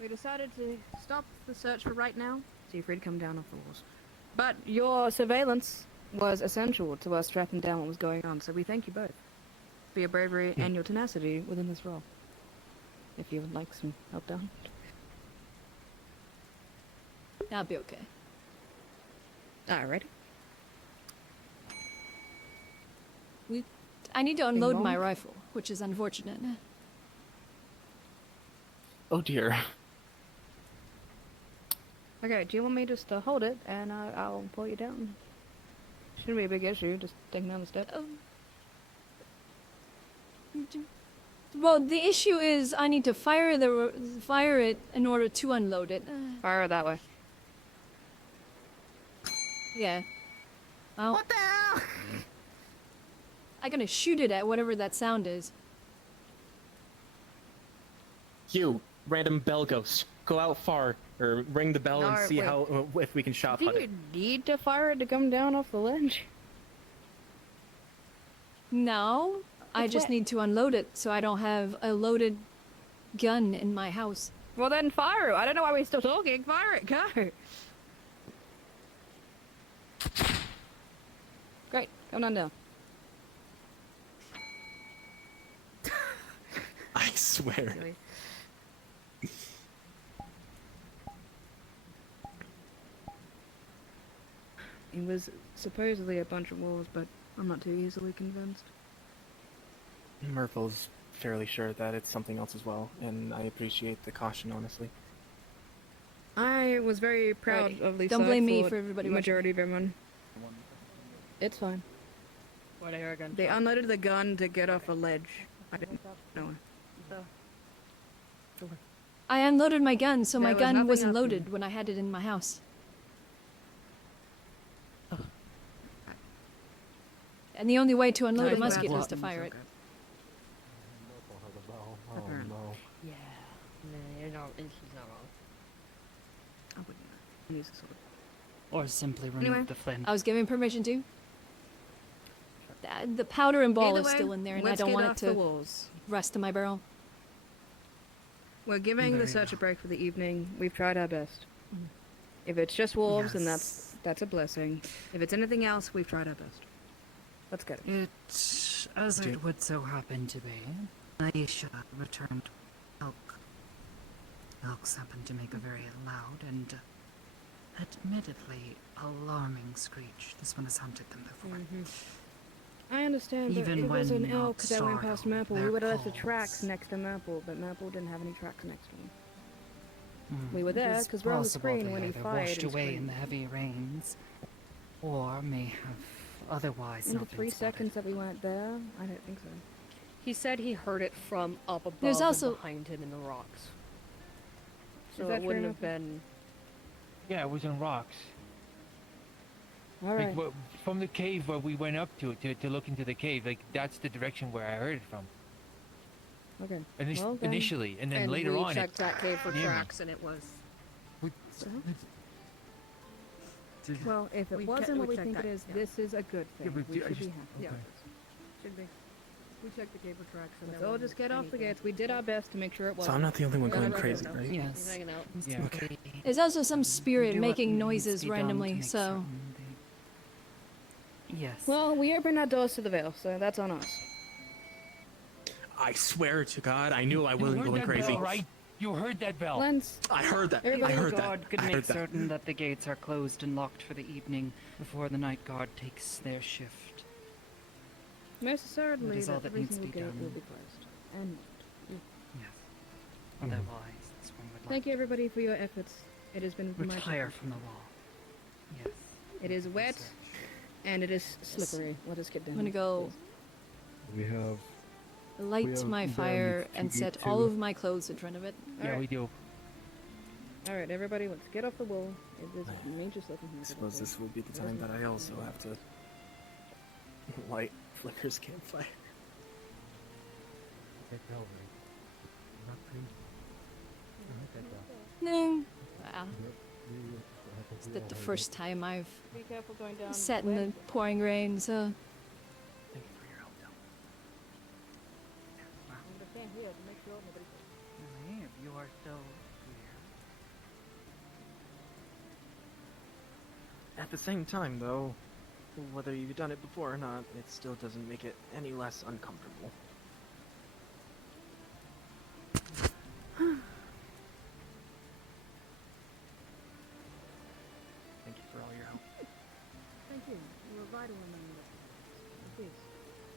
we decided to stop the search for right now. So you're free to come down off the walls. But your surveillance was essential to us tracking down what was going on, so we thank you both for your bravery and your tenacity within this role. If you would like some help down. you. I'll be okay. Alright. I need to unload my bong. rifle, which is unfortunate. Oh dear. Okay, do you want me just to hold it and I'll pull you down? Shouldn't be a big issue, just taking down the step. Well, the issue is I need to fire it in order to unload it. Fire it that way. Yeah. Well, What the hell? I'm gonna shoot it at whatever that sound is. You, random bell ghost, go out far, or ring the bell and No, see wait. how if we can shot Do put you it. need to fire it to come down off the ledge? No, I It's just wet. need to unload it so I don't have a loaded gun in my house. Well then fire it. I don't know why we're still talking. Fire it, go. Great, come on down. I swear. Silly. It was supposedly a bunch of wolves, but I'm not too easily convinced. Merkel's fairly sure that it's something else as well, and I appreciate the caution, honestly. I was very proud Alrighty. of Lisa. Don't blame me thought for everybody the watching. majority of everyone. It's fine. What I hear again? They unloaded the gun to get off a ledge. I didn't know. I unloaded my gun, so my There was gun nothing wasn't else. loaded when I had it in my house. And the only way to unload a think musket that's is to fire it. Apparently. Yeah. No, you're not. She's not wrong. I wouldn't use a sword. Or simply remove Anyway. the flint. I was given permission to. The powder and ball Either is way, still in there, and I let's don't get want off it the to walls. rust in my barrel. We're giving There the you search go. a break for the evening. We've tried our best. If it's just wolves, then that's a blessing. If it's anything else, we've tried our best. Let's get it. As it would so happen to be, Aisha returned elk. Elks happen to make a very loud and admittedly alarming screech. This one has hunted them before. I understand, but Even it was when an elk not that went past startled, Maple. We their would have left the calls. tracks next to Maple, but Maple didn't have any tracks next to him. Hmm. We were there It is because we're on the possible screen they when he either fired washed and away in screamed. the heavy rains, or may have otherwise In the not been 3 spotted. seconds that we weren't there, I don't think so. He said he heard it from up above There's also- and behind him in the rocks. So that it true, wouldn't have Malcolm? been. Yeah, it was in rocks. All right. Like, from the cave where we went up to look into the cave, like that's the direction where I heard it from. Okay. Init- Well, then- initially, and then And later we on, checked that cave for near me. tracks, and it was. Well, if it We wasn't what we checked think it that, is, yeah. this is a good thing. but we I should be just- happy. Yeah. okay. Should be. We checked the cave for tracks, and Let's there all wasn't just get off the anything. gates. We did our best to make sure it was. So I'm not the only one On the going record, crazy, no. right? He's Yes. hanging out. Yeah. Okay. There's also some spirit Do what making needs to noises be done to randomly, make so certain Yes. Well, we opened our doors to the veil, so that's on us. I swear to God, I knew I You wasn't heard going that crazy. bell, right? You heard that bell. Lens. I heard that. Everybody I heard Guard that. could I make heard that. certain that the gates are closed and locked for the evening before the night guard takes their shift. Most certainly, That is all the that needs to reasonable be gate done. will be closed. And Yes. Otherwise, this one would thank you, everybody, for your efforts. It has been my retire pleasure. from the wall. Yes. It is wet, and it is slippery. Let us get down. I'm gonna go We have. light have my bandits fire to and eat set too. all of my clothes in front of it. Yeah, we do. All right, everybody, let's get off the wall. It is major slipping here. I suppose this will be the time that I also have to light Flicker's campfire. No. Wow. Is that the first time I've Be careful going down. sat in the pouring rain, so Thank you for your help, Del. Understand here to make sure nobody. If you are still here. At the same time, though, whether you've done it before or not, it still doesn't make it any less uncomfortable. Thank you for all your help. Thank you. You were vital in my life. Please.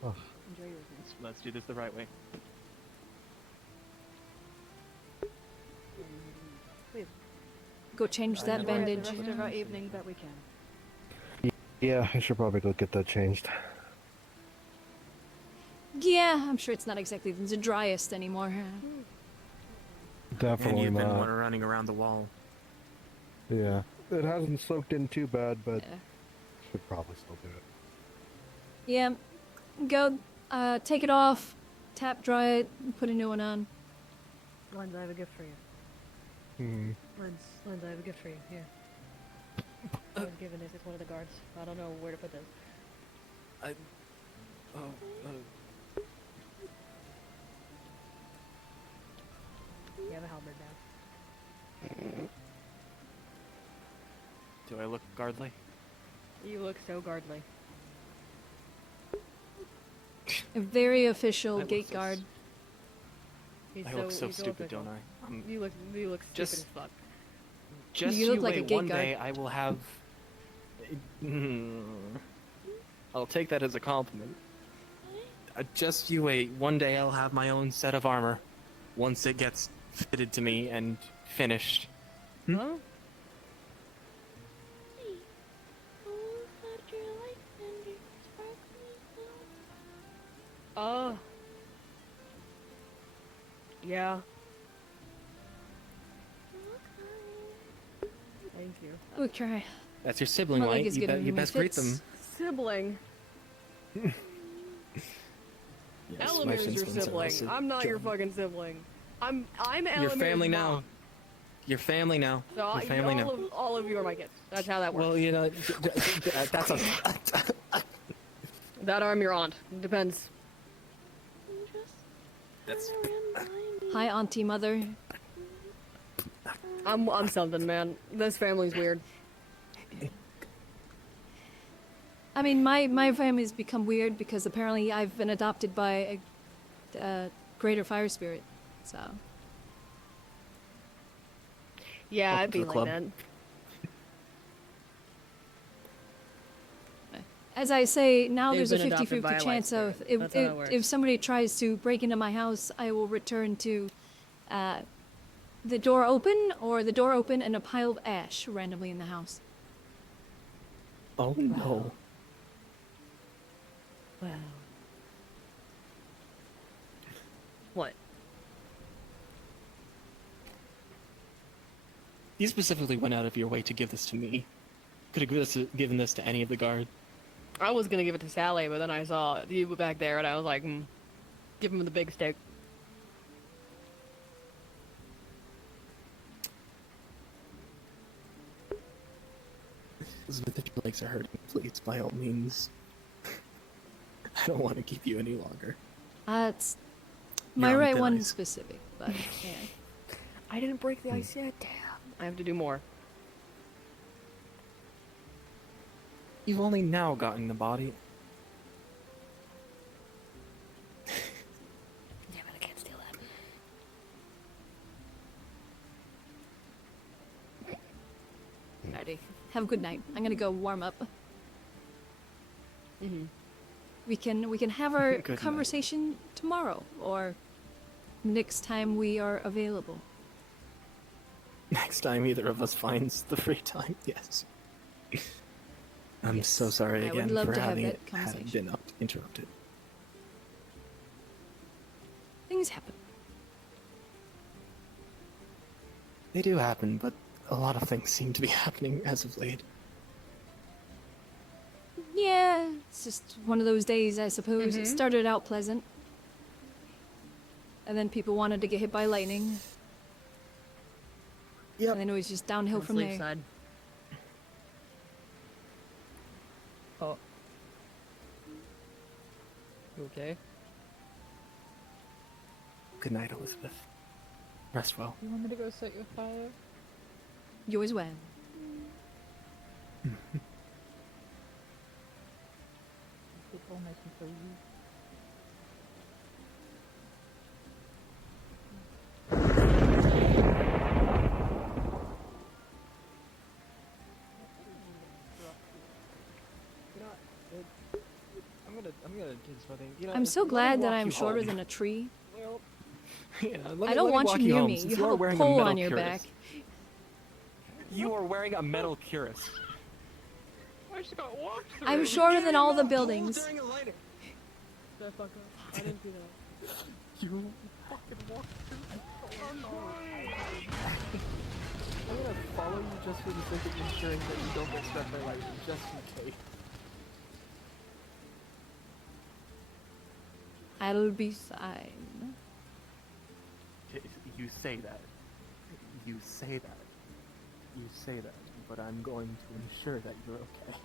Oh. Enjoy your evening. Let's do this the right way. Please. go change that Enjoy bandage. the rest of our evening that we can. Yeah, I should probably go get that changed. Yeah, I'm sure it's not exactly the driest anymore. Definitely And you've been not. running around the wall. Yeah, it hasn't soaked in too bad, but Yeah. should probably still do it. Yeah, go take it off, tap dry it, put a new one on. Lens, I have a gift for you. Hmm. Lens, I have a gift for you. Here. I was given this. It's one of the guards. I don't know where to put this. You have a halberd now. Do I look guardly? You look so guardly. A very official I look gate so guard. He's I look so he's stupid, official. don't I? You look stupid just- as fuck. Just You look like a wait, gate one guard. day I will have. I'll take that as a compliment. Just you wait. One day I'll have my own set of armor. Once it gets fitted to me and finished. Huh? Oh. Yeah. Thank you. Okay. That's your sibling, My leg right? is You, giving you me best greet fits. them. Sibling. Yes, my Eleanor's your Finsman's sibling. also I'm not your John. fucking sibling. I'm Eleanor's Your family mom. now. Your family now. So Your family now. all of you are my kids. That's how that works. Well, you know, that's a. That or I'm your aunt. Depends. That's. Hi, Auntie Mother. I'm something, man. This family's weird. I mean, my family's become weird because apparently I've been adopted by a greater fire spirit. So Yeah, Welcome I'd to be the like club. that. as I say, now They've there's a been adopted 50-50 by a light chance of spirit. That's how that works. if somebody tries to break into my house, I will return to the door open or the door open and a pile of ash randomly in the house. Oh no. Wow. What? You specifically went out of your way to give this to me. Could have given this to any of the guard. I was gonna give it to Sally, but then I saw you back there, and I was like, give him the big stick. Elizabeth, if your legs are hurting, please, by all means. I don't want to keep you any longer. It's my You're on right thin one ice. specific, but yeah. I didn't break the ice yet. Damn. I have to do more. You've only now gotten the body. Damn it, I can't steal that. Alrighty. Have a good night. I'm gonna go warm up. Mm-hmm. We can have our Good night. conversation tomorrow or next time we are available. Next time either of us finds the free time, yes. I'm so sorry I would again love for to have having that it conversation. been interrupted. Things happen. They do happen, but a lot of things seem to be happening as of late. Yeah, it's just one of those days, I suppose. It started out pleasant. And then people wanted to get hit by lightning. Yep. And then it was just downhill from Sleep there. side. Oh. You okay? Good night, Elizabeth. Rest well. You want me to go set your fire? You as well. It's all nice and cozy. I'm gonna do something. You know, I'm so let me glad that walk I'm you shorter home. than a tree. Yeah, I don't want you near me. You have a pole on your back. You are wearing a metal cuirass. I just got walked through. I'm shorter than all the buildings. Shut the fuck up. I didn't do that. You fucking walked through. I'm gonna follow you just for the sake of ensuring that you don't get struck by lightning, just in case. I'll be fine. You say that. You say that. You say that. But I'm going to ensure that you're okay.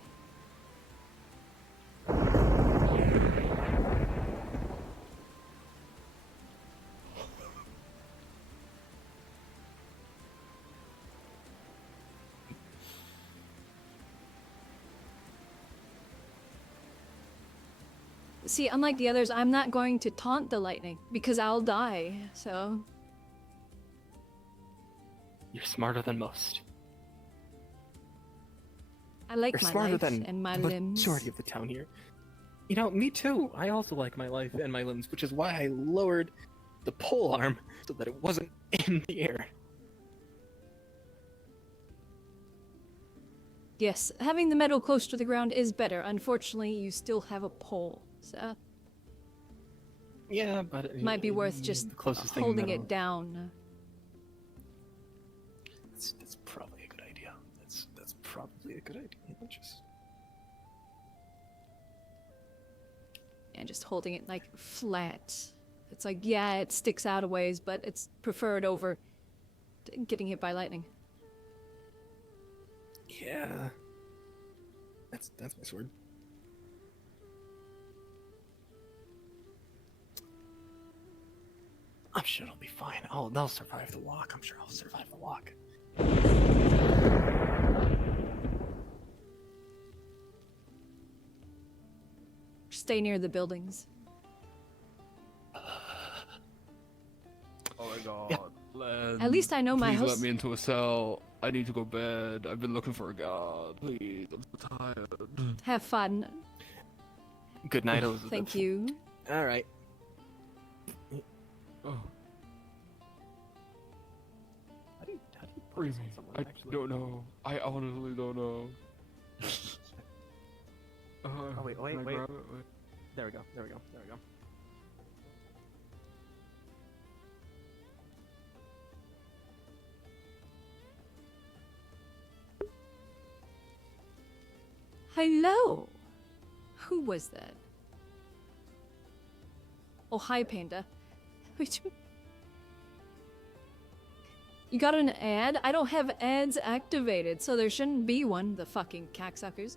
See, unlike the others, I'm not going to taunt the lightning because I'll die, so. You're smarter than most. I like You're my smarter life than and my the limbs. majority of the town here. You know, me too. I also like my life and my limbs, which is why I lowered the pole arm so that it wasn't in the air. Yes, having the metal close to the ground is better. Unfortunately, you still have a pole, so. Yeah, but it Might be worth just the closest thing holding metal. it down. That's probably a good idea. That's probably a good idea. Just And just holding it like flat. It's like, yeah, it sticks out a ways, but it's preferred over getting hit by lightning. yeah. That's my sword. I'm sure it'll be fine. They'll survive the walk. I'm sure I'll survive the walk. Stay near the buildings. Oh my god. Len, At least I know my please house- let me into a cell. I need to go to bed. I've been looking for a god. Please, I'm so tired. Have fun. Good night, Elizabeth. Thank you. All right. Oh. How do you What do you mean? someone, I actually? don't know. I honestly don't know. Oh wait, can I wait. grab it? Wait. There we go. Hello. Who was that? Oh, hi, Panda. You got an ad? I don't have ads activated, so there shouldn't be one, the fucking cocksuckers.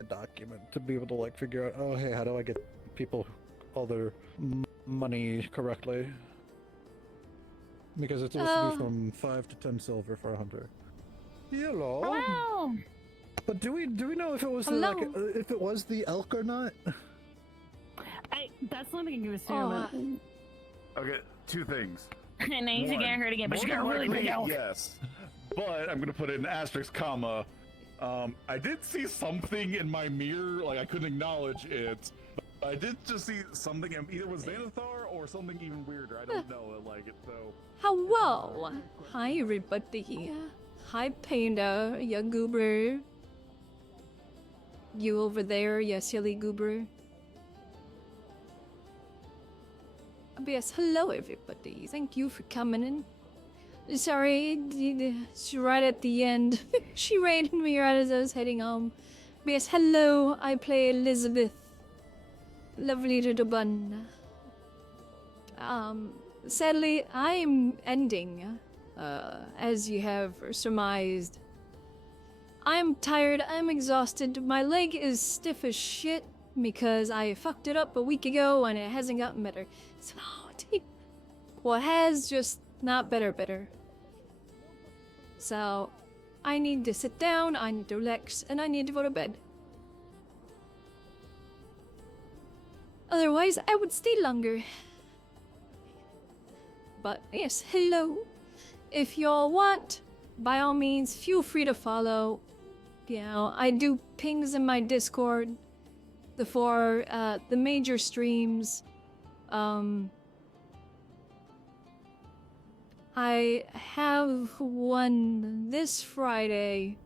A document to be able to like figure out, oh hey, how do I get people all their money correctly? Because it's supposed to be from 5 to 10 silver for a hunter. Hello. Hello. But do we know if it was if it was the elk or not? That's something you can assume. Okay, two things. And then you get hurt again, but you got a really big elk. Yes, but I'm gonna put in asterisk comma. I did see something in my mirror, like I couldn't acknowledge it. But I did just see something, either was Xanathar or something even weirder. I don't know, like it, so. Hello. Hi, everybody. Hi, Panda, ya goober. You over there, ya silly goober. Yes, hello, everybody. Thank you for coming in. Sorry, right at the end. She raided me right as I was heading home. Yes, hello, I play Elizabeth. Lovely little bun. Sadly, I'm ending, as you have surmised. I'm tired, I'm exhausted, my leg is stiff as shit because I fucked it up a week ago and it hasn't gotten better. So, well, it has, just not better. So, I need to sit down, I need to relax, and I need to go to bed. Otherwise, I would stay longer. But yes, hello. If y'all want, by all means, feel free to follow. You know, I do pings in my Discord for the major streams. I have one this Friday.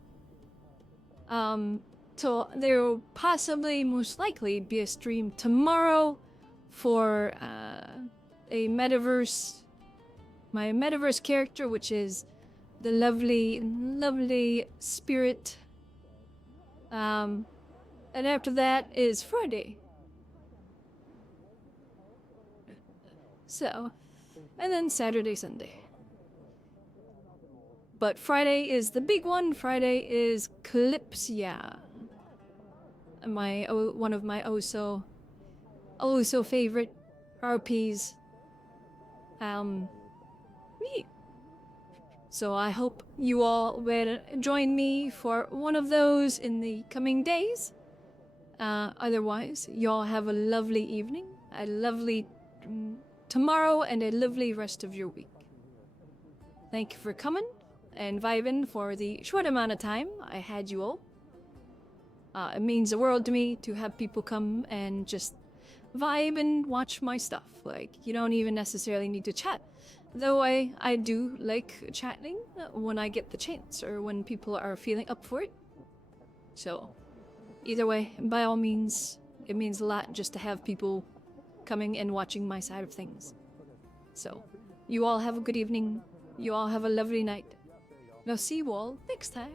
So there will possibly, most likely, be a stream tomorrow for a metaverse. My metaverse character, which is the lovely Spirit. And after that is Friday. So, and then Saturday, Sunday. But Friday is the big one. Friday is Calypsia. One of my oh so favorite RPs. So I hope you all will join me for one of those in the coming days. Otherwise, y'all have a lovely evening, a lovely tomorrow, and a lovely rest of your week. Thank you for coming and vibing for the short amount of time I had you all. It means the world to me to have people come and just vibe and watch my stuff. Like, you don't even necessarily need to chat. Though I do like chatting when I get the chance or when people are feeling up for it. So, either way, by all means, it means a lot just to have people coming and watching my side of things. So, you all have a good evening. You all have a lovely night. I'll see you all next time.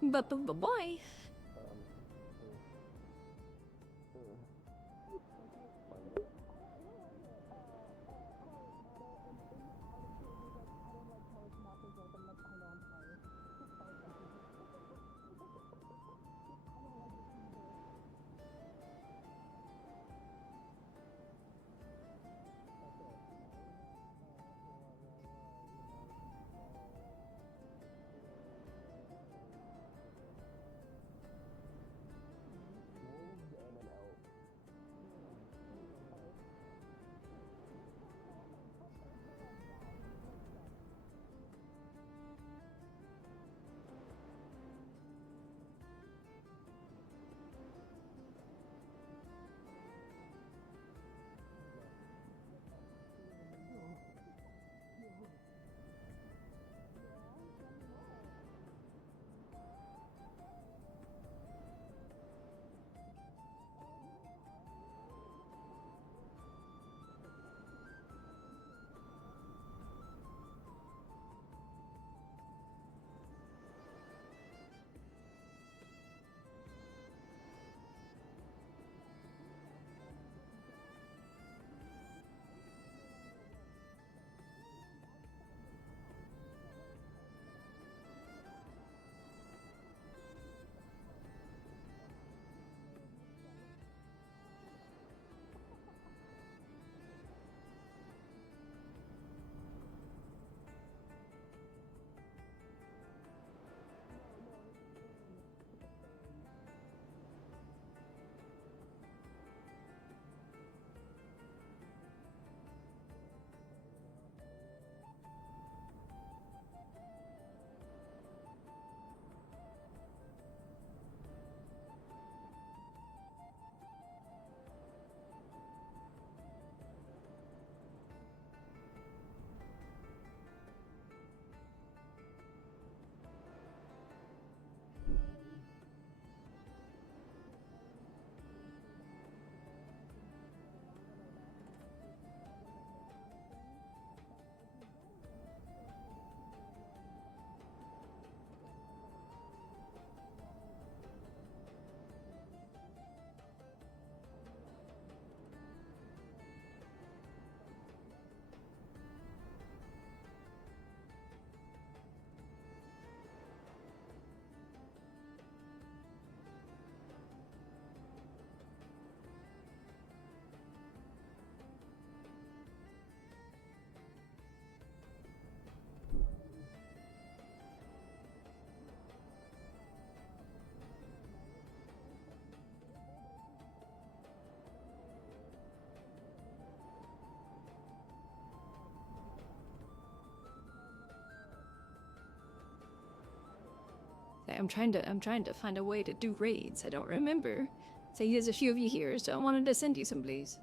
Bye-bye. I'm trying to find a way to do raids. I don't remember. Say there's a few of you here, so I wanted to send you some, please.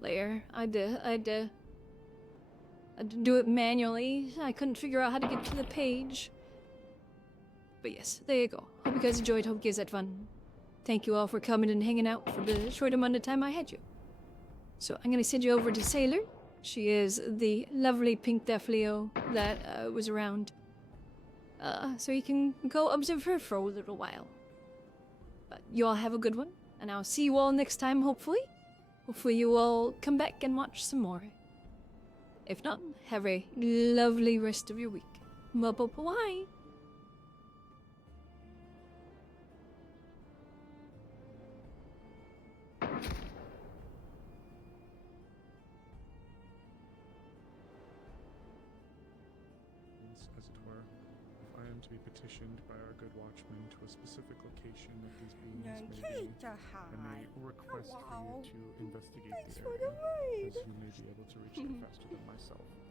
Later, I had to do it manually. I couldn't figure out how to get to the page. But yes, there you go. Hope you guys enjoyed. Hope you guys had fun. Thank you all for coming and hanging out for the short amount of time I had you. So I'm gonna send you over to Sailor. She is the lovely pink Death Leo that was around. So you can go observe her for a little while. But you all have a good one, and I'll see you all next time, hopefully. Hopefully you all come back and watch some more. If not, have a lovely rest of your week. Bye-bye. As it were, if I am to be petitioned by our good watchman to a specific location that these beings may be, I may request for you to investigate the area, as you may be able to reach it faster than myself.